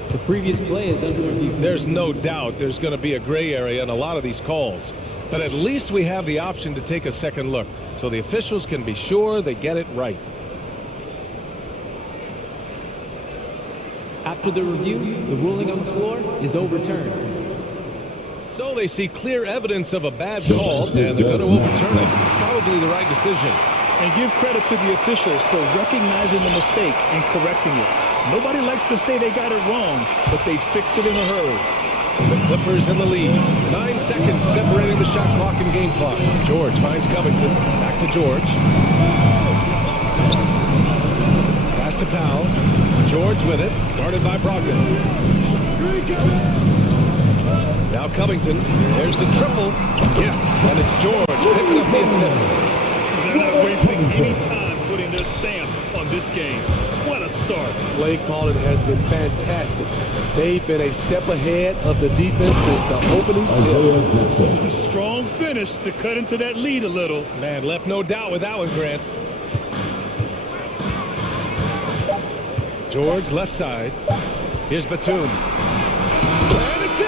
The previous play is under review. There's no doubt there's going to be a gray area in a lot of these calls. But at least we have the option to take a second look, so the officials can be sure they get it right. After the review, the ruling on the floor is overturned. So they see clear evidence of a bad call, and they're going to overturn it. Probably the right decision. And give credit to the officials for recognizing the mistake and correcting it. Nobody likes to say they got it wrong, but they fixed it in a hurry. The Clippers in the lead. 9 seconds separating the shot clock and game clock. George finds Covington. Back to George. Pass to Powell. George with it. Guarded by Brogdon. Now Covington. There's the triple. Yes, and it's George picking up the assist. They're not wasting any time putting their stamp on this game. What a start. Play calling has been fantastic. They've been a step ahead of the defense since the opening tip. A strong finish to cut into that lead a little. Man, left no doubt with that one, Grant. George left side. Here's Batum. And it's in!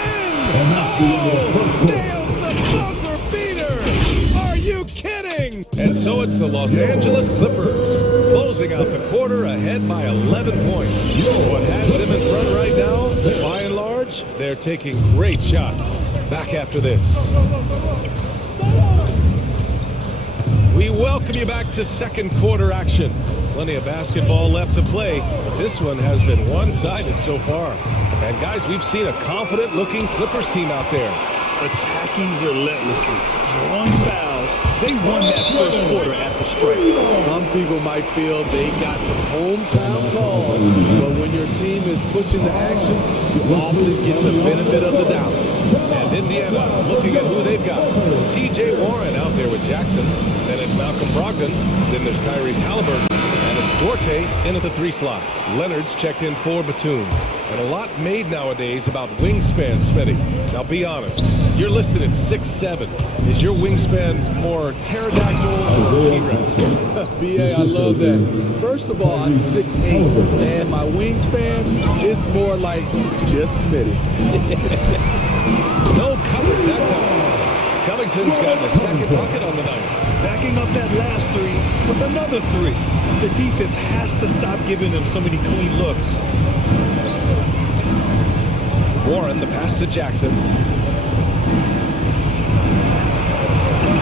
Oh, nails the buzzer beater! Are you kidding? And so it's the Los Angeles Clippers closing out the quarter ahead by 11 points. What has them in front right now, by and large, they're taking great shots. Back after this. We welcome you back to second quarter action. Plenty of basketball left to play. This one has been one-sided so far. And guys, we've seen a confident-looking Clippers team out there. Attacking relentlessly, drawing fouls. They won that first quarter at the stripe. Some people might feel they got some hometown calls, but when your team is pushing the action, you often get the benefit of the doubt. And Indiana looking at who they've got. T.J. Warren out there with Jackson. Then it's Malcolm Brogdon. Then there's Tyrese Halliburton. And it's Duarte in at the 3 slot. Leonard's checked in for Batum. And a lot made nowadays about wingspan, Smitty. Now be honest. You're listed at 6'7". Is your wingspan more pterodactyl or T-Rex? B.A., I love that. First of all, I'm 6'8", and my wingspan is more like just Smitty. No coverage that time. Covington's got the second bucket on the night. Backing up that last 3 with another 3. The defense has to stop giving them so many clean looks. Warren, the pass to Jackson.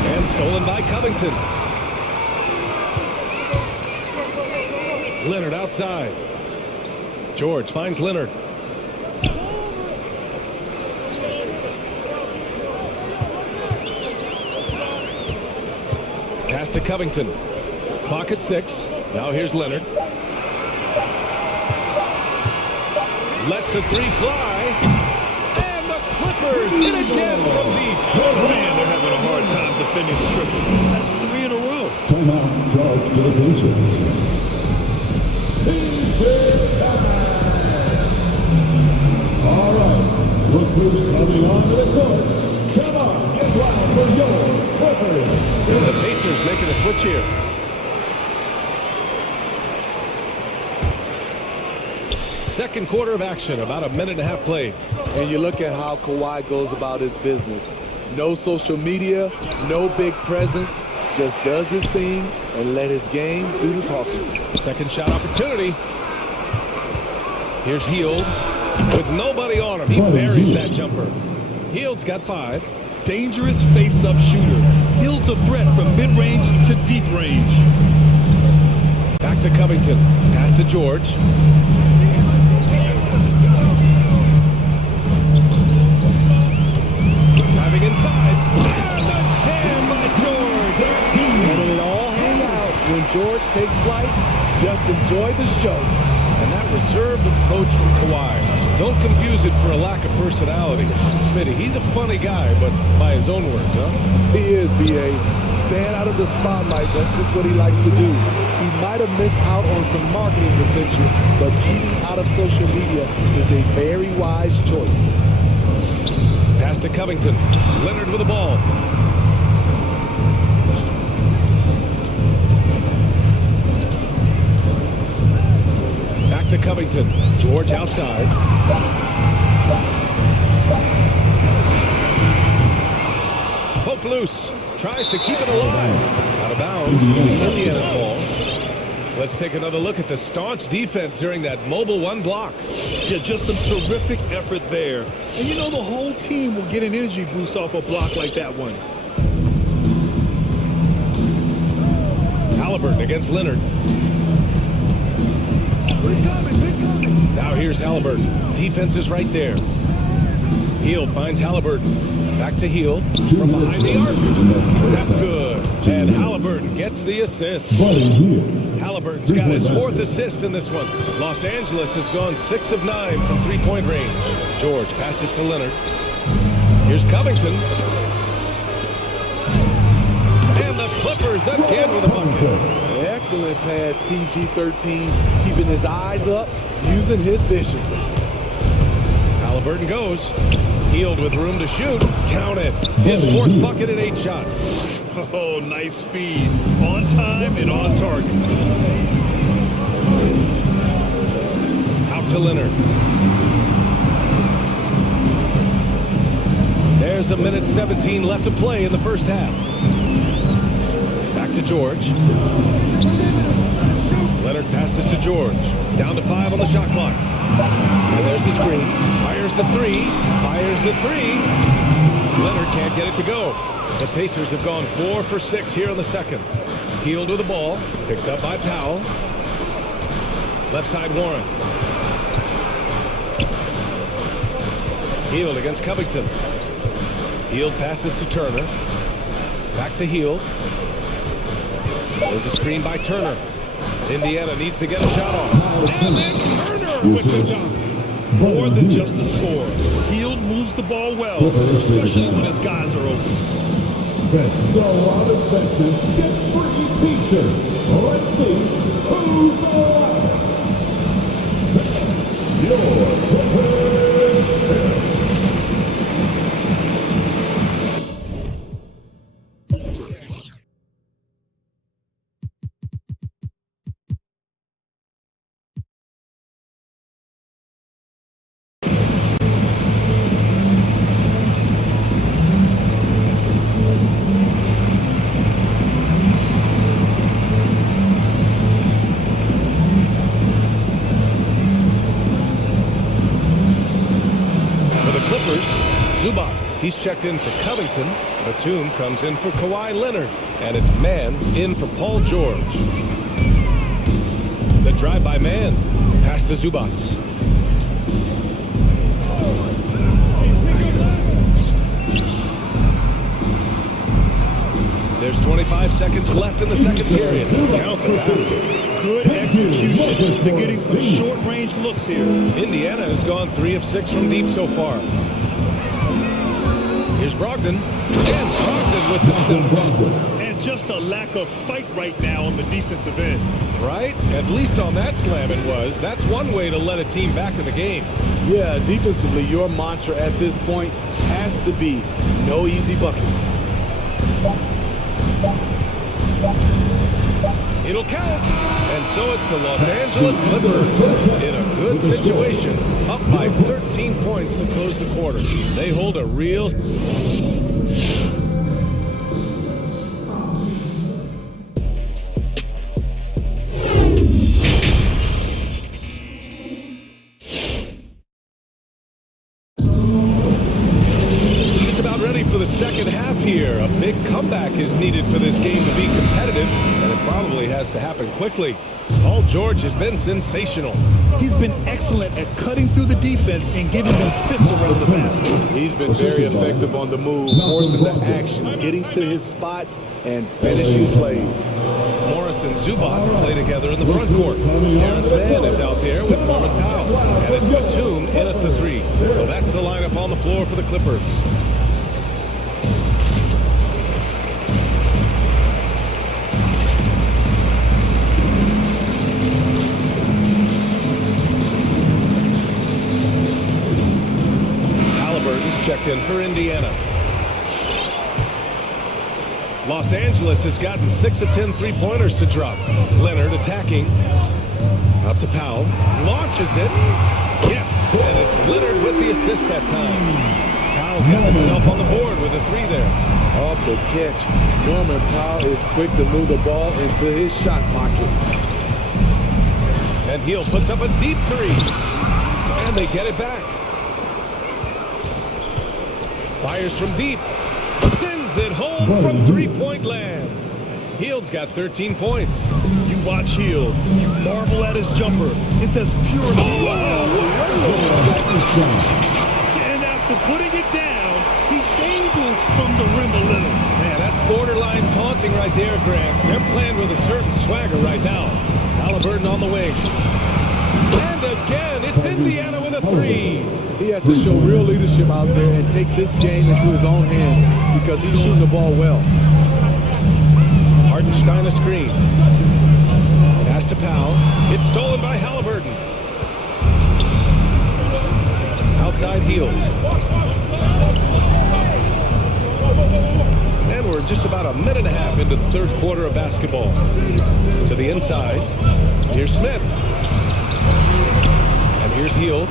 And stolen by Covington. Leonard outside. George finds Leonard. Pass to Covington. Clock at 6. Now here's Leonard. Lets the 3 fly. And the Clippers in again from deep. Man, they're having a hard time defending the triple. That's 3 in a row. Timeout, George to the Pacers. who's coming onto the court. Come on, get loud for your Clippers. The Pacers making a switch here. Second quarter of action, about a minute and a half played. And you look at how Kawhi goes about his business. No social media, no big presence, just does his thing and let his game do the talking. Second shot opportunity. Here's Hield with nobody on him. He buries that jumper. Hield's got 5. Dangerous face-up shooter. Hield's a threat from mid-range to deep range. Back to Covington. Pass to George. Driving inside. And the jam by George. Letting it all hang out when George takes flight. Just enjoy the show. And that reserved approach from Kawhi. Don't confuse it for a lack of personality. Smitty, he's a funny guy, but by his own words, huh? He is, B.A. Stand out of the spotlight. That's just what he likes to do. He might have missed out on some marketing potential, but keeping out of social media is a very wise choice. Pass to Covington. Leonard with the ball. Back to Covington. George outside. Poke loose. Tries to keep it alive. Out of bounds. Indiana's ball. Let's take another look at the staunch defense during that mobile 1 block. Yeah, just some terrific effort there. And you know the whole team will get an energy boost off a block like that one. Halliburton against Leonard. Now here's Halliburton. Defense is right there. Hield finds Halliburton. Back to Hield from behind the arc. That's good. And Halliburton gets the assist. Halliburton's got his 4th assist in this one. Los Angeles has gone 6 of 9 from three-point range. George passes to Leonard. Here's Covington. And the Clippers again with a bucket. Excellent pass, PG-13, keeping his eyes up, using his vision. Halliburton goes. Hield with room to shoot. Count it. His 4th bucket in 8 shots. Oh, nice feed. On time and on target. Out to Leonard. There's a minute 17 left to play in the first half. Back to George. Leonard passes to George. Down to 5 on the shot clock. And there's the screen. Fires the 3. Fires the 3. Leonard can't get it to go. The Pacers have gone 4 for 6 here in the second. Hield with the ball. Picked up by Powell. Left side Warren. Hield against Covington. Hield passes to Turner. Back to Hield. There's a screen by Turner. Indiana needs to get a shot off. And then Turner with the dunk. More than just a score. Hield moves the ball well, especially when his guys are open. Let's go out of section. Get free t-shirts. Let's see who's the loudest. Your Clippers. He's checked in for Covington. Batum comes in for Kawhi Leonard. And it's man in for Paul George. The drive by man. Pass to Zubats. There's 25 seconds left in the second period. Count the basket. Good execution. They're getting some short-range looks here. Indiana has gone 3 of 6 from deep so far. Here's Brogdon. And Brogdon with the stop. And And just a lack of fight right now on the defensive end. Right? At least on that slam it was. That's one way to let a team back in the game. Yeah, defensively, your mantra at this point has to be no easy buckets. It'll count. And so it's the Los Angeles Clippers in a good situation, up by 13 points to close the quarter. They hold a real... for the second half here. A big comeback is needed for this game to be competitive, and it probably has to happen quickly. Paul George has been sensational. He's been excellent at cutting through the defense and giving them fits around the basket. He's been very effective on the move, forcing the action, getting to his spots, and finishing plays. Morris and Zubats play together in the front court. Terrence Mann is out there with Norman Powell, and it's Batum in at the three. So that's the lineup on the floor for the Clippers. Checked in for Indiana. Los Angeles has gotten 6 of 10 three-pointers to drop. Leonard attacking. Out to Powell. Launches it. Yes, and it's Leonard with the assist that time. Powell's got himself on the board with a three there. Off the catch. Norman Powell is quick to move the ball into his shot pocket. And Hill puts up a deep three. And they get it back. Fires from deep. Sends it home from three-point land. Hield's got 13 points. You watch Hield. You marvel at his jumper. It's as pure as And after putting it down, he angles from the rim a little. Man, that's borderline taunting right there, Grant. They're playing with a certain swagger right now. Halliburton on the wing. And again, it's Indiana with a three. He has to show real leadership out there and take this game into his own hands because he's shooting the ball well. Hartenstein a screen. Pass to Powell. It's stolen by Halliburton. Outside Hield. And we're just about a minute and a half into the third quarter of basketball. To the inside. Here's Smith. And here's Hield.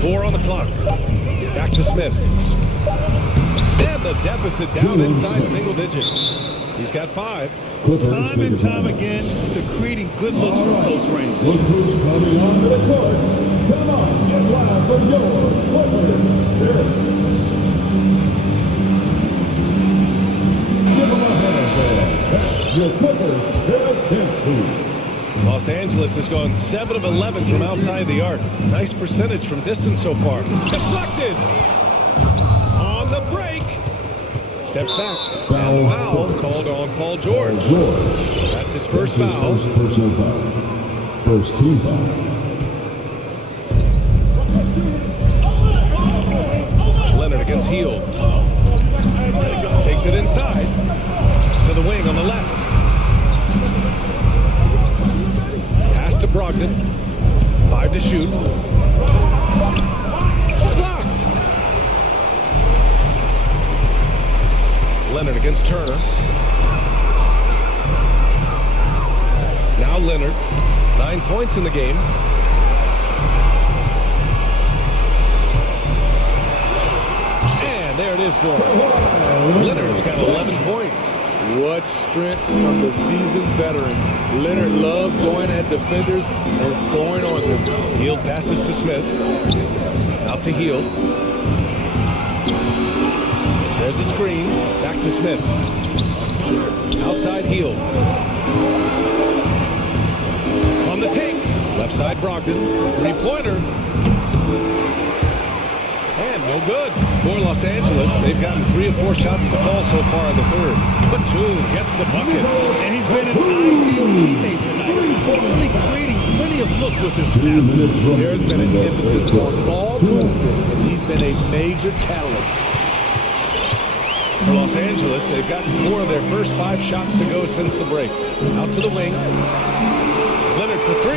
4 on the clock. Back to Smith. And the deficit down inside single digits. He's got 5. Time and time again, they're creating good looks from close range. Look who's coming onto the court. Come on, get wild for your Clippers. Give them a hand there. Your Clippers Chemistry. Los Angeles has gone 7 of 11 from outside the arc. Nice percentage from distance so far. Deflected. On the break. Steps back. And foul called on Paul George. That's his first foul. Personal foul. First team foul. Leonard against Hield. Takes it inside. To the wing on the left. To Brogdon. 5 to shoot. Blocked. Leonard against Turner. Now Leonard. 9 points in the game. And there it is for him. Leonard's got 11 points. What strength from the seasoned veteran. Leonard loves going at defenders and scoring on them. Hield passes to Smith. Out to Hield. There's a screen. Back to Smith. Outside Hield. On the take. Left side Brogdon. Three-pointer. And no good for Los Angeles. They've gotten 3 or 4 shots to fall so far in the third. Batum gets the bucket. And he's been an ideal teammate tonight. Really creating plenty of looks with his passes. There's been an emphasis on ball movement, and he's been a major catalyst. For Los Angeles, they've gotten 4 of their first 5 shots to go since the break. Out to the wing. Leonard for 3.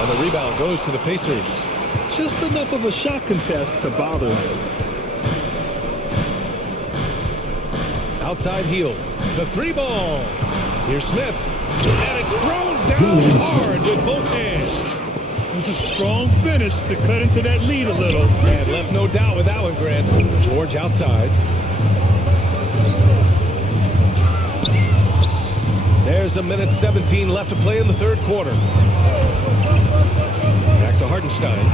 And the rebound goes to the Pacers. Just enough of a shot contest to bother him. Outside heel. The 3 ball. Here's Smith. And it's thrown down hard with both hands. It's a strong finish to cut into that lead a little. And left no doubt with that one, Grant. George outside. There's a minute 17 left to play in the third quarter. Back to Hartenstein.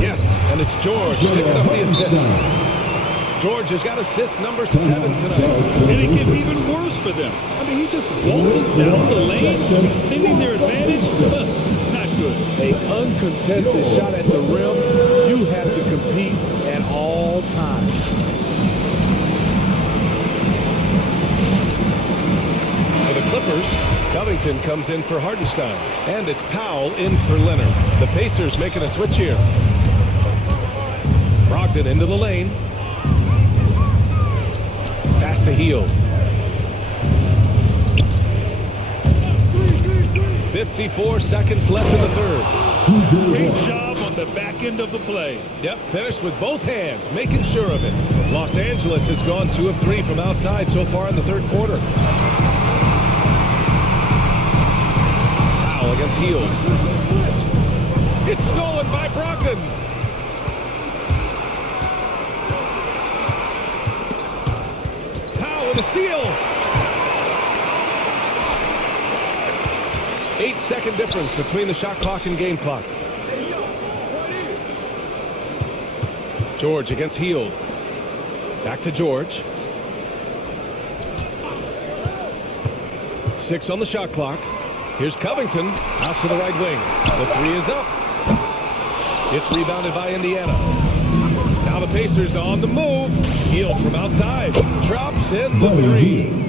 Yes, and it's George picking up the assist. George has got assist number 7 tonight. And it gets even worse for them. I mean, he just waltzes down the lane, extending their advantage. Not good. An uncontested shot at the rim, you have to compete at all times. For the Clippers, Covington comes in for Hartenstein. And it's Powell in for Leonard. The Pacers making a switch here. Brogdon into the lane. Pass to Heel. 54 seconds left in the third. Great job on the back end of the play. Yep, finished with both hands, making sure of it. Los Angeles has gone 2 of 3 from outside so far in the third quarter. Foul against Heel. It's stolen by Brogdon. Powell with a steal. 8-second difference between the shot clock and game clock. George against Hield. Back to George. 6 on the shot clock. Here's Covington out to the right wing. The 3 is up. It's rebounded by Indiana. Now the Pacers on the move. Hield from outside. Drops in the 3.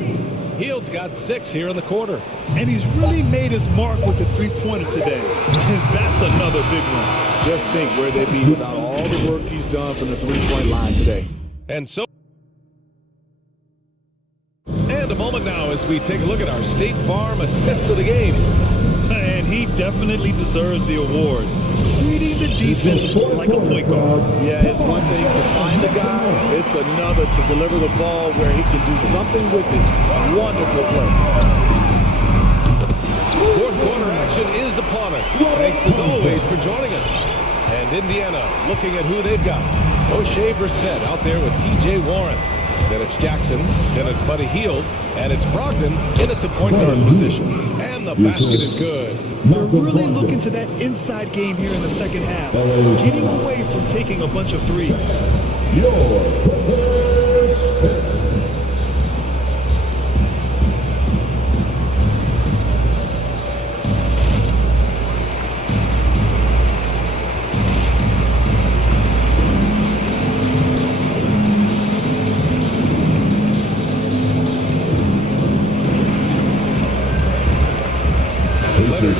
Hield's got 6 here in the quarter. And he's really made his mark with the three-pointer today. And that's another big one. Just think where they'd be without all the work he's done from the three-point line today. And a moment now as we take a look at our State Farm assist of the game. And he definitely deserves the award. Reading the defense like a point guard. Yeah, it's one thing to find the guy. It's another to deliver the ball where he can do something with it. Wonderful play. Fourth quarter action is upon us. Thanks as always for joining us. And Indiana looking at who they've got. O'Shea Brissett out there with T.J. Warren. Then it's Jackson. Then it's Buddy Hield. And it's Brogdon in at the point guard position. And the basket is good. They're really looking to that inside game here in the second half. Getting away from taking a bunch of threes.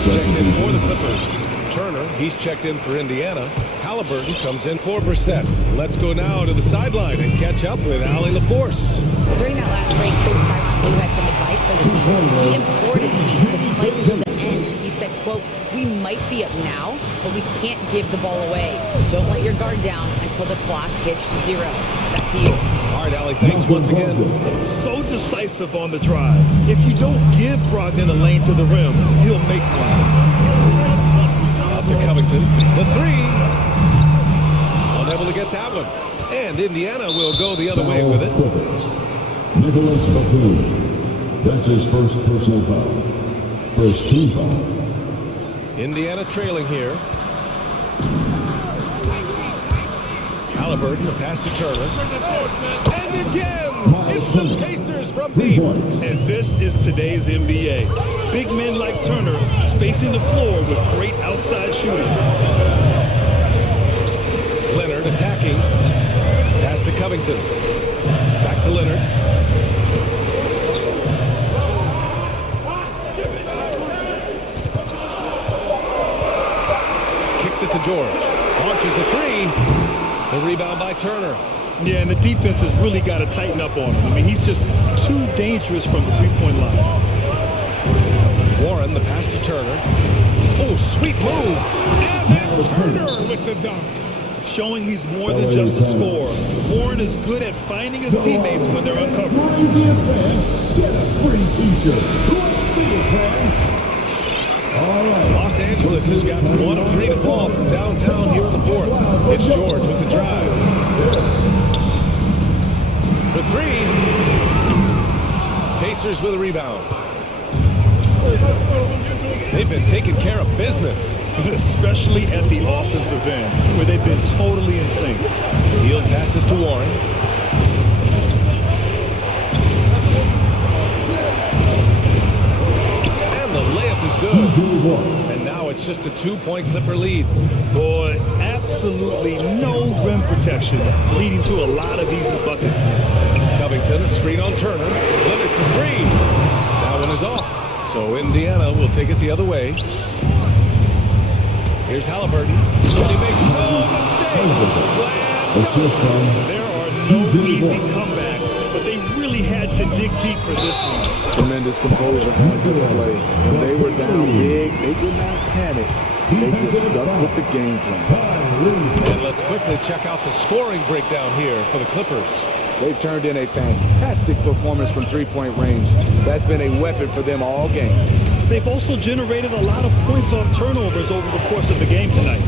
Checked in for the Clippers. Turner, he's checked in for Indiana. Halliburton comes in for Brissett. Let's go now to the sideline and catch up with Allie LaForce. During that last break, Coach Tyronn Lue had some advice for the team. He implored his team to fight until the end. He said, quote, "We might be up now, but we can't give the ball away. Don't let your guard down until the clock hits 0. Back to you." All right, Allie, thanks once again. So decisive on the drive. If you don't give Brogdon a lane to the rim, he'll make one. Out to Covington. The 3. Unable to get that one. And Indiana will go the other way with it. Nicholas Batum. That's his first personal foul. First team foul. Indiana trailing here. Halliburton, the pass to Turner. And again, it's the Pacers from deep. And this is today's NBA. Big men like Turner spacing the floor with great outside shooting. Leonard attacking. Pass to Covington. Back to Leonard. Kicks it to George. Launches a 3. The rebound by Turner. Yeah, and the defense has really got to tighten up on him. I mean, he's just too dangerous from the three-point line. Warren, the pass to Turner. Oh, sweet move. And then Turner with the dunk. Showing he's more than just a scorer. Warren is good at finding his teammates when they're uncovered. Get a free t-shirt. Let's see it, fans. All right. Los Angeles has got 1 of 3 to fall from downtown here in the fourth. It's George with the drive. For 3. Pacers with a rebound. They've been taking care of business. Especially at the offensive end, where they've been totally in sync. Hield passes to Warren. And the layup is good. And now it's just a 2-point Clipper lead. Boy, absolutely no rim protection, leading to a lot of easy buckets. Covington, a screen on Turner. Leonard for 3. That one is off. So Indiana will take it the other way. Here's Halliburton. And he makes no mistake. Slam. There are no easy comebacks, but they really had to dig deep for this one. Tremendous composure on display. When they were down big, they did not panic. They just stuck with the game plan. And let's quickly check out the scoring breakdown here for the Clippers. They've turned in a fantastic performance from three-point range. That's been a weapon for them all game. They've also generated a lot of points off turnovers over the course of the game tonight.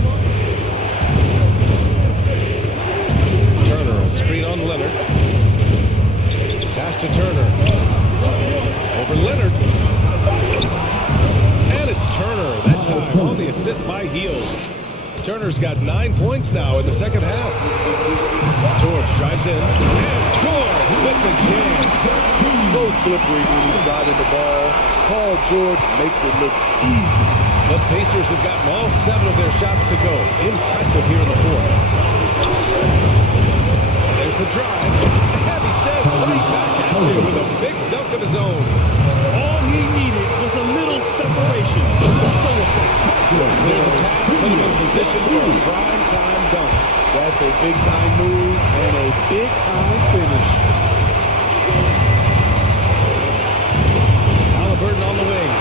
Turner, a screen on Leonard. Pass to Turner. Over Leonard. And it's Turner, that time on the assist by Heels. Turner's got 9 points now in the second half. George drives in. And George with the jam. So slippery when he's driving the ball. Paul George makes it look easy. The Pacers have gotten all 7 of their shots to go. Impressive here in the fourth. There's the drive. And he says right back at you with a big dunk of his own. All he needed was a little separation. So effective. Clear the path, put him in position for a prime-time dunk. That's a big-time move and a big-time finish. Halliburton on the wing.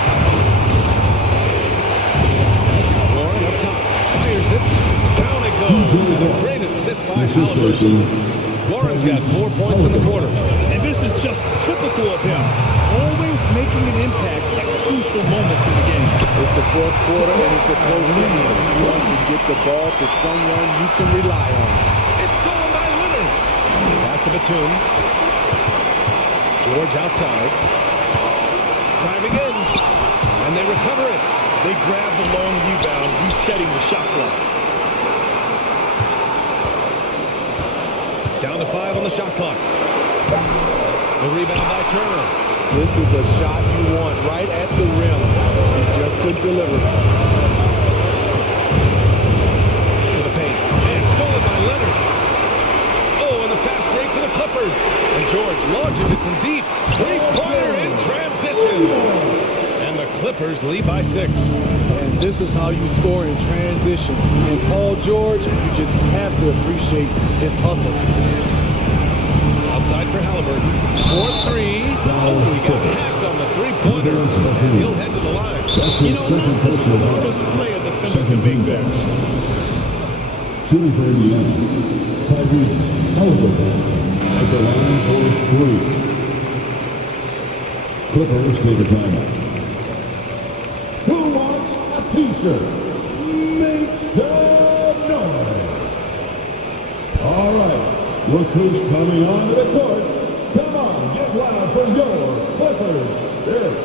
Warren up top. Fires it. Down it goes. And a great assist by Halliburton. Warren's got 4 points in the quarter. And this is just typical of him. Always making an impact at crucial moments in the game. It's the fourth quarter and it's a close game. You want to get the ball to someone you can rely on. It's stolen by Leonard. Pass to Batum. George outside. Driving in. And they recover it. They grab the long rebound, resetting the shot clock. Down to 5 on the shot clock. The rebound by Turner. This is the shot you want right at the rim. He just couldn't deliver. To the paint. And stolen by Leonard. Oh, and the fast break for the Clippers. And George launches it from deep. Three-pointer in transition. And the Clippers lead by 6. And this is how you score in transition. And Paul George, you just have to appreciate his hustle. Outside for Halliburton. 4-3. Oh, he got hacked on the three-pointer. And he'll head to the line. You know, not the smartest play a defender can make there. Shooting for Indiana. Tyrese Halliburton at the line for 3. Clippers take a timeout. Who wants a t-shirt? Make some noise. All right. Look who's coming onto the court. Come on, get loud for your Clippers Spirit.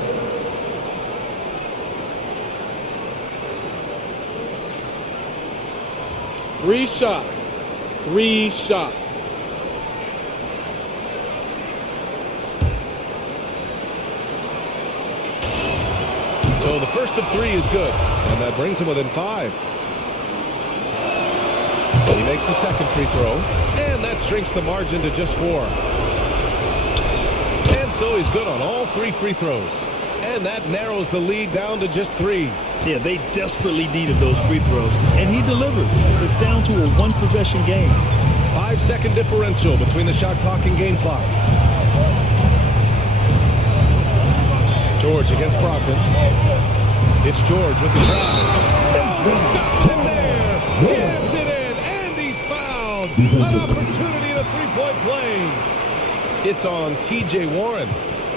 Three shots. 3 shots. So the first of 3 is good. And that brings him within 5. He makes the second free throw. And that shrinks the margin to just 4. And so he's good on all 3 free throws. And that narrows the lead down to just 3. Yeah, they desperately needed those free throws. And he delivered. It's down to a one-possession game. 5-second differential between the shot clock and game clock. George against Brogdon. It's George with the drive. No, stop him there. Jams it in, and he's fouled. An opportunity in a three-point play. It's on T.J. Warren.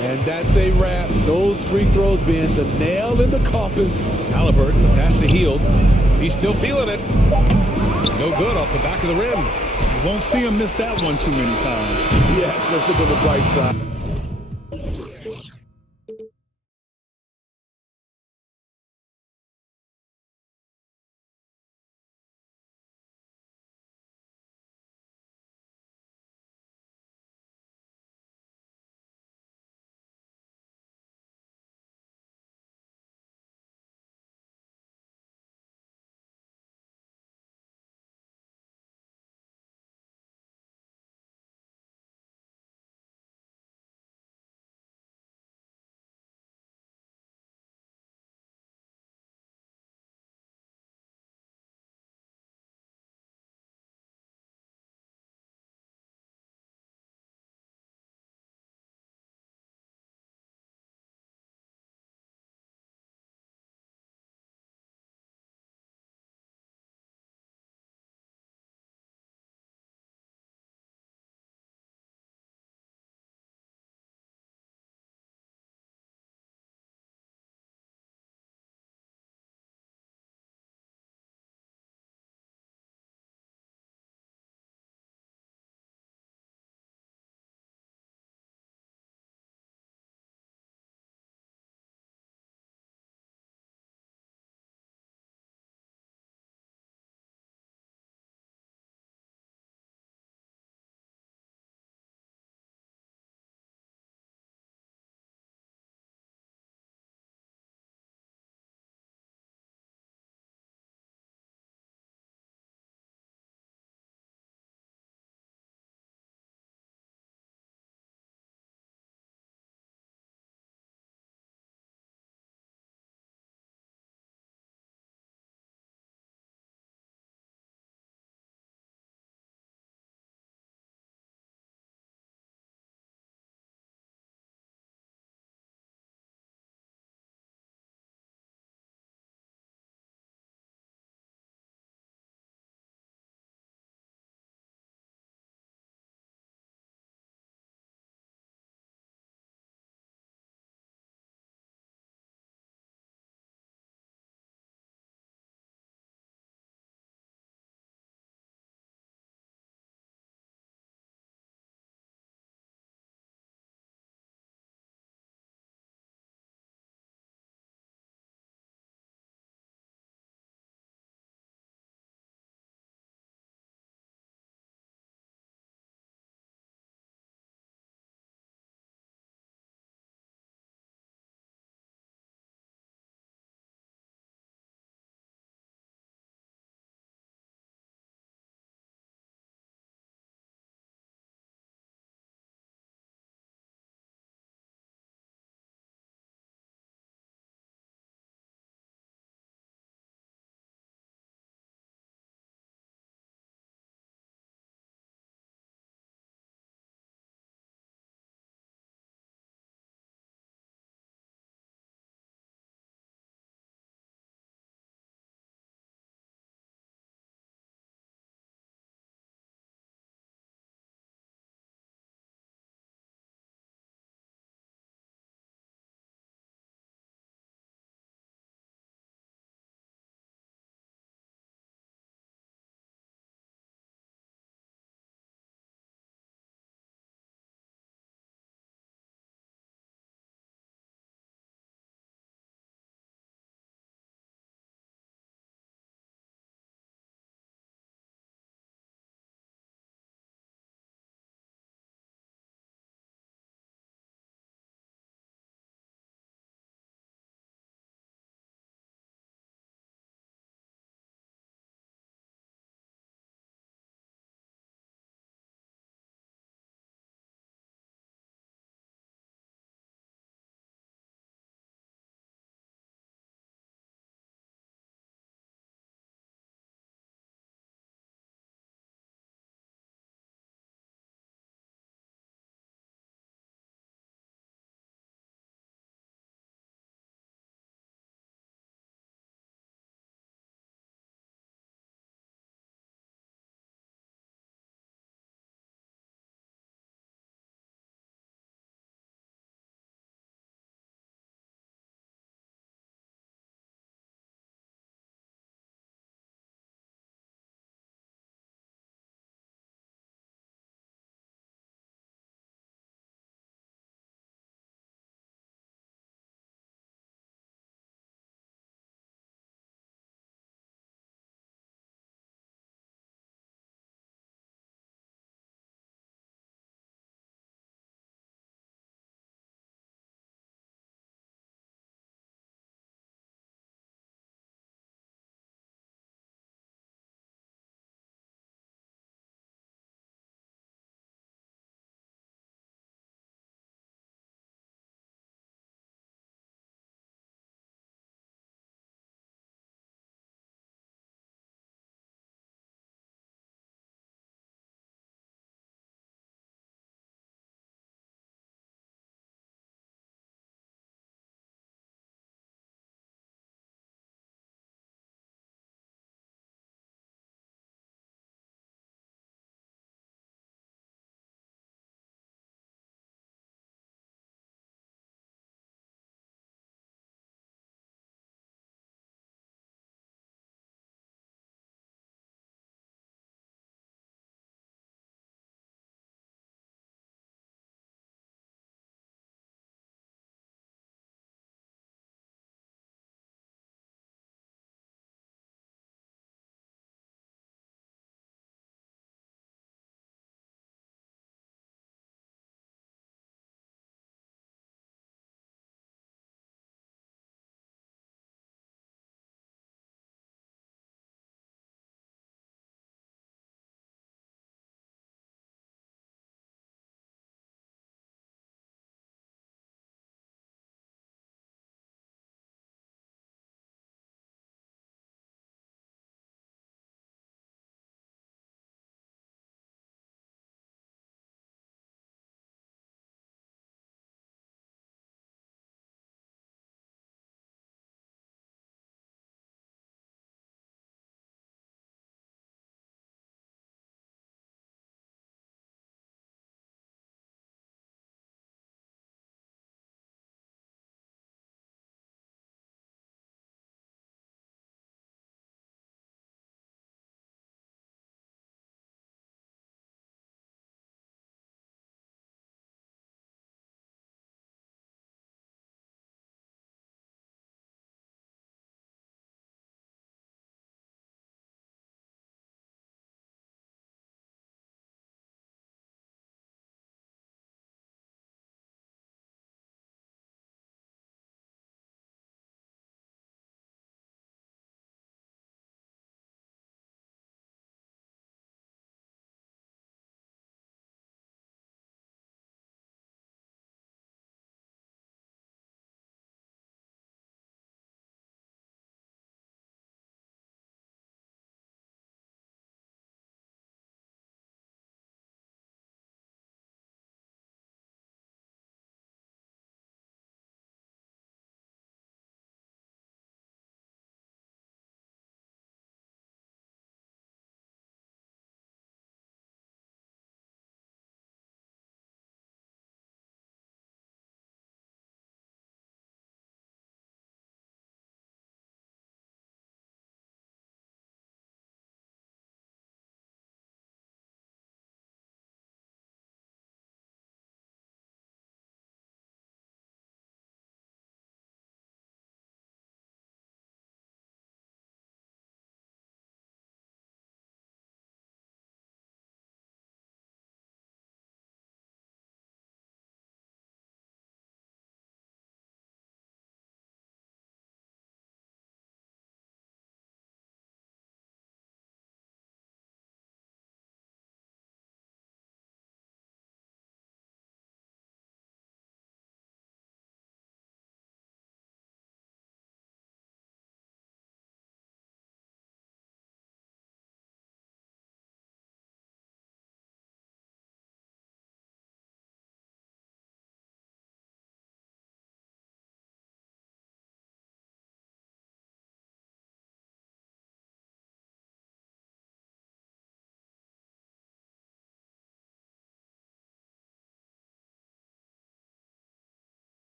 And that's a wrap. Those free throws being the nail in the coffin. Halliburton, the pass to Hield. He's still feeling it. No good off the back of the rim. Won't see him miss that one too many times. Yes, let's look at the bright side.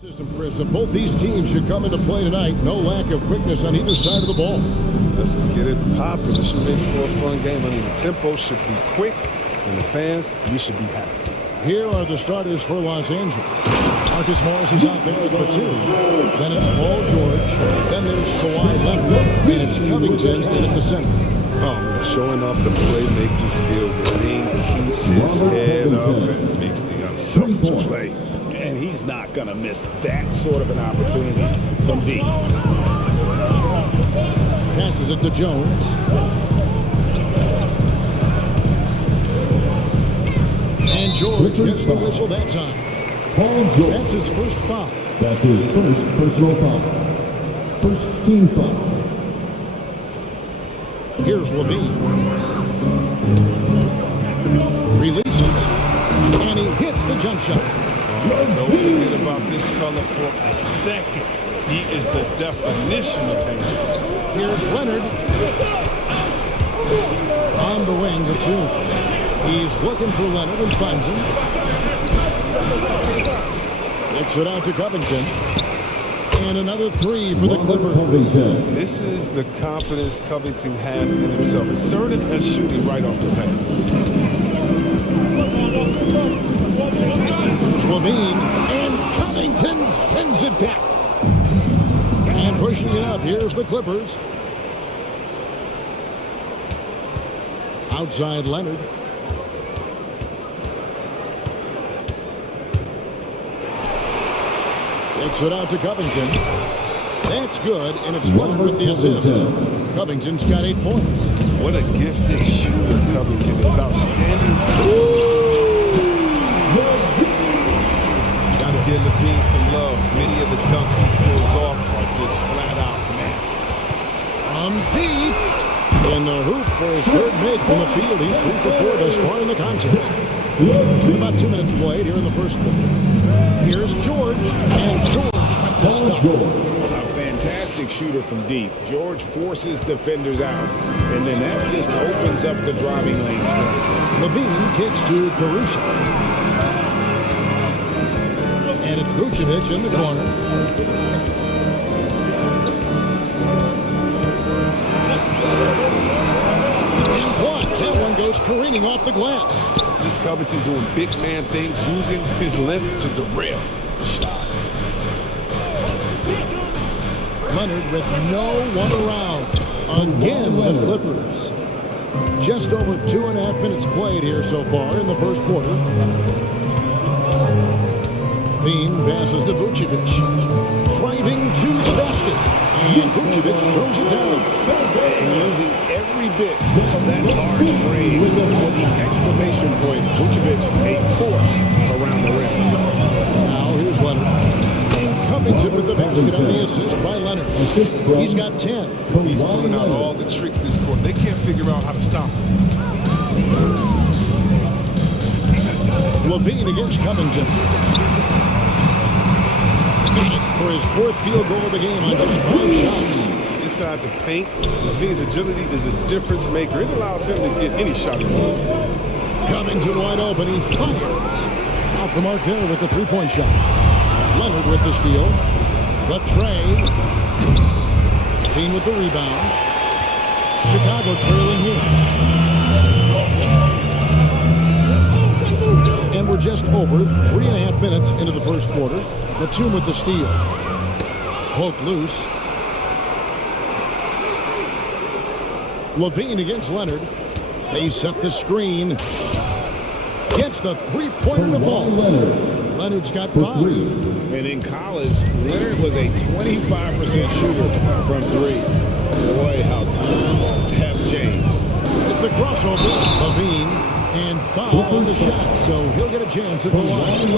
Chris, both these teams should come into play tonight. No lack of quickness on either side of the ball. Let's get it popping. This should make for a fun game. I mean, the tempo should be quick, and the fans, we should be happy. Here are the starters for Los Angeles. Marcus Morris is out there at the 2. Then it's Paul George. Then there's Kawhi Leonard. And it's Covington in at the center. Oh, man, showing off the playmaking skills. Lane keeps his head up and makes the unselfish play. And he's not going to miss that sort of an opportunity from deep. Passes it to Jones. And George gets the whistle that time. Paul George. That's his first foul. That's his first personal foul. First team foul. Here's Levine. Releases. And he hits the jump shot. Don't forget about this fella for a second. He is the definition of dangerous. Here's Leonard. On the wing, the 2. He's looking for Leonard and finds him. Kicks it out to Covington. And another 3 for the Clippers. This is the confidence Covington has in himself. Assertive as shooting right off the pass. Levine, and Covington sends it back. And pushing it up, here's the Clippers. Outside Leonard. Takes it out to Covington. That's good, and it's Leonard with the assist. Covington's got 8 points. What a gifted shooter Covington is. Outstanding. Give Levine some love. Many of the dunks he pulls off are just flat out nasty. Deep in the hoop for his third make from the field. He's 3 for 4 thus far in the contest. About 2 minutes played here in the first quarter. Here's George, and George with the stuff. A fantastic shooter from deep. George forces defenders out, and then that just opens up the driving lanes. Levine kicks to Caruso. And it's Vucevic in the corner. And blocked. That one goes careening off the glass. This Covington doing big man things, using his length to derail the shot. Leonard with no one around. Again, the Clippers. Just over 2.5 minutes played here so far in the first quarter. Levine passes to Vucevic. Driving to the basket. And Vucevic throws it down. And using every bit of that large frame for the exclamation point. Vucevic, a force around the rim. Now here's Leonard. And Covington with the basket on the assist by Leonard. He's got 10. He's pulling out all the tricks this quarter. They can't figure out how to stop him. Levine against Covington. For his 4th field goal of the game on just 5 shots. Inside the paint, Levine's agility is a difference maker. It allows him to get any shot he wants. Covington wide open. He fires. Off the mark there with the 3-point shot. Leonard with the steal. The tray. Levine with the rebound. Chicago trailing here. And we're just over 3.5 minutes into the first quarter. Batum with the steal. Poked loose. Levine against Leonard. They set the screen. Gets the 3-pointer to fall. Leonard's got 5. And in college, Leonard was a 25% shooter from 3. Boy, how times have changed. The crossover. Levine. And foul on the shot, so he'll get a chance at the line.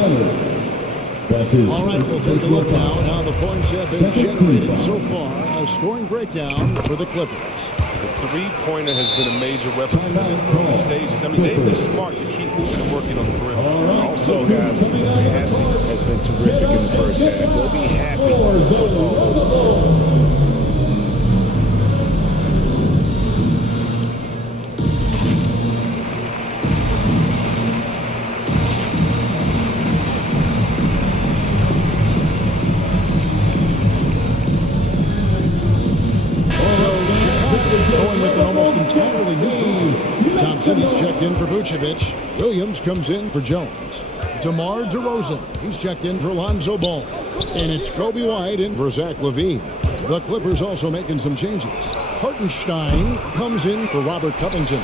All right, we'll take a look now at how the points have been generated so far. A scoring breakdown for the Clippers. The 3-pointer has been a major weapon for them in early stages. I mean, they've been smart to keep moving and working on the perimeter. Also, guys, the passing has been terrific in the first half. They'll be happy with all those assists. checked in for Vucevic. Williams comes in for Jones. DeMar DeRozan. He's checked in for Lonzo Ball. And it's Kobe White in for Zach LaVine. The Clippers also making some changes. Hartenstein comes in for Robert Covington.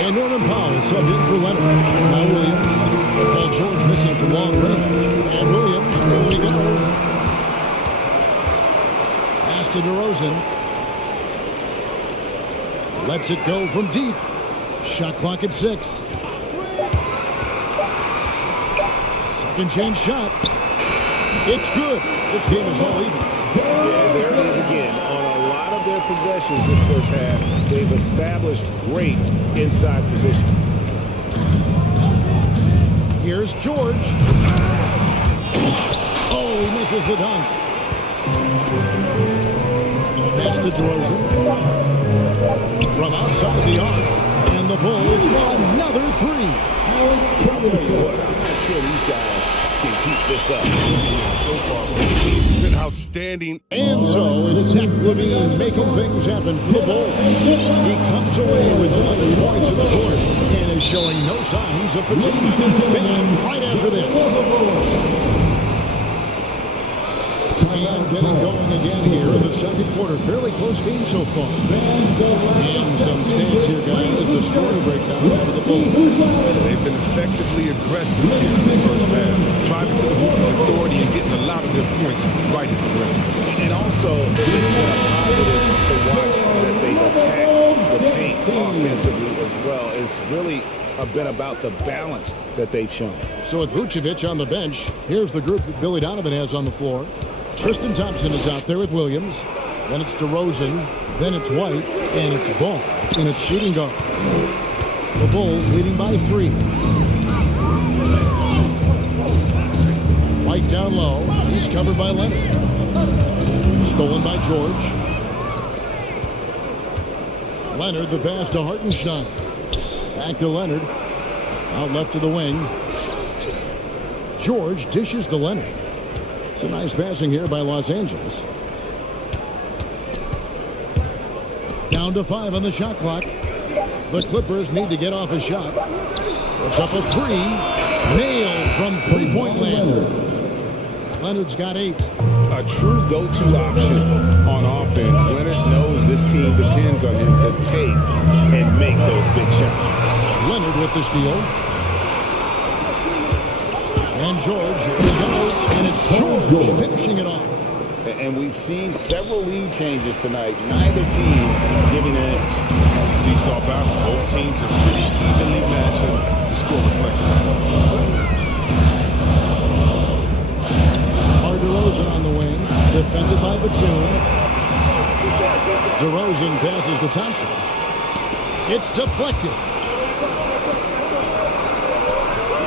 And Norman Powell subbed in for Leonard. Now Williams. Paul George missing from long range. And Williams, here we go. Pass to DeRozan. Lets it go from deep. Shot clock at 6. Second chance shot. It's good. This game is all even. Yeah, there it is again. On a lot of their possessions this first half, they've established great inside position. Here's George. Oh, he misses the dunk. Pass to DeRozan. From outside the arc. And the Bulls another three. I'll tell you what, I'm not sure these guys can keep this up. Yeah, so far, he's been outstanding. And so it's Zach LaVine making things happen for the Bulls. He comes away with 11 points in the fourth and is showing no signs of fatigue. Back right after this. And getting going again here in the second quarter. Fairly close game so far. And some stats here, guys, as the scoring breakdown for the Bulls. They've been effectively aggressive here in the first half, driving to the hoop with authority and getting a lot of their points right at the rim. And also, it's been a positive to watch that they've attacked the paint offensively as well. It's really been about the balance that they've shown. So with Vucevic on the bench, here's the group that Billy Donovan has on the floor. Tristan Thompson is out there with Williams. Then it's DeRozan. Then it's White. And it's Ball. And it's shooting guard. The Bulls leading by 3. White down low. He's covered by Leonard. Stolen by George. Leonard, the pass to Hartenstein. Back to Leonard. Out left to the wing. George dishes to Leonard. Some nice passing here by Los Angeles. Down to 5 on the shot clock. The Clippers need to get off a shot. It's up a 3. Nailed from three-point land. Leonard's got 8. A true go-to option on offense. Leonard knows this team depends on him to take and make those big shots. Leonard with the steal. And George, here we go. And it's George finishing it off. And we've seen several lead changes tonight. Neither team giving an inch. It's a seesaw battle. Both teams are pretty evenly matched, and the score reflects that. DeRozan on the wing, defended by Batum. DeRozan passes to Thompson. It's deflected.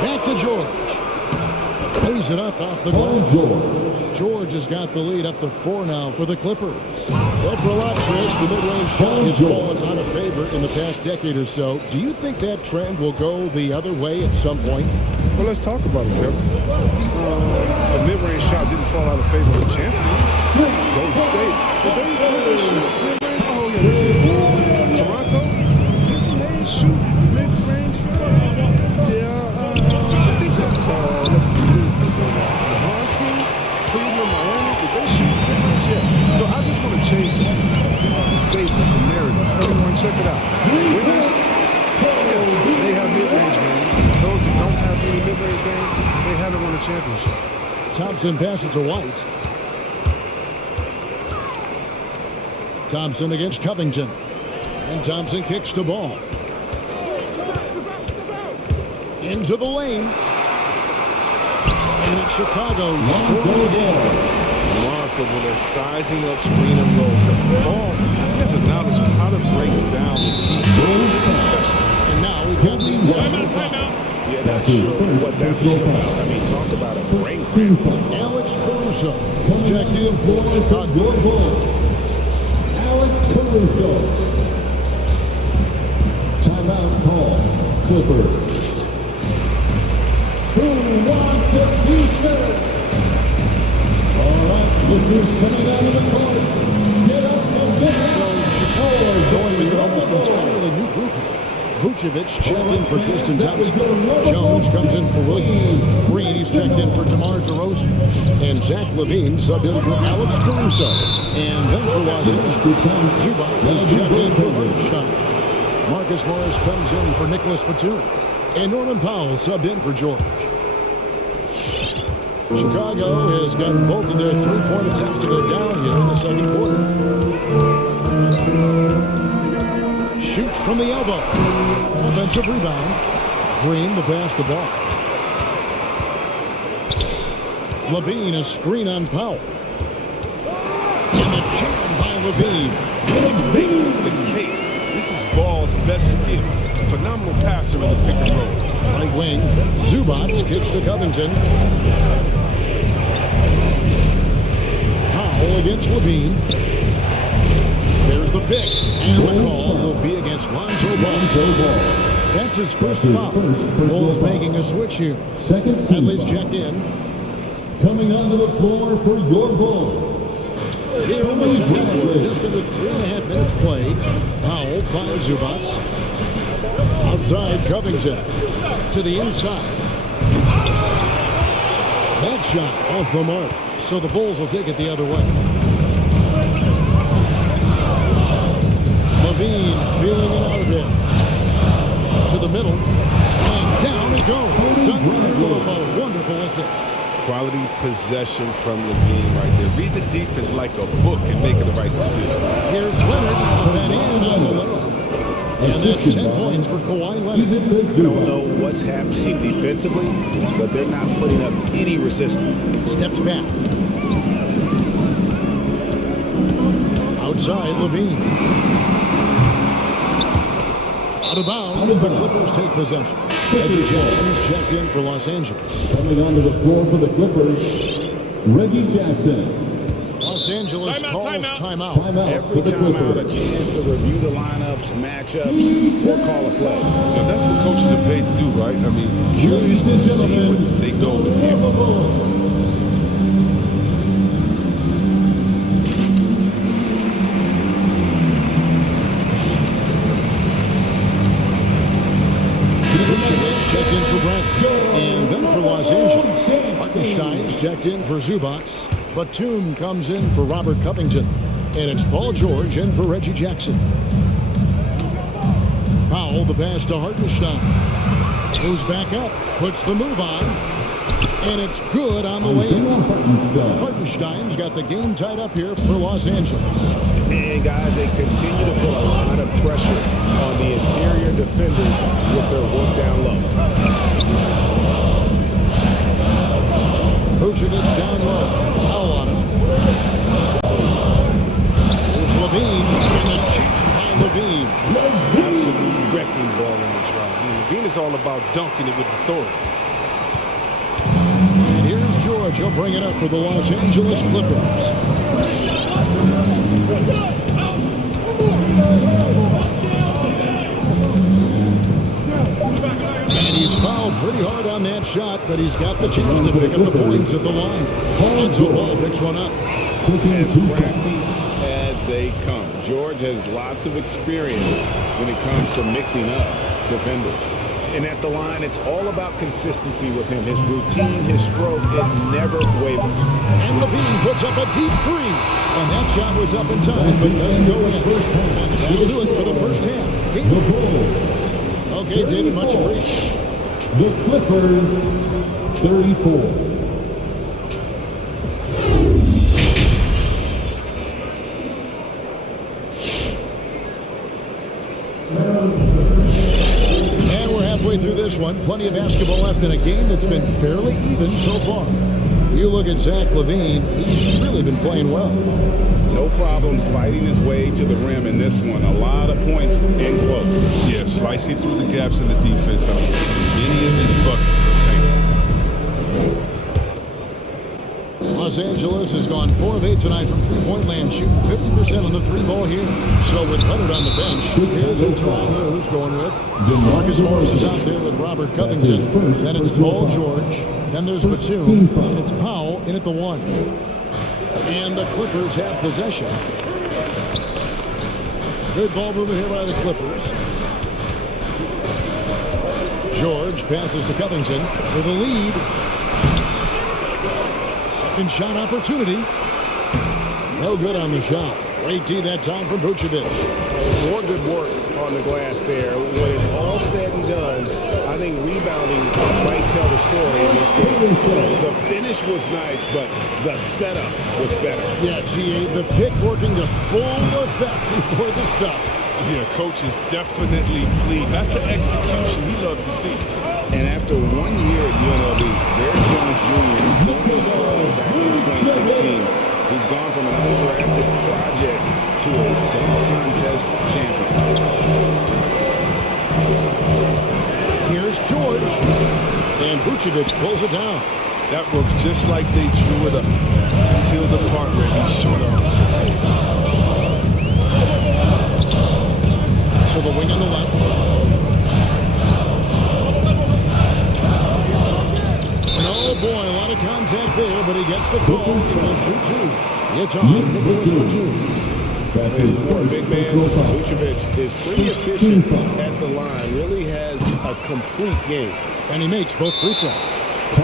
Back to George. Plays it up off the glass. George has got the lead up to 4 now for the Clippers. Well, for a lot, Chris, the mid-range shot has fallen out of favor in the past decade or so. Do you think that trend will go the other way at some point? Well, let's talk about it, Kevin. The mid-range shot didn't fall out of favor of the champions. Golden State. Oh, yeah. Toronto? Didn't they shoot mid-range? Yeah, I think so. Let's see who's before that. The Mars team? Cleveland, Miami? Did they shoot mid-range? Yeah. So I just want to change the statement, the narrative. Everyone check it out. Winners? Yeah, they have mid-range games. Those that don't have any mid-range games, they haven't won a championship. Thompson passes to White. Thompson against Covington. And Thompson kicks the ball. Into the lane. And it's Chicago. Remarkable, they're sizing up screen and rolls. Ball has a knowledge of how to break down the defense. And now we've got the intentional foul. Yeah, that's what that was about. I mean, talk about a brain cramp. Alex Caruso is checked in for Chicago. Alex Caruso. Timeout call. Clippers. Who wants the future? All right, this is coming out of the court. Get up the bench. So Chicago going with an almost entirely new group. Vucevic checked in for Tristan Thompson. Jones comes in for Williams. Green, he's checked in for DeMar DeRozan. And Zach LaVine subbed in for Alex Caruso. And then for Los Angeles, Zubac is checked in for Hartenstein. Marcus Morris comes in for Nicholas Batum. And Norman Powell subbed in for George. Chicago has gotten both of their three-point attempts to go down here in the second quarter. Shoots from the elbow. Offensive rebound. Green the pass the ball. LaVine, a screen on Powell. And a jam by LaVine. Make the case. This is Ball's best skill. A phenomenal passer in the pick and roll. Right wing. Zubac kicks to Covington. Powell against LaVine. There's the pick. And the call will be against Lonzo Ball. That's his first foul. Bulls making a switch here. Bradley's checked in. Coming onto the floor for your Bulls. Here in the second quarter, just under 3.5 minutes played. Powell finds Zubac. Outside Covington. To the inside. That shot off the mark. So the Bulls will take it the other way. LaVine feeling it out of it. To the middle. And down he goes. Duncan with a wonderful assist. Quality possession from LaVine right there. Read the defense like a book and making the right decision. Here's Leonard. And in on the layup. And that's 10 points for Kawhi Leonard. I don't know what's happening defensively, but they're not putting up any resistance. Steps back. Outside LaVine. Out of bounds, the Clippers take possession. Reggie Jackson is checked in for Los Angeles. Coming onto the floor for the Clippers, Reggie Jackson. Los Angeles calls timeout. Every time out, a chance to review the lineups, matchups, or call a play. Now, that's what coaches are paid to do, right? I mean, curious to see what they go with here. Vucevic checked in for Brent. And then for Los Angeles, Hartenstein's checked in for Zubac. Batum comes in for Robert Covington. And it's Paul George in for Reggie Jackson. Powell, the pass to Hartenstein. Moves back up, puts the move on. And it's good on the way in. Hartenstein's got the game tied up here for Los Angeles. And guys, they continue to put a lot of pressure on the interior defenders with their work down low. Vucevic down low. Foul on him. There's LaVine. And a jam by LaVine. Absolute wrecking ball in the drive. LaVine is all about dunking it with authority. And here's George. He'll bring it up for the Los Angeles Clippers. And he's fouled pretty hard on that shot, but he's got the chance to pick up the points at the line. Lonzo Ball picks one up. As crafty as they come. George has lots of experience when it comes to mixing up defenders. And at the line, it's all about consistency with him. His routine, his stroke, it never wavers. And LaVine puts up a deep three. And that shot was up in time, but doesn't go in. And that'll do it for the first half. Okay, David, much appreciated. The Clippers, 34. And we're halfway through this one. Plenty of basketball left in a game that's been fairly even so far. You look at Zach LaVine, he's really been playing well. No problems fighting his way to the rim in this one. A lot of points in close. Yeah, slicing through the gaps in the defense. Many of his buckets are paint. Los Angeles has gone 4 of 8 tonight from three-point land, shooting 50% on the three ball here. So with Leonard on the bench, here's a Toronto who's going with. Marcus Morris is out there with Robert Covington. Then it's Paul George. Then there's Batum. And it's Powell in at the 1. And the Clippers have possession. Good ball movement here by the Clippers. George passes to Covington with a lead. Second shot opportunity. No good on the shot. Great D that time from Vucevic. More good work on the glass there. When it's all said and done, I think rebounding might tell the story in this game. The finish was nice, but the setup was better. Yeah, GA, the pick working to full effect before the stuff. Yeah, coach is definitely pleased. That's the execution he loves to see. And after 1 year at UNLV, Derrick Jones Jr. going pro back in 2016. He's gone from an undrafted project to a dunk contest champion. Here's George. And Vucevic pulls it down. That works just like they drew it up until the part where he short arms. To the wing on the left. And oh boy, a lot of contact there, but he gets the call. He will shoot two. It's on Nicholas Batum. For a big man, Vucevic is pretty efficient at the line. Really has a complete game. And he makes both free throws.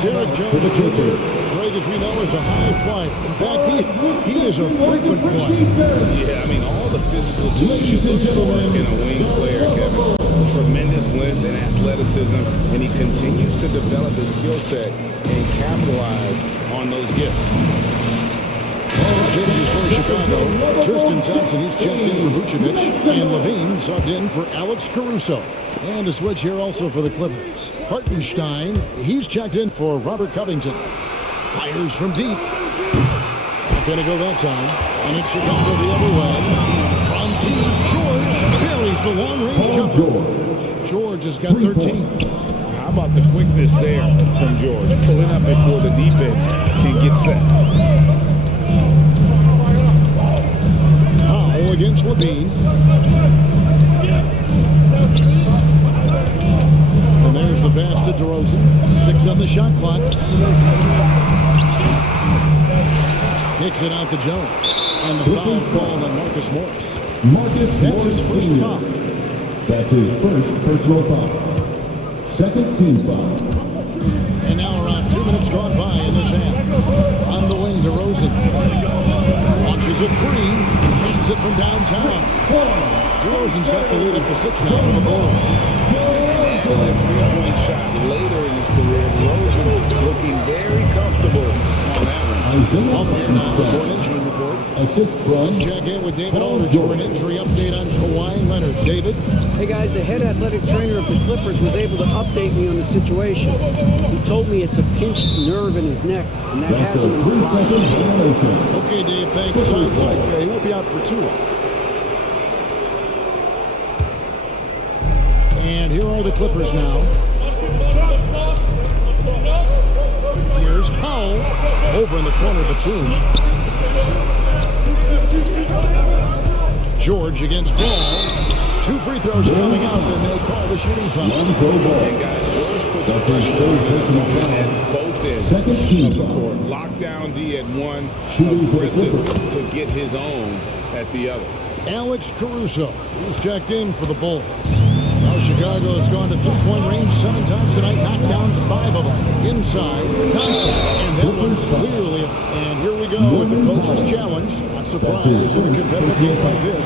Derrick Jones Jr., Greg, as we know, is a high flight. In fact, he is a frequent flight. Yeah, I mean, all the physical tools you look for in a wing player, Kevin. Tremendous length and athleticism, and he continues to develop his skill set and capitalize on those gifts. Changes for Chicago. Tristan Thompson, he's checked in for Vucevic, and Levine subbed in for Alex Caruso. And a switch here also for the Clippers. Hartenstein, he's checked in for Robert Covington. Fires from deep. Not going to go that time. And it's Chicago the other way. From deep, George buries the long-range jumper. George has got 13. How about the quickness there from George? Pulling up before the defense can get set. Powell against Levine. And there's the pass to DeRozan. 6 on the shot clock. Kicks it out to Jones. And the foul called on Marcus Morris. That's his first foul. That's his first personal foul. Second team foul. And now around 2 minutes gone by in this half. On the wing, DeRozan. Launches a three. Hands it from downtown. DeRozan's got the lead at the 6 now on the ball. A three-point shot later in his career. DeRozan looking very comfortable on that one. Up here now for an injury report. Let's check in with David Aldridge for an injury update on Kawhi Leonard. David? Hey guys, the head athletic trainer of the Clippers was able to update me on the situation. He told me it's a pinched nerve in his neck, and that has him in the block. Okay, Dave, thanks. Sounds like he will be out for 2. And here are the Clippers now. Here's Powell over in the corner of Batum. George against Ball. 2 free throws coming up, and they'll call the shooting foul. And guys, George puts pressure at both ends of the court. Lockdown D at one, aggressive to get his own at the other. Alex Caruso, he's checked in for the Bulls. Now Chicago has gone to 3-point range 7 times tonight, knocked down 5 of them. Inside, Thompson, and that one's clearly. And here we go with the coach's challenge. Not surprised in a competitive game like this.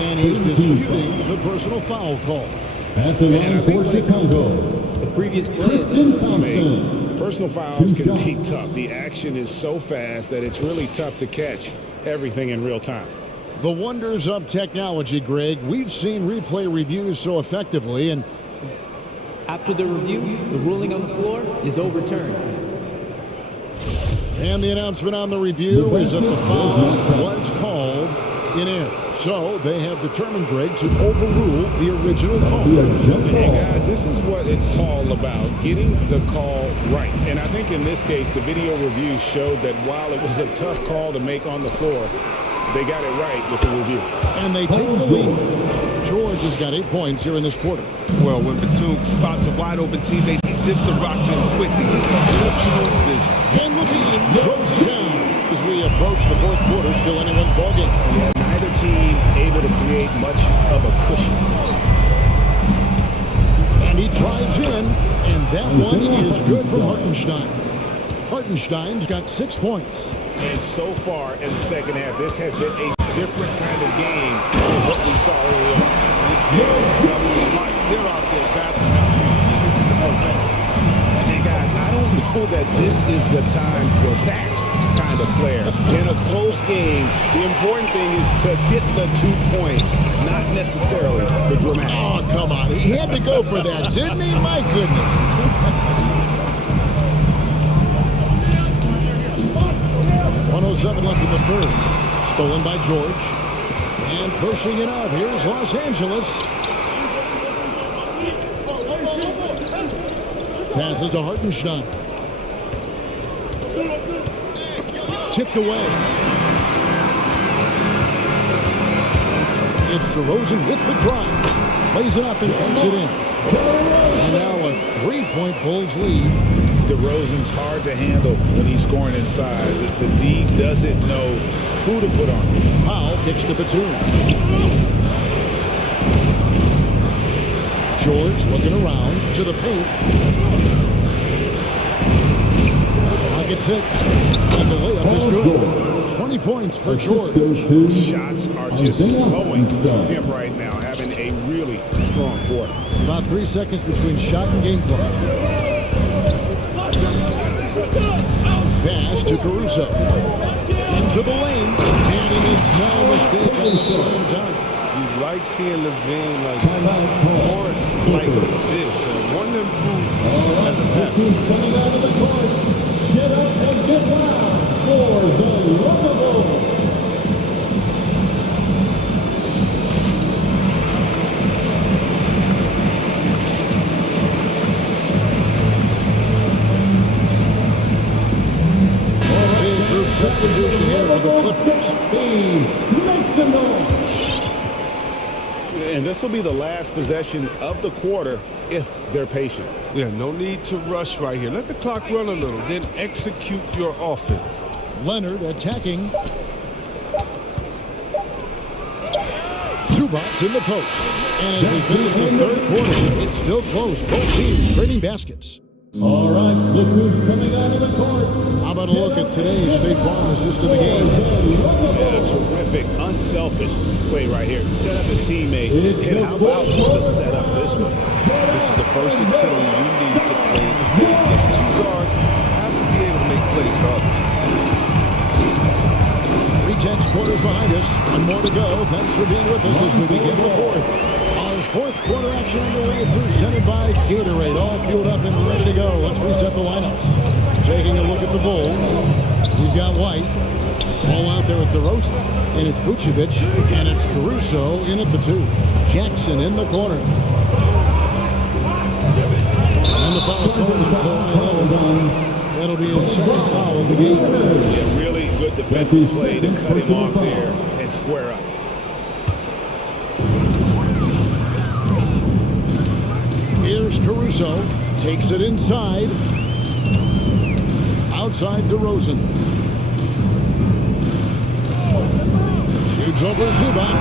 And he's disputing the personal foul call. At the line for Chicago, The previous play is Tristan Thompson. Personal fouls can be tough. The action is so fast that it's really tough to catch everything in real time. The wonders of technology, Greg. We've seen replay reviews so effectively, and After the review, the ruling on the floor is overturned. And the announcement on the review is that the foul was called in error. So they have determined, Greg, to overrule the original call. Hey guys, this is what it's all about, getting the call right. And I think in this case, the video reviews showed that while it was a tough call to make on the floor, they got it right with the review. And they take the lead. George has got 8 points here in this quarter. Well, when Batum spots a wide open teammate, he zips the rock to him quickly. Just exceptional vision. And Levine throws it down as we approach the 4th quarter. Still anyone's ballgame. Yeah, neither team able to create much of a cushion. And he drives in. That one is good from Hartenstein. Hartenstein's got 6 points. And so far in the second half, this has been a different kind of game than what we saw earlier on. This game is coming to life. They're out there battling out. We see this in the first half. And guys, I don't know that this is the time for that kind of flair. In a close game, the important thing is to get the 2 points, not necessarily the dramatics. Oh, come on. He had to go for that, didn't he? My goodness. 107 left in the third. Stolen by George. And pushing it up. Here's Los Angeles. Passes to Hartenstein. Tipped away. It's DeRozan with the drive. Plays it up and banks it in. And now a 3-point Bulls lead. DeRozan's hard to handle when he's scoring inside. The D doesn't know who to put on. Powell kicks to Batum. George looking around to the paint. Pocket 6. And the layup is good. 20 points for George. Shots are just flowing from him right now, having a really strong quarter. About 3 seconds between shot and game clock. Pass to Caruso. Into the lane. And he makes no mistake on the same time. You like seeing Levine more like this. One to improve as a passer. Coming out of the court. Get up and get loud for the Rockable. Substitution here for the Clippers. And this will be the last possession of the quarter if they're patient. Yeah, no need to rush right here. Let the clock run a little, then execute your offense. Leonard attacking. Zubac in the post. And as we finish the third quarter, it's still close. Both teams trading baskets. All right, look who's coming out of the court. How about a look at today's State Farm assist of the game? And a terrific, unselfish play right here. Set up his teammate. And how about to set up this one? This is the versatility you need to play in today's game. 2 guards have to be able to make plays for others. 3/10 quarters behind us. One more to go. Thanks for being with us as we begin the fourth. Our fourth quarter action underway, presented by Gatorade. All fueled up and ready to go. Let's reset the lineups. Taking a look at the Bulls. We've got White. All out there at DeRozan. And it's Vucevic. And it's Caruso in at the 2. Jackson in the corner. And the foul called. That'll be his second foul of the game. Yeah, really good defensive play to cut him off there and square up. Here's Caruso. Takes it inside. Outside DeRozan. Shoots over Zubac.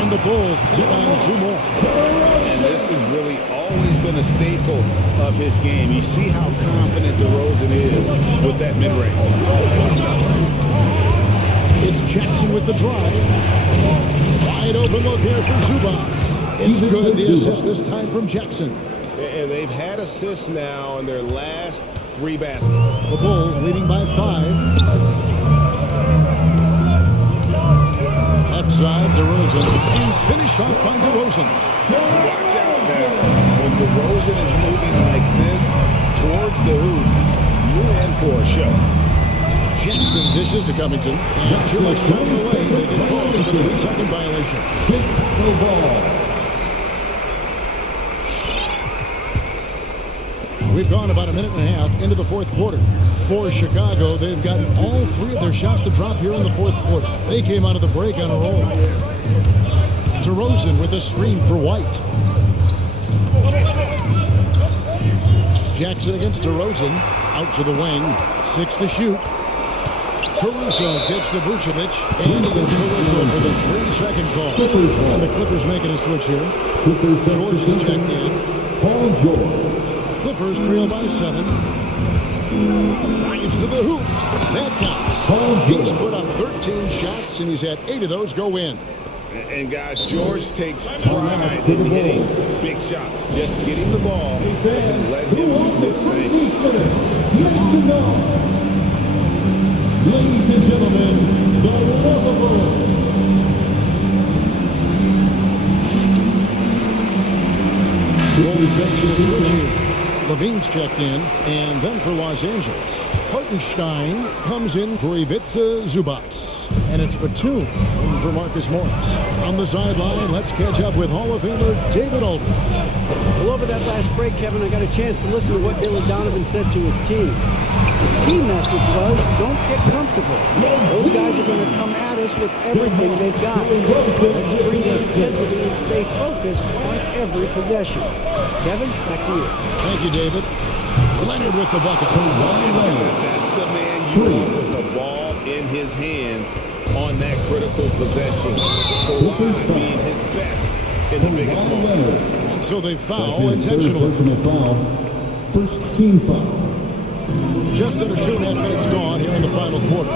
And the Bulls take on 2 more. And this has really always been a staple of his game. You see how confident DeRozan is with that mid-range. It's Jackson with the drive. Wide open look here for Zubac. It's good. The assist this time from Jackson. And they've had assists now in their last 3 baskets. The Bulls leading by 5. Left side, DeRozan. And finished off by DeRozan. Watch out now. When DeRozan is moving like this towards the hoop, you're in for a show. Jackson dishes to Covington. And too much time away. They get called for the 3-second violation. No ball. We've gone about a minute and a half into the fourth quarter. For Chicago, they've gotten all 3 of their shots to drop here in the fourth quarter. They came out of the break on a roll. DeRozan with a screen for White. Jackson against DeRozan. Out to the wing. 6 to shoot. Caruso gets to Vucevic. And he gets Caruso for the 3-second call. And the Clippers making a switch here. George is checked in. Paul George. Clippers trail by 7. Drives to the hoop. That counts. He's put up 13 shots, and he's had 8 of those go in. And guys, George takes pride in hitting big shots. Just get him the ball and let him do this thing. Ladies and gentlemen, the lovable. Levine's checked in, and then for Los Angeles, Hartenstein comes in for Ivica Zubats. And it's Batum in for Marcus Morris. On the sideline, let's catch up with Hall of Famer David Aldridge. Well, over that last break, Kevin, I got a chance to listen to what Billy Donovan said to his team. His key message was, don't get comfortable. Those guys are going to come at us with everything they've got. Let's bring the intensity and stay focused on every possession. Kevin, back to you. Thank you, David. Leonard with the bucket. That's the man you want with the ball in his hands on that critical possession. Kawhi being his best in the biggest moment. So they foul intentionally. Personal foul. First team foul. Just under 2.5 minutes gone here in the final quarter.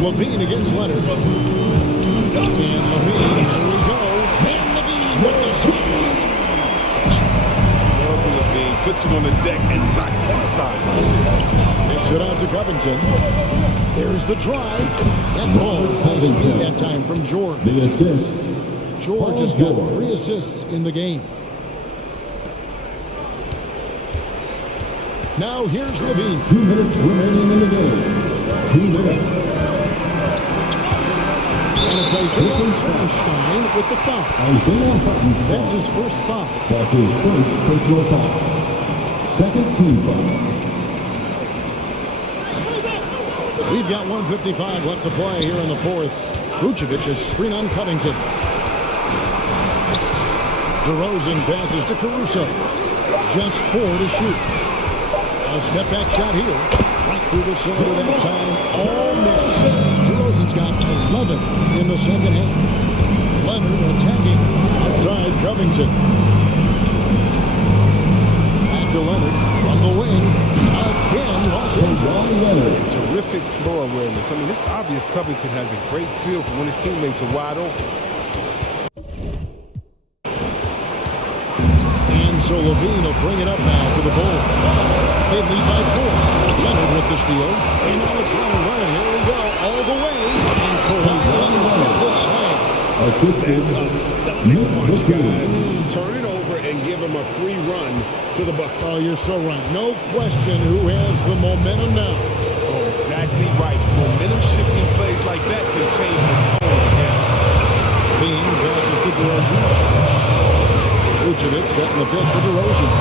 Levine against Leonard. And Levine, here we go. And Levine with the shot. Levine puts it on the deck and knocks it inside. Takes it out to Covington. There's the drive. That ball is nice speed that time from George. The assist. George has got 3 assists in the game. Now here's Levine. 2 minutes remaining in the game. 2 minutes. And it's Isaiah Hartenstein with the foul. That's his first foul. That's his first personal foul. Second team foul. We've got 1:55 left to play here in the fourth. Vucevic is screen on Covington. DeRozan passes to Caruso. Just 4 to shoot. A step back shot here. Right through the cylinder that time. All miss. DeRozan's got 11 in the second half. Leonard attacking outside Covington. Back to Leonard from the wing. Again, Los Angeles. Terrific floor awareness. I mean, it's obvious Covington has a great feel for when his teammates are wide open. And so Levine will bring it up now for the Bulls. They lead by 4. Leonard with the steal. And now it's running right. Here we go. All the way. And Kawhi Leonard with the slam. That's a stunning punch, guys. Turn it over and give him a free run to the bucket. Oh, you're so right. No question who has the momentum now. Oh, exactly right. Momentum shifting plays like that can change the tone of the game. Bean passes to DeRozan. Vucevic setting the pick for DeRozan.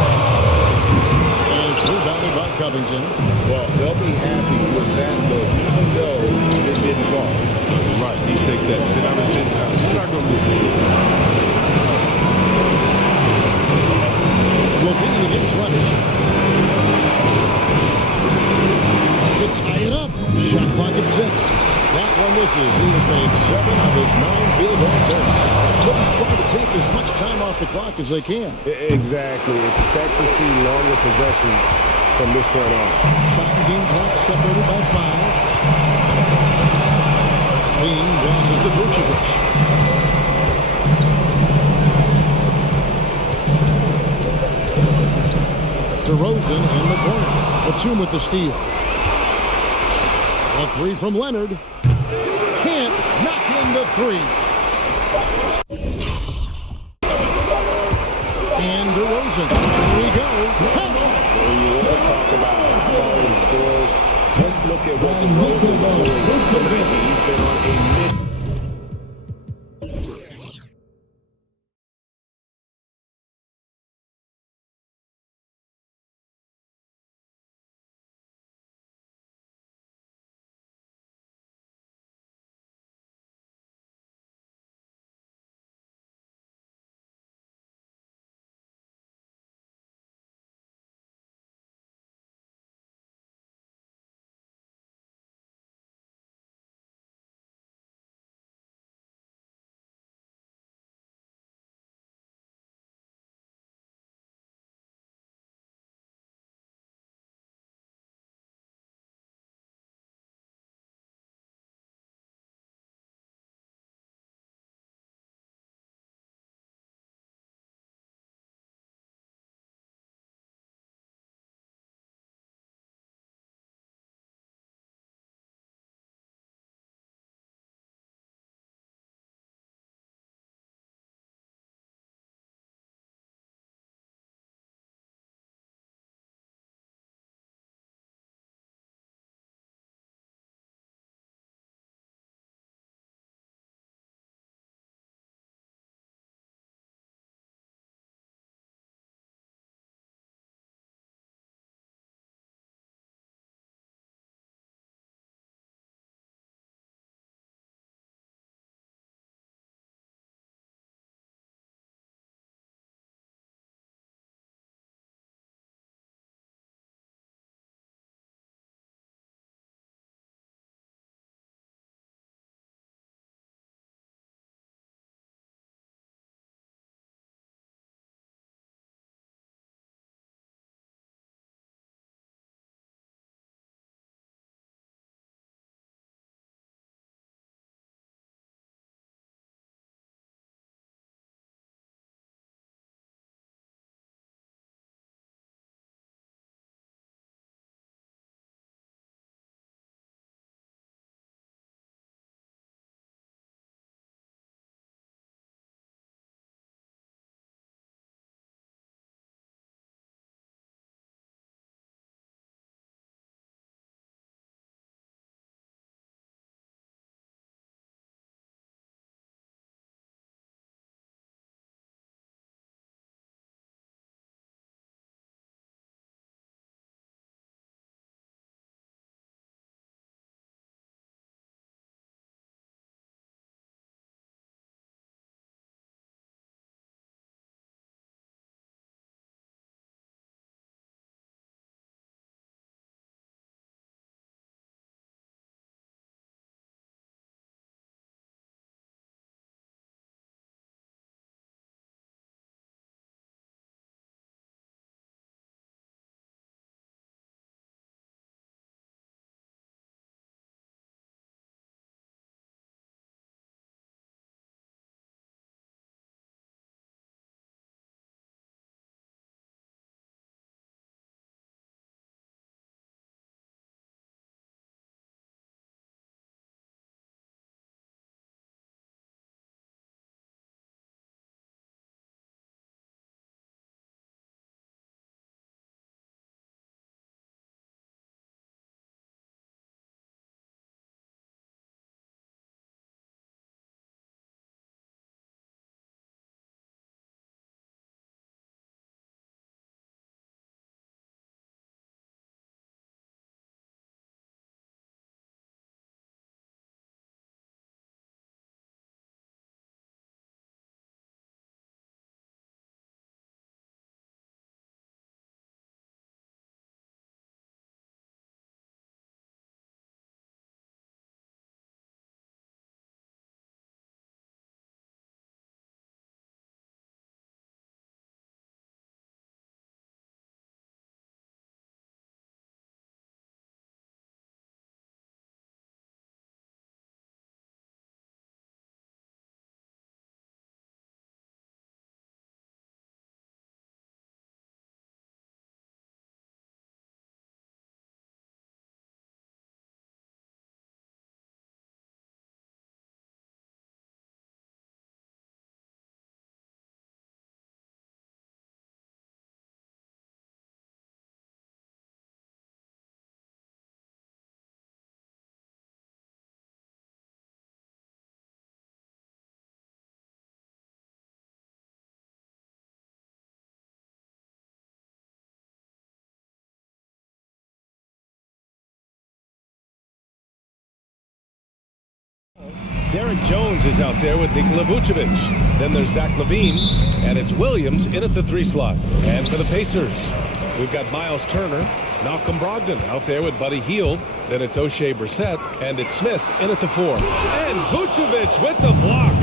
And it's rebounded by Covington. Well, they'll be happy with that look, even though it didn't fall. Right, you take that 10 out of 10 times. You're not going to miss me. Levine against Leonard. To tie it up. Shot clock at 6. That one misses. He has made 7 of his 9 field goal attempts. They'll try to take as much time off the clock as they can. Exactly. Expect to see longer possessions from this point on. Shot and game clock separated by 5. Bean passes to Vucevic. DeRozan in the corner. Batum with the steal. A 3 from Leonard. Can't knock in the 3. And DeRozan. Here we go. When you want to talk about high-volume scores, just look at what DeRozan's doing. He's been on a mission. Derek Jones is out there with Nikola Vucevic. Then there's Zach LaVine, and it's Williams in at the 3 slot. And for the Pacers, we've got Miles Turner, Malcolm Brogdon out there with Buddy Hield. Then it's O'Shea Brissett, and it's Smith in at the 4. And Vucevic with the block.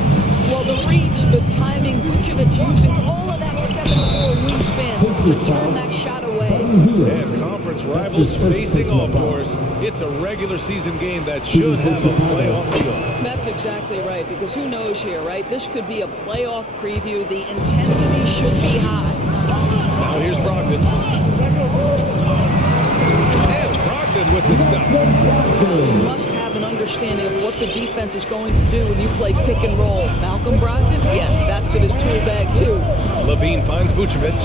Well, the reach, the timing, Vucevic using all of that 7'4" wingspan to turn that shot away. And conference rivals facing off, course. It's a regular season game that should have a playoff feel. That's exactly right, because who knows here, right? This could be a playoff preview. The intensity should be high. Now here's Brogdon. And Brogdon with the stuff. You must have an understanding of what the defense is going to do when you play pick and roll. Malcolm Brogdon, yes, that's in his tool bag too. LaVine finds Vucevic.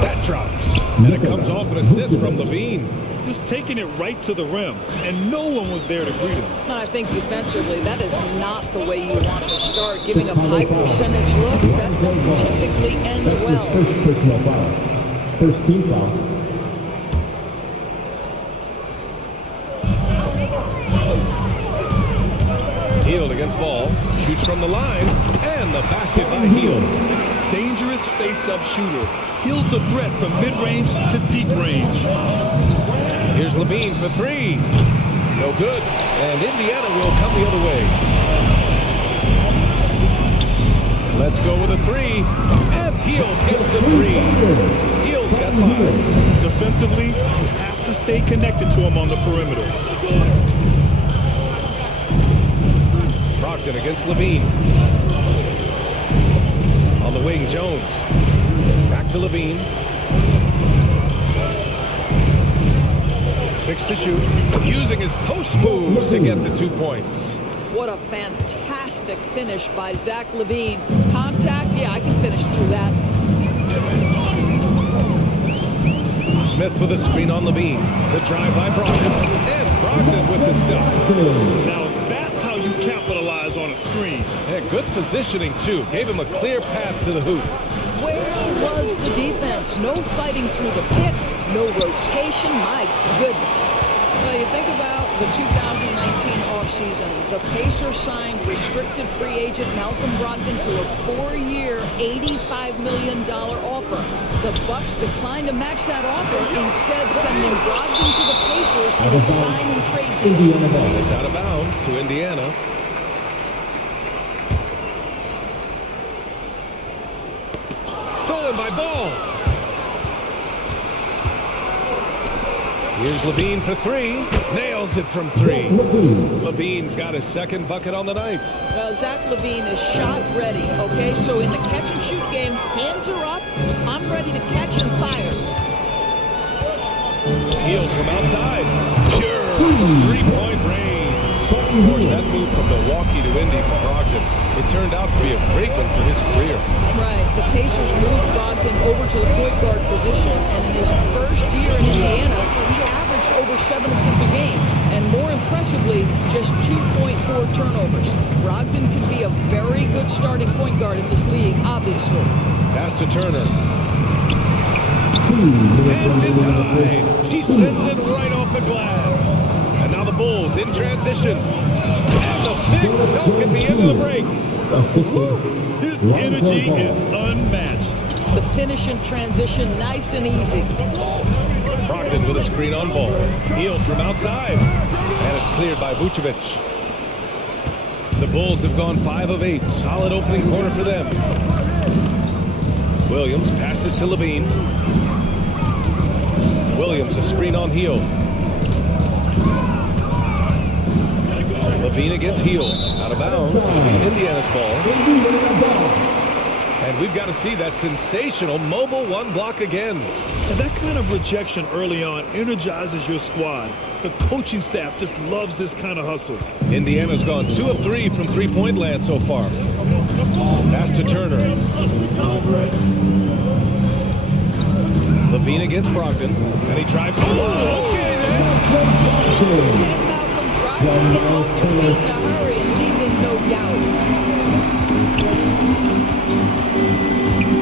That drops. And it comes off an assist from LaVine. Just taking it right to the rim, and no one was there to greet him. No, I think defensively, that is not the way you want to start. Giving up high percentage looks, that doesn't typically end well. That's his first personal foul. First team foul. Hield against Ball. Shoots from the line, and the basket by Hield. Dangerous face-up shooter. Hield's a threat from mid-range to deep range. Here's LaVine for 3. No good. And Indiana will come the other way. Let's go with a 3. And Hield gets a 3. Hield's got 5. Defensively, you have to stay connected to him on the perimeter. Brogdon against LaVine. On the wing, Jones. Back to LaVine. 6 to shoot. Using his post moves to get the 2 points. What a fantastic finish by Zach LaVine. Contact, yeah, I can finish through that. Smith with a screen on LaVine. The drive by Brogdon. And Brogdon with the stuff. Now that's how you capitalize on a screen. Yeah, good positioning, too. Gave him a clear path to the hoop. Where was the defense? No fighting through the pick, no rotation, my goodness. Well, you think about the 2019 offseason. The Pacers signed restricted free agent Malcolm Brogdon to a 4-year, $85 million offer. The Bucks declined to match that offer, instead sending Brogdon to the Pacers in a sign and trade deal. It's out of bounds to Indiana. Stolen by Ball. Here's LaVine for 3. Nails it from 3. LaVine's got his second bucket on the night. Zach LaVine is shot ready, okay? So in the catch and shoot game, hands are up. I'm ready to catch and fire. Hield from outside. Pure 3-point range. Of course, that move from Milwaukee to Indy for Brogdon, it turned out to be a great one for his career. Right. The Pacers moved Brogdon over to the point guard position, and in his first year in Indiana, he averaged over 7 assists a game, and more impressively, just 2.4 turnovers. Brogdon can be a very good starting point guard in this league, obviously. Pass to Turner. And denied. He sends it right off the glass. And now the Bulls in transition. And the big dunk at the end of the break. His energy is unmatched. The finish in transition, nice and easy. Brogdon with a screen on Ball. Hield from outside. And it's cleared by Vucevic. The Bulls have gone 5 of 8. Solid opening quarter for them. Williams passes to LaVine. Williams a screen on Hield. LaVine against Hield. Out of bounds. It'll be Indiana's ball. And we've got to see that sensational mobile 1 block again. And that kind of rejection early on energizes your squad. The coaching staff just loves this kind of hustle. Indiana's gone 2 of 3 from 3-point land so far. Pass to Turner. LaVine against Brogdon. And he drives the ball.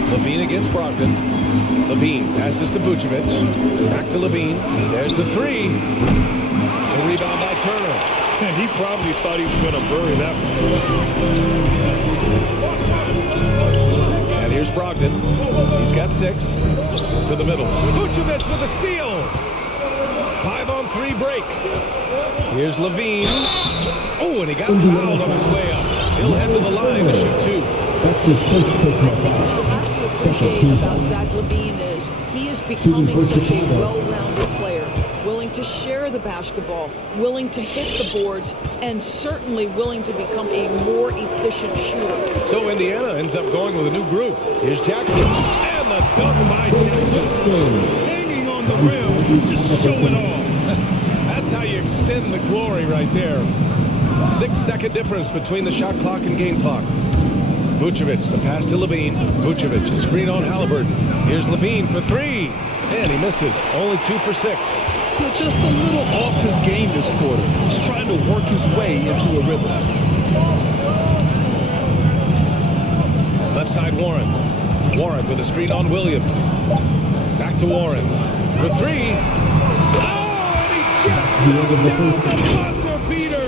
LaVine against Brogdon. LaVine passes to Vucevic. Back to LaVine. There's the 3. The rebound by Turner. And he probably thought he was going to bury that one. And here's Brogdon. He's got 6. To the middle. Vucevic with a steal. 5-on-3 break. Here's Levine. Oh, and he got fouled on his way up. He'll head to the line to shoot 2. That's his first personal foul. What you have to appreciate about Zach LaVine is he is becoming such a well-rounded player, willing to share the basketball, willing to hit the boards, and certainly willing to become a more efficient shooter. So Indiana ends up going with a new group. Here's Jackson. And the dunk by Jackson. Hanging on the rim, just showing off. That's how you extend the glory right there. 6-second difference between the shot clock and game clock. Vucevic, the pass to Levine. Vucevic, a screen on Halliburton. Here's Levine for 3. And he misses. Only 2 for 6. But just a little off his game this quarter. He's trying to work his way into a rhythm. Left side, Warren. Warren with a screen on Williams. Back to Warren for 3. Oh, and he just knocked down the buzzer beater.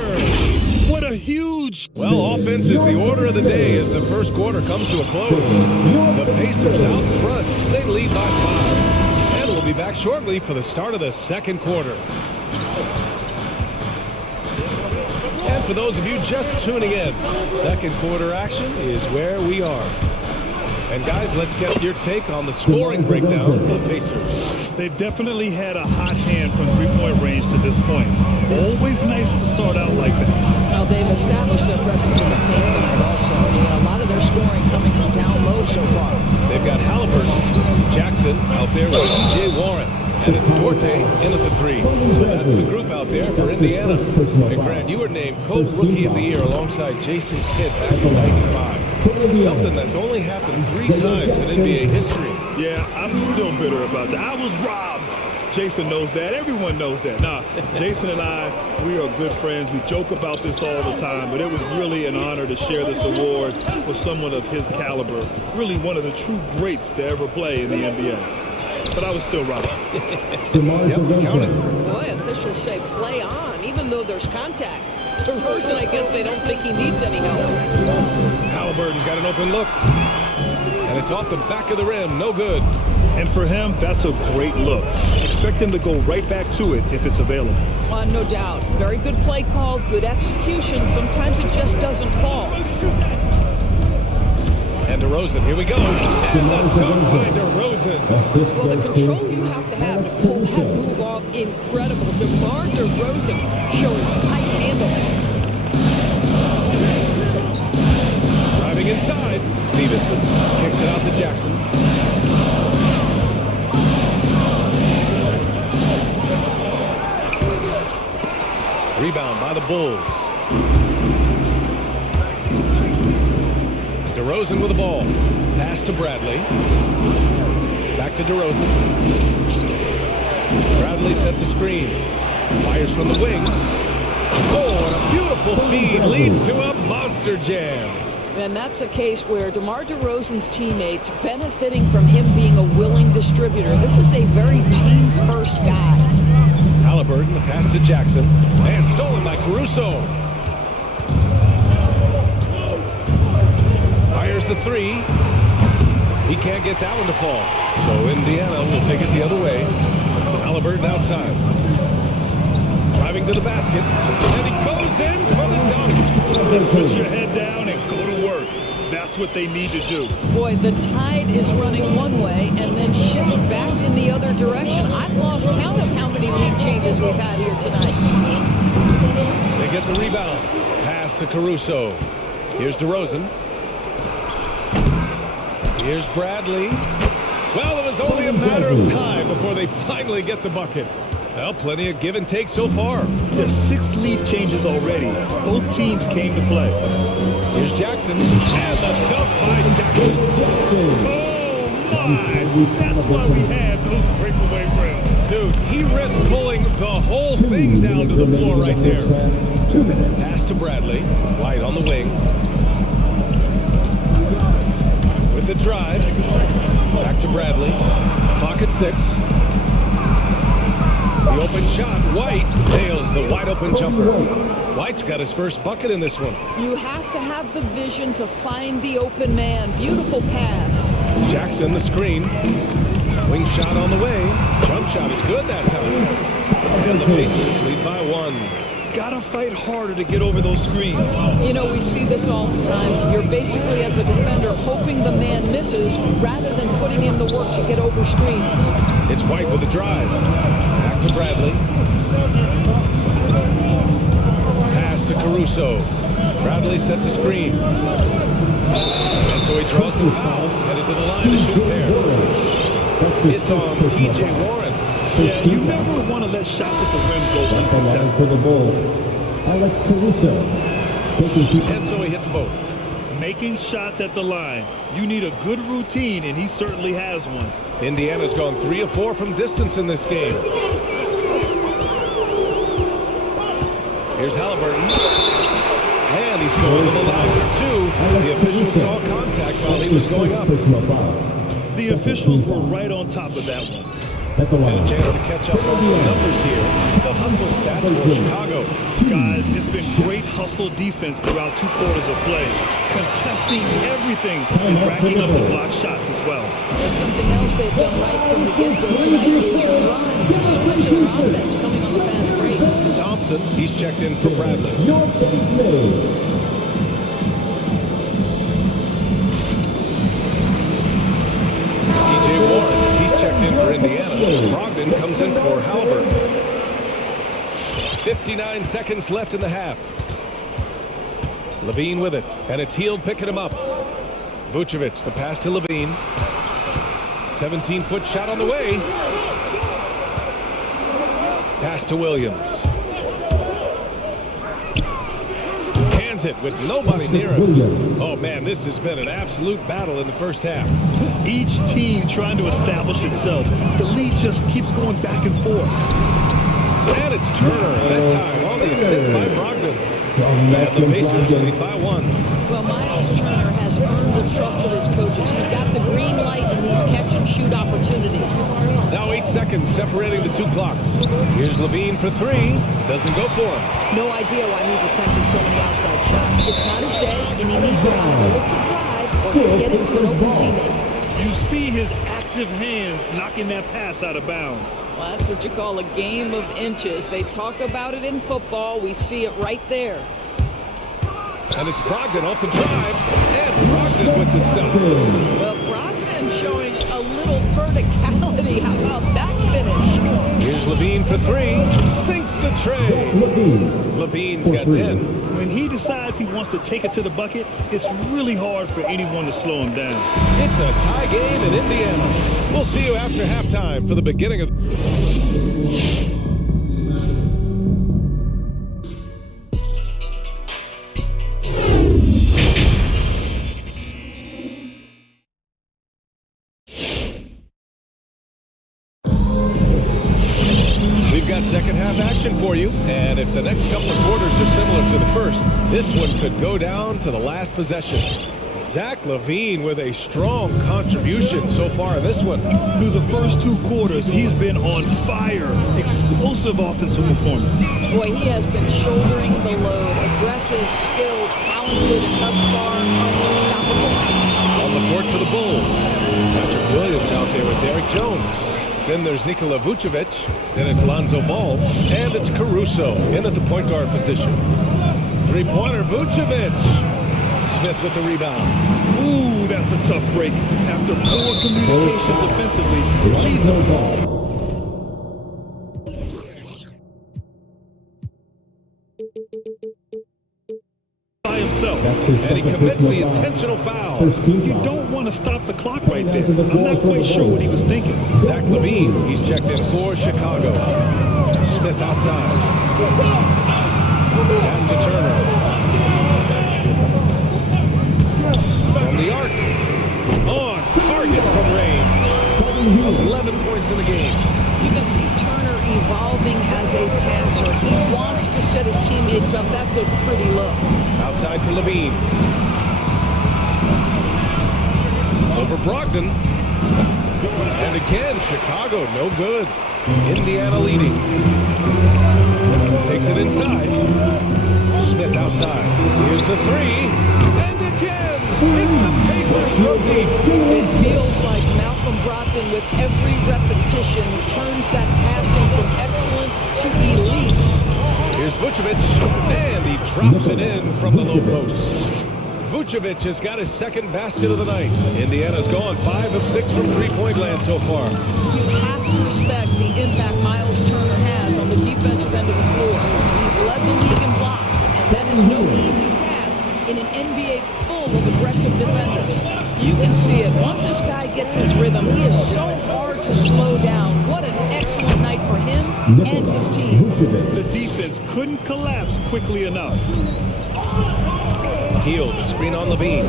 What a huge... Well, offense is the order of the day as the first quarter comes to a close. The Pacers out in front. They lead by 5. And we'll be back shortly for the start of the second quarter. And for those of you just tuning in, second quarter action is where we are. And guys, let's get your take on the scoring breakdown for the Pacers. They've definitely had a hot hand from three-point range to this point. Always nice to start out like that. Now, they've established their presence in the paint tonight also. A lot of their scoring coming from down low so far. They've got Halliburton, Jackson out there with T.J. Warren. And it's Duarte in at the 3. So that's the group out there for Indiana. And Grant, you were named Co-Rookie of the Year alongside Jason Kidd back in '95. Something that's only happened 3 times in NBA history. Yeah, I'm still bitter about that. I was robbed. Jason knows that. Everyone knows that. Nah, Jason and I, we are good friends. We joke about this all the time, but it was really an honor to share this award with someone of his caliber. Really one of the true greats to ever play in the NBA. But I was still robbed. Yep, count it. Boy, officials say play on, even though there's contact. DeRozan, I guess they don't think he needs any help. Halliburton's got an open look. And it's off the back of the rim. No good. And for him, that's a great look. Expect him to go right back to it if it's available. No doubt. Very good play call, good execution. Sometimes it just doesn't fall. And DeRozan, here we go. And the dunk by DeRozan. Well, the control you have to pull that move off, incredible. DeMar DeRozan showing tight handles. Driving inside. Stevenson kicks it out to Jackson. Rebound by the Bulls. DeRozan with the ball. Pass to Bradley. Back to DeRozan. Bradley sets a screen. Fires from the wing. Oh, and a beautiful feed leads to a monster jam. And that's a case where DeMar DeRozan's teammates benefiting from him being a willing distributor. This is a very team-first guy. Halliburton, the pass to Jackson. And stolen by Caruso. Fires the 3. He can't get that one to fall. So Indiana will take it the other way. Halliburton outside. Driving to the basket. And he goes in for the dunk. Put your head down and go to work. That's what they need to do. Boy, the tide is running one way and then shifts back in the other direction. I've lost count of how many lead changes we've had here tonight. They get the rebound. Pass to Caruso. Here's DeRozan. Here's Bradley. Well, it was only a matter of time before they finally get the bucket. Well, plenty of give and take so far. There's 6 lead changes already. Both teams came to play. Here's Jackson. And the dunk by Jackson. Oh, my. That's why we have those breakaway rims. Dude, he risked pulling the whole thing down to the floor right there. 2 minutes. Pass to Bradley. White on the wing. With the drive. Back to Bradley. Clock at 6. The open shot. White nails the wide open jumper. White's got his first bucket in this one. You have to have the vision to find the open man. Beautiful pass. Jackson the screen. Wing shot on the way. Jump shot is good that time. And the Pacers lead by 1. Gotta fight harder to get over those screens. You know, we see this all the time. You're basically, as a defender, hoping the man misses rather than putting in the work to get over screens. It's White with the drive. Back to Bradley. Pass to Caruso. Bradley sets a screen. And so he draws the foul. Headed to the line to shoot there. It's on T.J. Warren. Yeah, you never want to let shots at the rim go uncontested. For the Bulls, Alex Caruso. And so he hits both. Making shots at the line. You need a good routine, and he certainly has one. Indiana's gone 3 of 4 from distance in this game. Here's Halliburton. And he's going to the line for 2. The official saw contact while he was going up. The officials were right on top of that one. And a chance to catch up on some numbers here. The hustle stats for Chicago. Guys, it's been great hustle defense throughout 2 quarters of play. Contesting everything and racking up the block shots as well. There's something else they've done right from the get-go tonight is to run. So much of their offense coming on the fast break. Thompson, he's checked in for Bradley. T.J. Warren, he's checked in for Indiana. Brogdon comes in for Halliburton. 59 seconds left in the half. Levine with it, and it's Hield picking him up. Vucevic, the pass to Levine. 17-foot shot on the way. Pass to Williams. Cans it with nobody near him. Oh man, this has been an absolute battle in the first half. Each team trying to establish itself. The lead just keeps going back and forth. And it's Turner that time on the assist by Brogdon. And the Pacers lead by 1. Well, Miles Turner has earned the trust of his coaches. He's got the green light in these catch-and-shoot opportunities. Now 8 seconds separating the 2 clocks. Here's Levine for 3. Doesn't go for him. No idea why he's attempting so many outside shots. It's not his day, and he needs to either look to drive or get it to an open teammate. You see his active hands knocking that pass out of bounds. Well, that's what you call a game of inches. They talk about it in football. We see it right there. And it's Brogdon off the drive. And Brogdon with the stuff. Well, Brogdon showing a little verticality. How about that finish? Here's Levine for 3. Sinks the tray. Levine's got 10. When he decides he wants to take it to the bucket, it's really hard for anyone to slow him down. It's a tie game in Indiana. We'll see you after halftime for the beginning of... second half action for you, and if the next couple of quarters are similar to the first, this one could go down to the last possession. Zach LaVine with a strong contribution so far in this one. Through the first 2 quarters, he's been on fire. Explosive offensive performance. Boy, he has been shouldering the load. Aggressive, skilled, talented, and thus far unstoppable. On the court for the Bulls. Patrick Williams out there with Derek Jones. Then there's Nikola Vucevic, then it's Lonzo Ball, and it's Caruso in at the point guard position. Three-pointer, Vucevic. Smith with the rebound. Ooh, that's a tough break. After poor communication defensively, leads on ball. By himself. And he commits the intentional foul. You don't want to stop the clock right there. I'm not quite sure what he was thinking. Zach LaVine, he's checked in for Chicago. Smith outside. Pass to Turner. From the arc. On target from range. 11 points in the game. You can see Turner evolving as a passer. He wants to set his teammates up. That's a pretty look. Outside for Levine. Over Brogdon. And again. Chicago, no good. Indiana leading. Takes it inside. Smith outside. Here's the three. And again, it's the Pacers from deep. It feels like Malcolm Brogdon, with every repetition, turns that passing from excellent to elite. Here's Vucevic, and he drops it in from the low post. Vucevic has got his second basket of the night. Indiana's gone 5 of 6 from three-point land so far. You have to respect the impact Miles Turner has on the defensive end of the floor. He's led the league in blocks, and that is no easy task in an NBA full of aggressive defenders. You can see it. Once this guy gets his rhythm, he is so hard to slow down. What an excellent night for him and his team. The defense couldn't collapse quickly enough. Hield, the screen on Levine.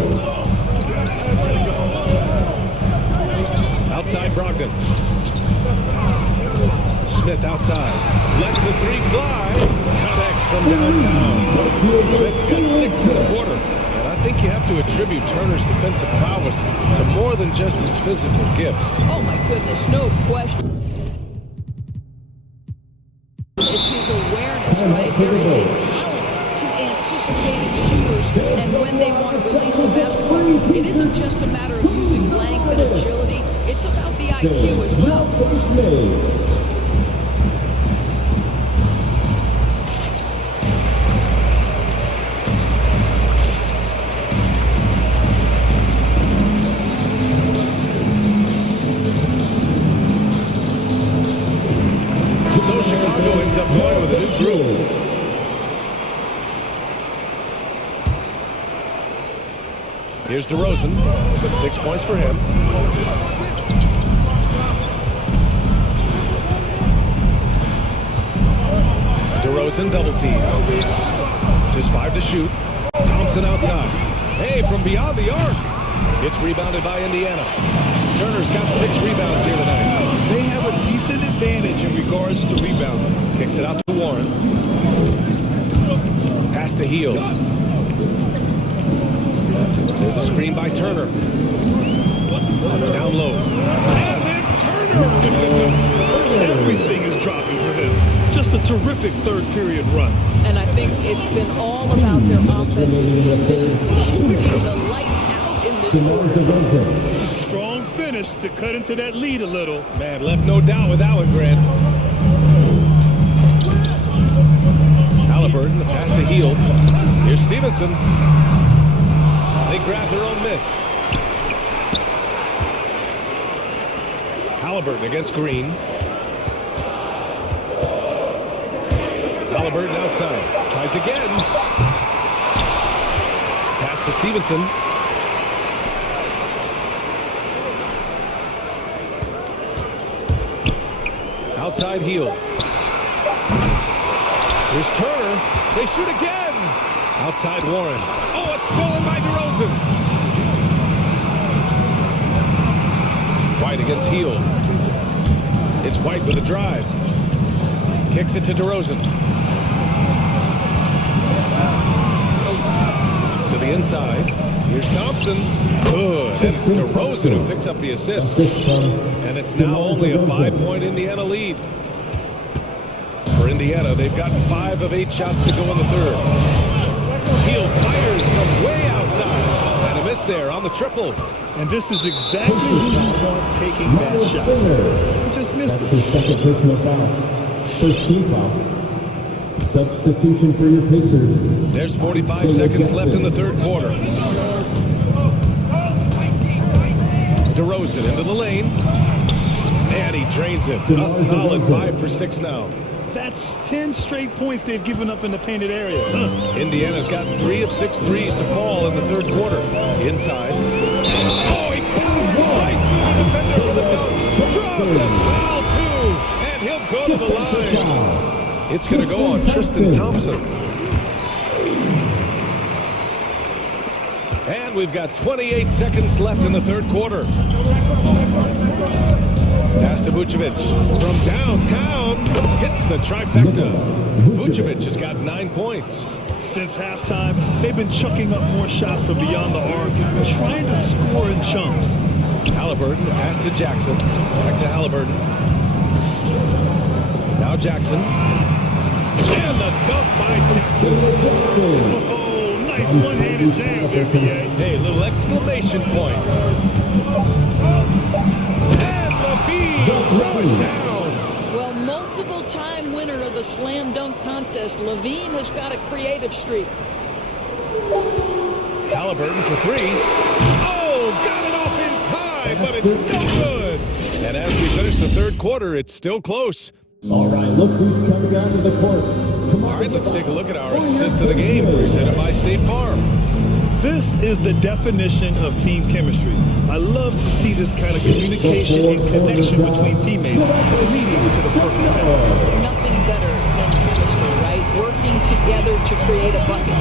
Outside Brogdon. Smith outside. Lets the three fly. Connects from downtown. Smith's got 6 in the quarter. And I think you have to attribute Turner's defensive prowess to more than just his physical gifts. Oh my goodness, no question. It's his awareness, right? There is a talent to anticipating shooters and when they want to release the basketball. It isn't just a matter of using length and agility. It's about the IQ as well. So Chicago ends up going with a new group. Here's DeRozan. 6 points for him. DeRozan double team. Just 5 to shoot. Thompson outside. Hey, from beyond the arc. It's rebounded by Indiana. Turner's got 6 rebounds here tonight. They have a decent advantage in regards to rebounding. Kicks it out to Warren. Pass to Hield. There's a screen by Turner. Down low. And then Turner! Everything is dropping for them. Just a terrific third period run. And I think it's been all about their offensive efficiency, shooting the lights out in this quarter. Strong finish to cut into that lead a little. Man, left no doubt with that one, Grant. Halliburton, the pass to Hield. Here's Stevenson. They grab their own miss. Halliburton against Green. Halliburton outside. Tries again. Pass to Stevenson. Outside Hield. Here's Turner. They shoot again. Outside Warren. Oh, it's stolen by DeRozan. White against Hield. It's White with a drive. Kicks it to DeRozan. To the inside. Here's Thompson. Good. And it's DeRozan who picks up the assist. And it's now only a 5-point Indiana lead. For Indiana, they've gotten 5 of 8 shots to go in the third. Hield fires from way outside. And a miss there on the triple. And this is exactly who you want taking that shot. He just missed it. His second personal foul. First team foul. Substitution for your Pacers. There's 45 seconds left in the third quarter. DeRozan into the lane. And he drains it. A solid 5 for 6 now. That's 10 straight points they've given up in the painted area. Indiana's got 3 of 6 threes to fall in the third quarter. Inside. Oh, he fouled White. Defender for the dunk. Draws the foul, too. And he'll go to the line. It's going to go on Tristan Thompson. And we've got 28 seconds left in the third quarter. Pass to Vucevic from downtown, hits the trifecta. Vucevic has got 9 points. Since halftime, they've been chucking up more shots from beyond the arc, trying to score in chunks. Halliburton, the pass to Jackson. Back to Halliburton. Now Jackson. And the dunk by Jackson. Oh, nice one-handed jam, NBA. Hey, little exclamation point. And Levine throw it down. Well, multiple-time winner of the slam dunk contest, Levine has got a creative streak. Halliburton for three. Oh, got it off in time, but it's no good. And as we finish the third quarter, it's still close. All right, look who's coming out of the court. All right, let's take a look at our assist of the game, presented by State Farm. This is the definition of team chemistry. I love to see this kind of communication and connection between teammates leading to the perfect pass. Nothing better than chemistry, right? Working together to create a bucket.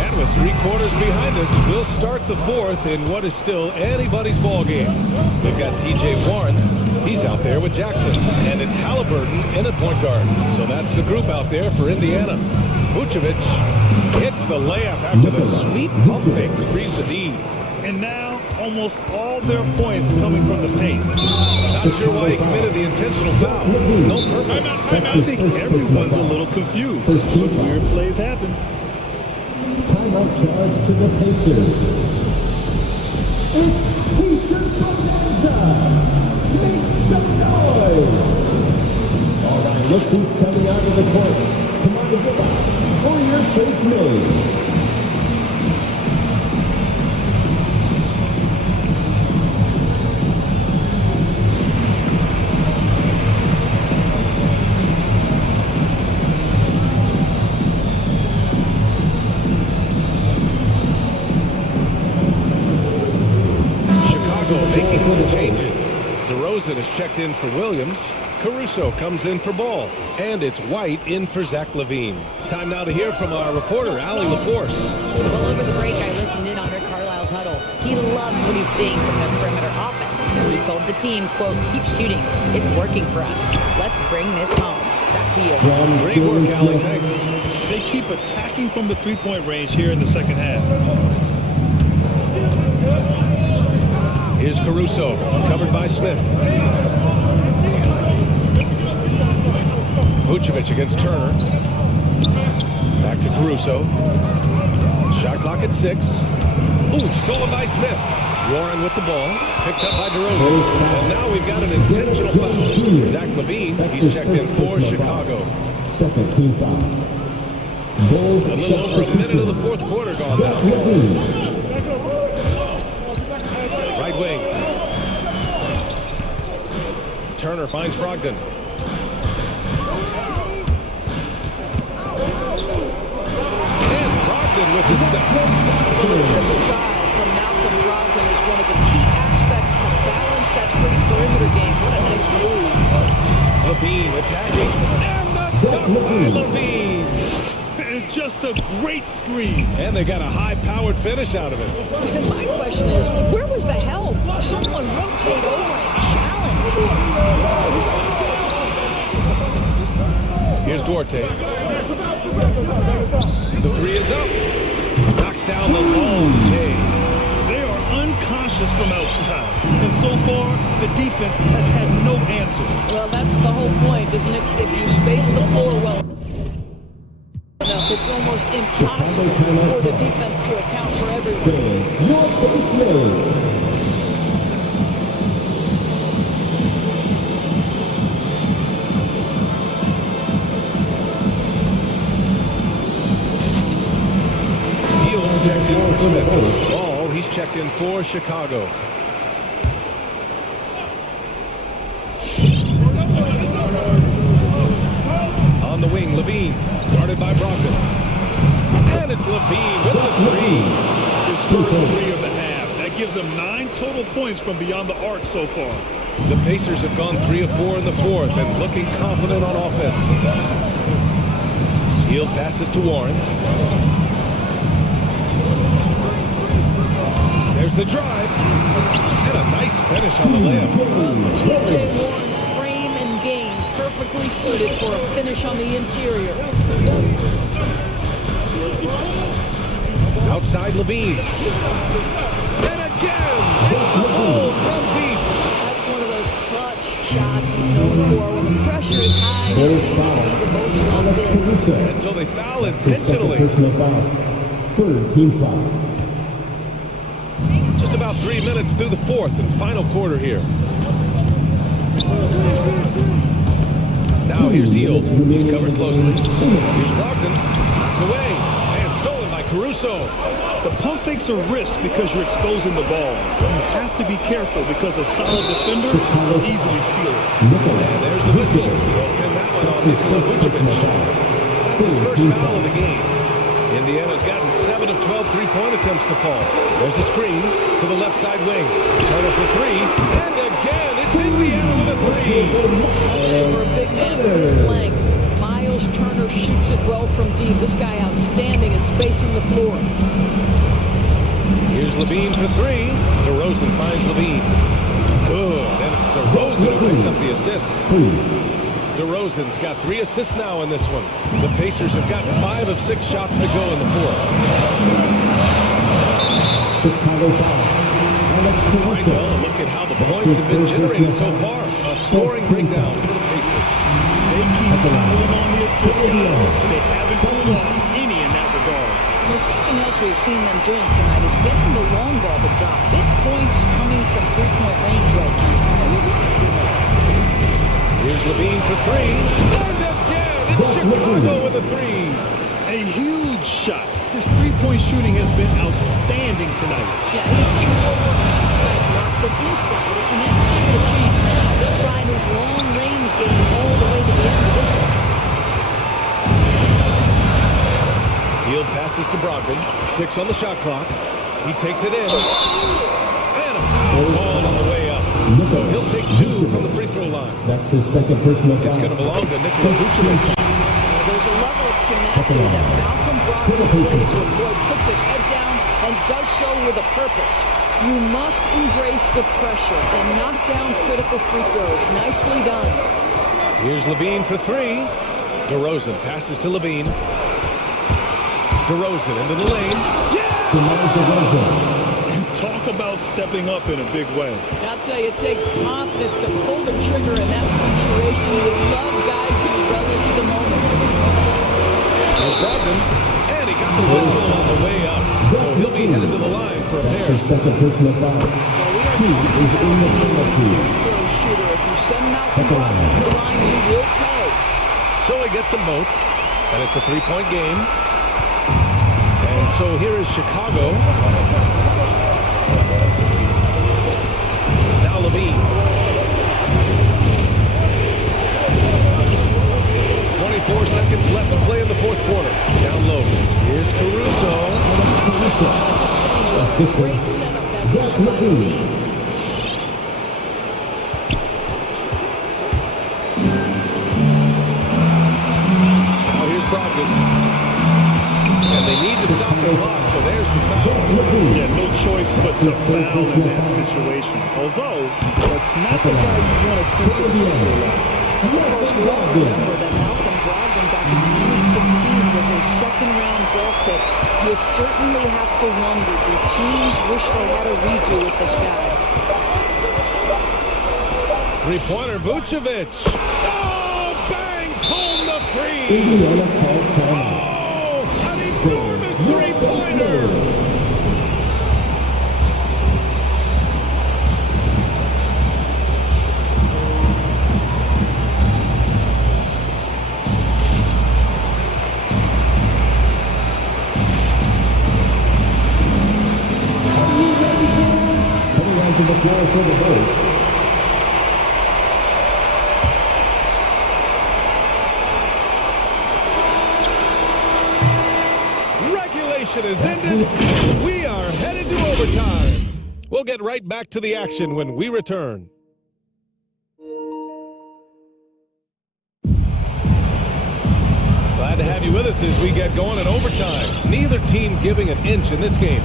And with 3 quarters behind us, we'll start the fourth in what is still anybody's ball game. We've got T.J. Warren. He's out there with Jackson. And it's Halliburton in at point guard. So that's the group out there for Indiana. Vucevic hits the layup after the sweet pump fake to freeze the D. And now, almost all their points coming from the paint. Not sure why he committed the intentional foul. No purpose. I think everyone's a little confused. Weird plays happen. Timeout charge to the Pacers. It's T-shirt bonanza. Make some noise. All right, look who's coming out of the court. Come on, get back for your face made. Making some changes. DeRozan is checked in for Williams. Caruso comes in for Ball. And it's White in for Zach LaVine. Time now to hear from our reporter, Allie LaForce. Well, over the break, I listened in on Rick Carlisle's huddle. He loves what he's seeing from the perimeter offense. He told the team, quote, keep shooting. It's working for us. Let's bring this home. Back to you. Great work, Allie. Thanks. They keep attacking from the three-point range here in the second half. Here's Caruso, covered by Smith. Vucevic against Turner. Back to Caruso. Shot clock at 6. Ooh, stolen by Smith. Warren with the ball. Picked up by DeRozan. And now we've got an intentional foul. Zach LaVine, he's checked in for Chicago. Second team foul. Bulls A little over a minute of the fourth quarter gone now. Right wing. Turner finds Brogdon. And Brogdon with the stop. Triple drive from Malcolm Brogdon is one of the key aspects to balance that pretty perimeter game. What a nice move. LaVine attacking. And the dunk by LaVine. And just a great screen. And they got a high-powered finish out of it. And my question is, where was the help? Someone rotate over and challenge. Here's Duarte. The three is up. Knocks down the long J. They are unconscious from outside. And so far, the defense has had no answer. Well, that's the whole point, isn't it? If you space the floor well enough, it's almost impossible for the defense to account for everyone. Your face made. Checked in for Smith. Ball, he's checked in for Chicago. On the wing, LaVine, guarded by Brogdon. And it's LaVine with the three. His first three of the half. That gives him 9 total points from beyond the arc so far. The Pacers have gone 3 of 4 in the fourth and looking confident on offense. Hield passes to Warren. There's the drive. And a nice finish on the layup. T.J. Warren's frame and game perfectly suited for a finish on the interior. Outside LaVine. And again. It's the ball from deep. That's one of those clutch shots he's known for. When the pressure is high, he seems to be the most locked in. And so they foul intentionally. Personal foul. Third team foul. Just about 3 minutes through the fourth and final quarter here. Now here's Hield. He's covered closely. Here's Brogdon. Knocked away. And stolen by Caruso. The pump fakes are risks because you're exposing the ball. You have to be careful because a solid defender can easily steal it. And there's the whistle. And that one on Nikola Vucevic. That's his first foul of the game. Indiana's gotten 7 of 12 three-point attempts to fall. There's a screen to the left side wing. Turner for three. And again, it's Indiana with a three. For a big man of his length, Miles Turner shoots it well from deep. This guy outstanding at spacing the floor. Here's Levine for three. DeRozan finds Levine. Good. And it's DeRozan who picks up the assist. DeRozan's got 3 assists now in this one. The Pacers have got 5 of 6 shots to go in the fourth. Chicago foul. All right, well, look at how the points have been generated so far. A scoring breakdown for the Pacers. They keep fouling on the assist guys. They haven't pulled off any in that regard. Well, something else we've seen them doing tonight is getting the long ball to drop. Big points coming from three-point range right now. Here's Levine for three. And again, it's Chicago with a three. A huge shot. His three-point shooting has been outstanding tonight. Yeah, he's done more work outside block, but inside, and that's not going to change now. They'll ride his long-range game all the way to the end of this one. Hield passes to Brogdon. 6 on the shot clock. He takes it in. And a foul call on the way up. So he'll take 2 from the free throw line. That's his second personal foul. It's going to belong to Nikola Vucevic. There's a level of tenacity that Malcolm Brogdon plays with. Boy, puts his head down and does so with a purpose. You must embrace the pressure and knock down critical free throws. Nicely done. Here's Levine for three. DeRozan passes to Levine. DeRozan into the lane. And talk about stepping up in a big way. I'll tell you, it takes confidence to pull the trigger in that situation. You love guys who relish the moment. Here's Brogdon. And he got the whistle on the way up. So he'll be headed to the line for a pair. His second personal foul. Two is in the penalty. Shooter, if you send him out to the line, he will pay. So he gets them both. And it's a three-point game. And so here is Chicago. Now Levine. 24 seconds left to play in the fourth quarter. Down low. Here's Caruso. Great setup that's on by Levine. Now here's Brogdon. And they need to stop their clock, so there's the foul. Yeah, no choice but to foul in that situation. Although, that's not the guy you want to send to the end. Of course, we all remember that Malcolm Brogdon back in 2016 was a second-round draft pick. You certainly have to wonder, do teams wish they had a redo with this guy? Three-pointer, Vucevic. Oh, bangs home the free. Oh, an enormous three-pointer. To the floor for the Bulls. Regulation is ended. We are headed to overtime. We'll get right back to the action when we return. Glad to have you with us as we get going in overtime. Neither team giving an inch in this game.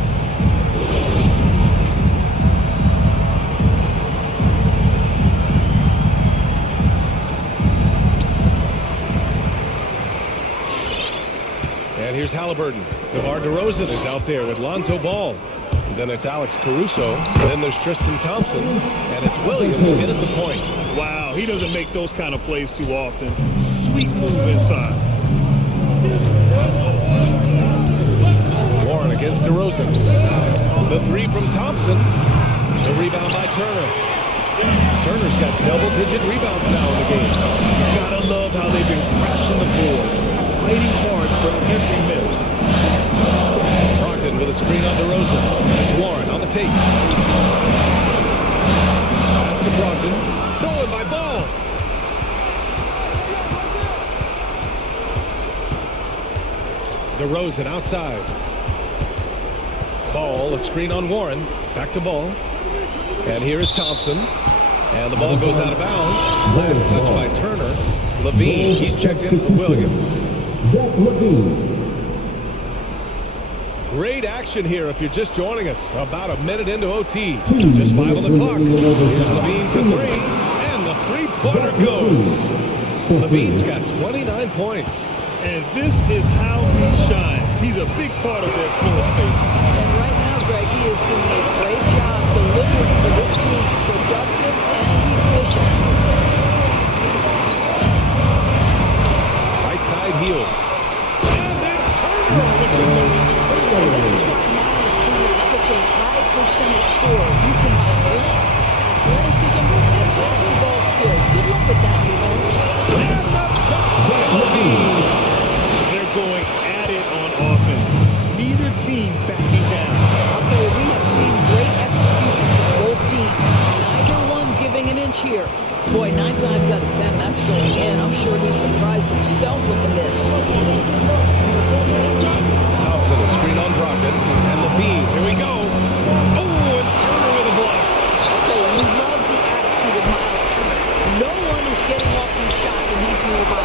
And here's Halliburton. DeMar DeRozan is out there with Lonzo Ball. then it's Alex Caruso, then there's Tristan Thompson, and it's Williams in at the point. Wow, he doesn't make those kind of plays too often. Sweet move inside. Warren against DeRozan. The three from Thompson. The rebound by Turner. Turner's got double-digit rebounds now in the game. Gotta love how they've been crashing the boards, fighting hard for every miss. Brogdon with a screen on DeRozan. It's Warren on the tape. Pass to Brogdon. Stolen by Ball. DeRozan outside. Ball, a screen on Warren. Back to Ball. And here is Thompson. And the ball goes out of bounds. Last touch by Turner. Levine, he's checked in for Williams. Zach Levine. Great action here if you're just joining us. About a minute into OT. Just 5 on the clock. Here's Levine for 3. And the three-pointer goes. Levine's got 29 points. And this is how he shines. He's a big part of their floor space. And right now, Greg, he is doing a great job delivering for this team. Productive and efficient. Right side heel. And then Turner with the And this is why Miles Turner is such a high percentage scorer. You combine length, athleticism, and basketball skills. Good luck with that defense. And the dunk by Levine. They're going at it on offense. Neither team backing down. I'll tell you, we have seen great execution from both teams. Neither one giving an inch here. Boy, 9 times out of 10, that's going in. I'm sure he surprised himself with the miss. Thompson, a screen on Brogdon. And Levine, here we go. Oh, and Turner with a block. I'll tell you, we love the attitude of Miles Turner. No one is getting off these shots when he's nearby.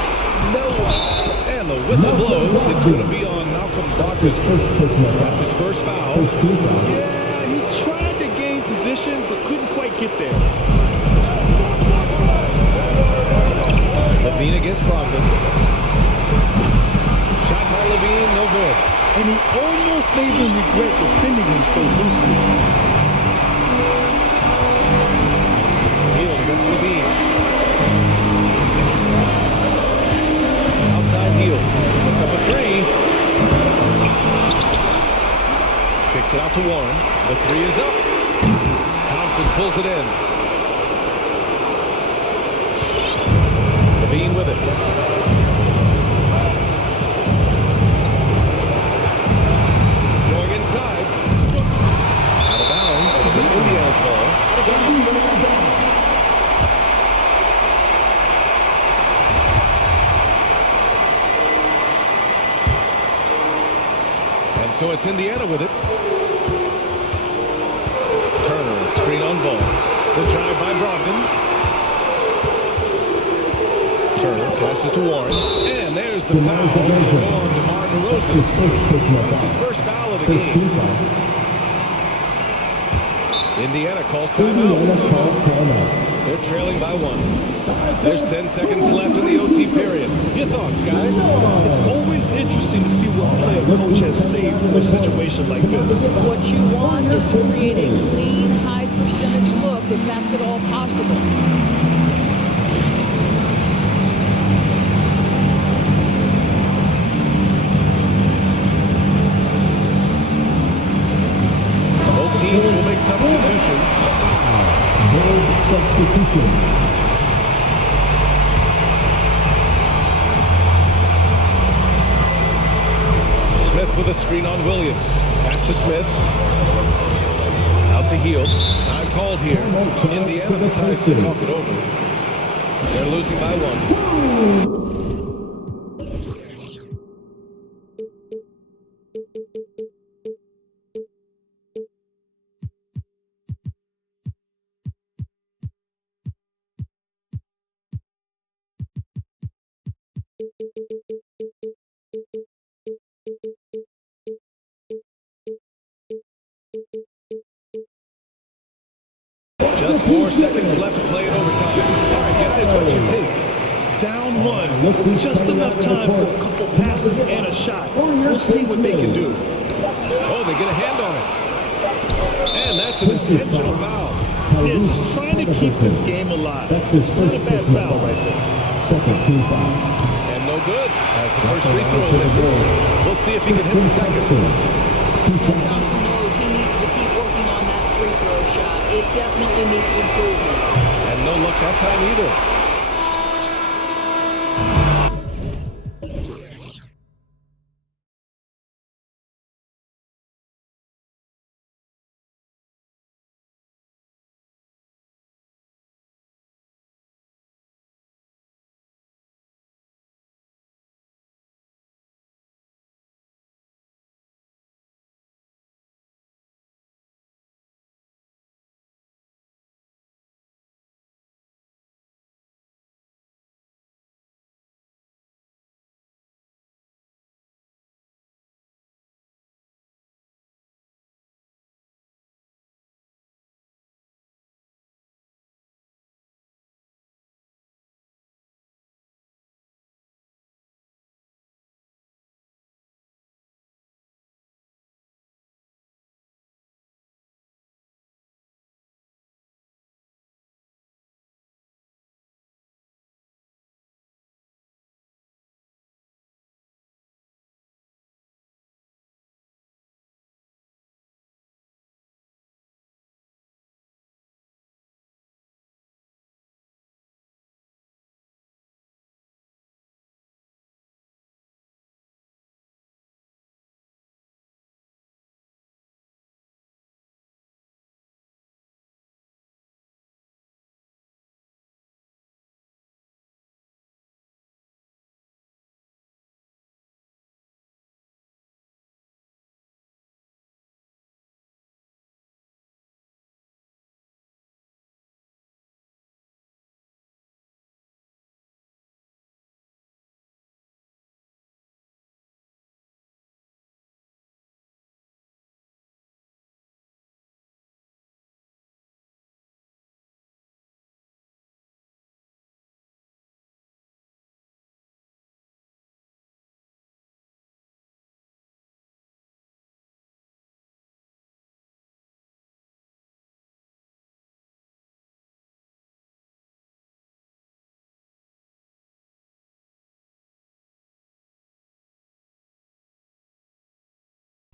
No one. And the whistle blows. It's going to be on Malcolm Brogdon. That's his first foul. Yeah, he tried to gain position, but couldn't quite get there. Levine against Brogdon. Shot by Levine, no good. And he almost made them regret defending him so loosely. Hield against Levine. Outside Hield. Puts up a 3. Kicks it out to Warren. The 3 is up. Thompson pulls it in. Levine with it. Going inside. Out of bounds. Indiana's ball. And so it's Indiana with it. Turner, screen on Ball. The drive by Brogdon. Turner passes to Warren. And there's the foul. Go on DeMar DeRozan. That's his first foul of the game. Indiana calls timeout. They're trailing by 1. There's 10 seconds left in the OT period. Your thoughts, guys? It's always interesting to see what play a coach has saved from a situation like this. What you want is to create a clean, high percentage look if that's at all possible. Both teams will make substitutions. Substitution. Smith with a screen on Williams. Pass to Smith. Out to Hield. Time called here. Indiana decides to talk it over. They're losing by 1. Just 4 seconds left to play in overtime. All right, guys, what's your take? Down 1. Just enough time for a couple passes and a shot. We'll see what they can do. Oh, they get a hand on it. And that's an intentional foul. Yeah, just trying to keep this game alive. That's his first Not a bad foul right there. Second team foul. And no good as the first free throw misses. We'll see if he can hit the second. Thompson knows he needs to keep working on that free throw shot. It definitely needs improvement. And no luck that time either.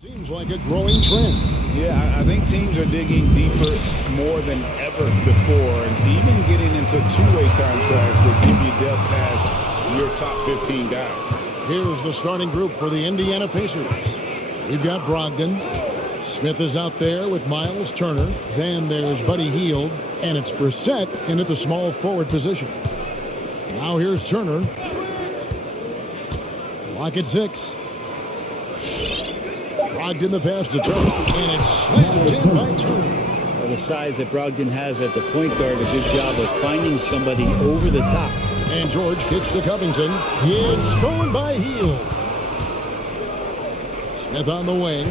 Seems like a growing trend. Yeah, I think teams are digging deeper more than ever before, and even getting into two-way contracts that give you depth past your top 15 guys. Here's the starting group for the Indiana Pacers. We've got Brogdon. Smith is out there with Miles Turner. Then there's Buddy Hield, and it's Brissett in at the small forward position. Now here's Turner. Clock at 6. Brogdon the pass to Turner, and it's slammed in by Turner. Well, the size that Brogdon has at the point guard, a good job of finding somebody over the top. And George kicks to Covington. It's stolen by Hield. Smith on the wing.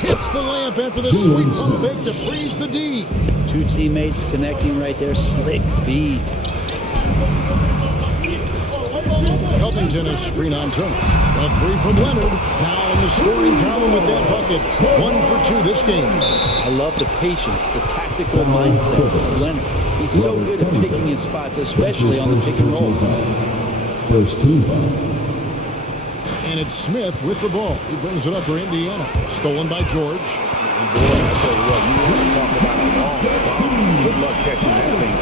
Hits the layup after the sweep pump fake to freeze the D. Two teammates connecting right there. Slick feed. Covington is screen on Turner. A three from Leonard. Now in the scoring column with that bucket. 1 for 2 this game. I love the patience, the tactical mindset of Leonard. He's so good at picking his spots, especially on the pick and roll. First team foul. And it's Smith with the ball. He brings it up for Indiana. Stolen by George. And boy, I tell you what, you want to talk about a long time. Good luck catching that thing.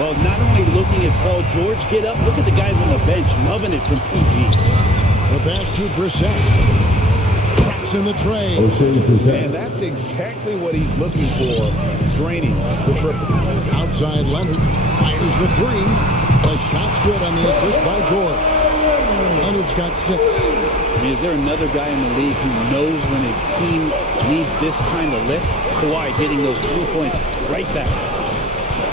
Well, not only looking at Paul George get up, look at the guys on the bench loving it from PG. The pass to Brissett. Traps in the tray. And that's exactly what he's looking for, draining the triple. Outside Leonard fires the three. The shot's good on the assist by George. Leonard's got 6. I mean, is there another guy in the league who knows when his team needs this kind of lift? Kawhi hitting those 3 points right back.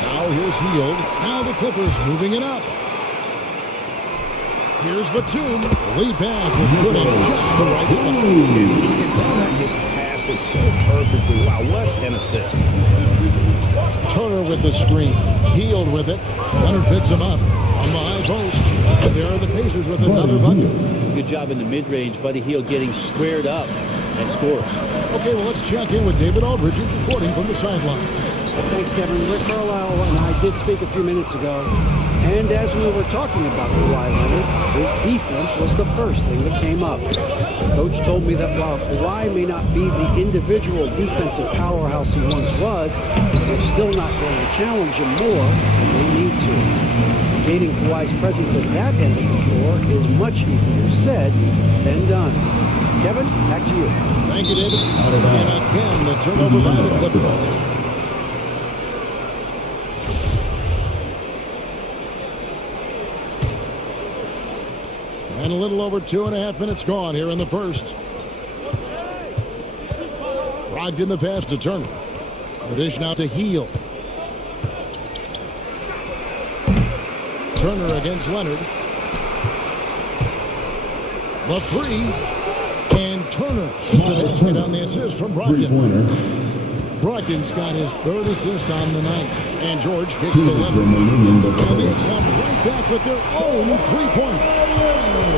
Now here's Hield. Now the Clippers moving it up. Here's Batum. The lead pass was put in just the right spot. And you can time his passes so perfectly. Wow, what an assist. Turner with the screen. Hield with it. Leonard picks him up on the high post. And there are the Pacers with another bucket. Good job in the mid-range. Buddy Hield getting squared up. and scores. Okay, well, let's check in with David Aldridge, who's reporting from the sideline. Thanks, Kevin. Rick Carlisle and I did speak a few minutes ago, and as we were talking about Kawhi Leonard, his defense was the first thing that came up. Coach told me that while Kawhi may not be the individual defensive powerhouse he once was, they're still not going to challenge him more than they need to. Negating Kawhi's presence at that end of the floor is much easier said than done. Kevin, back to you. Thank you, David. And again, the turnover by the Clippers. And a little over 2.5 minutes gone here in the first. Brogdon the pass to Turner. The dish now to Heel. Turner against Leonard. The three. And Turner the basket on the assist from Brogdon. Brogdon's got his third assist on the night. And George kicks to Leonard. And they come right back with their own three-pointer.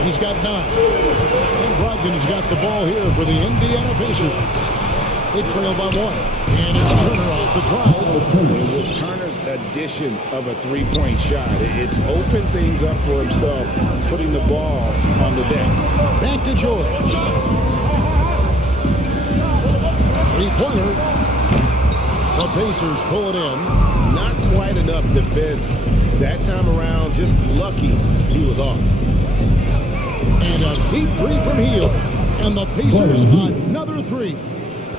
He's got 9. And Brogdon has got the ball here for the Indiana Pacers. They trail by 1. And it's Turner off the drive. With Turner's addition of a three-point shot, it's opened things up for himself, putting the ball on the deck. Back to George. Three-pointer. The Pacers pull it in. Not quite enough defense that time around. Just lucky he was off. And a deep three from Heel. And the Pacers another three.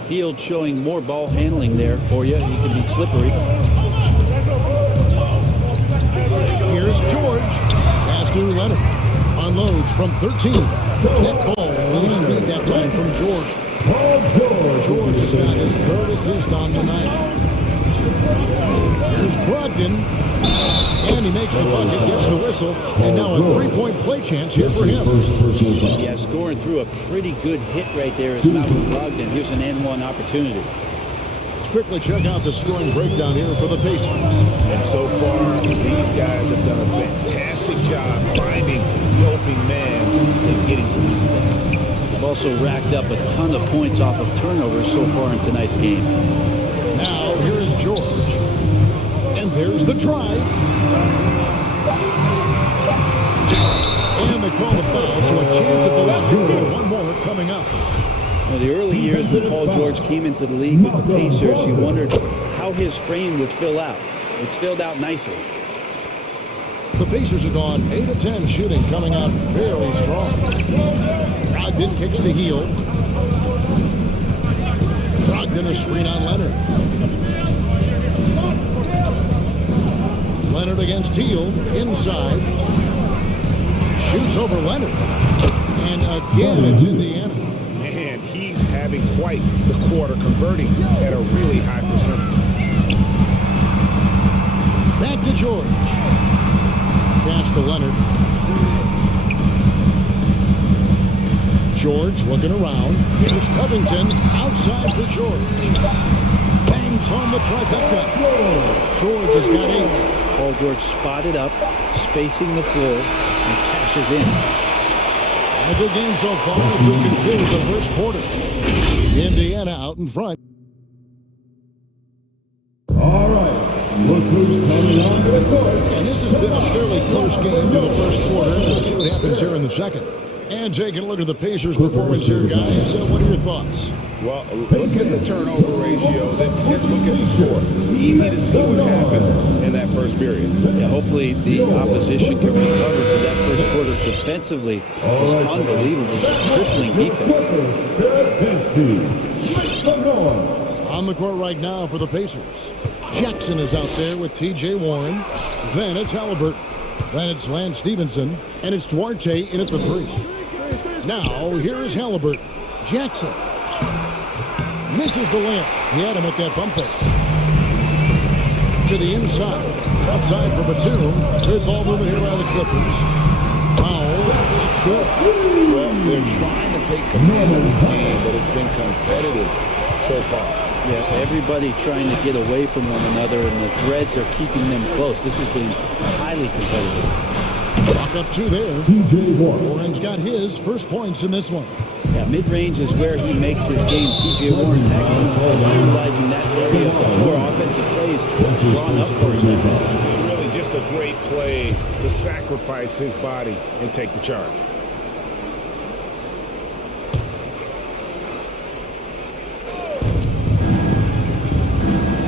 Hield showing more ball handling there for you. He can be slippery. Here's George. Pass to Leonard. Unloads from 13. Net ball. Really speed that time from George. George has got his third assist on the night. Here's Brogdon. And he makes the bucket, gets the whistle, and now a three-point play chance here for him. Yeah, scoring through a pretty good hit right there is Malcolm Brogdon. Here's an N1 opportunity. Let's quickly check out the scoring breakdown here for the Pacers. And so far, these guys have done a fantastic job finding the opening man and getting some easy baskets. They've also racked up a ton of points off of turnovers so far in tonight's game. Now, here is George. And there's the drive. And they call the foul, so a chance at the left for one more coming up. Well, the early years when Paul George came into the league with the Pacers, you wondered how his frame would fill out. It filled out nicely. The Pacers have gone 8 of 10 shooting, coming out fairly strong. Brogdon kicks to Heel. Brogdon a screen on Leonard. Leonard against Heel, inside. Shoots over Leonard. And again, it's Indiana. Man, he's having quite the quarter, converting at a really high percentage. Back to George. Pass to Leonard. George looking around. Here's Covington outside for George. Bangs home the trifecta. George has got 8. Paul George spotted up, spacing the floor, and cashes in. And a good game so far as we conclude the first quarter. Indiana out in front. All right, look who's coming on to the court. And this has been a fairly close game for the first quarter. Let's see what happens here in the second. And taking a look at the Pacers' performance here, guys. What are your thoughts? Well, look at the turnover ratio, then look at the score. Easy to see what happened in that first period. Yeah, hopefully the opposition can recover to that first quarter defensively. It was unbelievable, crippling defense. On the court right now for the Pacers. Jackson is out there with T.J. Warren. Then it's Halliburton. Then it's Lance Stevenson. And it's Duarte in at the 3. Now, here is Halliburton. Jackson. Misses the layup. He had him at that bump fake. To the inside. Outside for Batum. Good ball movement here by the Clippers. Foul. It's good. Well, they're trying to take command of this game, but it's been competitive so far. Yeah, everybody trying to get away from one another, and the threads are keeping them close. This has been highly competitive. Clock up 2 there. T.J. Warren. Warren's got his first points in this one. Yeah, mid-range is where he makes his game. T.J. Warren excellent at utilizing that area before offensive plays drawn up for him. Really just a great play to sacrifice his body and take the charge.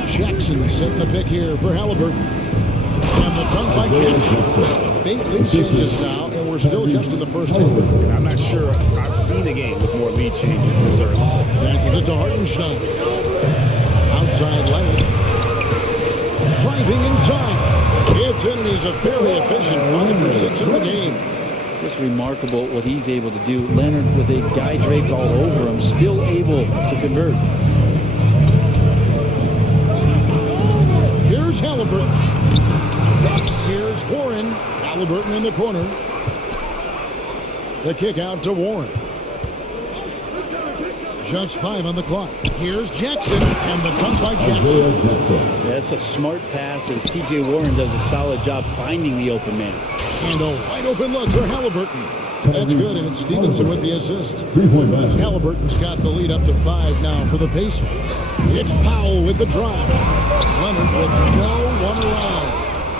Jackson setting the pick here for Halliburton. And the dunk by Jackson. Big lead changes now, and we're still just in the first half. And I'm not sure I've seen a game with more lead changes this early. Passes it to Hartenstein. Outside Leonard. Driving inside. It's in, and he's a fairly efficient 5 for 6 in the game. Just remarkable what he's able to do. Leonard with a guy draped all over him, still able to convert. Here's Halliburton. Here's Warren. Halliburton in the corner. The kick out to Warren. Just 5 on the clock. Here's Jackson, and the dunk by Jackson. That's a smart pass as T.J. Warren does a solid job finding the open man. And a wide open look for Halliburton. That's good, and it's Stevenson with the assist. Halliburton's got the lead up to 5 now for the Pacers. It's Powell with the drive. Leonard with no one around.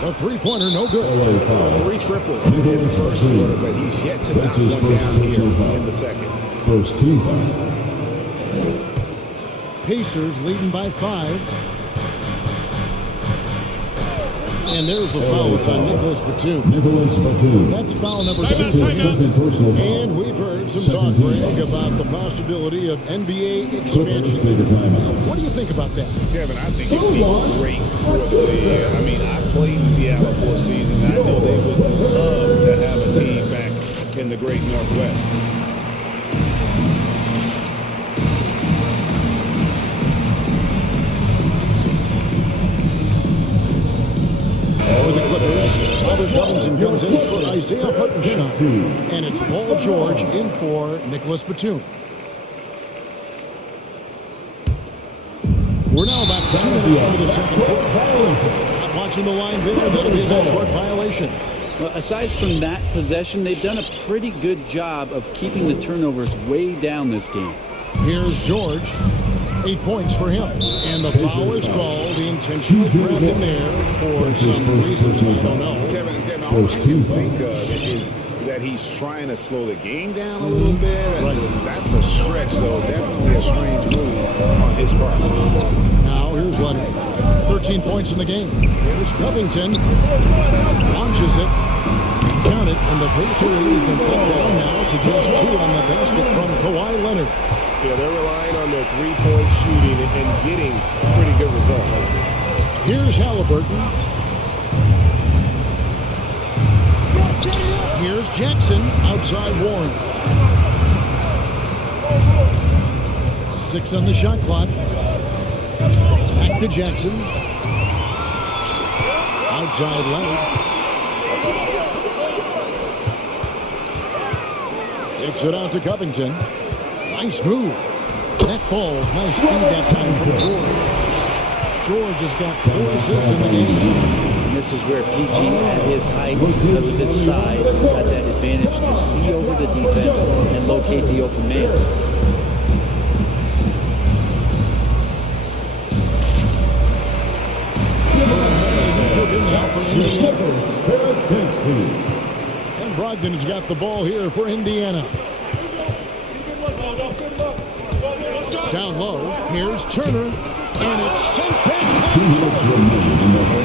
The three-pointer, no good. 3 triples in the first quarter, but he's yet to knock one down here in the second. First team foul. Pacers leading by 5. And there's the foul. It's on Nicholas Batum. That's foul number 2. And we've heard some talk, Greg, about the possibility of NBA expansion. What do you think about that? Kevin, I think it would be great for the league. I mean, I played in Seattle for a season. I know they would love to have a team back in the great Northwest. For the Clippers, Robert Covington comes in for Isaiah Hartenstein. And it's Paul George in for Nicholas Batum. We're now about 2 minutes into the second quarter. Not watching the line there. That'll be a court violation. Well, aside from that possession, they've done a pretty good job of keeping the turnovers way down this game. Here's George. 8 points for him. And the foul is called. He intentionally grabbed him there for some reason I don't know. Kevin, all I can think of is that he's trying to slow the game down a little bit. Right. That's a stretch, though. Definitely a strange move on his part. Now, here's Leonard. 13 points in the game. Here's Covington. Launches it. Count it. And the pace has been put down now to just 2 on the basket from Kawhi Leonard. Yeah, they're relying on their three-point shooting and getting pretty good results. Here's Halliburton. Here's Jackson outside Warren. 6 on the shot clock. Back to Jackson. Outside Leonard. Takes it out to Covington. Nice move. That ball's nice speed that time from George. George has got 4 assists in the game. And this is where PG, at his height, because of his size, has got that advantage to see over the defense and locate the open man. And Brogdon's got the ball here for Indiana. Down low, here's Turner, and it's sent back. In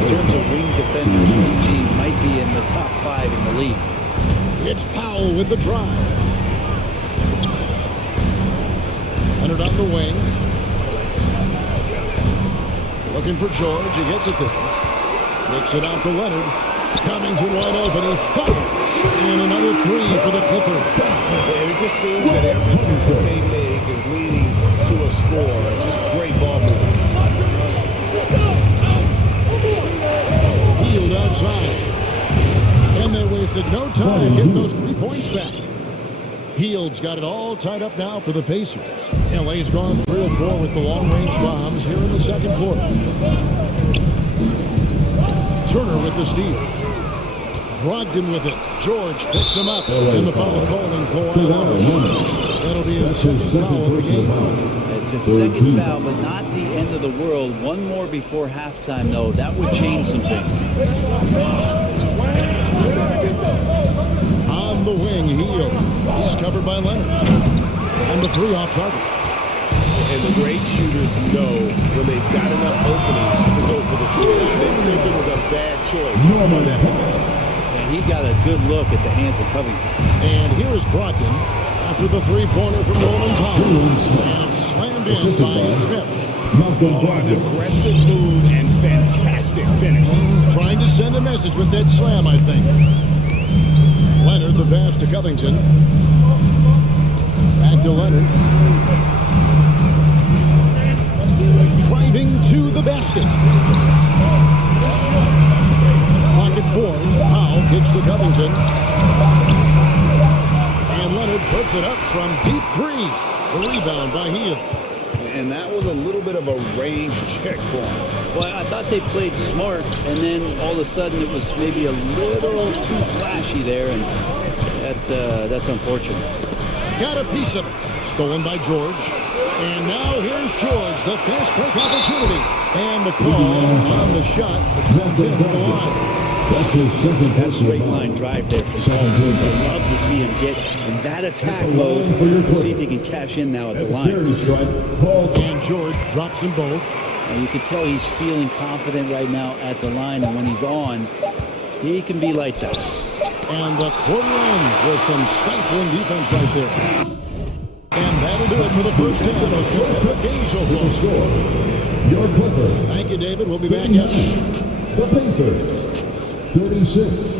terms of wing defenders, PG might be in the top 5 in the league. It's Powell with the drive. Leonard on the wing. Looking for George, he gets it there. Kicks it out to Leonard. Covington wide open, he fires. And another 3 for the Clippers. It just seems that every pass they make is leading to a score. Just great ball movement. Healed outside. And they wasted no time getting those 3 points back. Heald's got it all tied up now for the Pacers. LA's gone 3 of 4 with the long-range bombs here in the second quarter. Turner with the steal. Brogdon with it. George picks him up. And the foul call in Kawhi Leonard. That'll be his second foul of the game. It's his second foul, but not the end of the world. One more before halftime, though. That would change some things. On the wing, Heel. He's covered by Leonard. And the three off target. And the great shooters know when they've got enough opening to go for the three. I didn't think it was a bad choice on that possession. And he got a good look at the hands of Covington. And here is Brogdon after the three-pointer from Roman Powell. And it's slammed in by Smith. An aggressive move and fantastic finish. Trying to send a message with that slam, I think. Leonard, the pass to Covington. Back to Leonard. Driving to the basket. Pocket four. Powell kicks to Covington. And Leonard puts it up from deep three. The rebound by Heel. And that was a little bit of a range check for him. Well, I thought they played smart, and then all of a sudden it was maybe a little too flashy there, and that's unfortunate. Got a piece of it. Stolen by George. And now here's George, the fast break opportunity. And the call on the shot that sends him to the line. That straight line drive there for Paul George. I'd love to see him get in that attack mode. Let's see if he can cash in now at the line. And George drops them both. And you can tell he's feeling confident right now at the line, and when he's on, he can be lights out. And the quarter ends with some stifling defense right there. And that'll do it for the first half of the game so far. Thank you, David. We'll be back after. The Pacers, 36.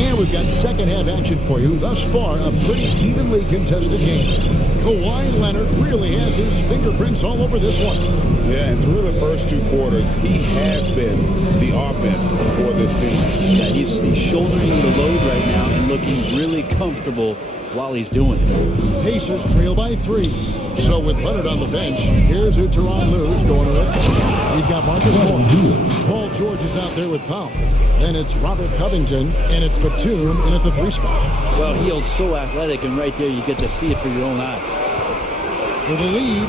And we've got second half action for you. Thus far, a pretty evenly contested game. Kawhi Leonard really has his fingerprints all over this one. Yeah, and through the first two quarters, he has been the offense for this team. Yeah, he's shouldering the load right now and looking really comfortable while he's doing it. Pacers trail by 3. So with Leonard on the bench, here's who Tyronn Lue's going with. We've got Marcus Morris. Paul George is out there with Powell. Then it's Robert Covington, and it's Batum in at the 3 spot. Well, Hield's so athletic, and right there you get to see it for your own eyes. For the lead,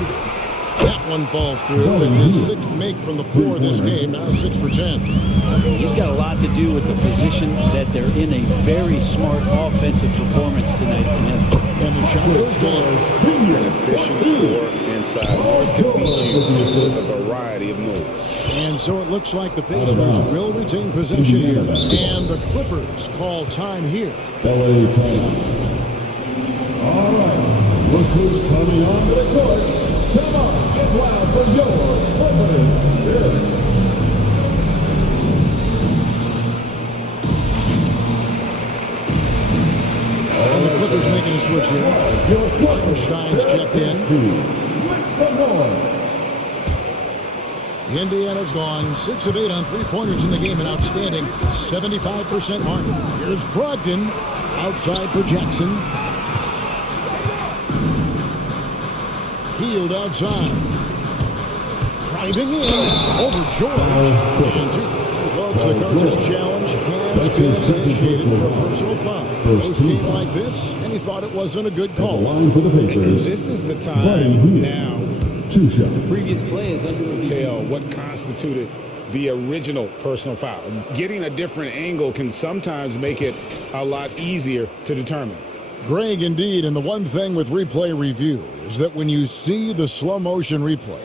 that one falls through. It's his 6th make from the floor this game, now 6 for 10. He's got a lot to do with the position that they're in. A very smart offensive performance tonight from him. And the shot goes down. An efficient score inside. Morris can beat you with a variety of moves. And so it looks like the Pacers will retain possession here. And the Clippers call time here. LA time. All right. Look who's coming on to the court. Come on, get loud for your opening. And the Clippers making a switch here. Stein's checked in. Indiana's gone 6 of 8 on 3-pointers in the game, an outstanding 75% mark. Here's Brogdon outside for Jackson. Healed outside. Driving in over George. And 2 folks, the coach's challenge has been initiated for a personal foul. Post game like this, and he thought it wasn't a good call. This is the time now. 2 shots. The previous play is under review. Tell what constituted the original personal foul. Getting a different angle can sometimes make it a lot easier to determine. Greg, indeed, and the one thing with replay review is that when you see the slow motion replay.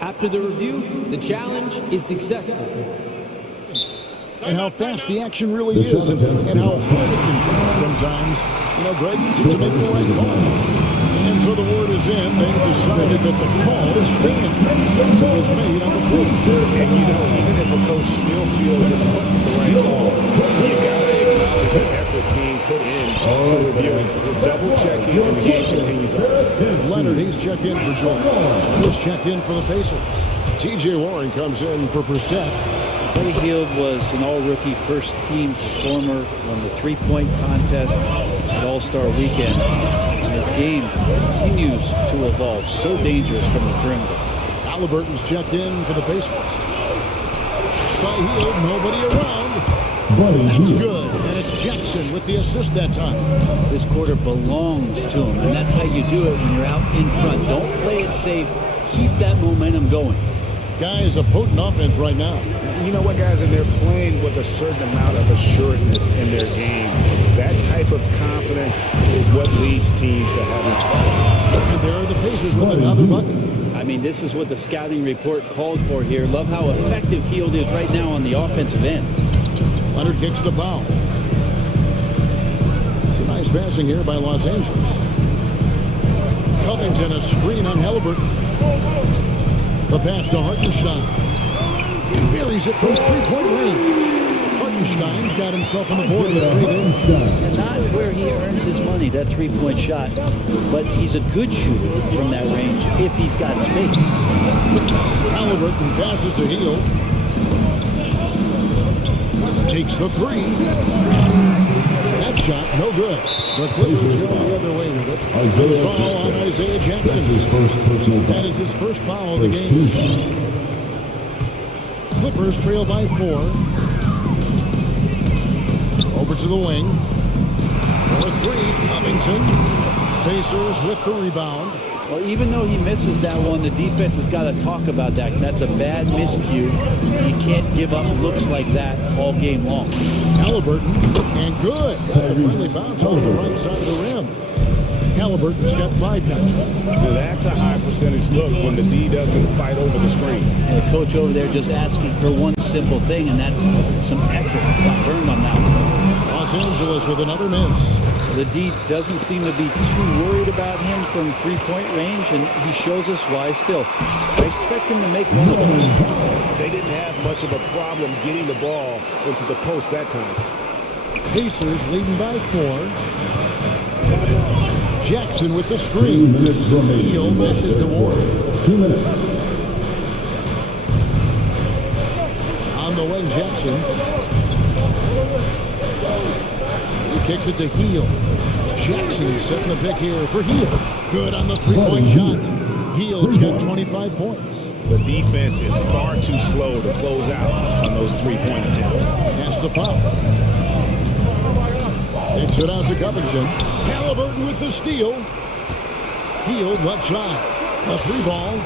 After the review, the challenge is successful. And how fast the action really is, and how hard it can be sometimes. You know, Greg needs to make the right call. And so the word is in. They decided that the call is fair. So it was made on the floor. And you know, even if a coach still feels this wasn't the right call, you gotta acknowledge the effort being put in to reviewing, double checking, and the game continues on. Leonard, he's checked in for Jordan. He's checked in for the Pacers. T.J. Warren comes in for Brissett. Buddy Hield was an all-rookie first-team performer on the three-point contest at All-Star Weekend. his game continues to evolve. So dangerous from the perimeter. Halliburton's checked in for the Pacers. By Hield, nobody around. That's good, and it's Jackson with the assist that time. This quarter belongs to him, and that's how you do it when you're out in front. Don't play it safe. Keep that momentum going. Guys, a potent offense right now. You know what, guys, and they're playing with a certain amount of assuredness in their game. That type of confidence is what leads teams to having success. And there are the Pacers with another bucket. I mean, this is what the scouting report called for here. Love how effective Hield is right now on the offensive end. Leonard kicks the foul. It's a nice passing here by Los Angeles. Covington, a screen on Halliburton. The pass to Hartenstein. He buries it from three-point range. Hartenstein's got himself on the board with 3 there. And not where he earns his money, that three-point shot, but he's a good shooter from that range if he's got space. Halliburton passes to Hield. Takes the three. That shot, no good. The Clippers go the other way with it. Foul on Isaiah Jackson. That is his first foul of the game. Clippers trail by 4. Over to the wing. For 3, Covington. Pacers with the rebound. Well, even though he misses that one, the defense has got to talk about that. That's a bad miscue. You can't give up looks like that all game long. Halliburton, and good. Got to finally bounce over the right side of the rim. Halliburton's got 5 now. That's a high percentage look when the D doesn't fight over the screen. And the coach over there just asking for one simple thing, and that's some effort. Got burned on that one. Los Angeles with another miss. The D doesn't seem to be too worried about him from three-point range, and he shows us why still. I expect him to make one of them. They didn't have much of a problem getting the ball into the post that time. Pacers leading by 4. Jackson with the screen. Hield misses to Ward. 2 minutes. On the wing, Jackson. He kicks it to Hield. Jackson setting the pick here for Hield. Good on the three-point shot. Hield's got 25 points. The defense is far too slow to close out on those three-point attempts. Has to foul. Takes it out to Covington. Halliburton with the steal. Hield left side. A 3-ball.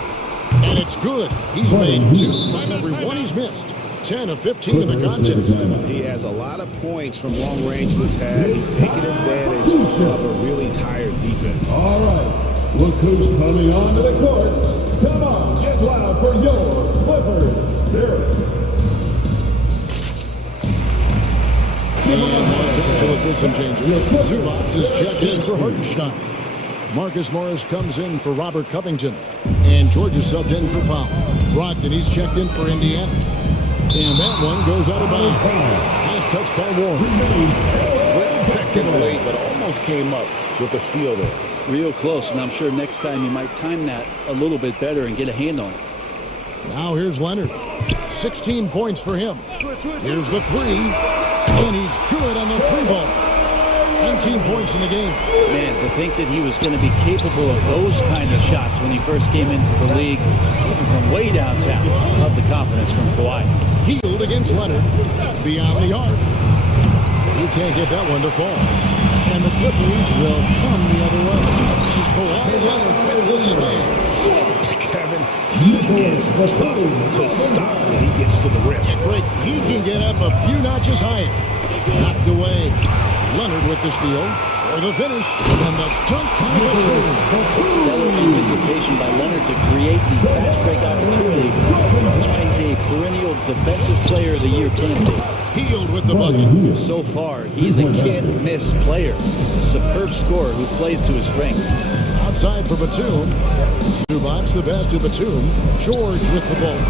And it's good. He's made 2 from every one he's missed. 10 of 15 in the contest. He has a lot of points from long range this half. He's taking advantage of a really tired defense. All right. Look who's coming onto the court. Come on, get loud for your Clippers Spirit. And Los Angeles with some changes. Zubac is checked in for Hartenstein. Marcus Morris comes in for Robert Covington. And George is subbed in for Powell. Brogdon, he's checked in for Indiana. And that one goes out of bounds. Nice touch by Warren. Split second late, but almost came up with a steal there. Real close, and I'm sure next time you might time that a little bit better and get a hand on it. Now here's Leonard. 16 points for him. Here's the 3. And he's good on the 3-ball. 19 points in the game. Man, to think that he was going to be capable of those kind of shots when he first came into the league from way downtown. Love the confidence from Kawhi. Hield against Leonard. Beyond the arc. He can't get that one to fall. And the Clippers will come the other way. Kawhi Leonard with the slam. Kevin, he is tough to stop when he gets to the rim. But he can get up a few notches higher. Knocked away. Leonard with the steal. For the finish. And the dunk by the 2. Stellar anticipation by Leonard to create the fast break opportunity. That's why he's a perennial defensive player of the year candidate. Hield with the bucket. So far, he's a can't-miss player. Superb scorer who plays to his strength. Outside for Batum. Zubac the pass to Batum. George with the ball.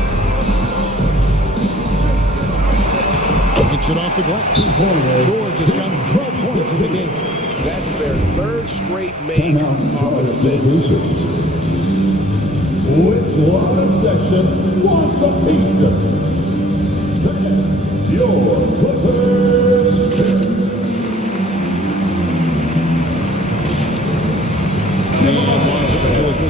Gets it off the glass. George has got 12 points in the game. That's their 3rd straight make off an assist. Which water section wants a t-shirt? Your Clippers.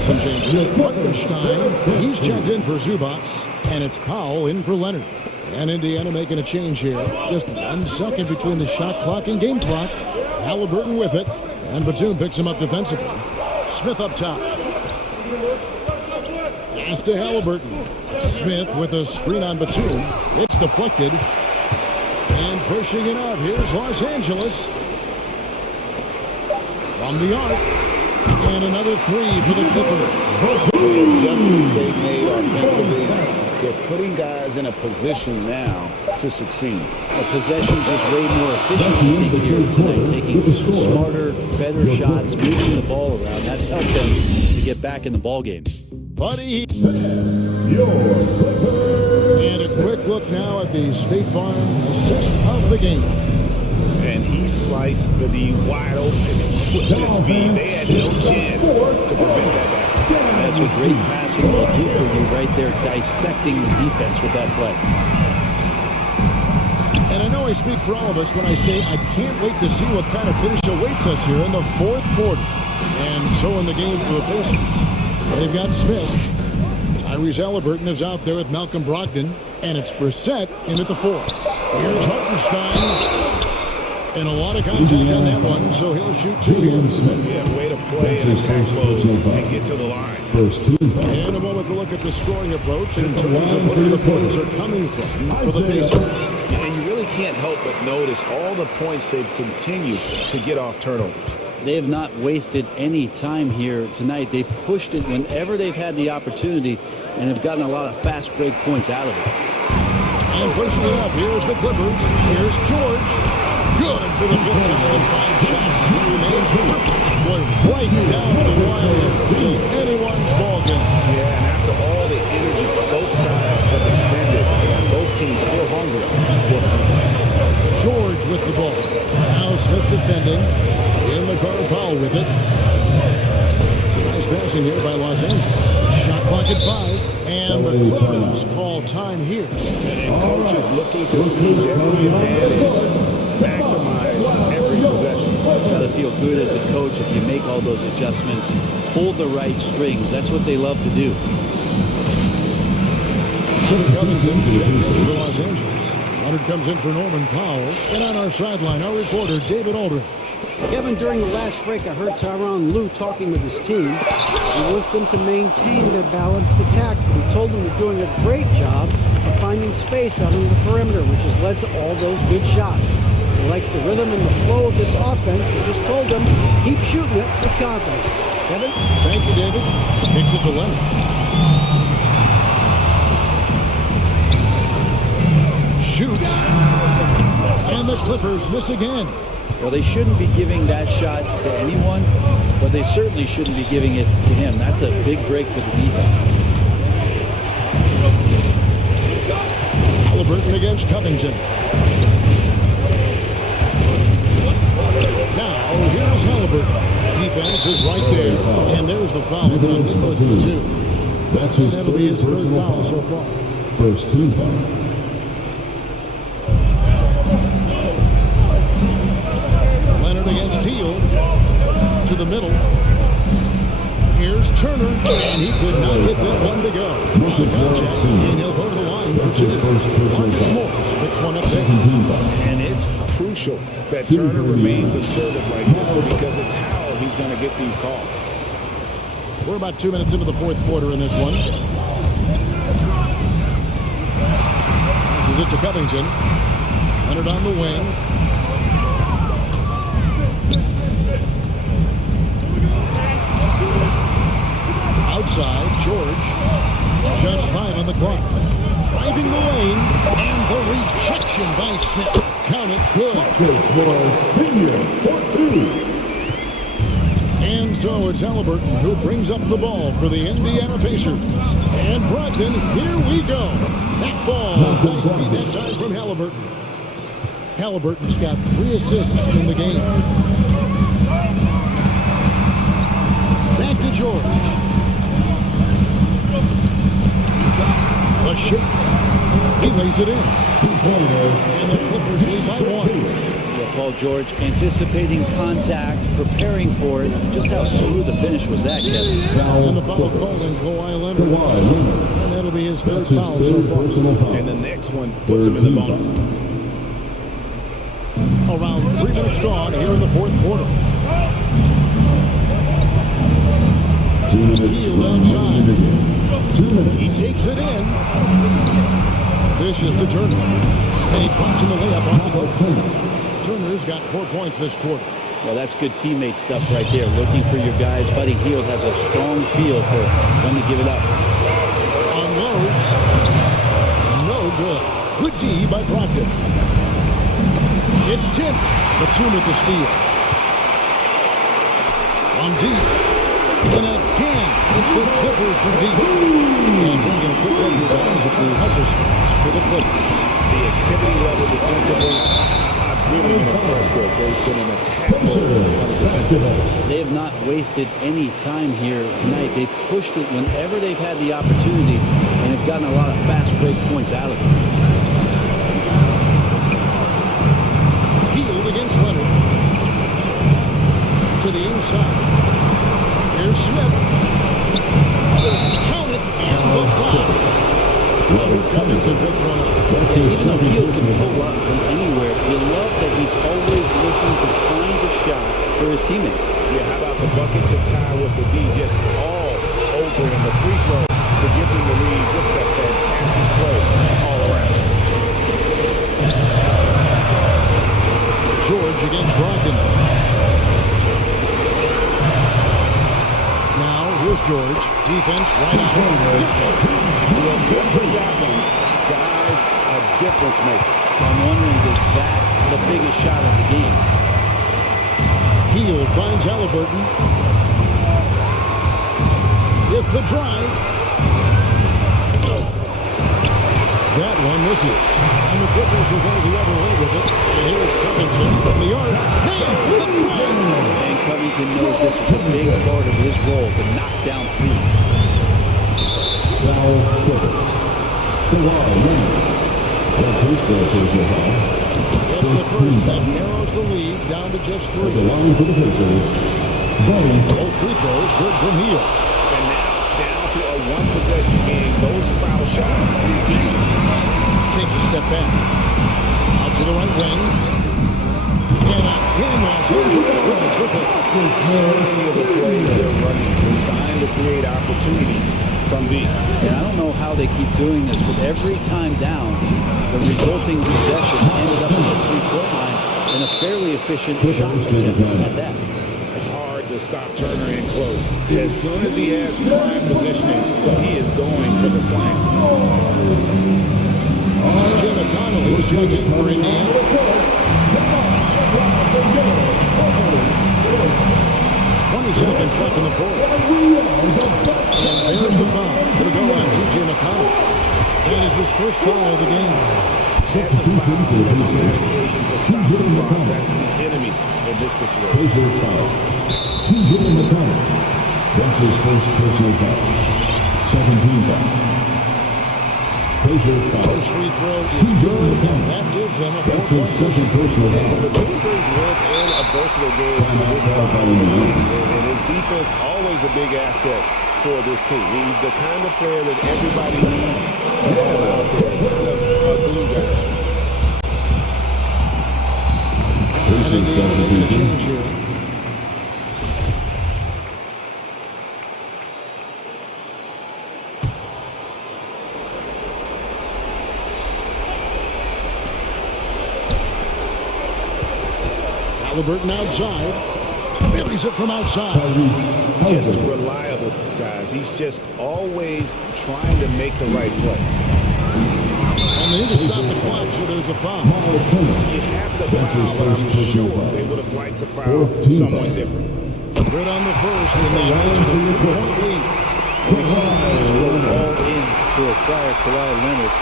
some changes. Hartenstein, he's checked in for Zubats, and it's Powell in for Leonard. And Indiana making a change here. Just 1 second between the shot clock and game clock. Halliburton with it, and Batum picks him up defensively. Smith up top. Pass to Halliburton. Smith with a screen on Batum. It's deflected. And pushing it up. Here's Los Angeles. From the arc. And another three for the Clippers. The adjustments they've made offensively, they're putting guys in a position now to succeed. The possession's just way more efficient, I think, here tonight, taking smarter, better shots, moving the ball around. That's helped them to get back in the ball game. Buddy. Your Clippers. And a quick look now at the State Farm assist of the game. And he sliced the D wide open with his feet. They had no chance to prevent that basket. That's what great passing will do for you right there, dissecting the defense with that play. And I know I speak for all of us when I say I can't wait to see what kind of finish awaits us here in the fourth quarter. And so in the game for the Pacers, they've got Smith. Tyrese Halliburton is out there with Malcolm Brogdon. And it's Brissett in at the fourth. Here's Hartenstein. And a lot of contact on that one, so he'll shoot two here. Yeah, way to play in attack mode and get to the line. And a moment to look at the scoring approach in terms of where the points are coming from for the Pacers. And you really can't help but notice all the points they've continued to get off turnovers. They have not wasted any time here tonight. They've pushed it whenever they've had the opportunity and have gotten a lot of fast break points out of it. And pushing it up, here's the Clippers. Here's George. Good for the 15 and 5 shots. He remains right down to the wire. Anyone's ball game. Yeah, and after all the energy both sides have expended, both teams still hungry. George with the ball. Now Smith defending. In the corner, Powell with it. Nice passing here by Los Angeles. Shot clock at 5. And the Clippers call time here. And coach is looking to seize every advantage. Maximize every possession. Gotta feel good as a coach if you make all those adjustments, hold the right strings. That's what they love to do. Covington checked in for Los Angeles. Leonard comes in for Norman Powell. And on our sideline, our reporter, David Aldridge. Kevin, during the last break, I heard Tyronn Lue talking with his team. He wants them to maintain their balanced attack. He told them they're doing a great job of finding space out on the perimeter, which has led to all those good shots. He likes the rhythm and the flow of this offense. He just told them, keep shooting it with confidence. Kevin? Thank you, David. Kicks it to Leonard. Shoots. And the Clippers miss again. Well, they shouldn't be giving that shot to anyone, but they certainly shouldn't be giving it to him. That's a big break for the defense. Halliburton against Covington. Now, here's Halliburton. Defense is right there. And there's the foul. It's on Nicholas Batum. That'll be his third foul so far. First team foul. Against Teal to the middle. Here's Turner, and he could not get that one to go. On contact, and he'll go to the line for two. Marcus Morris picks one up there. And it's crucial that Turner remains assertive like this because it's how he's going to get these calls. We're about 2 minutes into the fourth quarter in this one. This is it to Covington. Leonard on the wing. Outside, George, just 5 on the clock. Driving the lane, and the rejection by Smith. Count it, good. And so it's Halliburton who brings up the ball for the Indiana Pacers. And Brogdon, here we go. That ball, nice feed that time from Halliburton. Halliburton's got 3 assists in the game. Back to George. A shake. He lays it in. And the Clippers lead by 1. Yeah, Paul George, anticipating contact, preparing for it. Just how smooth the finish was that, Kevin? And the foul called on Kawhi Leonard. And that'll be his third foul so far. And the next one puts him in the bonus. Around 3 minutes gone here in the fourth quarter. Healed outside. He takes it in. Dishes to Turner. And he pops in the layup off the glass. Turner's got 4 points this quarter. Well, that's good teammate stuff right there. Looking for your guys. Buddy Hield has a strong feel for when to give it up. Unloads. No good. Good D by Brogdon. It's tipped. Batum with the steal. On deep. And again, it's the Clippers from deep. And taking a quick look at the hustle spots for the Clippers. The activity level defensively, I've really been impressed with. They've been in attack mode on the defensive end. They have not wasted any time here tonight. They've pushed it whenever they've had the opportunity and have gotten a lot of fast break points out of it. Healed against Leonard. To the inside. Here's Smith. Count it and the foul. Leonard comes in good front. Even though Hield can pull up from anywhere, you love that he's always looking to find a shot for his teammate. Yeah, how about the bucket to tie with the D just all over in the free throw to give them the lead. Just a fantastic play all around. George against Brogdon. Now, here's George. Defense right out. Well, good for that one. Guys, a difference maker. I'm wondering, is that the biggest shot of the game? Hield finds Halliburton. With the drive. That one misses. And the Clippers will go the other way with it. And here's Covington from the arc. Nails the try. And Covington knows this is a big part of his role to knock down threes. Foul Clippers. That's his first foul. It's the first that narrows the lead down to just 3. The line for the Pacers. Both free throws good from Hield. And now down to a one-possession game. Those foul shots takes a step back. Out to the right wing. And again, Los Angeles runs with it. So many of the plays they're running designed to create opportunities from deep. And I don't know how they keep doing this, but every time down, the resulting possession ends up at the three-point line in a fairly efficient shot attempt at that. Hard to stop Turner in close. As soon as he has prime positioning, he is going for the slam. Jim McConnell is checking for Indiana. 20 seconds left in the fourth. And there's the foul. It'll go on T.J. McConnell. That is his first foul of the game. Had to foul on that occasion to stop the clock. That's the enemy in this situation. T.J. McConnell. That's his first personal foul. 17 foul. First free throw is good, and that gives them a 4-point cushion. The Clippers live in a versatile game to this spot. And his defense always a big asset for this team. He's the kind of player that everybody needs to have out there, kind of a glue guy. And Indiana making a change here. Halliburton outside. Buries it from outside. Just reliable, guys. He's just always trying to make the right play. And they need to stop the clock, so there's a foul. You have to foul, but I'm sure they would have liked to foul someone different. Good on the first, and they manage to the 3-point lead. All in to acquire Kawhi Leonard.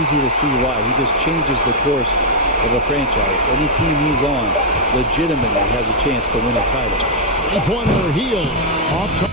Easy to see why. He just changes the course of a franchise. Any team he's on legitimately has a chance to win a title. Three-pointer Hield off target.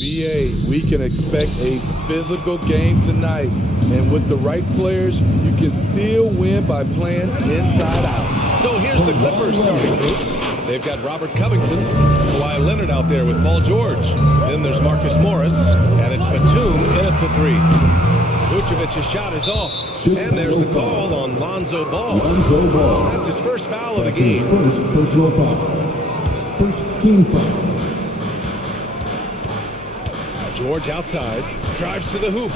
BA, we can expect a physical game tonight. And with the right players, you can still win by playing inside out. So here's the Clippers starting group. They've got Robert Covington, Kawhi Leonard out there with Paul George. Then there's Marcus Morris, and it's Batum in at the three. Vucevic's shot is off. And there's the call on Lonzo Ball. That's his first foul of the game. First personal foul. First team foul. George outside, drives to the hoop.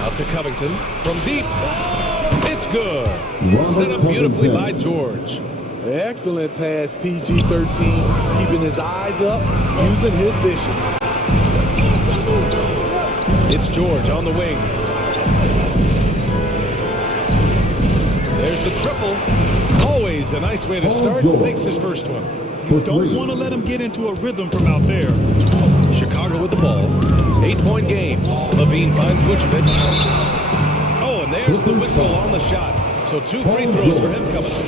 Out to Covington from deep. It's good. Set up beautifully by George. Excellent pass, PG-13, keeping his eyes up, using his vision. It's George on the wing. There's the triple. Always a nice way to start. Makes his first one. Don't want to let him get into a rhythm from out there. Chicago with the ball. 8-point game. Levine finds Vucevic. Oh, and there's the whistle on the shot. So 2 free throws for him coming up.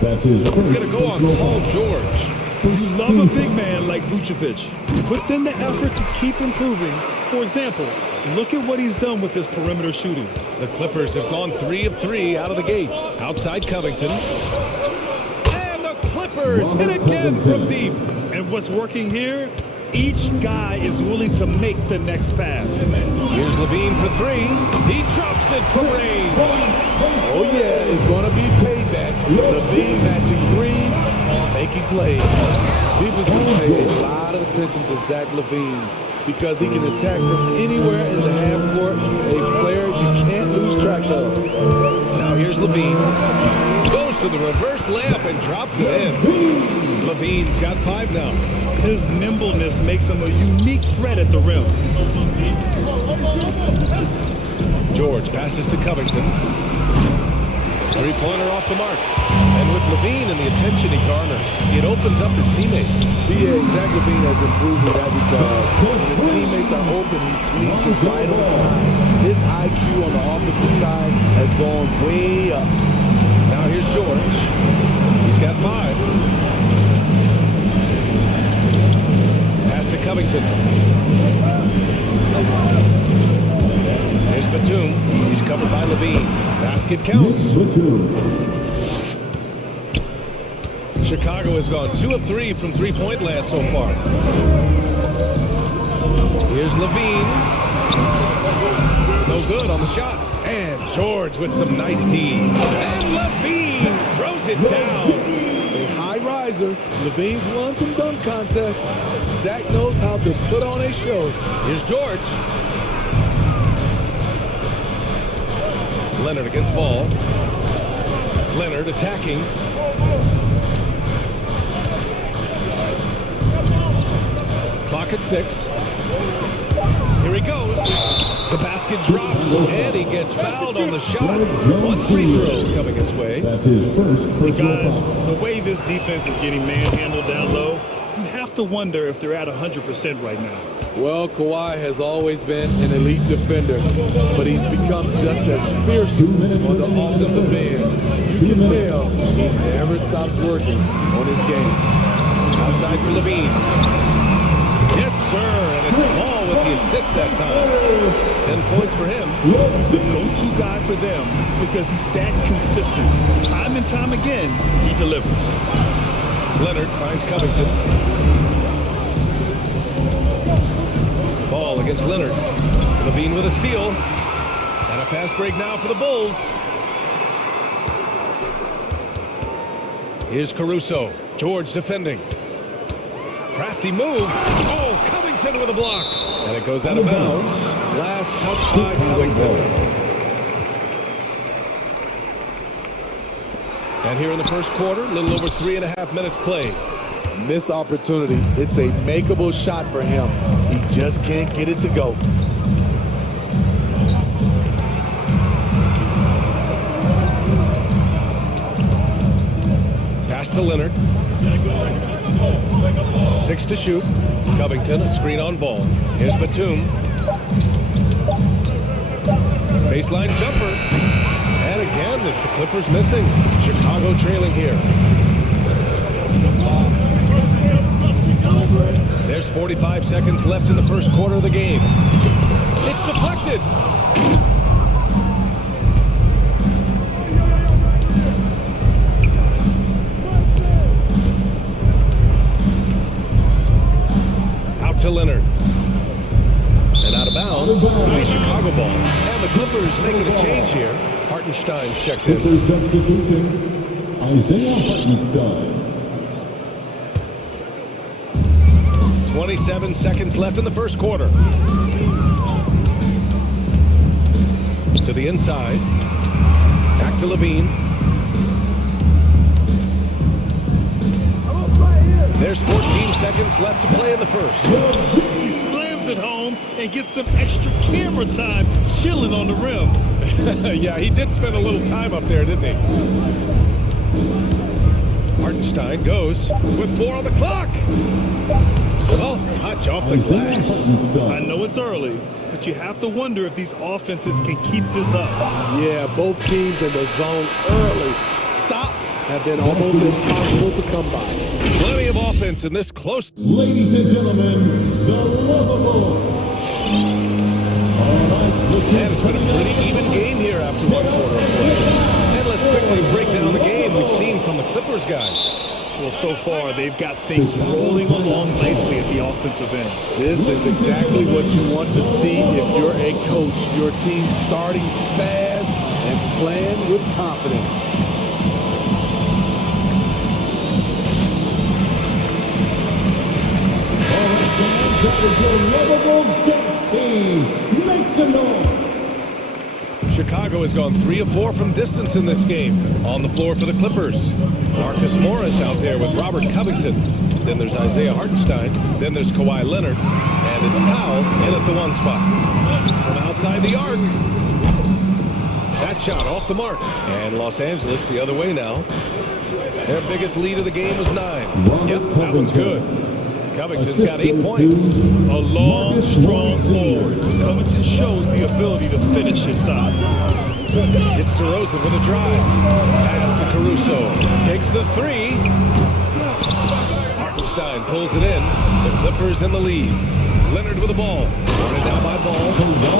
That's his It's going to go on Paul George. You love a big man like Vucevic. He puts in the effort to keep improving. For example, look at what he's done with his perimeter shooting. The Clippers have gone 3 of 3 out of the gate. Outside Covington. And the Clippers hit again from deep. And what's working here? Each guy is willing to make the next pass. Here's Levine for 3. He drops it from range. Oh yeah, it's going to be payback. Levine matching threes and making plays. Defense has paid a lot of attention to Zach Levine because he can attack from anywhere in the half court. A player you can't lose track of. Now here's Levine. Goes to the reverse layup and drops it in. Levine's got 5 now. His nimbleness makes him a unique threat at the rim. George passes to Covington. 3-pointer off the mark. And with Levine and the attention he garners, it opens up his teammates. Yeah, Zach Levine has improved in that regard. When his teammates are open, he sneaks it right on time. His IQ on the offensive side has gone way up. Now here's George. He's got 5. Pass to Covington. There's Batum. He's covered by Levine. Basket counts. Chicago has gone 2 of 3 from 3-point land so far. Here's Levine. No good on the shot. And George with some nice D. And Levine throws it down. A high riser. Levine's won some dunk contests. Zach knows how to put on a show. Here's George. Leonard against Ball. Leonard attacking. Clock at 6. Here he goes. The basket drops, and he gets fouled on the shot. 1 free throw coming his way. That's his first personal Guys, foul. the way this defense is getting manhandled down low, you have to wonder if they're at 100% right now. Well, Kawhi has always been an elite defender, but he's become just as fearsome on the offensive end. You can tell he never stops working on his game. Outside for Levine. Yes, sir, and it's Ball with the assist that time. 10 points for him. He's a go-to guy for them because he's that consistent. Time and time again, he delivers. Leonard finds Covington. Ball against Leonard. Levine with a steal. And a fast break now for the Bulls. Here's Caruso. George defending. Crafty move. Oh, Covington with a block. And it goes out of bounds. Last touch by Covington. And here in the first quarter, a little over 3.5 minutes played. Missed opportunity. It's a makeable shot for him. He just can't get it to go. Pass to Leonard. 6 to shoot. Covington, a screen on Ball. Here's Batum. Baseline jumper. And again, it's the Clippers missing. Chicago trailing here. There's 40 45 seconds left in the first quarter of the game. It's deflected. Out to Leonard. And out of bounds, a Chicago ball. And the Clippers making a change here. Hartenstein's checked in. Clippers substitution, Isaiah Hartenstein. 27 seconds left in the first quarter. To the inside. Back to Levine. There's 14 seconds left to play in the first. He slams it home and gets some extra camera time chilling on the rim. Yeah, he did spend a little time up there, didn't he? Hartenstein goes with 4 on the clock. Soft touch off the glass. I know it's early, but you have to wonder if these offenses can keep this up. Yeah, both teams in the zone early. Stops have been almost impossible to come by. Plenty of offense in this close. Ladies and gentlemen, the lovable. And it's been a pretty even game here after one quarter of play. And let's quickly break down the game we've seen from the Clippers guys. Well, so far, they've got things rolling along nicely at the offensive end. This is exactly what you want to see if you're a coach. Your team starting fast and playing with confidence. Make some noise. Chicago has gone 3 of 4 from distance in this game. On the floor for the Clippers. Marcus Morris out there with Robert Covington. Then there's Isaiah Hartenstein. Then there's Kawhi Leonard. And it's Powell in at the 1 spot. From outside the arc. That shot off the mark. And Los Angeles the other way now. Their biggest lead of the game was 9. Yep, that one's good. Covington's got 8 points. A long, strong forward. Covington shows the ability to finish inside. It's DeRozan with a drive. Pass to Caruso. Takes the 3. Hartenstein pulls it in. The Clippers in the lead. Leonard with the ball. Running down by Ball.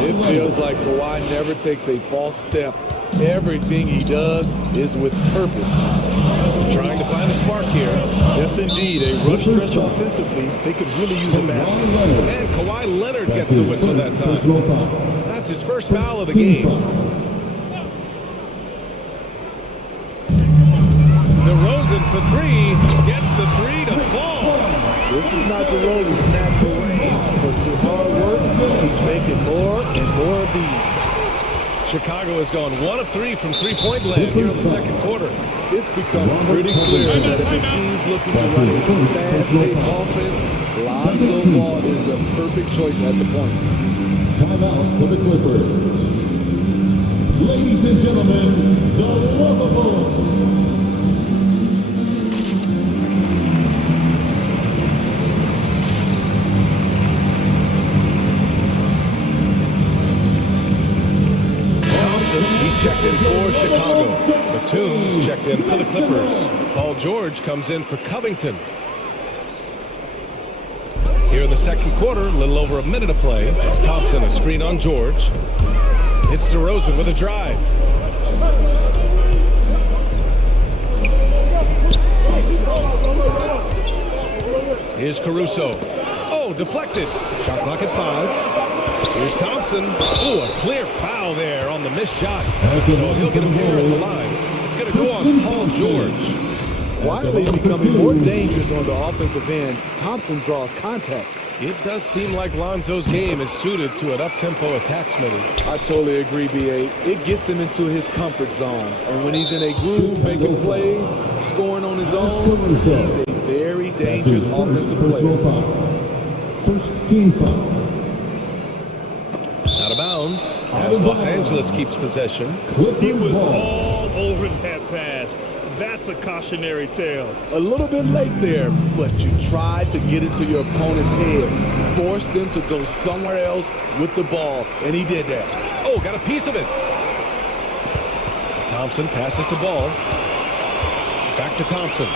It feels like Kawhi never takes a false step. Everything he does is with purpose. Trying to find a spark here. Yes, indeed. A rough stretch offensively. They could really use a basket. And Kawhi Leonard gets the whistle that time. That's his first foul of the game. DeRozan for 3. Gets the 3 to fall. This is not DeRozan's natural range, but through hard work, he's making more and more of these. Chicago has gone 1 of 3 from three-point land here in the second quarter. It's become pretty clear that if a team's looking to run a fast-paced offense, Lonzo Ball is the perfect choice at the point. Timeout for the Clippers. Ladies and gentlemen, the lovable. He's checked in for Chicago. Batum's checked in for the Clippers. Paul George comes in for Covington. Here in the second quarter, a little over a minute of play. Thompson a screen on George. It's DeRozan with a drive. Here's Caruso. Oh, deflected. Shot clock at 5. Here's Thompson. Ooh, a clear foul there on the missed shot. So he'll get a pair at the line. It's going to go on Paul George. Quietly becoming more dangerous on the offensive end, Thompson draws contact. It does seem like Lonzo's game is suited to an up-tempo attack, Smitty. I totally agree, B.A. It gets him into his comfort zone. And when he's in a groove, making plays, scoring on his own, he's a very dangerous offensive player. First team foul. Out of bounds as Los Angeles keeps possession. He was all over that pass. That's a cautionary tale. A little bit late there, but you tried to get into your opponent's head. Forced them to go somewhere else with the ball, and he did that. Oh, got a piece of it. Thompson passes to Ball. Back to Thompson.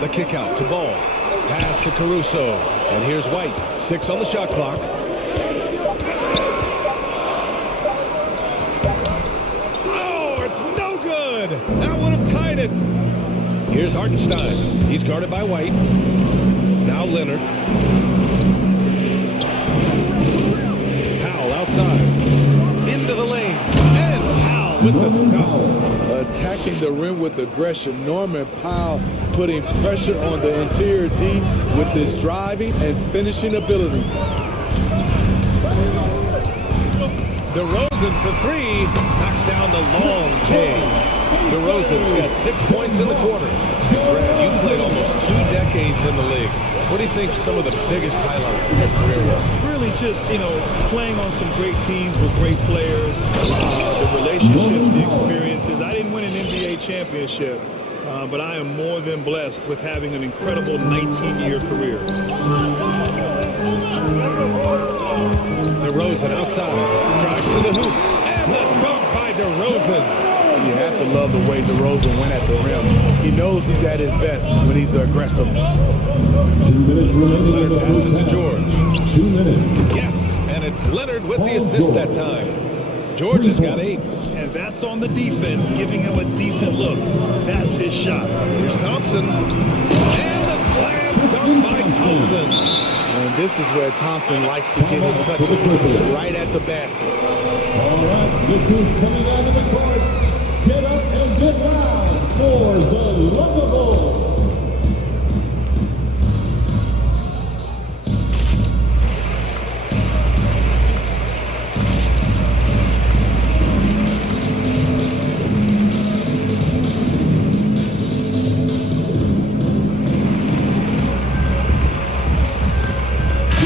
The kick out to Ball. Pass to Caruso. And here's White. 6 on the shot clock. Oh, it's no good. That would have tied it. Here's Hartenstein. He's guarded by White. Now Leonard. Powell outside. Into the lane. And Powell with the stuff. Attacking the rim with aggression. Norman Powell putting pressure on the interior D with his driving and finishing abilities. DeRozan for 3. Knocks down the long James. DeRozan's got 6 points in the quarter. Brad, you played almost 2 decades in the league. What do you think some of the biggest highlights in your career were? Really just, playing on some great teams with great players, the relationships, the experiences. I didn't win an NBA championship, but I am more than blessed with having an incredible 19-year career. DeRozan outside. Drives to the hoop. And the dunk by DeRozan. You have to love the way DeRozan went at the rim. He knows he's at his best when he's the aggressor. 2 minutes remaining. Leonard passes to George. 2 minutes. Yes, and it's Leonard with the assist that time. George has got 8. And that's on the defense, giving him a decent look. That's his shot. Here's Thompson. And the slam dunk by Thompson. And this is where Thompson likes to get his touches, right at the basket. All right, look who's coming out of the court. Get up and get loud for the Lovable.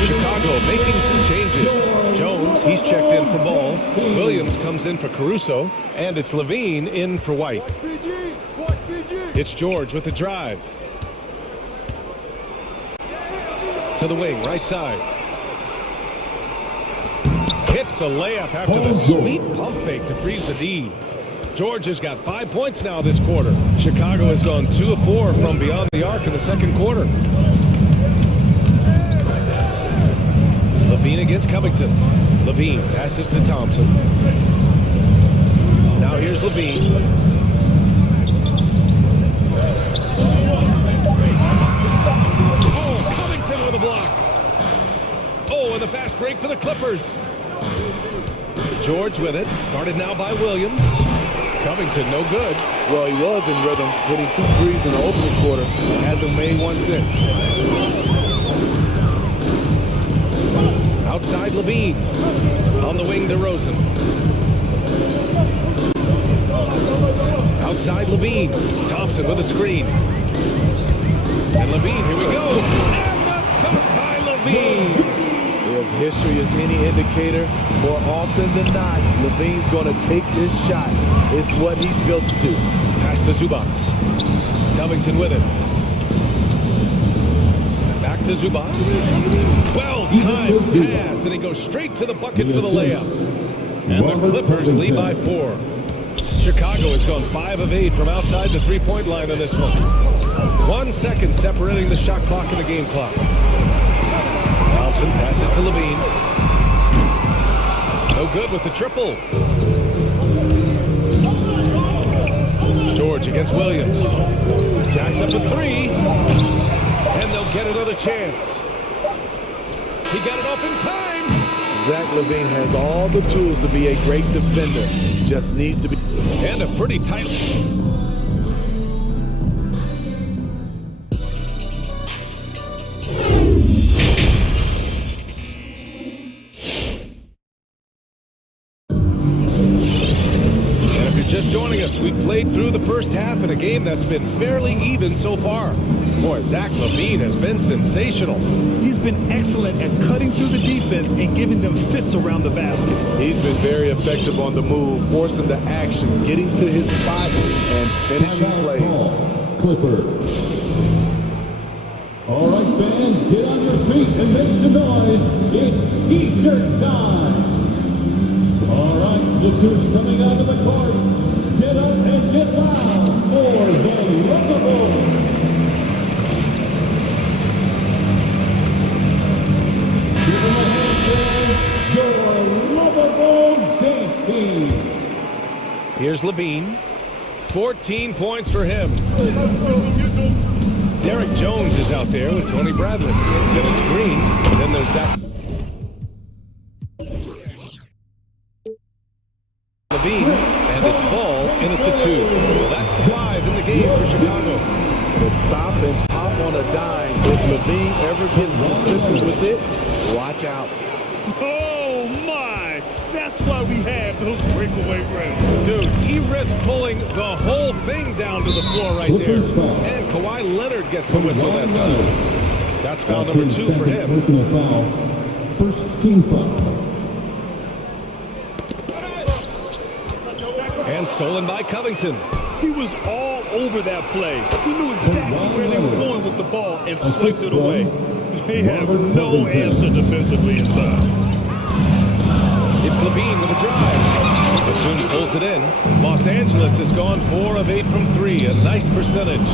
Chicago making some changes. Jones, he's checked in for Ball. Williams comes in for Caruso. And it's Levine in for White. It's George with the drive. To the wing, right side. Hits the layup after the sweet pump fake to freeze the D. George has got 5 points now this quarter. Chicago has gone 2 of 4 from beyond the arc in the second quarter. Levine against Covington. Levine passes to Thompson. Now here's Levine. Oh, Covington with a block. Oh, and the fast break for the Clippers. George with it. Guarded now by Williams. Covington no good. Well, he was in rhythm, hitting 2 threes in the opening quarter. Hasn't made one since. Outside Levine. On the wing, DeRozan. Outside Levine. Thompson with a screen. And Levine, here we go. And the dunk by Levine. If history is any indicator, more often than not, Levine's going to take this shot. It's what he's built to do. Pass to Zubats. Covington with it. Back to Zubats. Well-timed pass, and he goes straight to the bucket for the layup. And the Clippers lead by 4. Chicago has gone 5 of 8 from outside the three-point line on this one. 1 second separating the shot clock and the game clock. Thompson passes to Levine. No good with the triple. George against Williams. Jacks up a 3. And they'll get another chance. He got it off in time. Zach LaVine has all the tools to be a great defender. Just needs to be. And a pretty tight. Just joining us, we played through the first half in a game that's been fairly even so far. Boy, Zach LaVine has been sensational. He's been excellent at cutting through the defense and giving them fits around the basket. He's been very effective on the move, forcing the action, getting to his spots, and finishing plays. Clippers. All right, fans, get on your feet and make some noise. It's T-shirt time. All right, look who's coming out of the court. Get up and get loud for the Lovable. 14. Here's Levine. 14 points for him. Derek Jones is out there with Tony Bradley. Then it's Green. Then there's Zach Levine. And it's Ball in at the 2. So that's 5 in the game for Chicago. The stop and pop on a dime. If Levine ever gets consistent with it, watch out. Oh, my! That's why we have those breakaway rims. Dude, he risked pulling the whole thing down to the floor right there. And Kawhi Leonard gets a whistle that time. That's foul number 2 for him. Personal foul. First team foul. And stolen by Covington. He was all over that play. He knew exactly where they were going with the ball and swiped it away. They have no answer defensively inside. It's Levine with a drive. Batum pulls it in. Los Angeles has gone 4 of 8 from 3. A nice percentage.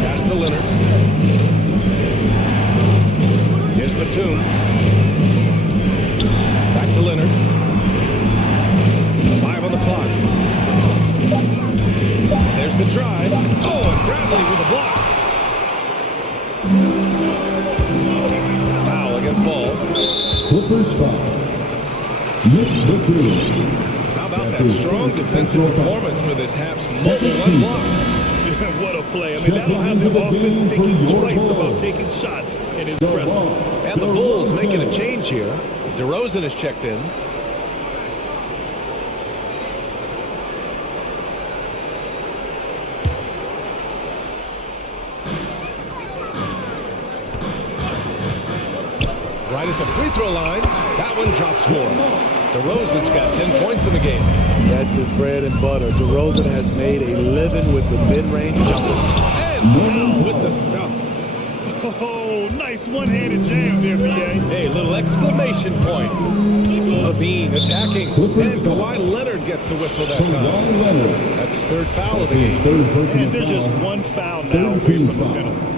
Pass to Leonard. Here's Batum. Back to Leonard. 5 on the clock. And there's the drive. Oh, and Bradley with a block. Foul against Ball. Clippers foul. How about that strong defensive performance for this half's mobile one block? What a play. I mean, that'll have the offense thinking twice about taking shots in his presence. And the Bulls making a change here. DeRozan is checked in. Right at the free throw line. That one drops for him. DeRozan's got 10 points in the game. That's his bread and butter. DeRozan has made a living with the mid-range jumper. And now with the stuff. Oh, nice one-handed jam there, B.A. Hey, little exclamation point. Levine attacking. And Kawhi Leonard gets a whistle that time. That's his 3rd foul of the game. And they're just one foul now away from the penalty.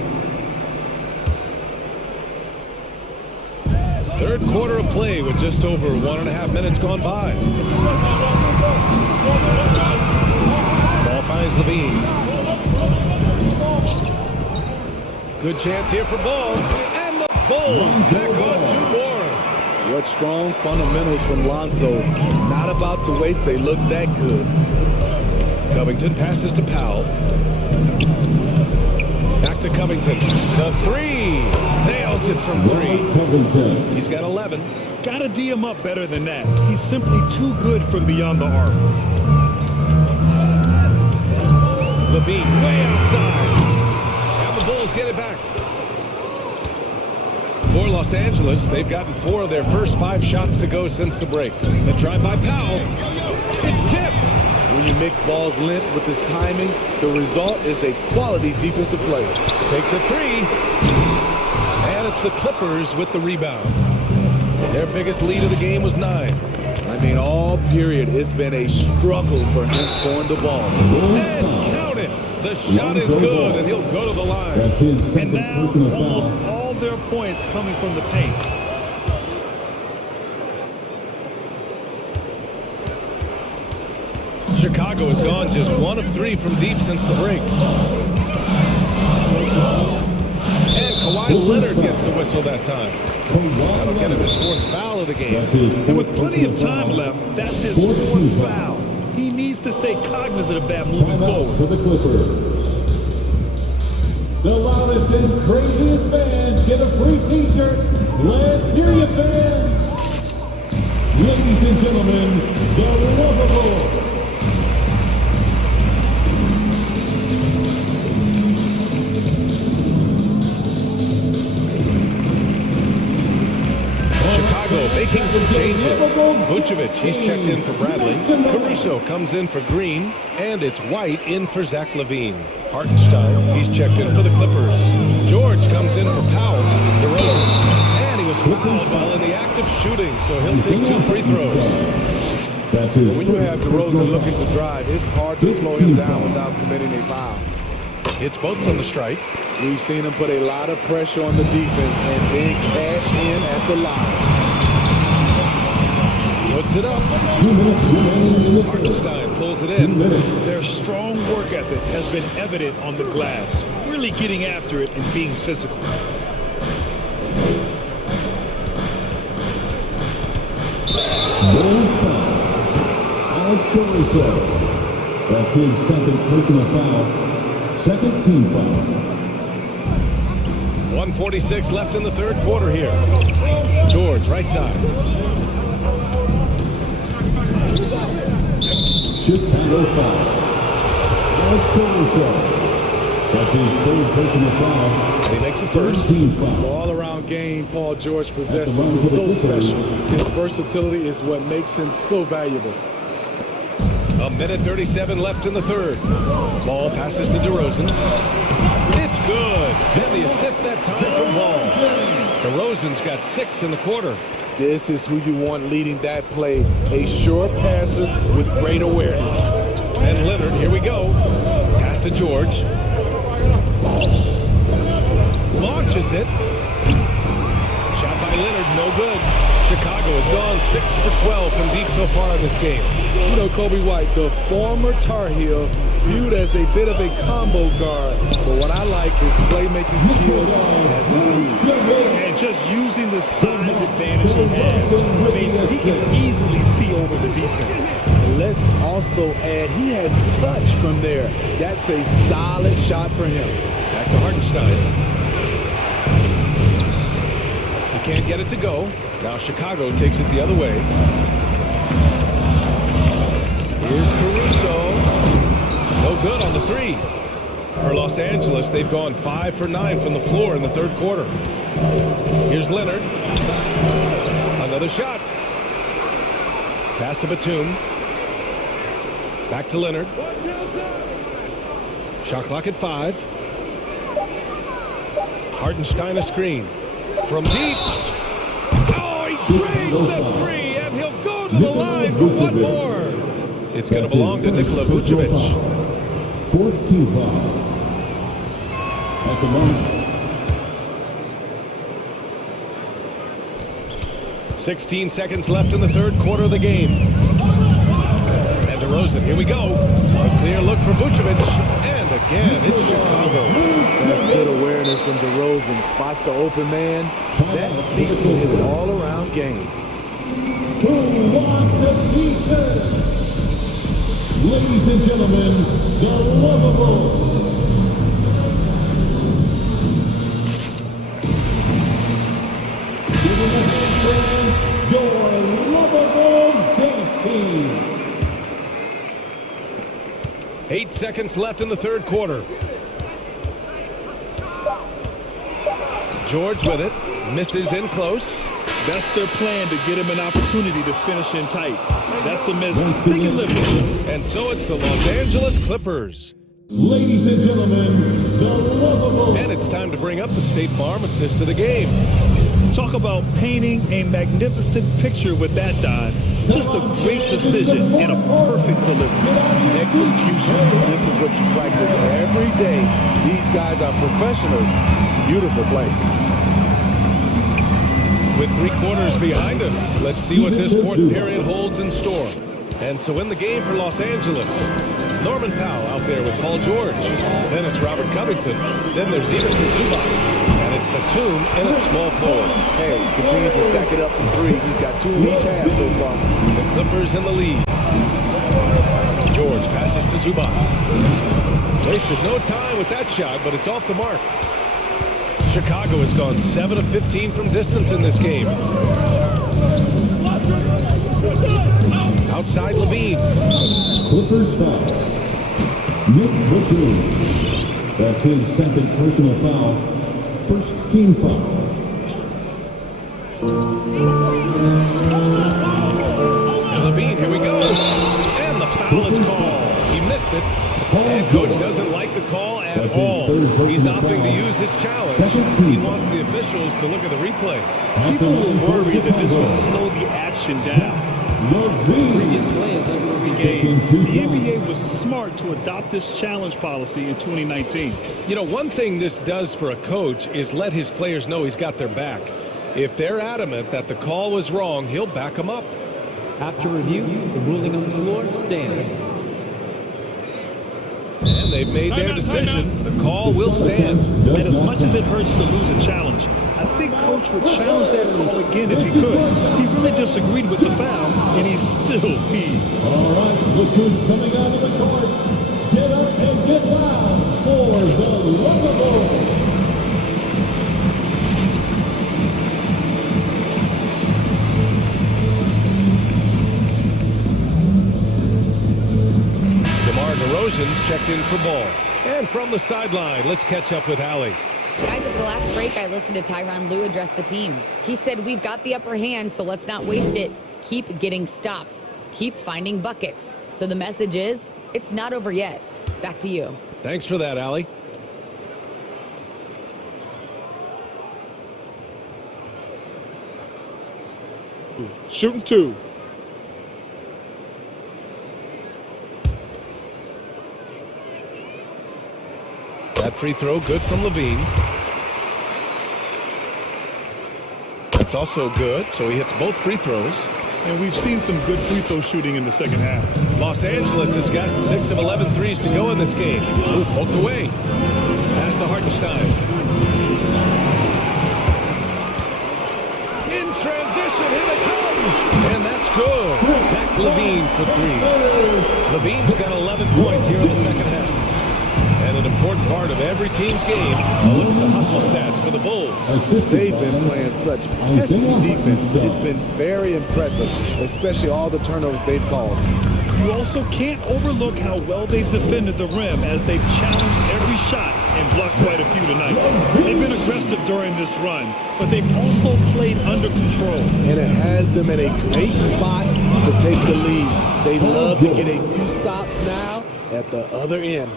3rd quarter of play with just over 1.5 minutes gone by. Ball finds Levine. Good chance here for Ball. And the Bulls tack on 2 more. What strong fundamentals from Lonzo. Not about to waste. They look that good. Covington passes to Powell. Back to Covington. The 3. Nails it from 3. He's got 11. Gotta D him up better than that. He's simply too good from beyond the arc. Levine way outside. And the Bulls get it back. For Los Angeles, they've gotten 4 of their first 5 shots to go since the break. The drive by Powell. It's tipped. When you mix Ball's length with his timing, the result is a quality defensive play. Takes a 3. And it's the Clippers with the rebound. Their biggest lead of the game was 9. I mean, all period, it's been a struggle for him scoring the ball. And count it. The shot is good, and he'll go to the line. And now, almost all their points coming from the paint. Chicago has gone just 1 of 3 from deep since the break. And Kawhi Leonard gets a whistle that time. That'll get him his 4th foul of the game. And with plenty of time left, that's his 4th foul. He needs to stay cognizant of that moving forward. For the Clippers. The loudest and craziest fans get a free t-shirt. Let's hear you, fans. Ladies and gentlemen, the lovable making some changes. Vucevic, he's checked in for Bradley. Caruso comes in for Green. And it's White in for Zach LaVine. Hartenstein, he's checked in for the Clippers. George comes in for Powell. DeRozan. And he was fouled while in the act of shooting, so he'll take 2 free throws. When you have DeRozan looking to drive, it's hard to slow him down without committing a foul. It's both from the strike. We've seen him put a lot of pressure on the defense and then cash in at the line. Puts it up. 2 minutes remaining in the third. Hartenstein pulls it in. Their strong work ethic has been evident on the glass, really getting after it and being physical. Ball foul. Alex Caruso. That's his second personal foul. Second team foul. 1:46 left in the third quarter here. George, right side. Chicago foul. Alex Caruso. That's his third personal foul. He makes the first. Team foul. All-around game Paul George possesses is so special. His versatility is what makes him so valuable. 1:37 left in the third. Ball passes to DeRozan. It's good. And the assist that time from Ball. DeRozan's got 6 in the quarter. This is who you want leading that play. A sure passer with great awareness. And Leonard, here we go. Pass to George. Launches it. Shot by Leonard, no good. Chicago has gone 6 for 12 from deep so far in this game. You know, Kobe White, the former Tar Heel, viewed as a bit of a combo guard. But what I like is playmaking skills as improved. And just using the size advantage he has. I mean, he can easily see over the defense. Let's also add, he has touch from there. That's a solid shot for him. Back to Hartenstein. He can't get it to go. Now Chicago takes it the other way. Here's Caruso. No good on the three. For Los Angeles, they've gone 5 for 9 from the floor in the third quarter. Here's Leonard. Another shot. Pass to Batum. Back to Leonard. Shot clock at 5. Hartenstein a screen. From deep. Oh, he drains the three, and he'll go to the line for one more. It's going to belong to Nikola Vucevic. 4th team foul. At the moment. 16 seconds left in the third quarter of the game. And DeRozan, here we go. A clear look for Vucevic. And again, it's Chicago. That's good awareness from DeRozan. Spots the open man. That speaks to his all-around game. Who wants the t-shirt? Ladies and gentlemen, the lovable. Giving the hand friends, your lovable dance team. 8 seconds left in the third quarter. George with it. Misses in close. That's their plan, to get him an opportunity to finish in tight. That's a miss. They can live with it. And so it's the Los Angeles Clippers. Ladies and gentlemen, the lovable. And it's time to bring up the State Farm assist to the game. Talk about painting a magnificent picture with that dive. Just a great decision and a perfect delivery. Execution. This is what you practice every day. These guys are professionals. Beautiful play. With 3 quarters behind us, let's see what this fourth period holds in store. And so in the game for Los Angeles, Norman Powell out there with Paul George. Then it's Robert Covington. Then there's Enos Zubac. And it's Batum in a small forward. Hey, continue to stack it up from 3. He's got 2 in each half so far. The Clippers in the lead. George passes to Zubac. Wasted no time with that shot, but it's off the mark. Chicago has gone 7 of 15 from distance in this game. Outside Levine. Clippers foul. Nick Batum. That's his second personal foul. First team foul. And Levine, here we go. And the foul is called. He missed it. And coach doesn't like the call at all. He's opting to use his challenge. He wants the officials to look at the replay. People were worried that this would slow the action down. Previous players under the game. The NBA was smart to adopt this challenge policy in 2019. You know, one thing this does for a coach is let his players know he's got their back. If they're adamant that the call was wrong, he'll back them up. After review, the ruling on the floor stands. And they've made their decision. The call will stand. And as much as it hurts to lose a challenge, I think Coach would challenge that call again if he could. He really disagreed with the foul, and he's still peeved. All right, look who's coming onto the court. Get up and get loud for the Locomotive. DeRozan's checked in for ball. And from the sideline, let's catch up with Allie. Guys, at the last break, I listened to Tyronn Lue address the team. He said, we've got the upper hand, so let's not waste it. Keep getting stops. Keep finding buckets. So the message is, it's not over yet. Back to you. Thanks for that, Allie. Shooting two. That free throw good from Levine. That's also good, so he hits both free throws. And we've seen some good free throw shooting in the second half. Los Angeles has got 6 of 11 threes to go in this game. Ooh, poked away. Pass to Hartenstein. In transition, here they come. And that's good. Zach Levine for 3. Levine's got 11 points here in the second half. And an important part of every team's game. Look at the hustle stats for the Bulls. They've been playing such pesky defense. It's been very impressive, especially all the turnovers they've caused. You also can't overlook how well they've defended the rim as they've challenged every shot and blocked quite a few tonight. They've been aggressive during this run, but they've also played under control. And it has them in a great spot to take the lead. They love to get a few stops now at the other end.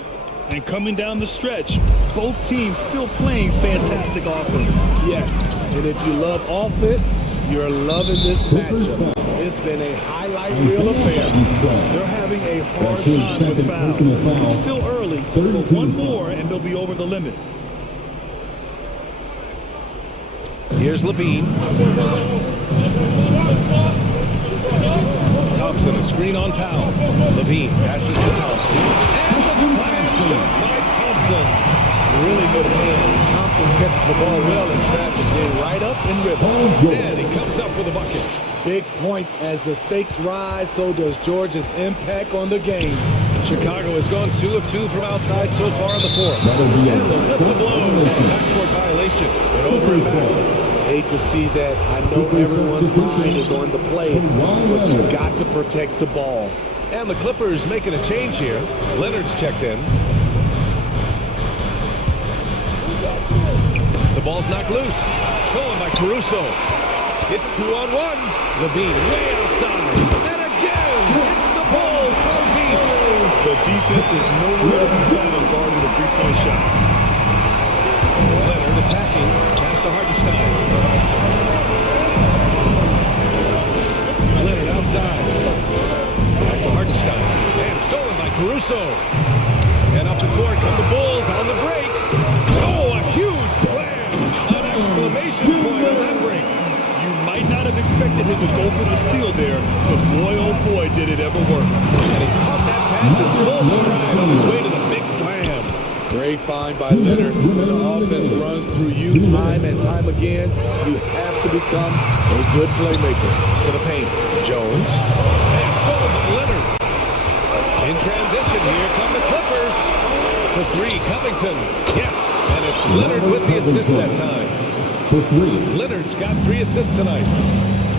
And coming down the stretch, both teams still playing fantastic offense. Yes, and if you love offense, you're loving this matchup. It's been a highlight reel affair. They're having a hard time with fouls. It's still early, but one more and they'll be over the limit. Here's Levine. Thompson, a screen on Powell. Levine passes to Thompson. And the slam by Thompson. Really good hands. Thompson catches the ball well in traffic, then right up in rhythm. And he comes up with a bucket. Big points as the stakes rise, so does Georgia's impact on the game. Chicago has gone 2 of 2 from outside so far in the fourth. And the whistle blows on a backcourt violation. But over and back. Hate to see that. I know everyone's mind is on the play, but you got to protect the ball. And the Clippers making a change here. Leonard's checked in. The ball's knocked loose. Stolen by Caruso. It's 2-on-1. Levine way outside. And again, it's the Bulls from deep. The defense is nowhere to be found guarding the three-point shot. Leonard attacking. Pass to Hartenstein. Leonard outside. Back to Hartenstein. And stolen by Caruso. And up the court come the Bulls on the break. Oh, a huge slam. An exclamation point on that break. You might not have expected him to go for the steal there, but boy, oh boy, did it ever work. And he caught that pass in full stride on his way to the big slam. Great find by Leonard. When the offense runs through you time and time again, you have to become a good playmaker. To the paint. Jones. And stolen by Leonard. In transition, here come the Clippers. For 3, Covington. Yes, and it's Leonard with the assist that time. Leonard's got 3 assists tonight.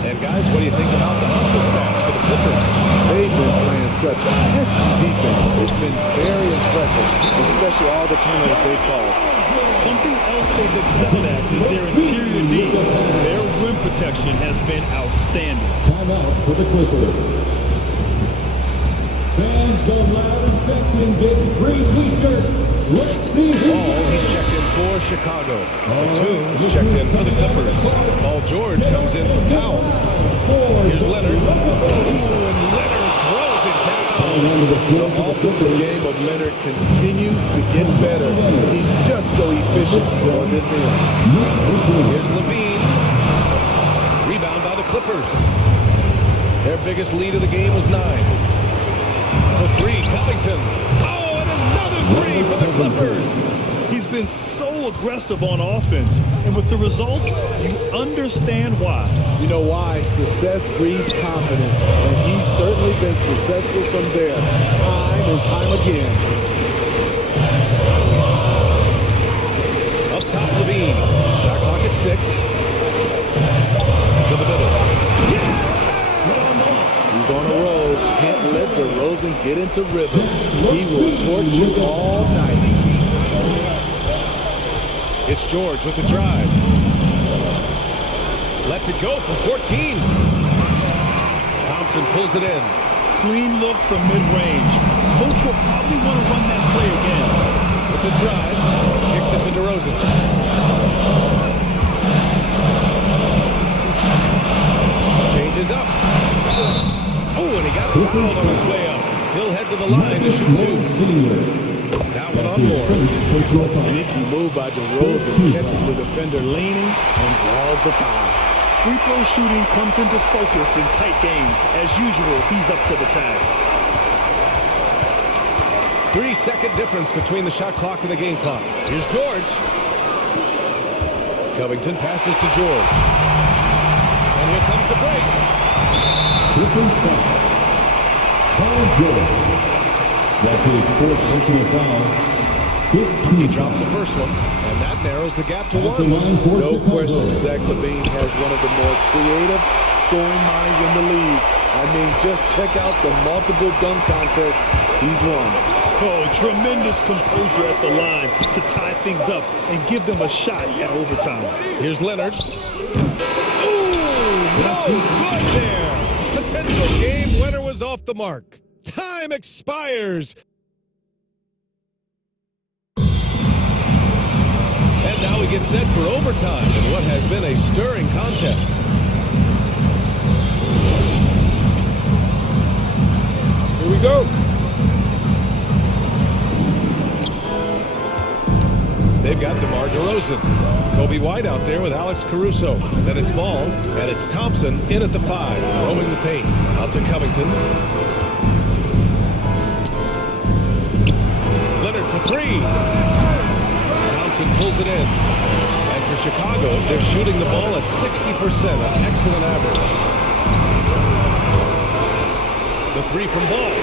And guys, what do you think about the hustle stats for the Clippers? They've been playing such pesky defense. It's been very impressive, especially all the turnovers they've caused. Something else they've excelled at is their interior D. Their rim protection has been outstanding. Timeout for the Clippers. Fans go loud and section get free t-shirts. Let's see who. He's checked in for Chicago. Batum's checked in for the Clippers. Paul George comes in for Powell. Here's Leonard. Ooh, and Leonard throws it down. The offensive game of Leonard continues to get better. He's just so efficient on this end. Here's Levine. Rebound by the Clippers. Their biggest lead of the game was 9. For 3, Covington. Oh, and another 3 for the Clippers. He's been so aggressive on offense, and with the results, you understand why. You know why? Success breeds confidence, and he's certainly been successful from there, time and time again. Up top, Levine. Shot clock at 6. To the middle. He's on a roll. Can't let DeRozan get into rhythm. He will torch you all night. It's George with the drive. Lets it go from 14. Thompson pulls it in. Clean look from mid-range. Coach will probably want to run that play again. With the drive, kicks it to DeRozan. Changes up. Oh, and he got fouled on his way up. He'll head to the line to shoot 2. That one on Morris. Sneaky move by DeRozan. Catches the defender leaning and draws the foul. Free throw shooting comes into focus in tight games. As usual, he's up to the task. 3-second difference between the shot clock and the game clock. Here's George. Covington passes to George. And here comes the break. Paul George. That's his fourth personal foul. He drops the first one, and that narrows the gap to 1. No question, Zach LaVine has one of the more creative scoring minds in the league. I mean, just check out the multiple dunk contests he's won. Oh, tremendous composure at the line to tie things up and give them a shot at overtime. Here's Leonard. Ooh, no good there. Potential game winner was off the mark. Time expires. And now we get set for overtime in what has been a stirring contest. Here we go. They've got DeMar DeRozan. Kobe White out there with Alex Caruso. Then it's Ball, and it's Thompson in at the 5, roaming the paint. Out to Covington. Leonard for 3. Thompson pulls it in. And for Chicago, they're shooting the ball at 60%, an excellent average. The 3 from Ball.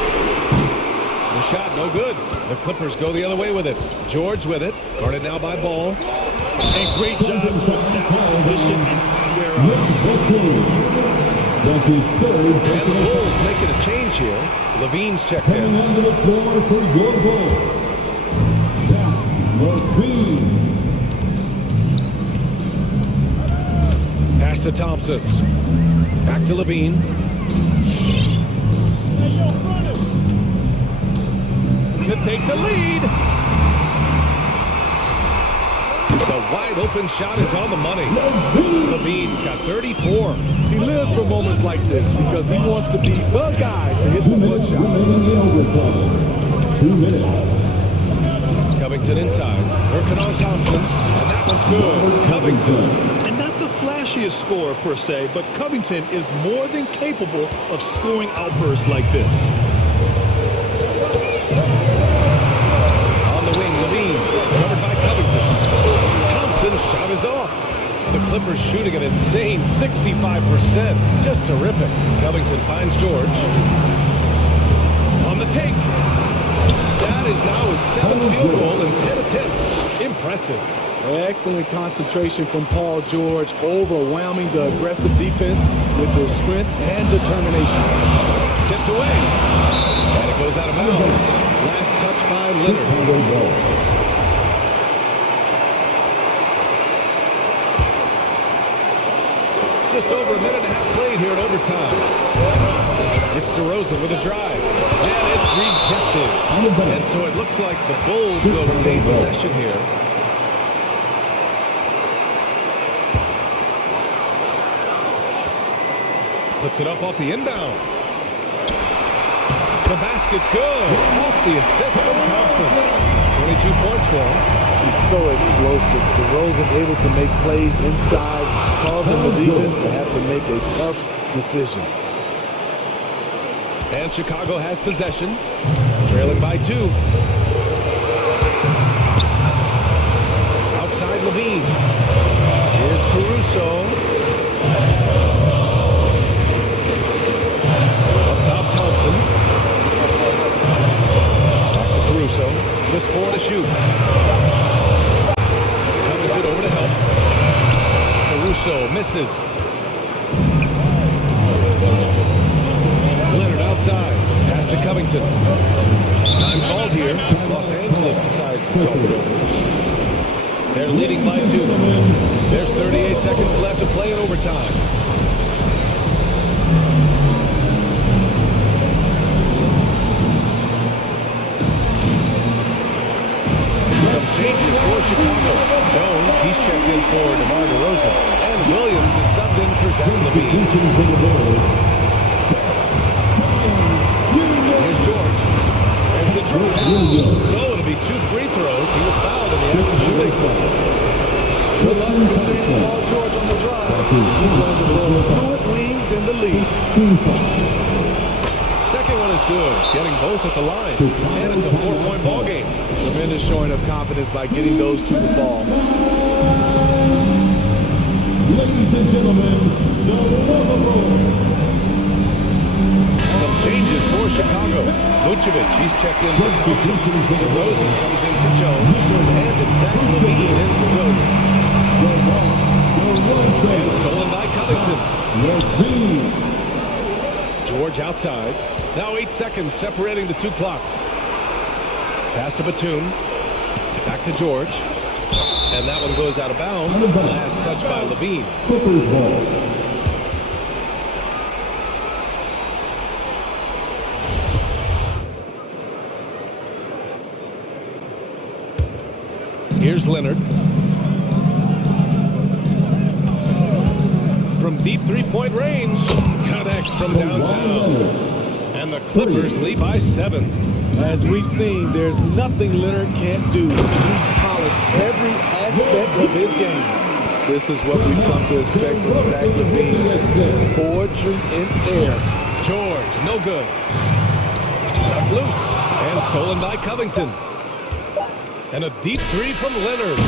The shot, no good. The Clippers go the other way with it. George with it. Guarded now by Ball. And great job to establish position and square up. And the Bulls making a change here. Levine's checked in. Coming onto the floor for your Bulls. Zach LaVine. Pass to Thompson. Back to Levine. To take the lead. The wide open shot is on the money. Levine's got 34. He lives for moments like this because he wants to be the guy to hit the clutch shot. 2 minutes. Covington inside. Working on Thompson. And that one's good. Covington. And not the flashiest scorer per se, but Covington is more than capable of scoring outbursts like this. On the wing, Levine. Covered by Covington. Thompson shot is off. The Clippers shooting an insane 65%. Just terrific. Covington finds George. On the take. That is now his 7th field goal in 10 attempts. Impressive. Excellent concentration from Paul George, overwhelming the aggressive defense with his strength and determination. Tipped away. And it goes out of bounds. Last touch by Leonard. Just over a minute and a half played here at overtime. It's DeRozan with a drive. And it's rejected. And so it looks like the Bulls will retain possession here. Puts it up off the inbound. The basket's good. Off the assist from Thompson. 22 points for him. He's so explosive. DeRozan able to make plays inside, causing the defense to have to make a tough decision. And Chicago has possession, trailing by 2. Outside Levine. Here's Caruso. Up top Thompson. Back to Caruso. Just 4 to shoot. Covington over to help. Caruso misses. Leonard outside. Pass to Covington. Time called here. Los Angeles decides to talk it over. They're leading by 2. There's 38 seconds left to play in overtime. Some changes for Chicago. Jones, he's checked in for DeMar DeRozan. And Williams is subbed in for Zach LaVine. Here's George. There's the draw. So it'll be 2 free throws. He was fouled in the act of shooting. Good luck to Paul George on the drive. He's one of the most fluid wings in the league. Second one is good, getting both at the line. And it's a 4-point ball game. Tremendous showing of confidence by getting those 2 to fall. Ladies and gentlemen, the Rover. Some changes for Chicago. Vucevic, he's checked in for Thompson. DeRozan comes in for Jones. And it's Zach LaVine in for Williams. And stolen by Covington. George outside. Now 8 seconds separating the 2 clocks. Pass to Batum. Back to George. And that one goes out of bounds. Last touch by LaVine. Clippers ball. Here's Leonard. From deep 3-point range. Connects from downtown. And the Clippers lead by 7. As we've seen, there's nothing Leonard can't do. He's polished every aspect of his game. This is what we've come to expect from Zach LaVine. Poetry in air. George, no good. Knocked loose. And stolen by Covington. And a deep 3 from Leonard.